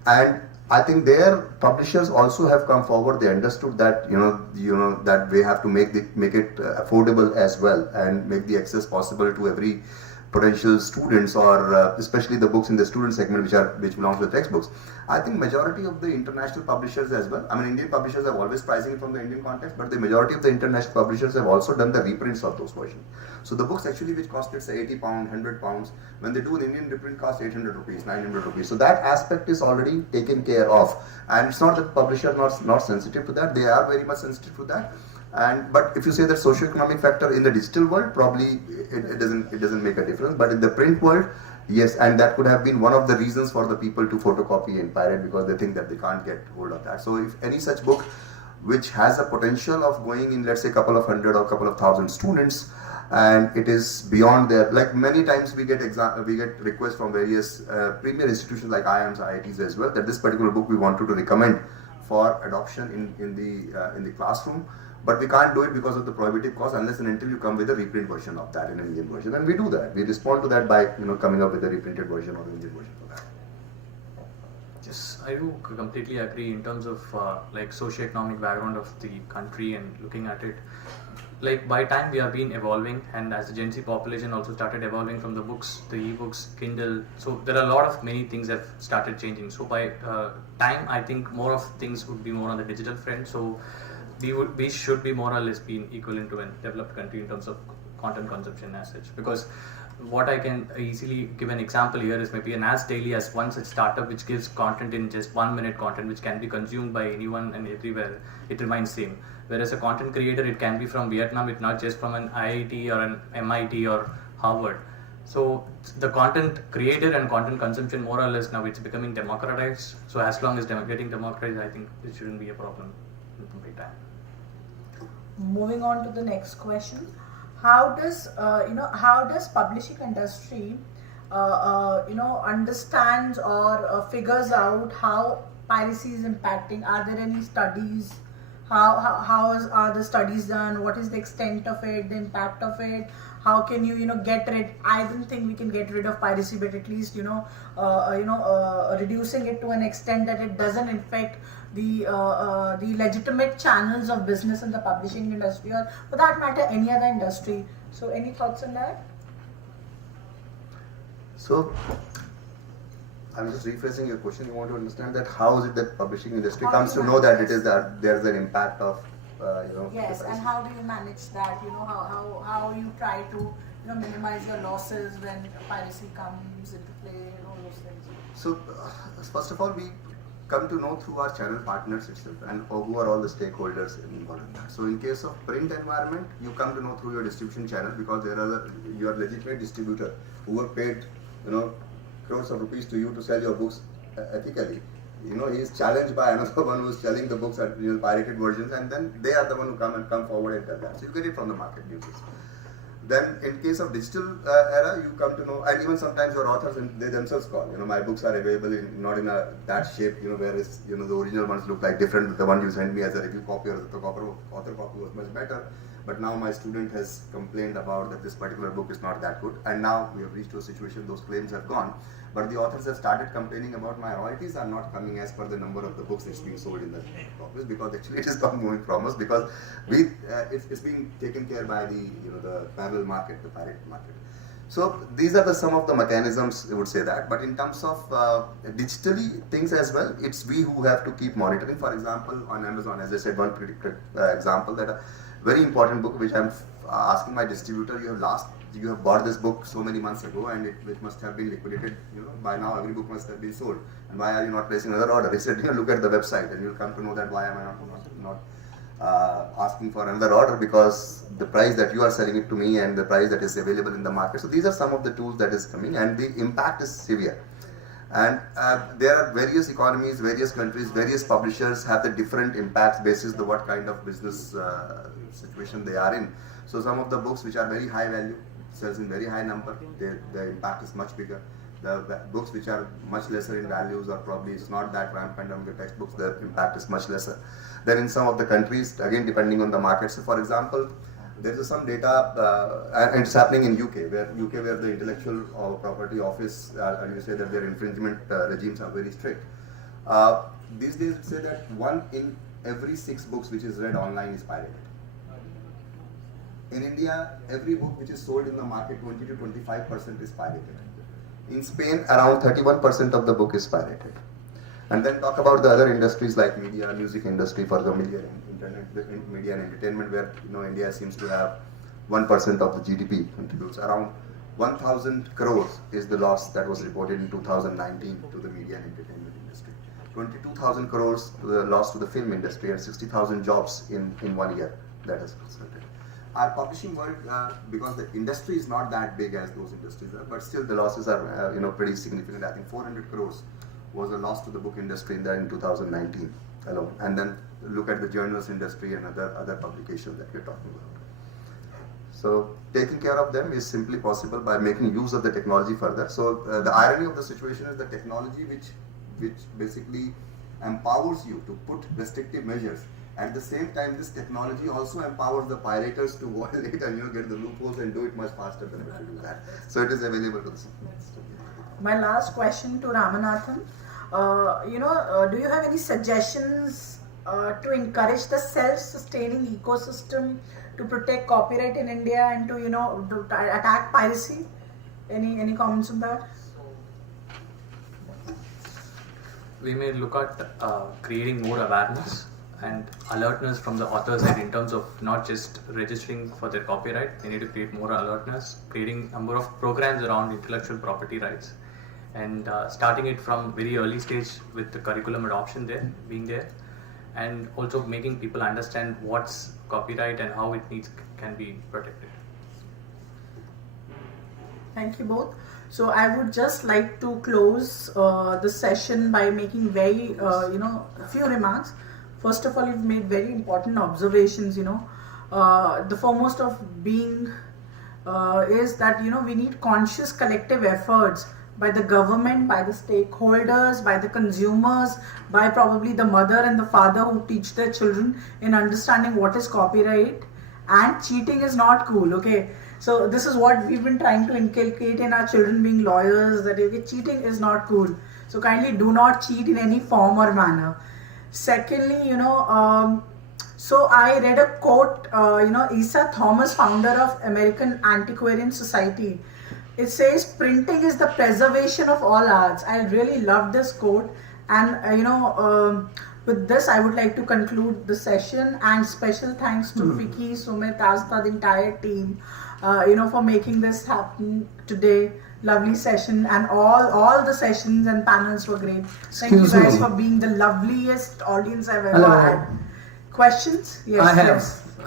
And I think their publishers also have come forward. They understood that that they have to make it affordable as well and make the access possible to every potential students, or especially the books in the student segment which belongs to the textbooks. I think majority of the international publishers as well, I mean Indian publishers have always pricing it from the Indian context, but the majority of the international publishers have also done the reprints of those versions. So the books actually which cost let's say £80, £100, when they do an Indian reprint cost 800 rupees, 900 rupees. So that aspect is already taken care of, and it's not that publishers are not sensitive to that, they are very much sensitive to that. But if you say that socio-economic factor in the digital world, probably it doesn't make a difference. But in the print world, yes, and that could have been one of the reasons for the people to photocopy and pirate, because they think that they can't get hold of that. So if any such book which has a potential of going in, let's say, a couple of hundred or a couple of thousand students, and it is beyond their, like many times we get requests from various premier institutions like IIMs, IITs as well, that this particular book we wanted to recommend for adoption in the classroom. But we can't do it because of the prohibitive cost unless and until you come with a reprint version of that in an Indian version. And we do that. We respond to that by coming up with a reprinted version or an Indian version of that. Yes, I do completely agree in terms of like socio-economic background of the country and looking at it. Like by time we have been evolving, and as the Gen Z population also started evolving from the books, the e-books, Kindle. So there are a lot of many things that have started changing. So by time, I think more of things would be more on the digital front. So we should be more or less being equivalent to a developed country in terms of content consumption as such. Because what I can easily give an example here is maybe an As Daily as one such startup which gives content in just 1 minute content which can be consumed by anyone and everywhere. It remains same. Whereas a content creator, it can be from Vietnam, it's not just from an IIT or an MIT or Harvard. So the content creator and content consumption more or less now it's becoming democratized. So as long as getting democratized, I think it shouldn't be a problem in complete time. Moving on to the next question, how does publishing industry understands or figures out how piracy is impacting? Are there any studies? How are the studies done? What is the extent of it, the impact of it? How can you get rid? I don't think we can get rid of piracy, but at least reducing it to an extent that it doesn't affect the legitimate channels of business in the publishing industry, or for that matter any other industry. So any thoughts on that? So I'm just rephrasing your question. You want to understand that how is it that publishing industry comes to know that it is that there's an impact of yes, and how do you manage that? How you try to minimize your losses when piracy comes into play and all those things. So, first of all, we come to know through our channel partners itself and who are all the stakeholders involved in that. So, in case of print environment, you come to know through your distribution channel because there are your legitimate distributor who are paid, crores of rupees to you to sell your books ethically. He is challenged by another one who is selling the books at pirated versions, and then they are the one who come forward and tell that. So you get it from the market news. Then, in case of digital era, you come to know, and even sometimes your authors they themselves call. My books are available not in that shape. Whereas the original ones look like different. The one you sent me as a review copy or the author copy was much better. But now my student has complained about that this particular book is not that good, and now we have reached to a situation those claims have gone. But the authors have started complaining about my royalties are not coming as per the number of the books that's being sold in the copies, because actually it is not moving from us because it's being taken care by the parallel market, the pirate market. So these are some of the mechanisms, I would say that. But in terms of digitally things as well, it's we who have to keep monitoring. For example, on Amazon, as I said, one example that a very important book which I'm asking my distributor, you have bought this book so many months ago and it must have been liquidated, by now every book must have been sold, and why are you not placing another order? He said, look at the website and you'll come to know that why am I not asking for another order, because the price that you are selling it to me and the price that is available in the market. So these are some of the tools that is coming, and the impact is severe. And there are various economies, various countries, various publishers have the different impacts basis the what kind of business situation they are in. So some of the books which are very high value, sells in very high number, the impact is much bigger. The books which are much lesser in values, or probably it's not that rampant on the textbooks, the impact is much lesser. Then in some of the countries, again depending on the market. So for example, there is some data, and it's happening in UK, where the intellectual property office, and you say that their infringement regimes are very strict. These days, say that 1 in every 6 books which is read online is pirated. In India, every book which is sold in the market, 20 to 25% is pirated. In Spain, around 31% of the book is pirated. And then talk about the other industries like media, music industry, for the media, internet, media and entertainment, where India seems to have 1% of the GDP contributes. Around 1,000 crores is the loss that was reported in 2019 to the media and entertainment industry. 22,000 crores the loss to the film industry, and 60,000 jobs in 1 year that has resulted. Our publishing world, because the industry is not that big as those industries are, but still the losses are pretty significant. I think 400 crores was a loss to the book industry in 2019 alone. And then look at the journals industry and other publications that we're talking about. So taking care of them is simply possible by making use of the technology further. So the irony of the situation is the technology which basically empowers you to put restrictive measures. At the same time, this technology also empowers the pirators to violate and get the loopholes and do it much faster than we do that. So it is available to the citizens. My last question to Ramanathan. Do you have any suggestions to encourage the self-sustaining ecosystem to protect copyright in India and to attack piracy? Any comments on that? We may look at creating more awareness and alertness from the author side in terms of not just registering for their copyright. They need to create more alertness, creating a number of programs around intellectual property rights, and starting it from very early stage with the curriculum adoption being there, and also making people understand what's copyright and how it can be protected. Thank you both. So I would just like to close the session by making a few remarks. First of all, you've made very important observations. The foremost of being is that we need conscious collective efforts by the government, by the stakeholders, by the consumers, by probably the mother and the father who teach their children in understanding what is copyright. And cheating is not cool, okay? So this is what we've been trying to inculcate in our children being lawyers, that cheating is not cool. So kindly do not cheat in any form or manner. Secondly, so I read a quote, Isa Thomas, founder of American Antiquarian Society. It says, printing is the preservation of all arts. I really love this quote. And, with this, I would like to conclude the session, and special thanks to Vicky, Sumit, Asta, the entire team, for making this happen today. lovely session, and all the sessions and panels were great. Thank you Excuse guys me. for being the loveliest audience I've ever Hello. had. Questions? Yes.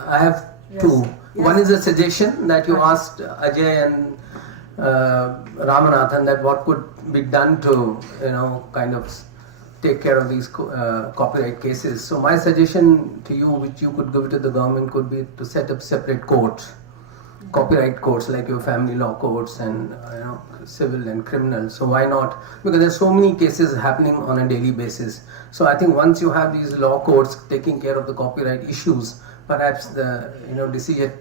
I have Yes. two. Yes. One is a suggestion that you asked Ajay and Ramanathan that what could be done to kind of take care of these copyright cases. So my suggestion to you, which you could give to the government, could be to set up separate courts, copyright courts like your family law courts and civil and criminal. So why not? Because there's so many cases happening on a daily basis. So I think once you have these law courts taking care of the copyright issues, perhaps the decision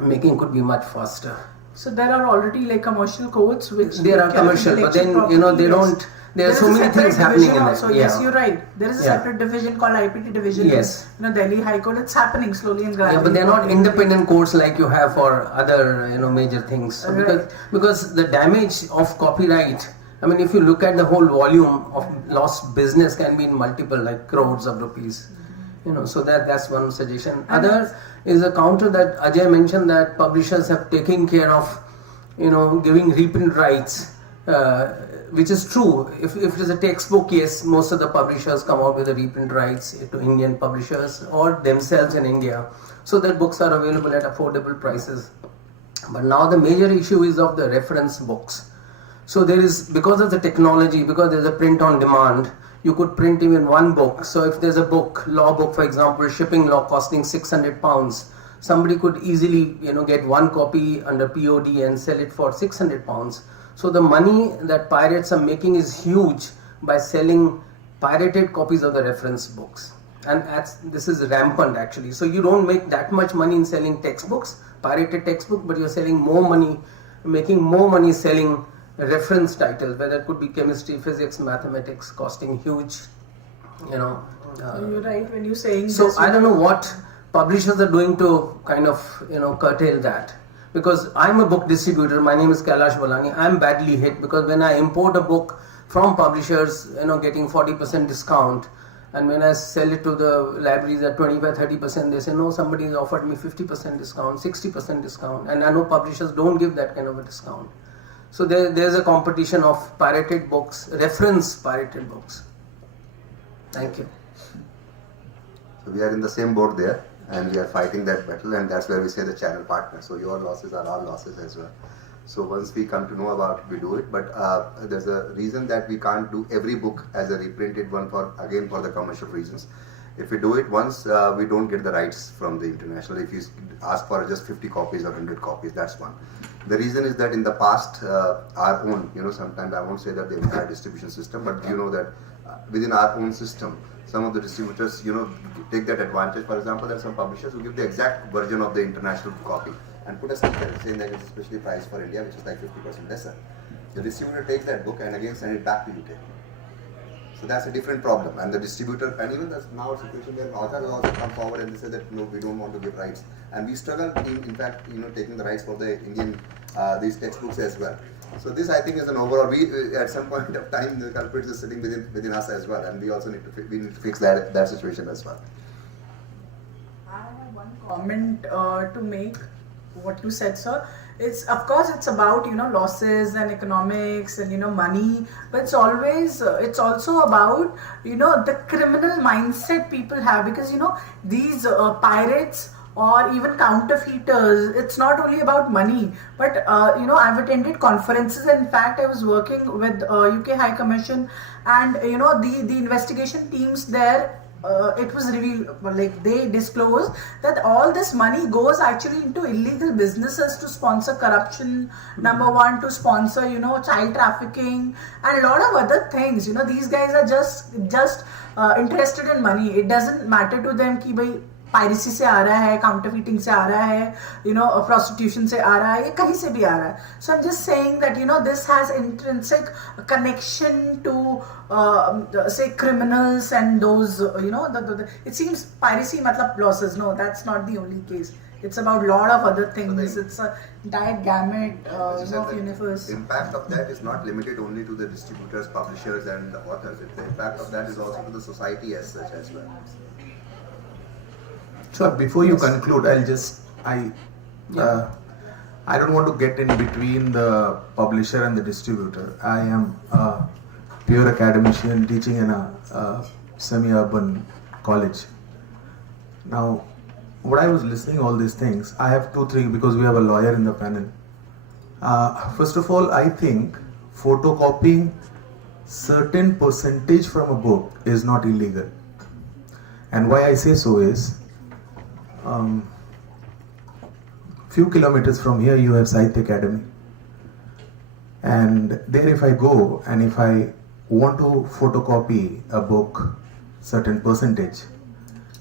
making could be much faster. So there are already like commercial courts which There are take care of commercial, but then intellectual they property, don't. yes. There are is so a many separate things happening division in also. that. Yes, Yeah. you're right. There is a Yeah. separate division called IPT division. Yes. In Delhi High Court. It's happening slowly and gradually. Yeah, but they're not independent courts like you have for other major things. So Right. because the damage of copyright, I mean, if you look at the whole volume of lost business can be in multiple like crores of rupees. So that's one suggestion. Other is a counter that Ajay mentioned, that publishers have taken care of giving reprint rights, which is true. If it is a textbook, yes, most of the publishers come out with the reprint rights to Indian publishers or themselves in India, so that books are available at affordable prices. But now the major issue is of the reference books. So there is, because of the technology, because there's a print on demand, you could print even one book. So if there's a book, law book for example, shipping law costing £600, somebody could easily get one copy under POD and sell it for £600. So the money that pirates are making is huge by selling pirated copies of the reference books, and this is rampant actually. So you don't make that much money in selling textbooks, pirated textbook, but you're selling more money, making more money selling reference titles, whether it could be chemistry, physics, mathematics, costing huge, You're right when you're saying so this. I don't know what publishers are doing to kind of curtail that, because I'm a book distributor. My name is Kailash Balani. I'm badly hit because when I import a book from publishers, getting 40% discount, and when I sell it to the libraries at 25-30%, they say no, somebody has offered me 50% discount, 60% discount, and I know publishers don't give that kind of a discount. So there's a competition of pirated books, reference pirated books. Thank you. So we are in the same boat there, and we are fighting that battle, and that's where we say the channel partner. So your losses are our losses as well. So once we come to know about it, we do it. But there's a reason that we can't do every book as a reprinted one for the commercial reasons. If we do it once, we don't get the rights from the international. If you ask for just 50 copies or 100 copies, that's one. The reason is that in the past, our own, sometimes I won't say that the entire distribution system, but that within our own system, some of the distributors, take that advantage. For example, there are some publishers who give the exact version of the international copy and put a sticker saying that it's especially priced for India, which is like 50% lesser. The distributor takes that book and again send it back to UK. So that's a different problem. And the distributor, and even there's now a situation where authors also come forward and they say that no, we don't want to give rights. And we struggle in fact, taking the rights for the Indian, these textbooks as well. So this I think is an overall, we at some point of time the culprits is sitting within us as well, and we also need to fix that situation as well. I have one comment to make what you said, sir. It's of course it's about losses and economics and money, but it's also about the criminal mindset people have, because these pirates or even counterfeiters, it's not only about money, but I've attended conferences, and in fact I was working with UK High Commission, and the investigation teams there, it was revealed, like they disclosed that all this money goes actually into illegal businesses to sponsor corruption, number one, to sponsor child trafficking and a lot of other things. These guys are just interested in money. It doesn't matter to them कि भाई piracy से आ रहा है, काउंटरफीटिंग से आ रहा है, prostitution से आ रहा है, ये कहीं से भी आ रहा है. So I'm just saying that this has intrinsic connection to say criminals and those it seems piracy matlab losses. No, that's not the only case. It's about a lot of other things. It's a entire gamut of universe. The impact of that is not limited only to the distributors, publishers, and the authors. The impact of that is also to the society as such as well. So before you conclude, I don't want to get in between the publisher and the distributor. I am a pure academician teaching in a semi-urban college. Now, what I was listening all these things, I have 2-3 because we have a lawyer in the panel. First of all, I think photocopying certain percentage from a book is not illegal. And why I say so is, few kilometers from here you have Sahitya Academy. And there if I go and if I want to photocopy a book, certain percentage,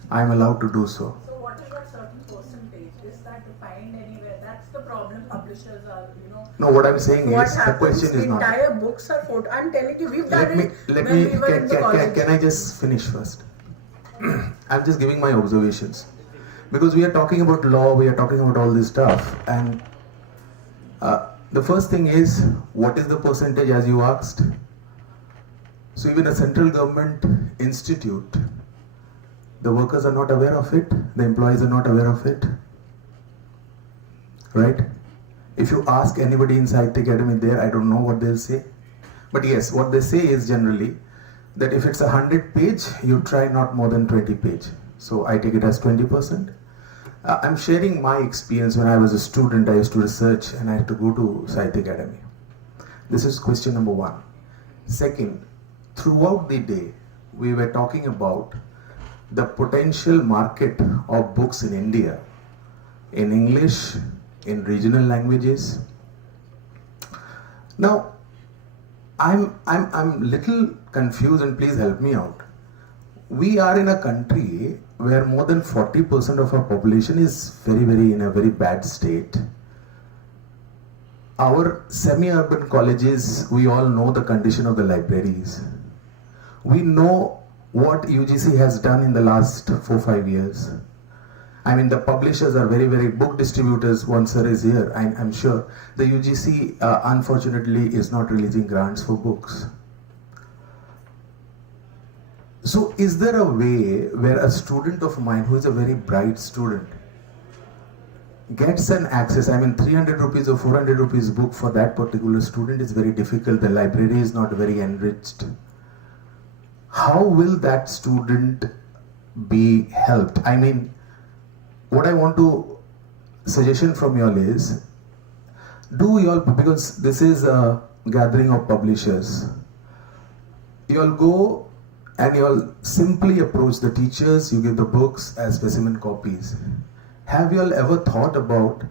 I am allowed to do so. So what is that certain percentage? Is that defined anywhere? That's the problem publishers are, No, what I'm saying what is, the happens, question is not... entire books are photo. I'm telling you, we've done it Let when me, we were in the college. can I just finish first? I'm just giving my observations. Because we are talking about law, we are talking about all this stuff, and the first thing is, what is the percentage as you asked? So even a central government institute, the workers are not aware of it, the employees are not aware of it, right? If you ask anybody inside the academy there, I don't know what they'll say. But yes, what they say is generally that if it's 100 page, you try not more than 20 page. So I take it as 20%. I'm sharing my experience. When I was a student, I used to research and I had to go to Sahitya Academy. This is question number 1. Second, throughout the day, we were talking about the potential market of books in India, in English, in regional languages. Now, I'm little confused, and please help me out. We are in a country where more than 40% of our population is very in a very bad state. Our semi-urban colleges, we all know the condition of the libraries. We know what UGC has done in the last 4-5 years. I mean, the publishers are very book distributors. One sir is here. I'm sure the UGC unfortunately is not releasing grants for books. So is there a way where a student of mine who is a very bright student gets an access? I mean, 300 rupees or 400 rupees book for that particular student is very difficult. The library is not very enriched. How will that student be helped? I mean, what I want to suggestion from you all is, do you all, because this is a gathering of publishers, you all go and you all simply approach the teachers, you give the books as specimen copies. Have you all ever thought about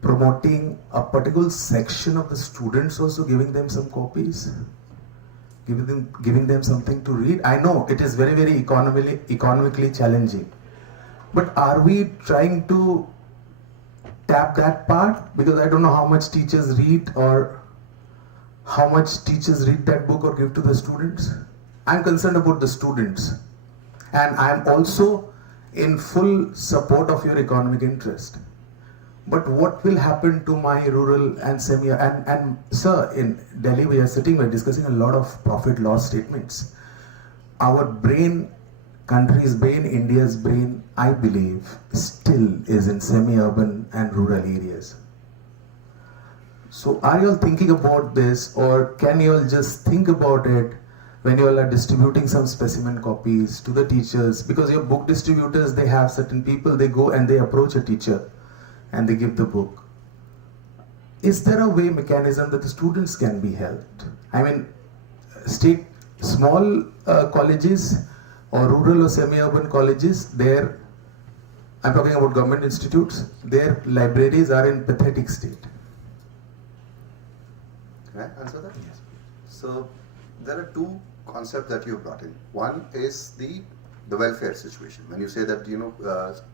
promoting a particular section of the students also, giving them some copies? Giving them something to read? I know it is very economically challenging. But are we trying to tap that part? Because I don't know how much teachers read or how much teachers read that book or give to the students. I'm concerned about the students, and I'm also in full support of your economic interest. But what will happen to my rural and semi, and sir, in Delhi we are sitting, we're discussing a lot of profit loss statements. Our brain, country's brain, India's brain, I believe, still is in semi-urban and rural areas. So are you all thinking about this, or can you all just think about it when you all are distributing some specimen copies to the teachers? Because your book distributors, they have certain people, they go and they approach a teacher and they give the book. Is there a way, mechanism that the students can be helped? I mean, state, small colleges or rural or semi-urban colleges, there, I'm talking about government institutes, their libraries are in pathetic state. Can I answer that? Yes. So, there are two concepts that you brought in. One is the welfare situation. When you say that,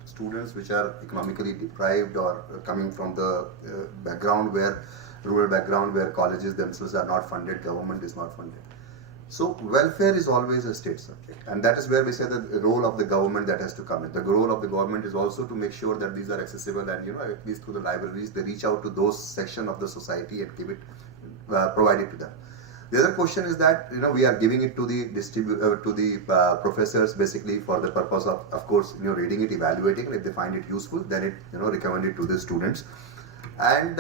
students which are economically deprived or coming from the rural background where colleges themselves are not funded, government is not funded. So welfare is always a state subject, and that is where we say that the role of the government that has to come in. The role of the government is also to make sure that these are accessible, and at least through the libraries they reach out to those section of the society and give it, provide it to them. The other question is that we are giving it to the professors basically for the purpose of course reading it, evaluating, and if they find it useful, then it recommend it to the students. And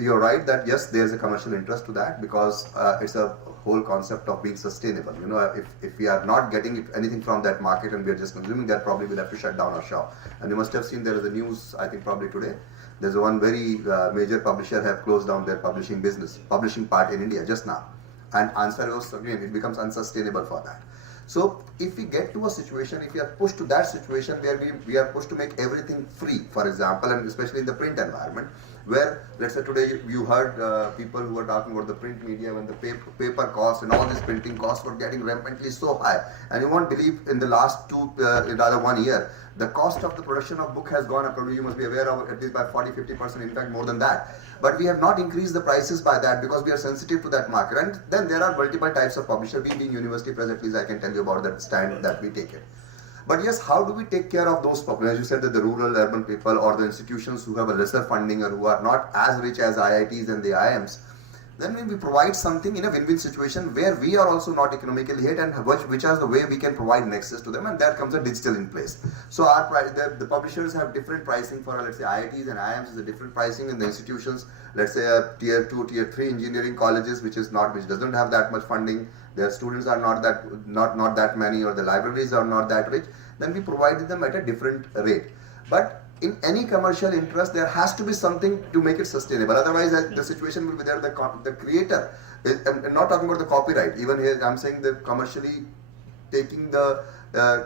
you're right that yes, there's a commercial interest to that, because it's a whole concept of being sustainable. You know, if we are not getting anything from that market and we are just consuming that, probably we'll have to shut down our shop. And you must have seen there is a news, I think probably today, there's one very major publisher have closed down their publishing part in India just now. And answer was, again, it becomes unsustainable for that. So if we get to a situation, if we are pushed to that situation where we are pushed to make everything free, for example, and especially in the print environment, where, let's say today you heard people who were talking about the print media when the paper costs and all these printing costs were getting rampantly so high. And you won't believe in the last 1 year, the cost of the production of book has gone up. Probably you must be aware of at least by 40-50%, in fact more than that. But we have not increased the prices by that because we are sensitive to that market. And then there are multiple types of publishers. We being university press, at least I can tell you about that stand that we take it. But yes, how do we take care of those people? As you said, that the rural, urban people or the institutions who have a lesser funding or who are not as rich as IITs and the IIMs, then when we provide something in a win-win situation where we are also not economically hit, and which is the way we can provide an access to them, and there comes a digital in place. So the publishers have different pricing for, let's say, IITs and IIMs is a different pricing, in the institutions, let's say a tier 2, tier 3 engineering colleges, which doesn't have that much funding, their students are not that many, or the libraries are not that rich, then we provide them at a different rate. But in any commercial interest, there has to be something to make it sustainable. Otherwise, the situation will be there. The creator, I'm not talking about the copyright. Even here, I'm saying that commercially taking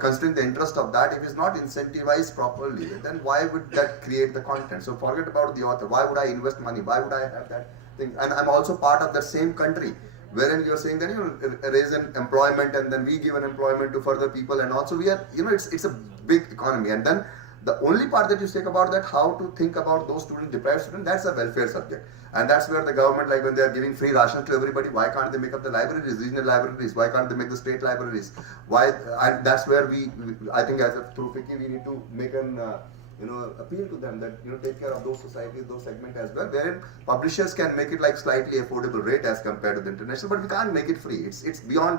considering the interest of that, if it's not incentivized properly, then why would that create the content? So forget about the author. Why would I invest money? Why would I have that thing? And I'm also part of the same country, wherein you're saying that you raise an employment and then we give an employment to further people, and also we are, it's a big economy. And then the only part that you say about that, how to think about those deprived students, that's a welfare subject. And that's where the government, like when they are giving free rations to everybody, why can't they make up the libraries, regional libraries? Why can't they make the state libraries? Why? And that's where I think through FICCI, we need to make an appeal to them that, take care of those societies, those segments as well, wherein publishers can make it like slightly affordable rate as compared to the international, but we can't make it free. It's beyond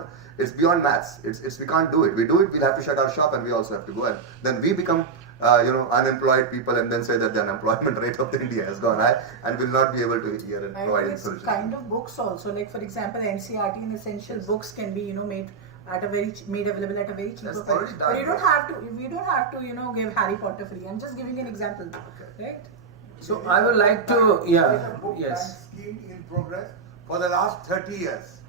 maths. We can't do it. We do it, we'll have to shut our shop, and we also have to go, and then we become unemployed people, and then say that the unemployment rate of India has gone high and will not be able to hear and provide solutions. Kind of books also, like for example, NCERT and essential books can be made available at a very cheaper price. But you don't have to give Harry Potter free. I'm just giving an example, right? So I would like to, yes. Scheme in progress for the last 30 years,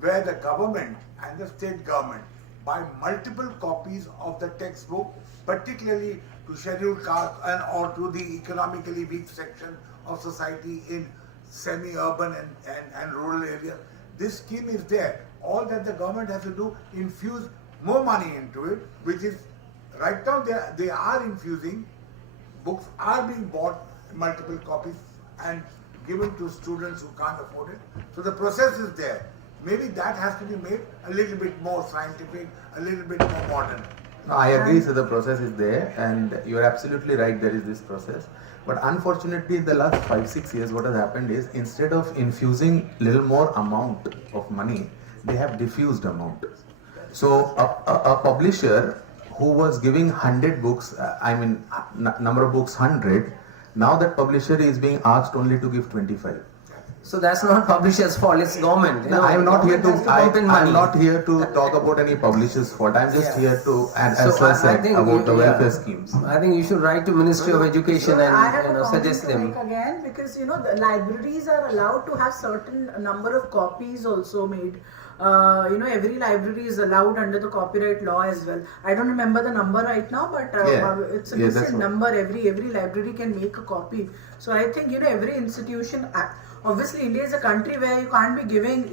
where the government and the state government buy multiple copies of the textbook, particularly to scheduled castes or to the economically weak section of society in semi-urban and rural areas. This scheme is there. All that the government has to do, infuse more money into it, which is right now they are infusing. Books are being bought in multiple copies and given to students who can't afford it. So the process is there. Maybe that has to be made a little bit more scientific, a little bit more modern. No, I agree, so the process is there, and you're absolutely right, there is this process. But unfortunately, in the last 5-6 years, what has happened is, instead of infusing little more amount of money, they have diffused amount. So a publisher who was giving 100 books, number of books 100, now that publisher is being asked only to give 25. So that's not publisher's fault, it's government. I'm not here to talk about any publisher's fault. I'm just here to, as I said, about the welfare schemes. I think you should write to Ministry of Education and suggest them. Again, because the libraries are allowed to have certain number of copies also made. Every library is allowed under the copyright law as well. I don't remember the number right now, but it's a decent number. Every library can make a copy. So I think every institution. Obviously, India is a country where you can't be giving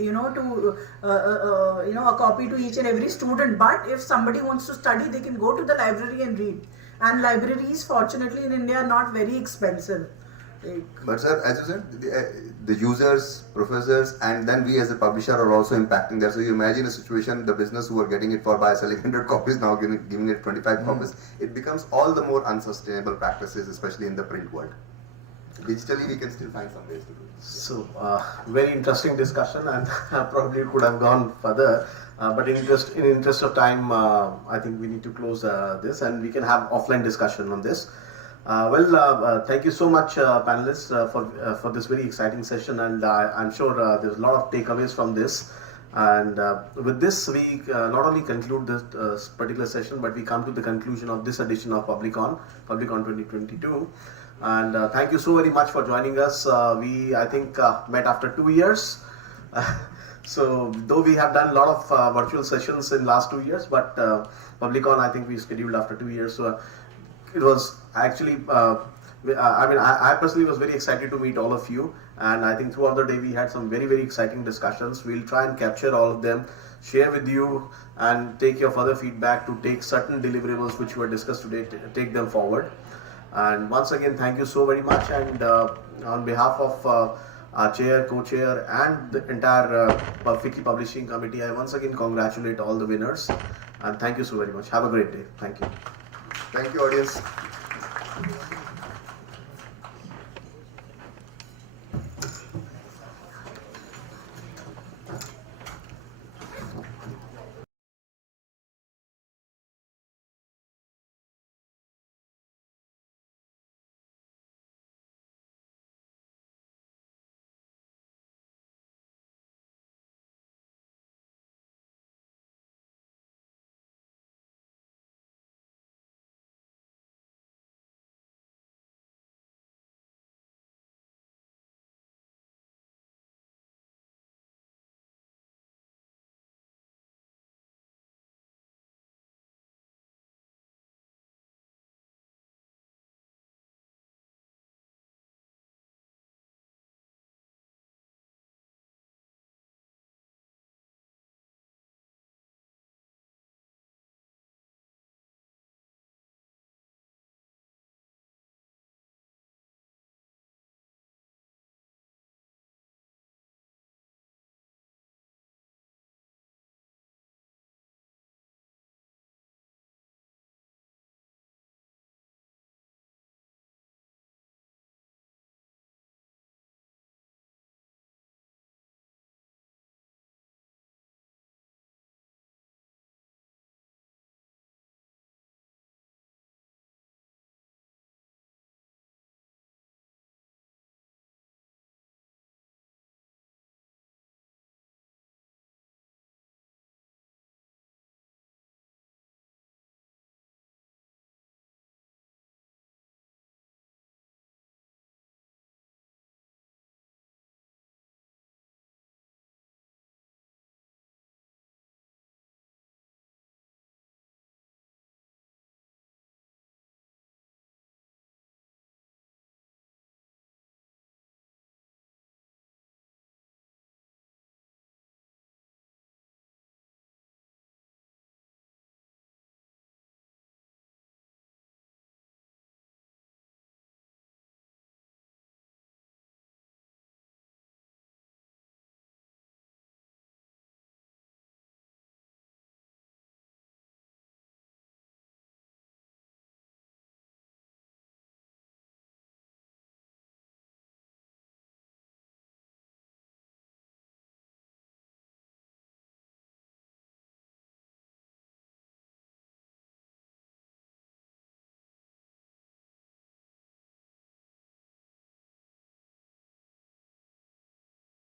a copy to each and every student. But if somebody wants to study, they can go to the library and read. And libraries, fortunately, in India are not very expensive. But sir, as you said, the users, professors, and then we as a publisher are also impacting there. So you imagine a situation, the business who are getting it by selling 100 copies, now giving it 25 copies. It becomes all the more unsustainable practices, especially in the print world. Digitally, we can still find some ways to do it. So, very interesting discussion, and probably could have gone further. But in interest of time, I think we need to close this, and we can have offline discussion on this. Thank you so much, panelists, for this very exciting session, and I'm sure there's a lot of takeaways from this. And with this, we not only conclude this particular session, but we come to the conclusion of this edition of PubliCon 2022. And thank you so very much for joining us. I think, met after 2 years. So though we have done a lot of virtual sessions in last 2 years, but PubliCon, I think we scheduled after 2 years. So it was actually, I personally was very excited to meet all of you. And I think throughout the day we had some very, very exciting discussions. We'll try and capture all of them, share with you, and take your further feedback to take certain deliverables which were discussed today, take them forward. And once again, thank you so very much. And on behalf of our chair, co-chair, and the entire FICCI Publishing Committee, I once again congratulate all the winners. And thank you so very much. Have a great day. Thank you. Thank you, audience.